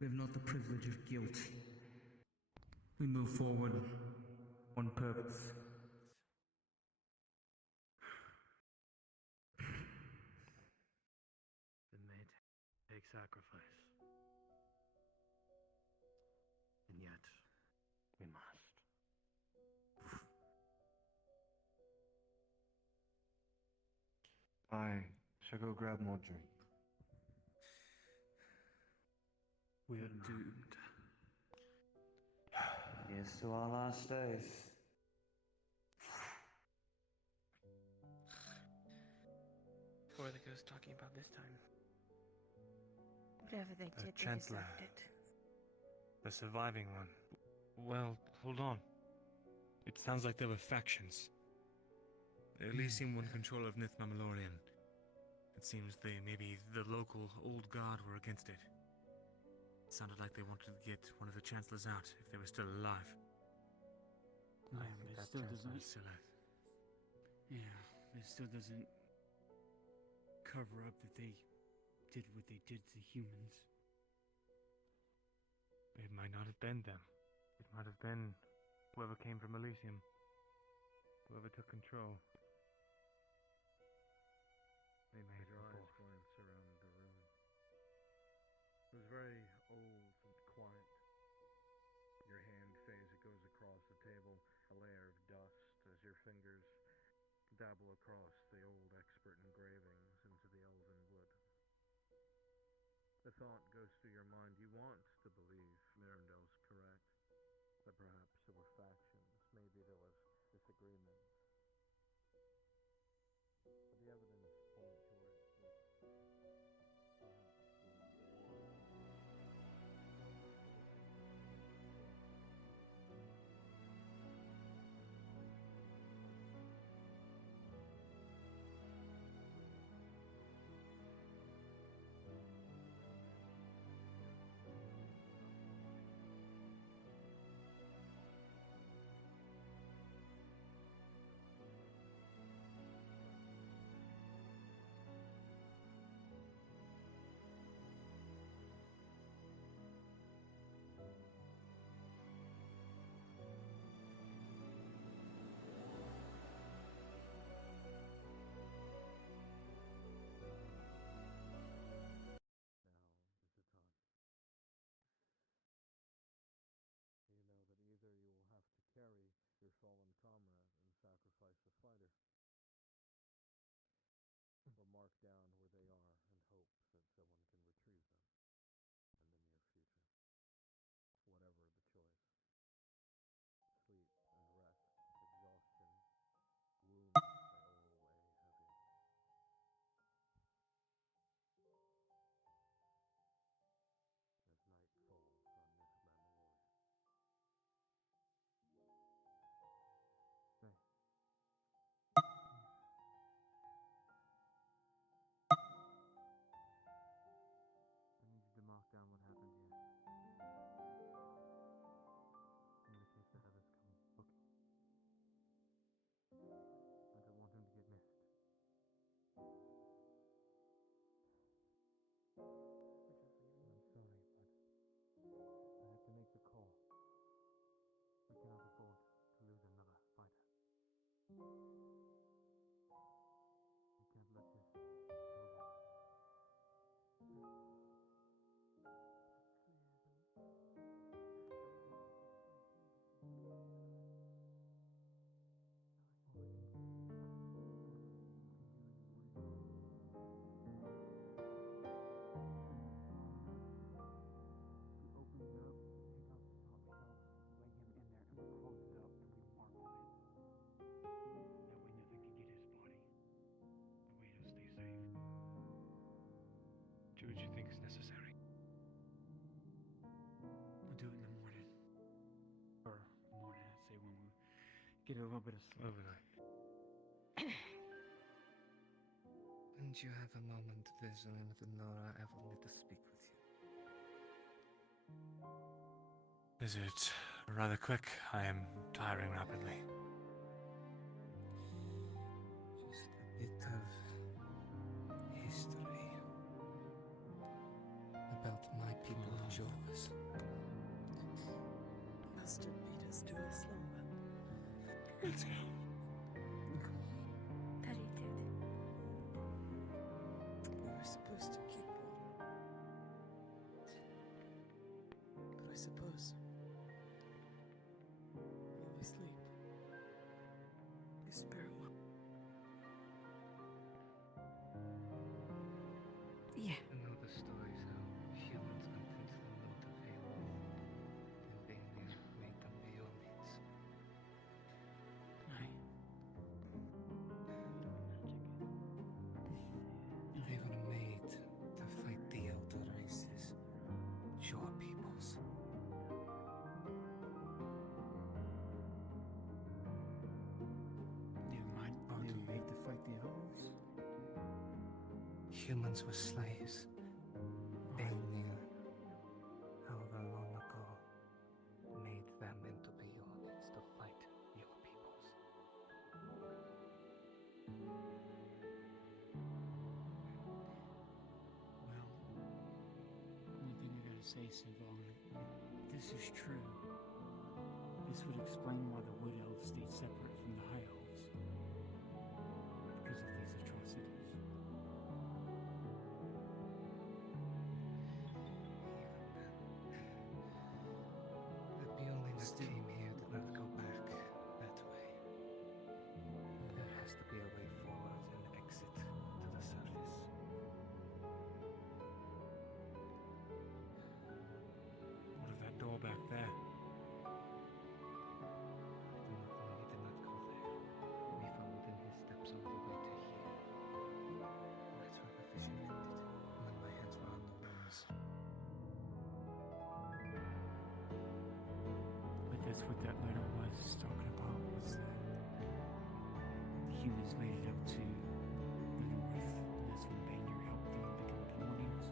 We have not the privilege of guilt. We move forward on purpose. It may take sacrifice. And yet, we must. I shall go grab more drink. We are doomed. Here's to our last days. What are the ghosts talking about this time? Whatever they did, they Chancellor. deserved it. The surviving one. Well, hold on. It sounds like there were factions. The Elysium were in control of Nythmamalorien. It seems maybe the local old guard were against it. It sounded like they wanted to get one of the chancellors out if they were still alive. Yeah, but it still doesn't. Still alive. Yeah, but it still doesn't cover up that they did what they did to humans. It might not have been them. It might have been whoever came from Elysium. Whoever took control. They made Your it eyes glance around the room. It was very old and quiet. Your hand phase, it goes across the table, a layer of dust as your fingers dabble across the old expert engravings into the elven wood. The thought goes through your mind, you want to believe Mirandel's correct, that perhaps there were factions, maybe there was disagreement. But the evidence point towards this. Perhaps carry your fallen comrade and sacrifice the fighter, or mark down where they are and hope that someone can retrieve them in the near future. Whatever the choice. Sleep and rest, exhaustion, wounds, they all weigh heavy. As night falls on Nythmamalorien. Nay. get a little bit of sleep. And you have a moment visiting with Nora, I will need to speak with you. Is it rather quick? I am tiring rapidly. Just a bit of history about my people and yours. Master beat us to this lumber. Let's go. That he did. We were supposed to keep one. But I suppose while we sleep, the spirit will. Yeah. I know the stories how humans went into the moat of Halo, and being there made them beyond needs. They were made to fight the elder races, your peoples. They were made to fight the elves. Humans were slaves. They knew however long ago made them into beyondies to fight your peoples. Well, one thing I gotta say, Siobhan, if this is true, this would explain why the Wood Elves stayed separate from the High Elves. Because of these atrocities. The beyondings that came here did not go back that way. There has to be a way forward and exit to the surface. What of that door back there? We did not go there. We followed in his steps all the way to here. That's where the vision ended, when my hands were on the walls. But that's what that letter was talking about, was that the humans made it up to the north, and that's when Banner helped them become Peonians.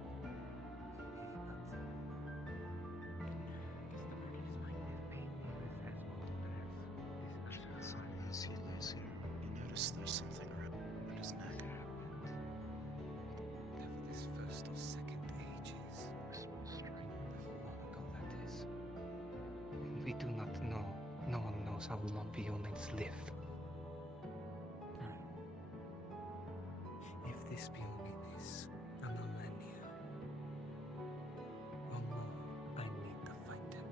As he lays here, you notice there's something around his neck. Never this first or second ages. How long ago that is. We do not know. No one knows how long beyondings live. If this beyonding is a millennia or more, I need to find him.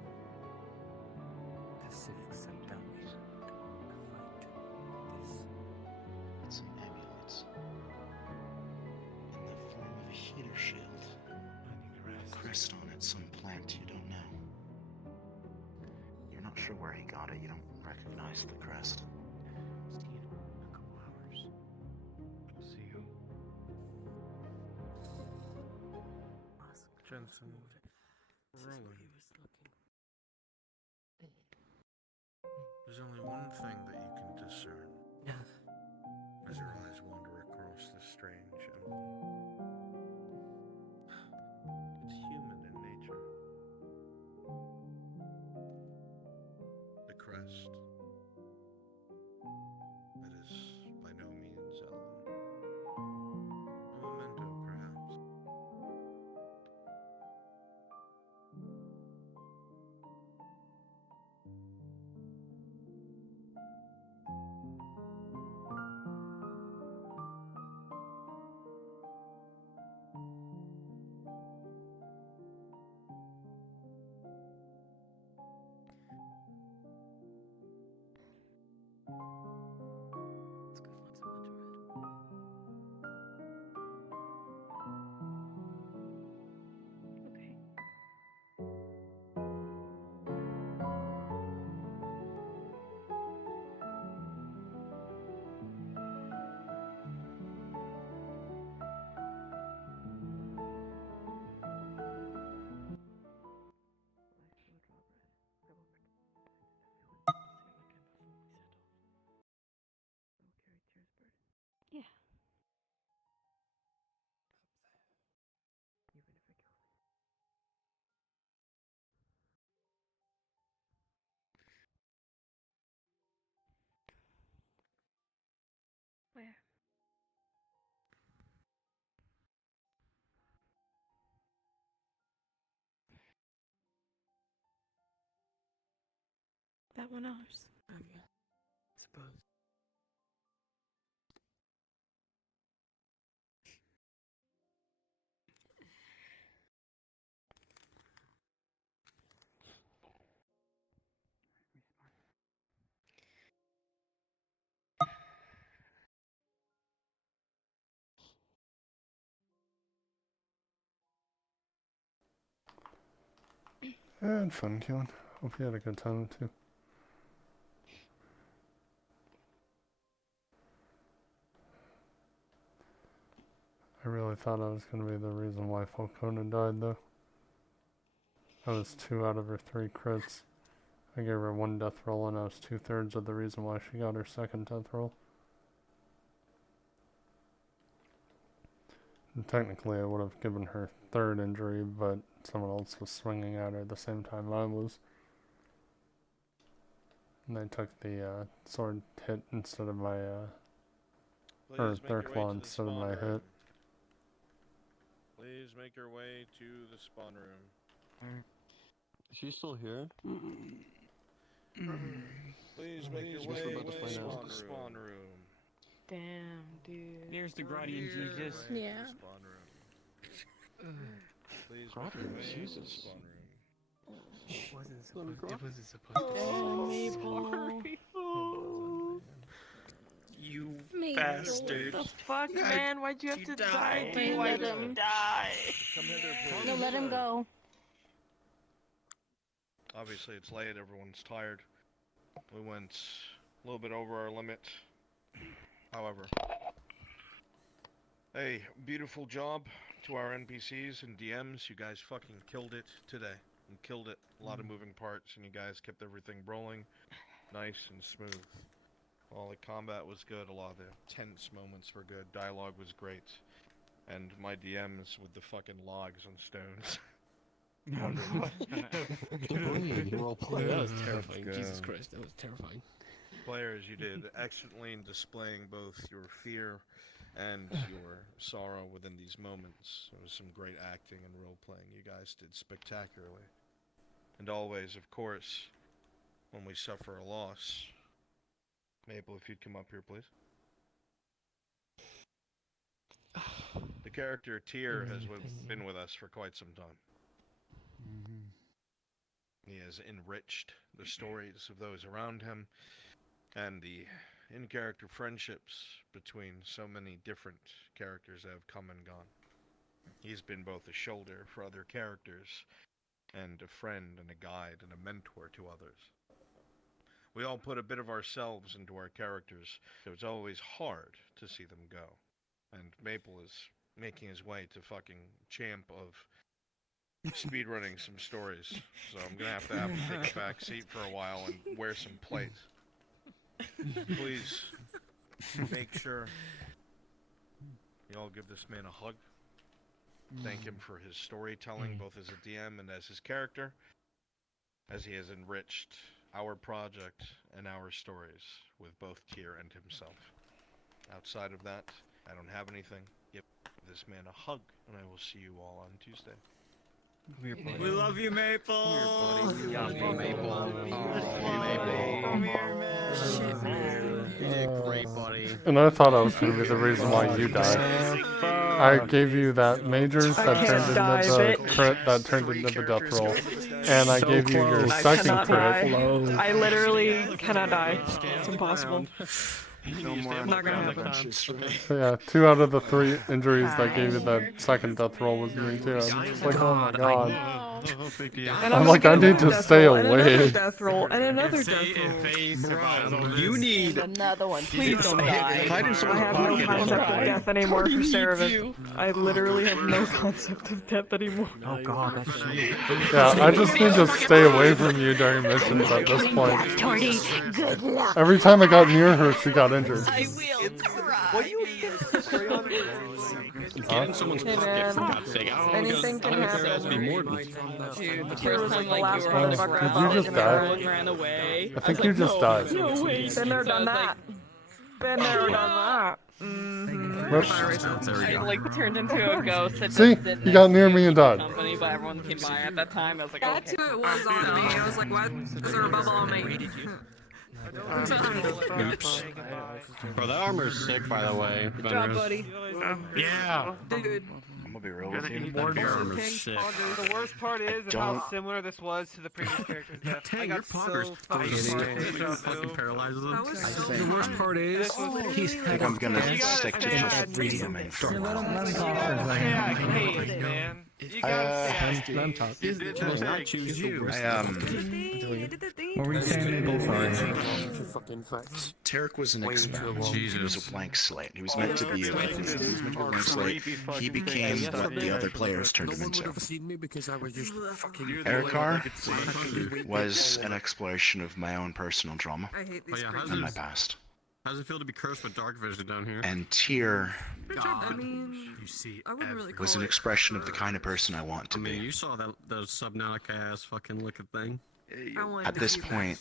The Sith sent down here to fight this. It's an amulet. In the form of a heater shield. A crest on it, some plant you don't know. You're not sure where he got it, you don't recognize the crest. See you. Jensen, rolling. There's only one thing that you can discern as your eyes wander across this strange emblem. It's human in nature. The crest. It is by no means elven. A memento, perhaps. That one ours. Okay. Suppose. Yeah, I had fun killing. Hope you had a good time too. I really thought I was going to be the reason why Falcona died though. I was 2 out of her 3 crits. I gave her 1 death roll and I was 2/3 of the reason why she got her 2nd death roll. And technically I would have given her 3rd injury, but someone else was swinging at her at the same time I was. And they took the sword hit instead of my, or their claw instead of my hit. Please make your way to the spawn room. Is she still here? Please make your way to the spawn room. Damn, dude. There's the Gradian Jesus. Yeah. Spawn room. Please Gradian Jesus. Spawn room. It wasn't supposed to. Oh, Maple. You Maple. bastard. The fuck, man? Why'd you have to die? Wait, let him die. Come hither, please. No, let him go. Obviously, it's late. Everyone's tired. We went a little bit over our limit. However, hey, beautiful job to our NPCs and DMs. You guys fucking killed it today. You killed it. A lot of moving parts, and you guys kept everything rolling nice and smooth. All the combat was good. A lot of the tense moments were good. Dialogue was great. And my DMs with the fucking logs on stones. That was terrifying. Jesus Christ, that was terrifying. Players, you did excellently in displaying both your fear and your sorrow within these moments. There was some great acting and role-playing. You guys did spectacularly. And always, of course, when we suffer a loss... Maple, if you'd come up here, please. The character Tyr has been with us for quite some time. He has enriched the stories of those around him and the in-character friendships between so many different characters that have come and gone. He's been both a shoulder for other characters and a friend and a guide and a mentor to others. We all put a bit of ourselves into our characters, so it's always hard to see them go. And Maple is making his way to fucking champ of speedrunning some stories, so I'm gonna have to have him take a back seat for a while and wear some plates. Please make sure you all give this man a hug. Thank him for his storytelling, both as a DM and as his character, as he has enriched our project and our stories with both Tyr and himself. Outside of that, I don't have anything. Give this man a hug, and I will see you all on Tuesday. We love you, Maple. Maple. Come here, man. You did great, buddy. And I thought I was going to be the reason why you died. I gave you that majors that turned into the crit that turned into the death roll. And I gave you your second crit. I literally cannot die. It's impossible. Not gonna happen. Yeah, 2 out of the 3 injuries that gave you that second death roll was me too. I'm just like, oh my god. I'm like, I need to stay away. Death roll and another death roll. You need another one. Please don't die. I have no concept of death anymore for Saravan. I literally have no concept of death anymore. Oh god, that's you. Yeah, I just need to stay away from you during missions at this point. Good luck. Every time I got near her, she got injured. I will try. Get in someone's pocket, for God's sake. I don't know Anything can happen. be more than Dude, The first time, like, you were on the ground Did you just die? and ran away. I think you just died. No way. Been there, done that. Been there, done that. Whoops. I like turned into a ghost that See? just sit You got next near to me and the died. company, but everyone came by at that time. I was like, That okay. too, it was on me. I was like, what? Is there a bubble on me? Oops. Bro, that armor's sick, by the way. Good job, buddy. Yeah. Dude. I'm gonna be real with you. Your armor's sick. The worst part is how similar this was to the previous character's death. Dang, your pogger's fucking paralyzes him. The worst part is I think I'm gonna stick to just DMing for a while. Let him talk. Choose not choose you. What were you saying? Sorry. Tarek was an experiment. He was a blank slate. He was meant to be a blank slate. He became what the other players turned him into. Erikar was an exploration of my own personal drama and my past. How does it feel to be cursed with dark vision down here? And Tyr I mean, I wouldn't really call was an it. expression of the kind of person I want to I mean, be. you saw that Subnautica ass fucking looking thing. At this point,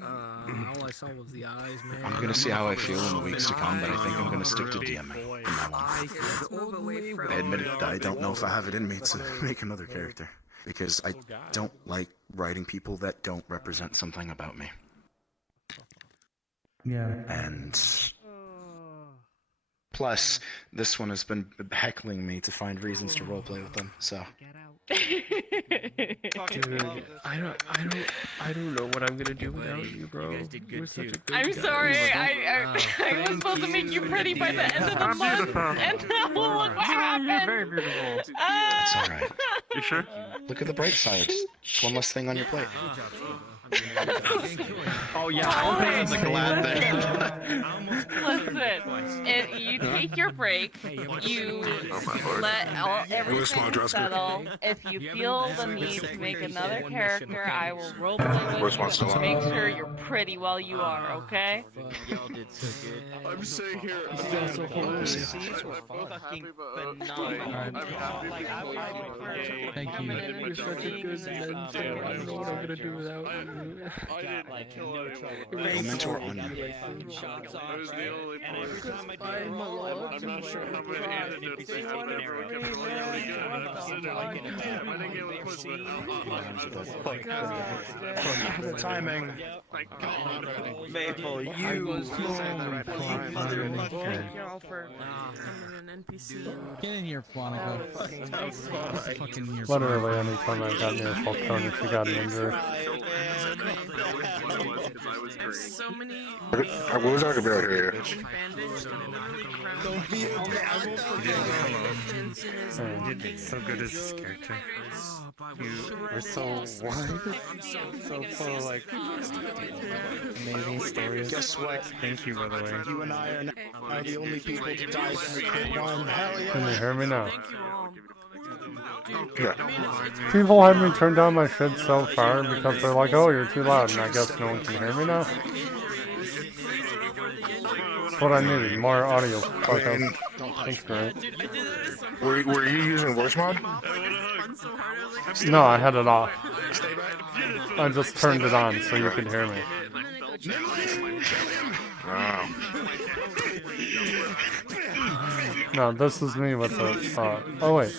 All I saw was the eyes, man. I'm gonna see how I feel in the weeks to come, but I think I'm gonna stick to DMing from now on. Let's move away from. I admit it, I don't know if I have it in me to make another character, because I don't like writing people that don't represent something about me. Yeah. And plus, this one has been heckling me to find reasons to roleplay with them, so. Dude, I don't know what I'm gonna do without you, bro. You guys did good too. I'm sorry, I was supposed to make you pretty by the end of the month, and now look what happened. Very beautiful. That's alright. You sure? Look at the bright side. It's one less thing on your plate. Oh yeah, I was like a glad thing. Listen, if you take your break, you let everything settle. If you feel the need to make another character, I will roleplay with you and make sure you're pretty while you are, okay? Y'all did so good. I'm sitting here. These were fucking phenomenal. Thank you. You're such a good mentor. I don't know what I'm gonna do without you. I didn't kill Go mentor Anya. I was the only person. I'm not sure how many antidotes I have ever kept really good. I'm sitting there like, damn, I didn't get what was The timing. Maple, Y'all for coming an NPC. Get in here, Flonica. Fucking here. Literally anytime I got near Falcone, she got an injury. So many. What was I about here? So good as this character. You were so what? So full of like amazing stories. Guess what? Thank you, by the way. You and I are the only people to die from Crit 1. Hell yeah! Can you hear me now? Yeah. People have me turn down my shit so far because they're like, oh, you're too loud, and I guess no one can hear me now. That's what I needed, more audio. Fucking, thanks, great. Were you using voice mod? No, I had it off. I just turned it on so you could hear me. Wow. No, this is me with the, oh wait.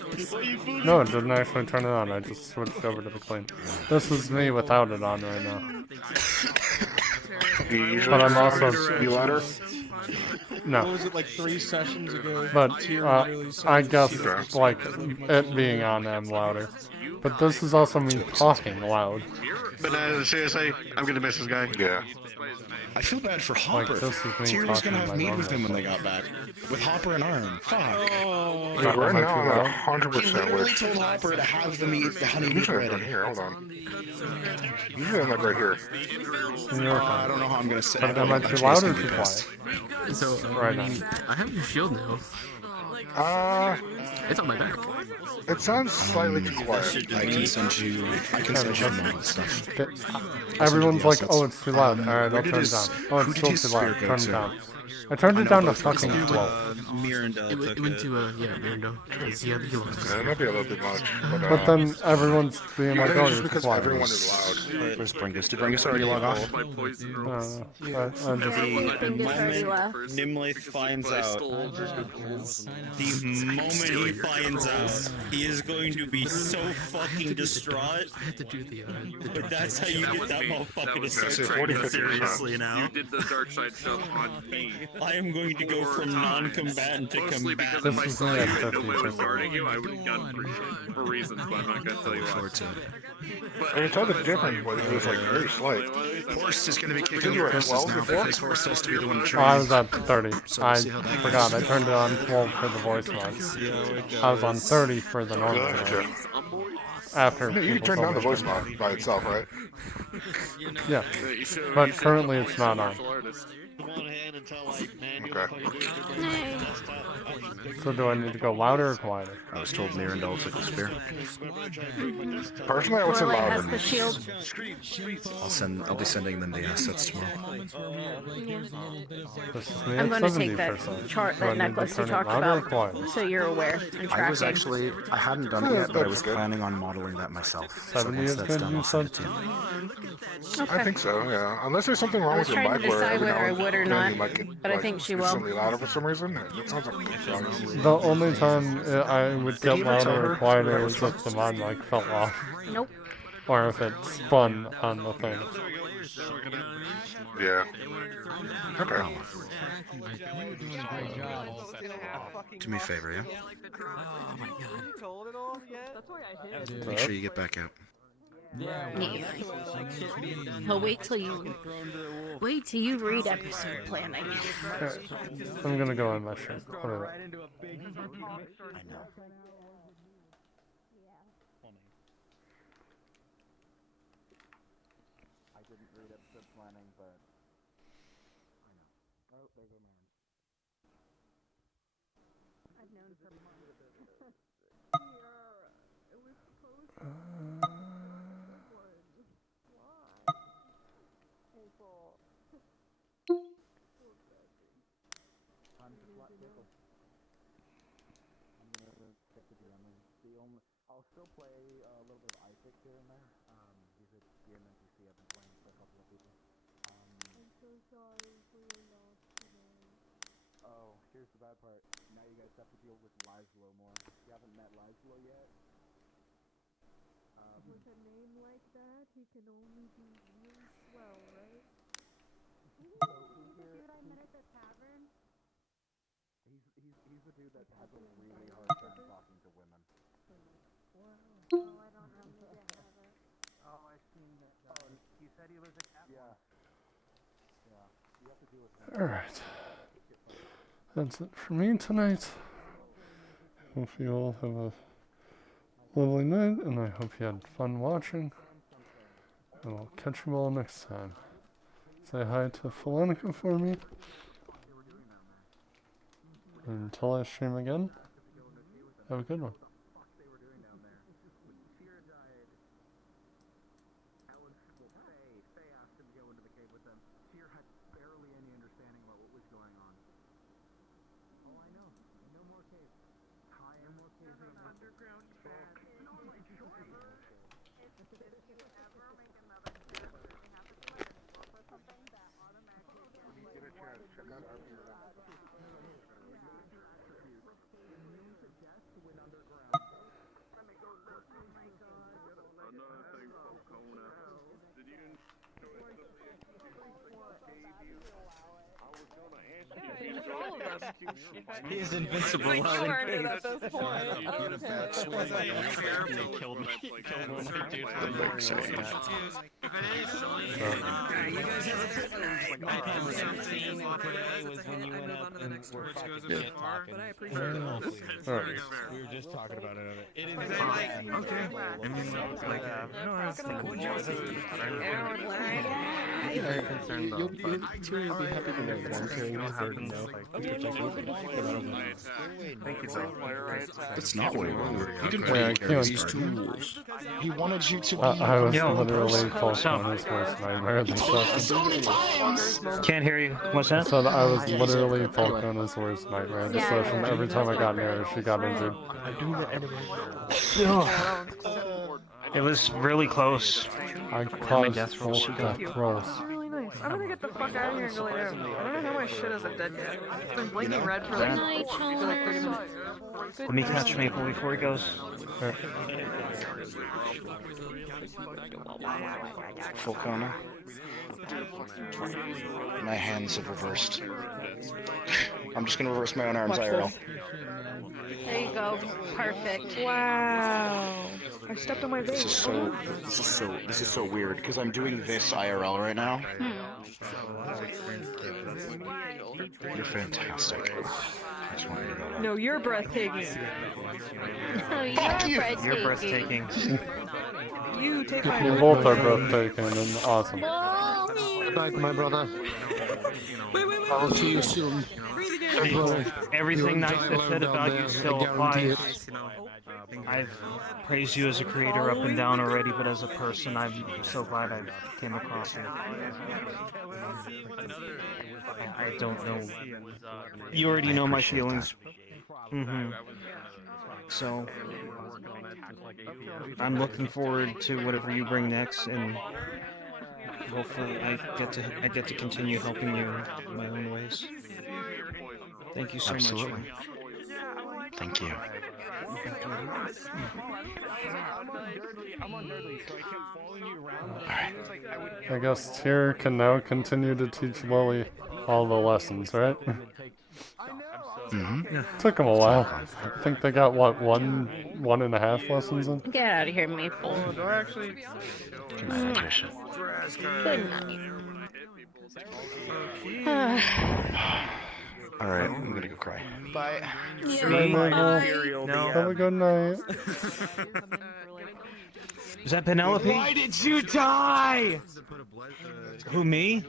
No, it didn't actually turn it on, I just switched over to the clean. This is me without it on right now. But I'm also... You let her? No. What was it, like 3 sessions ago? But, Tyr really I started guess, to- like, it being on, I'm louder. But this is also me talking loud. But seriously, I'm gonna miss this guy. Yeah. I feel bad for Hopper. Like, this is me Tyr was talking gonna have my meat with him when normal they got back. With Hopper and Arn. Fuck. Like, right now, I'm at 100% He literally with. told Hopper to have the meat, the honey You meat should have ready. been here. Hold on. You should have right here. I don't know how I'm gonna say. But am I too loud or too quiet? So, Right now. I have your shield now. It's on my back. It sounds slightly too quiet. I can send you normal stuff. Everyone's like, oh, it's too loud. Alright, I'll turn it down. Oh, Who it's did still his too loud. spear go Turn it to? down. I turned it down to but we fucking can do 12. It Mirandel took went to Mirando. He lost. Yeah, it might be a little bit much, but But then everyone's being I like, think oh, it's you're just because quiet. everyone is loud. Where's Bringus? Did Bringus already log off? I don't know. I just... I think Bingus already left. Nimlith finds out, the moment he finds out, he is going to be so fucking distraught. I had to do the But that's how you get that motherfucker to start That's taking 40, it seriously You now. did the dark side stuff on me. I am going to go from non-combatant to Mostly because combatant. if I saw you and nobody was guarding you, I would have gotten pretty shit for reasons, but I'm not gonna tell you why. I can tell the difference, but it was like very slight. Horst is going to be Because kicking you were at Chris's 12 now before? because Horst has to be the one Oh, training. I was at 30. So I we'll see how that forgot. goes. I turned it on 12 for the voice mod. I was on 30 for the normal Gotcha. mod. After You can people turn told down the me voice to. mod by itself, right? Yeah. But currently it's not on. Okay. So do I need to go louder or quieter? I was told Mirandel took the spear. Personally, I would say Lorelei louder. has the shield. I'll be sending them the assets tomorrow. This is me I'm at going to take that 70%. chart, Do I that need to necklace you turn it talked louder or about, quieter? so you're aware and I was tracking. actually, I hadn't done it yet, but I was planning on modeling that myself. So 70 once is that's good, done, you I'll send said? it to you. I think so, yeah. Unless there's something wrong I with was your trying mic to where decide every whether now I and would or then not, you might get, but I like, think she will. instantly louder for some reason. It sounds like it's The only time I would get you ever tell louder her or quieter that is if the mod mic fell off. Nope. Or if it spun on the thing. Yeah. Okay. Do me a favor, yeah? Oh my god. Make sure you get back out. Yeah. Well, wait till you read episode planning. I'm gonna go on my shirt. Whatever. I know. I didn't read episode planning, but I know. Oh, there go Marin. I've known for months. It was supposed to Time to flat pickle. I'm gonna stick to DMing. I'll still play a little bit of Isaac here and there. He's a DM NPC I've been playing for a couple of people. I'm so sorry for your loss today. Oh, here's the bad part. Now you guys have to deal with Liveslow more. You haven't met Liveslow yet? With a name like that, he can only be really swell, right? So who's the dude I met at the tavern? He's the dude that has a really hard time talking to women. Wow. Oh, I don't know. Maybe I haven't. Oh, I've seen that. Oh, you said he was a cat. Yeah. Yeah. You have to deal with him. Alright. That's it for me tonight. Hope you all have a lovely night, and I hope you had fun watching. And I'll catch you all next time. Say hi to Philonica for me. Until I stream again, have a good one. He's invincible. You earned it at this point. They killed me. We were just talking about it. It is Very concerned though. You'll be happy to know that I'm carrying this burden now. Thank you, bro. That's not what he wanted. He didn't Yeah, want I you to carry can't. these tools. He wanted you to be I was a literally person. close on his worst nightmare. He told you 1,000 times Can't hear you. What's that? So I was literally Falcona's worst nightmare this session. Every time I got near her, she got injured. It was really close. I caused death rolls. rolls. Really nice. I'm gonna get the fuck out of here and go lay down. I don't know how my shit isn't dead yet. It's been blinking red for like 30 minutes. Let me catch Maple before he goes. Falcona. My hands have reversed. I'm just gonna reverse my own arms IRL. There you go. Perfect. Wow. I stepped on my vape. This is so weird because I'm doing this IRL right now. You're fantastic. I just wanted to get that out. No, you're breathtaking. No, You're breathtaking. You take my You both are breathtaking and awesome. Good night, my brother. I will see you soon. Everything nice I said about you still applies. I've praised you as a creator up and down already, but as a person, I'm so glad I came across you. I don't know. You already know my feelings. So, I'm looking forward to whatever you bring next, and hopefully I get to continue helping you in my own ways. Thank you so Absolutely. much. Thank you. I guess Tyr can now continue to teach Lily all the lessons, right? Took him a while. I think they got, what, 1.5 lessons in? Get out of here, Maple. Do I actually? Good night, Patricia. Good night. Alright, I'm gonna go cry. Bye. Have a good night. Is that Penelope? Why did you die? Who, me?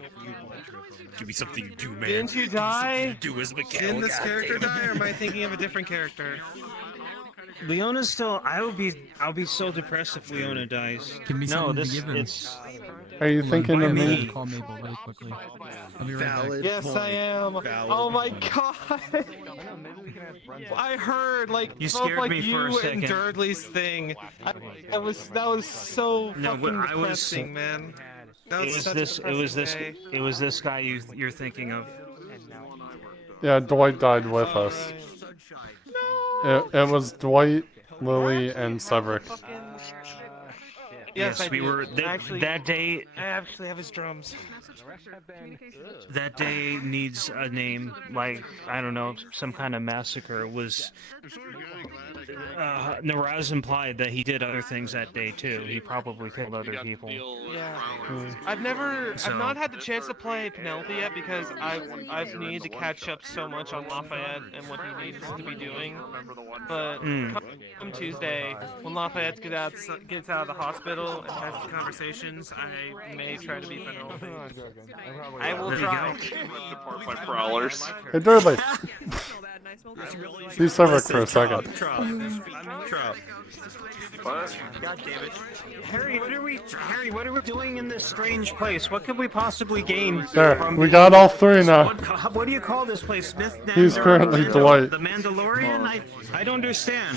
Give me something you do, man. Didn't you die? Do as Mikhail. Didn't this character die, or am I thinking of a different character? Leona's still. I'll be so depressed if Leona dies. No, it's. Are you thinking of me? Call Mabel really quickly. I'll be right back. Valid yes, point. I am. Valid oh my god! I heard like You both scared like me for a you second. and Durdley's thing. That was so fucking depressing, man. That was It was this guy you're thinking of. Yeah, Dwight died with us. It was Dwight, Lily, and Severick. Yes, we were that day. I actually have his drums. That day needs a name, like, I don't know, some kind of massacre. It was... Naraz implied that he did other things that day, too. He probably killed other people. Yeah. I've not had the chance to play Penelope yet because I've needed to catch up so much on Lafayette and what he needs to be doing. But come Tuesday, when Lafayette gets out of the hospital and has his conversations, I may try to be Penelope. I will try. My prowlers. Hey, Dudley! Be Severick for a second. What? God damn it. Harry, what are we doing in this strange place? What could we possibly gain There, from we got all three now. What do you call this place? Smith? He's currently Dwight. The Mandalorian? I don't understand.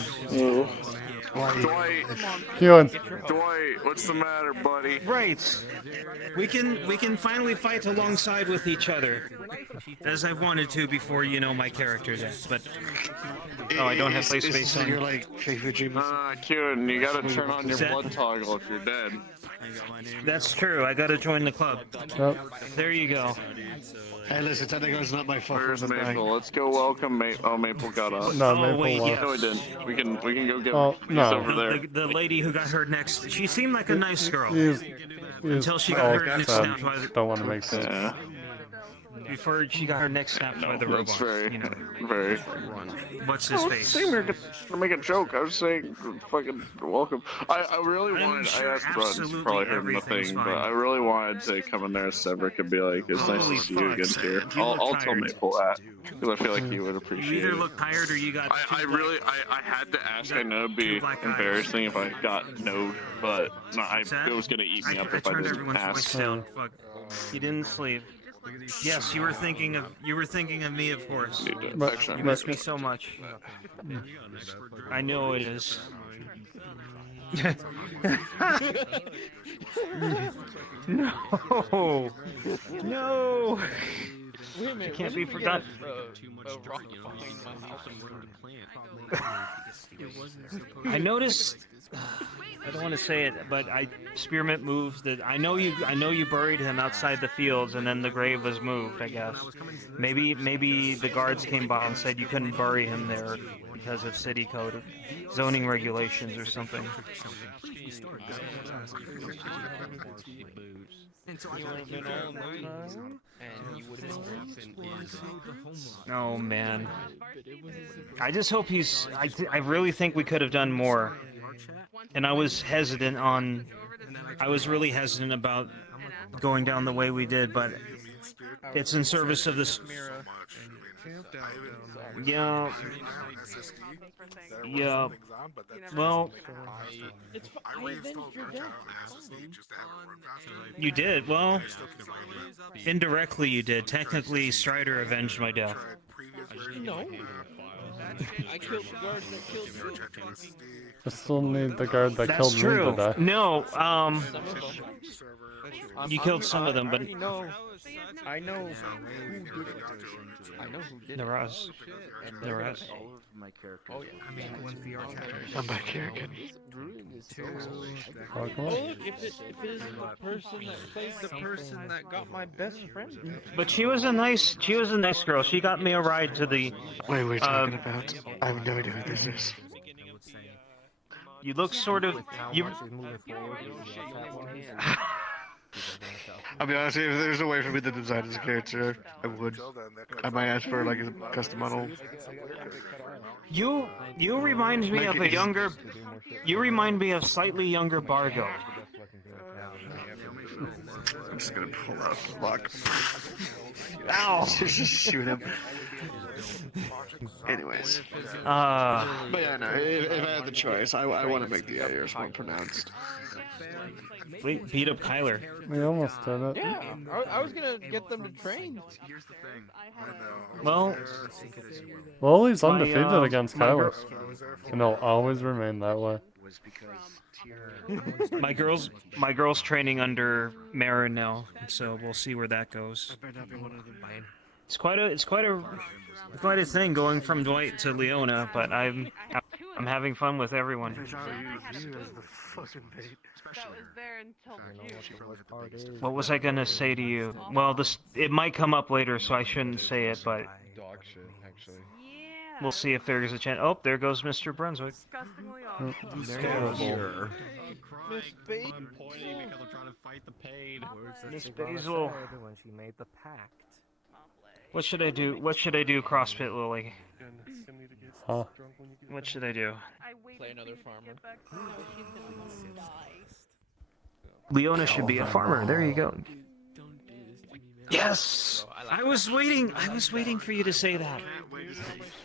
Dwight. Dwight, what's the matter, buddy? Right. We can finally fight alongside with each other, as I've wanted to before, you know, my character death. But I don't have space on. You're like Kieran, you gotta turn on your blood toggle if you're dead. That's true. I gotta join the club. Yep. There you go. Hey, listen, technically it's not my fault. Where's Maple? Let's go welcome Maple. Oh, Maple got up. No, Maple wait, left. No, he didn't. We can go get no. he's over there. The lady who got hurt next. She seemed like a nice girl. He's Until she got her neck sad. snapped by the... Don't want to make sense. Yeah. Before she got her neck snapped by the robot. That's very, you know. very. What's his face? To make a joke, I was saying, fucking welcome. I really wanted. I asked Rudd, you probably heard in the thing, but I really wanted to come in there as Severick and be like, "It's nice to see you again here." I'll tell Maple that because I feel like he would appreciate it. You either look tired or you got. I had to ask. I know it'd be embarrassing if I got no, but no, it was gonna eat me up if I didn't ask. Fuck. You didn't sleep. Yes, you were thinking of me, of course. But- You miss me so much. I know it is. No, no. Wait a minute, It can't be when did we get forgotten. a rock behind my house and learn to plant? I noticed. I don't want to say it, but Spearmint moved that. I know you buried him outside the fields, and then the grave was moved. I guess. Maybe the guards came by and said you couldn't bury him there because of city code, zoning regulations, or something. And so you would have been all nice, and you would have been trapped in Oh man. I just hope he's. I really think we could have done more, and I was hesitant on. I was really hesitant about going down the way we did, but it's in service of this. Yeah. Yeah. Well, I avenged your death. you did. Well, indirectly you did. Technically, Strider avenged my death. No. I killed the guards that killed you. I still need the guard that That's killed true. me to die. No, Some of them. you killed some of them, but I know who did it. I know who did it. there was. There was. Oh yeah. I mean, one VR chat. I'm back here again. Oh, look, if it is the person that plays the person that got my best friend. But she was a nice girl. She got me a ride to the. What are we talking about? I have no idea who this is. You look sort of. You. I'll be honest, if there's a way for me to design this character, I would. I might ask for like a custom model. You remind me of a younger. You remind me of slightly younger Bargo. I'm just gonna pull out the lock. Ow! Just shoot him. Anyways. But yeah, no, if I had the choice, I want to make the ears more pronounced. Wait, beat up Kyler. We almost did it. Yeah, I was gonna get them to train. Well, Lily's undefeated my, against my Kyler. And he'll always remain that way. My girl's training under Marin now, so we'll see where that goes. It's quite a thing going from Dwight to Leona, but I'm having fun with everyone. What was I gonna say to you? Well, it might come up later, so I shouldn't say it, but Dog shit, actually. we'll see if there's a chance. Oh, there goes Mr. Brunswick. Terrible. Miss Basil. I'm pointing because I'm trying to fight the pain. Miss Basil. When she made the pact. What should I do? What should I do, CrossFit Lily? Huh? What should I do? Play another farmer. Leona should be a farmer. There you go. Yes! I was waiting for you to say that.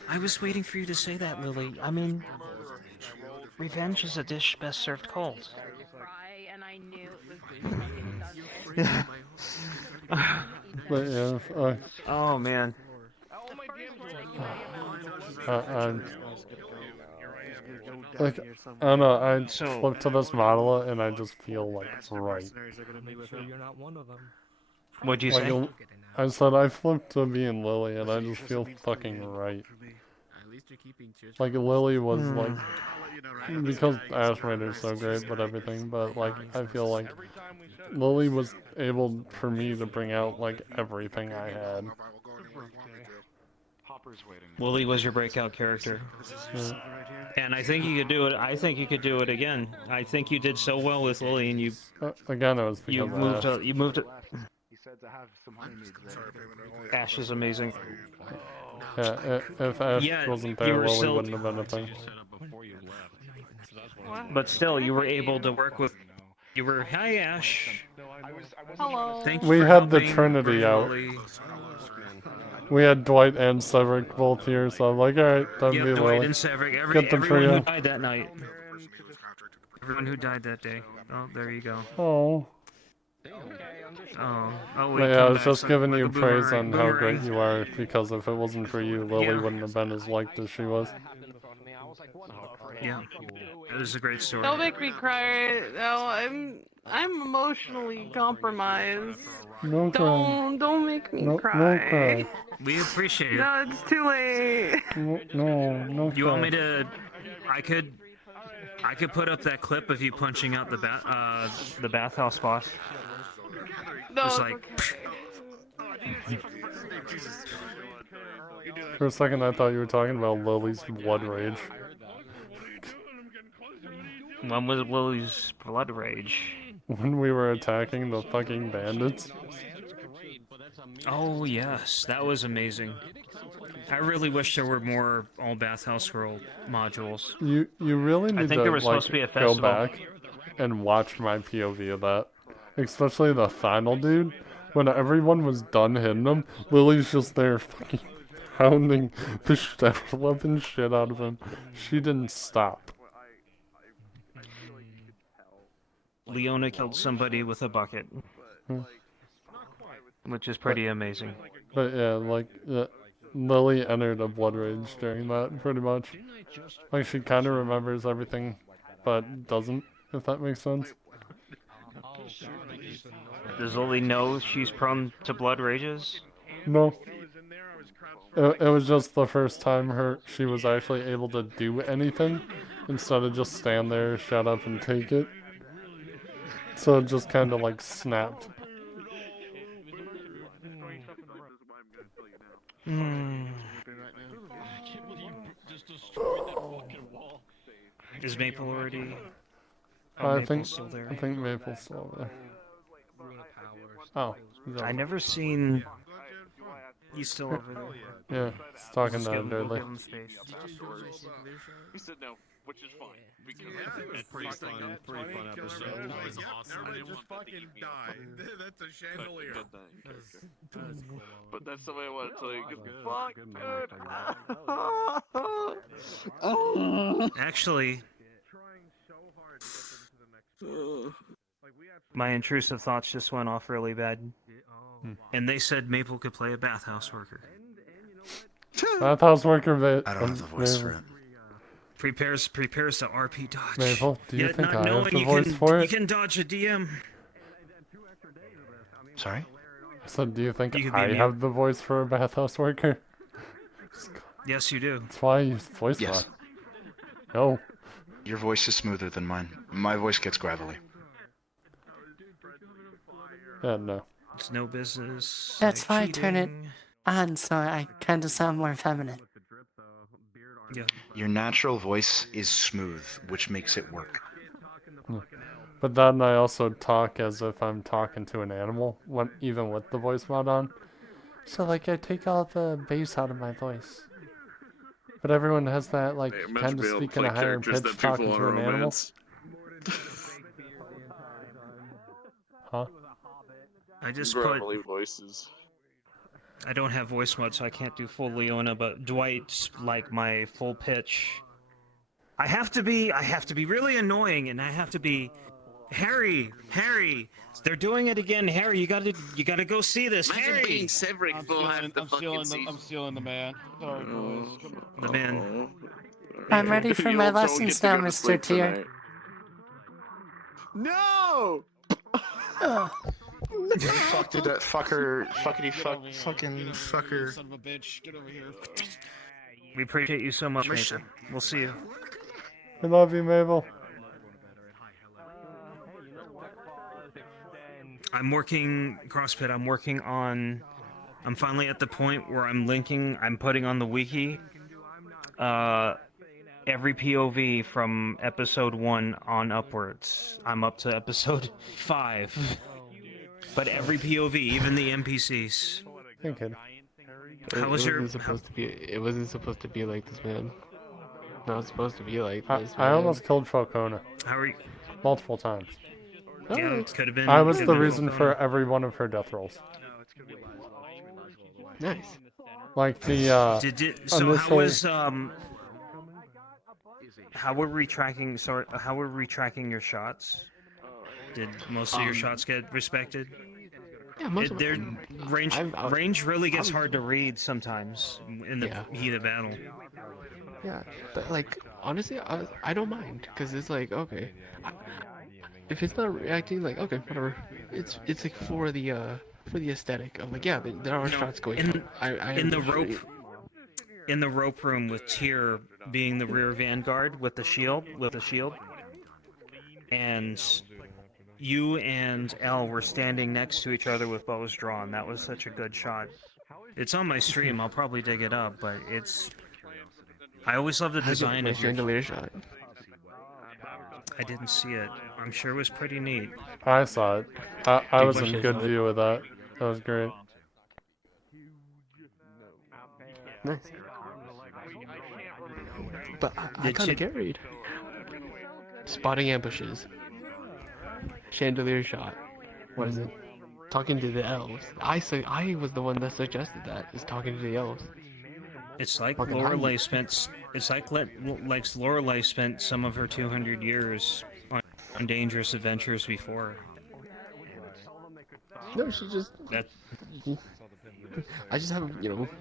I was waiting for you to say that, Lily. I mean, revenge is a dish best served cold. But yeah, oh man. Like, I don't know, I So- look to this model and I just feel like right. What'd you Like, say? I said I flipped to being Lily and I just feel fucking right. Like Lily was like, because Ash Raider's so great but everything, but like I feel like Lily was able for me to bring out like everything I had. Lily was your breakout character. And I think you could do it. I think you could do it again. I think you did so well with Lily, and you again it was because you of moved Ash. you moved it. He said to have some honey made. Ash is amazing. Yeah, if Ash Yeah, wasn't you there, were Lily still- wouldn't have been a thing. But still, you were able to work with. You were hi Ash. Hello. Thank you We for had the helping Trinity bring out. Lily. We had Dwight and Cedric both here, so I'm like, alright, that'd Yep, be Dwight Lily. and Cedric. Get the Everyone trio. who died that night. Everyone who died that day. Oh, there you go. Oh. Oh, wait, But yeah, I come was back, just son, giving like you a praise on how boomerang. great you are, because if it wasn't for you, Lily Yeah. wouldn't have been as liked as she was. Yeah, it was a great story. Don't make me cry. No, I'm emotionally compromised. No cry. Don't make me No cry. cry. We appreciate it. No, it's too late. No You want me cry. to? I could put up that clip of you punching out the bathhouse boss. No, Just it's like. okay. For a second, I thought you were talking about Lily's blood rage. When was Lily's blood rage? When we were attacking the fucking bandits. Oh yes, that was amazing. I really wish there were more all bathhouse girl modules. You really I need think to there was like supposed to be a go festival. back and watch my POV of that, especially the final dude. When everyone was done hitting him, Lily's just there fucking pounding the weapon shit out of him. She didn't stop. Leona killed somebody with a bucket, which is pretty amazing. But yeah, like Lily entered a blood rage during that, pretty much. Like she kind of remembers everything, but doesn't. If that makes sense. Does Lily know she's prone to blood rages? No. It was just the first time she was actually able to do anything instead of just stand there, shut up, and take it. So it just kind of like snapped. Is Maple already? I think Maple's still there. I think Maple's still over there. Oh, he's I over. never seen. He's still over there. Yeah, he's talking Let's to give him- we'll Dudley. give him space. He said no, which is fine. Because It was pretty fun episode. That was awesome. Everybody just fucking died. That's a chandelier. Good thing. But that's the way I want to tell you. Fuck, dude. Actually, my intrusive thoughts just went off really bad. And they said Maple could play a bathhouse worker. Bathhouse worker, I don't have the voice for it. Prepares to RP dodge. Maple, do you Yet think not I have knowing the you voice can, for You it? can dodge a DM. Sorry? So do you think You could be I mute. have the voice for a bathhouse worker? Yes, you do. That's why I use voice Yes. mod. No. Your voice is smoother than mine. My voice gets gravelly. Yeah, no. It's no business. That's why I turn it cheating. on, so I kind of sound more feminine. Yeah. Your natural voice is smooth, which makes it work. But then I also talk as if I'm talking to an animal, even with the voice mod on. So like I take all the bass out of my voice. But everyone has that like Hey, kind of be able to speaking play a higher characters pitch that people talking want to to an animal. romance. Huh? I just Gravelly put. voices. I don't have voice mod, so I can't do full Leona. But Dwight's like my full pitch. I have to be really annoying, and I have to be. Harry, they're doing it again. Harry, you gotta go see this. Harry, I'm stealing the man. Sorry, boys. the man. I'm ready for my lessons now, Mr. Tier. No! Fuck did that fucker, fucking fucker. Son of a bitch, get over here. We appreciate you so much, Maple. We'll see you. I love you, Mabel. I'm working CrossFit. I'm finally at the point where I'm putting on the wiki. Every POV from episode 1 on upwards. I'm up to episode 5. But every POV, even the NPCs. Thank you. How was your? It wasn't supposed to be like this, man. Not supposed to be like this. I almost killed Falcona. How are you? Multiple times. Yeah, it could have been. I was the reason for every one of her death rolls. Nice. Like the So initial... how was how were we tracking? Sorry, how were we tracking your shots? Did most of your shots get respected? Yeah, most of Their them. range really gets hard to read sometimes in the heat of battle. Yeah, but like honestly, I don't mind because it's like okay, if it's not reacting, like okay, whatever. It's like for the aesthetic of like yeah, there are shots going on. In the rope room with Tyr being the rear vanguard with the shield, and you and Elle were standing next to each other with bows drawn. That was such a good shot. It's on my stream. I'll probably dig it up, but it's. I always love the design of your chandelier shot. I didn't see it. I'm sure it was pretty neat. I saw it. I was in good view of that. That was great. Nice. But I kind of carried. Spotting ambushes. Chandelier shot. What is it? Talking to the elves. I was the one that suggested that. Is talking to the elves. It's like Lorelei spent. It's like Lorelei spent some of her 200 years on dangerous adventures before. No, she just. I just have,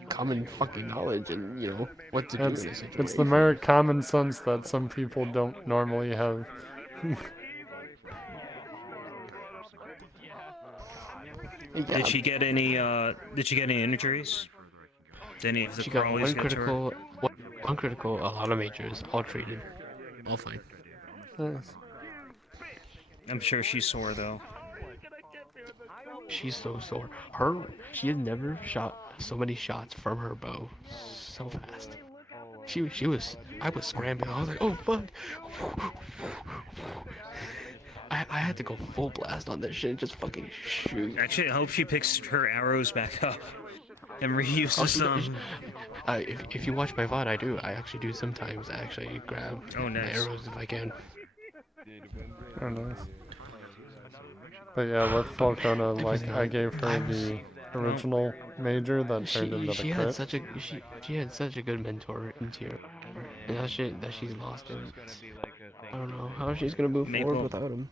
common fucking knowledge and, what to do in this situation. It's the mere common sense that some people don't normally have. Did she get any injuries? Did any of the She got crawlies one get to her? critical, one critical, a lot of majors, all treated, all fine. Nice. I'm sure she's sore though. She's so sore. She had never shot so many shots from her bow so fast. I was scrambling. I was like, oh fuck. I had to go full blast on that shit and just fucking shoot. Actually, I hope she picks her arrows back up and reuses them. If you watch my VOD, I do. I actually do sometimes. I actually grab my arrows if I can. Oh, nice. But yeah, with Falcona, like, I gave her the original major that turned into the she crit. had such a she had such a good mentor in Tyr, and that shit that she's lost him. I don't know how she's gonna move forward without him.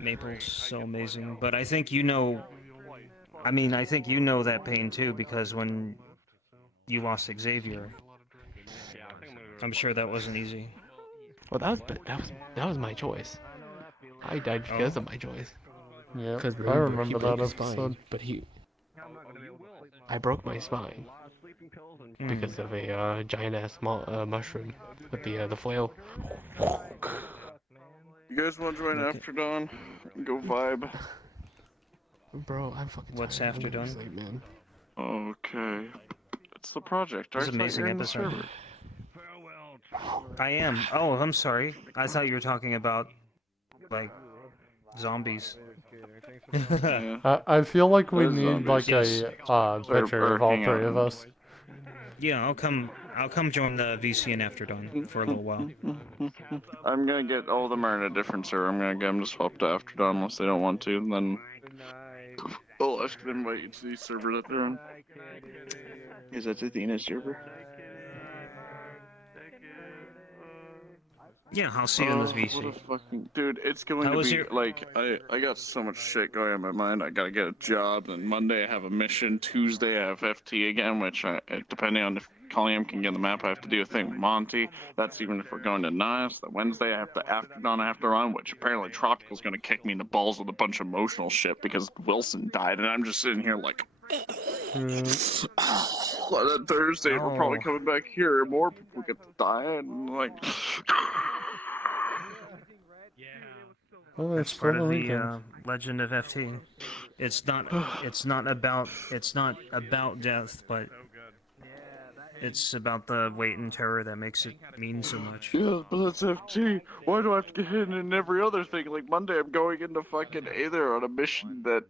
Maple's so amazing, but I think you know. I mean, I think you know that pain too because when you lost Xavier, I'm sure that wasn't easy. Well, that was my choice. I died because of my choice. Yeah, because I remember that episode. But I broke my spine because of a giant ass mushroom with the flail. You guys want to join After Dawn? Go vibe. Bro, I'm fucking. What's tired. After Dawn? Sleep, man. Okay, it's the project. It's an amazing episode. I am. Oh, I'm sorry. I thought you were talking about like zombies. I feel like we need like a picture of all three of us. Yeah, I'll come join the VC in After Dawn for a little while. I'm gonna get all of them are in a different server. I'm gonna get them to swap to After Dawn unless they don't want to. And then I'll ask them invite you to the server that they're on. Is that Athena's server? Yeah, I'll see you in this VC. What a fucking dude! It's going to be like I got so much shit going on in my mind. I gotta get a job. Then Monday I have a mission. Tuesday I have FT again, which depending on if Colliam can get the map, I have to do a thing with Monty. That's even if we're going to Nice. The Wednesday I have to After Dawn I have to run, which apparently Tropical's gonna kick me in the balls with a bunch of emotional shit because Wilson died, and I'm just sitting here like. And then Thursday we're probably coming back here. More people get to die, and like. Well, That's part of the legend of FT. It's not about death, but it's about the weight and terror that makes it mean so much. Yeah, but that's FT. Why do I have to get hidden in every other thing? Like Monday, I'm going into fucking Aether on a mission that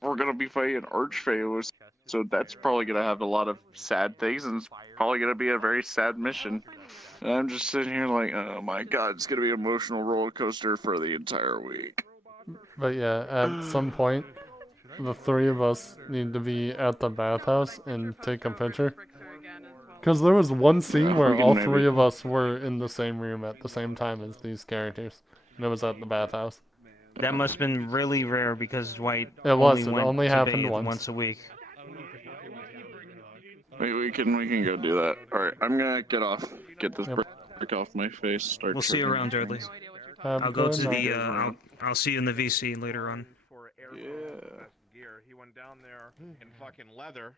we're gonna be fighting Archfey, so that's probably gonna have a lot of sad things, and it's probably gonna be a very sad mission. And I'm just sitting here like, oh my god, it's gonna be an emotional roller coaster for the entire week. But yeah, at some point, the three of us need to be at the bathhouse and take a picture. Because there was one scene where all three of us were in the same room at the same time as these characters. And it was at the bathhouse. That must have been really rare because Dwight It was. It went only to happened bathe once. a week. Wait, we can go do that. All right, I'm gonna get off. Get this brick off my face. Start. We'll see you around, Dudley. I'll go to the. I'll see you in the VC later on. Yeah. Gear. He went down there in fucking leather,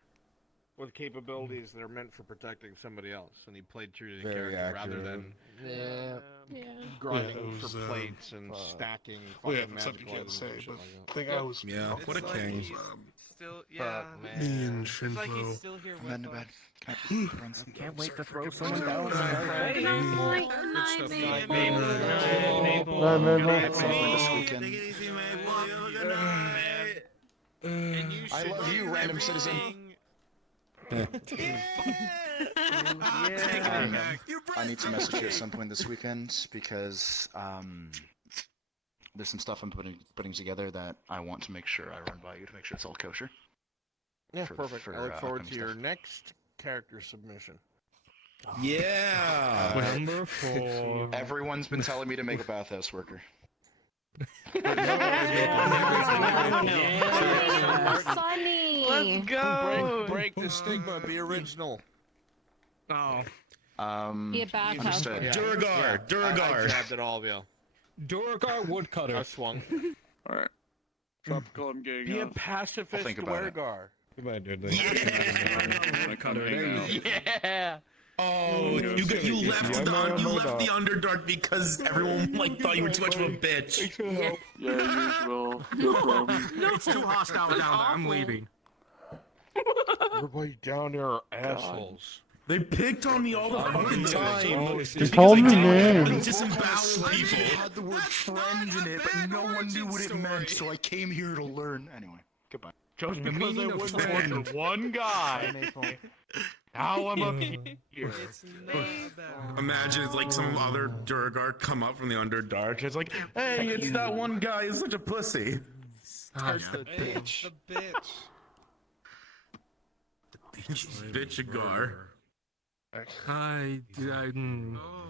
with capabilities that are meant for protecting somebody else, and he played true to the character rather than grinding for plates and stacking. Well, yeah, fucking something you can't magic say, items but and shit I think I was. Yeah, what a king. Still, Me and It's like he's Shinfo. still here I'm heading to with bed. us. Can I run some? Can't wait to throw someone down. Good night, baby. This weekend. I love you, random citizen. I need to message you at some point this weekend because there's some stuff I'm putting together that I want to make sure I run by you to make sure it's all kosher. Yeah, perfect. I look forward to your next character submission. Yeah. Number 4. Everyone's been telling me to make a bathhouse worker. Funny. Let's go. Break the stigma. Be original. Oh. Be a bathhouse. Understood. Duragar. I jabbed at all of you. Duragar woodcutter. I swung. All right. Tropical, I'm getting Be a off. pacifist think about it. Duragar. Goodbye, Dudley. Yeah. Oh, you left the Underdark because everyone thought you were too much of a bitch. Yeah, usual. No problem. It's too hostile down there. I'm leaving. Everybody down there are assholes. They picked on me all the fucking time. They called me names. Disembowel people. It had the word friend in it, but no one knew what it meant, so I came here to learn. Anyway, goodbye. Just because I wouldn't want the one guy. Now I'm up here. It's not bad. Imagine it's some other Duragar come up from the Underdark. It's like, hey, it's that one guy who's such a pussy. It's the bitch. The bitch. Bitchagar.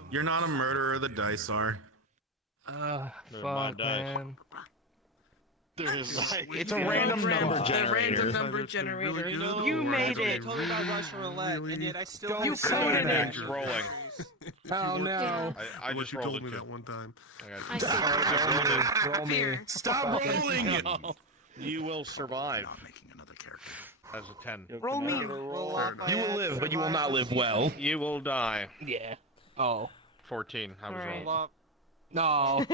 You're not a murderer, the dice are. Fuck, man. It's a random number generator. Random number generator. You made it. Told me about Russian roulette, and yet I still You have coded names it. Rolling. Oh no. I just rolled it that one time. I see. Roll me. Stop rolling! You will survive I'm making another character. as a 10. Roll me. You will live, but you will not live well. You will die. Yeah. Oh. 14. I was Alright. rolled. No.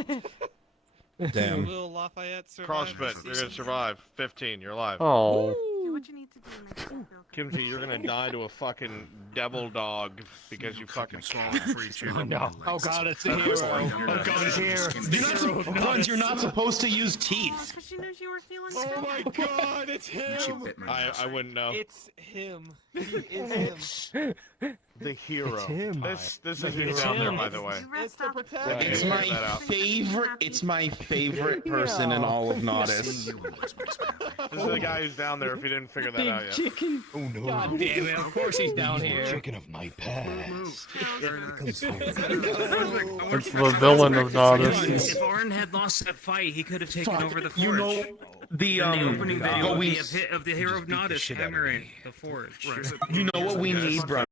Damn. Will Lafayette survive? Crossbit, you're gonna survive. 15, you're alive. Oh. Do what you need to do and make you feel Kimchi, you're gonna die to a fucking devil dog because you fucking swallowed free chicken. Oh no. Oh god, it's the hero. Oh god, it's here. You're not supposed to use teeth. because she knew you were feeling Oh my god, it's She him. bit my I wouldn't know. It's him. He is him. The hero. It's him. This is who's It's down there, him. by the way. It's the Yeah, protector. It's you my figured that out. favorite. It's my favorite person in all of Nodus. This is the guy who's down there. If you didn't figure that out yet. Chicken. Oh no. God damn it, of course he's down here. Chicken of my past. It's the villain of Nodus. If Arn had lost that fight, he could have taken over the forge. You know the In the opening video what would we be of the hero of Nodus hammering the forge. you know what we need, bro.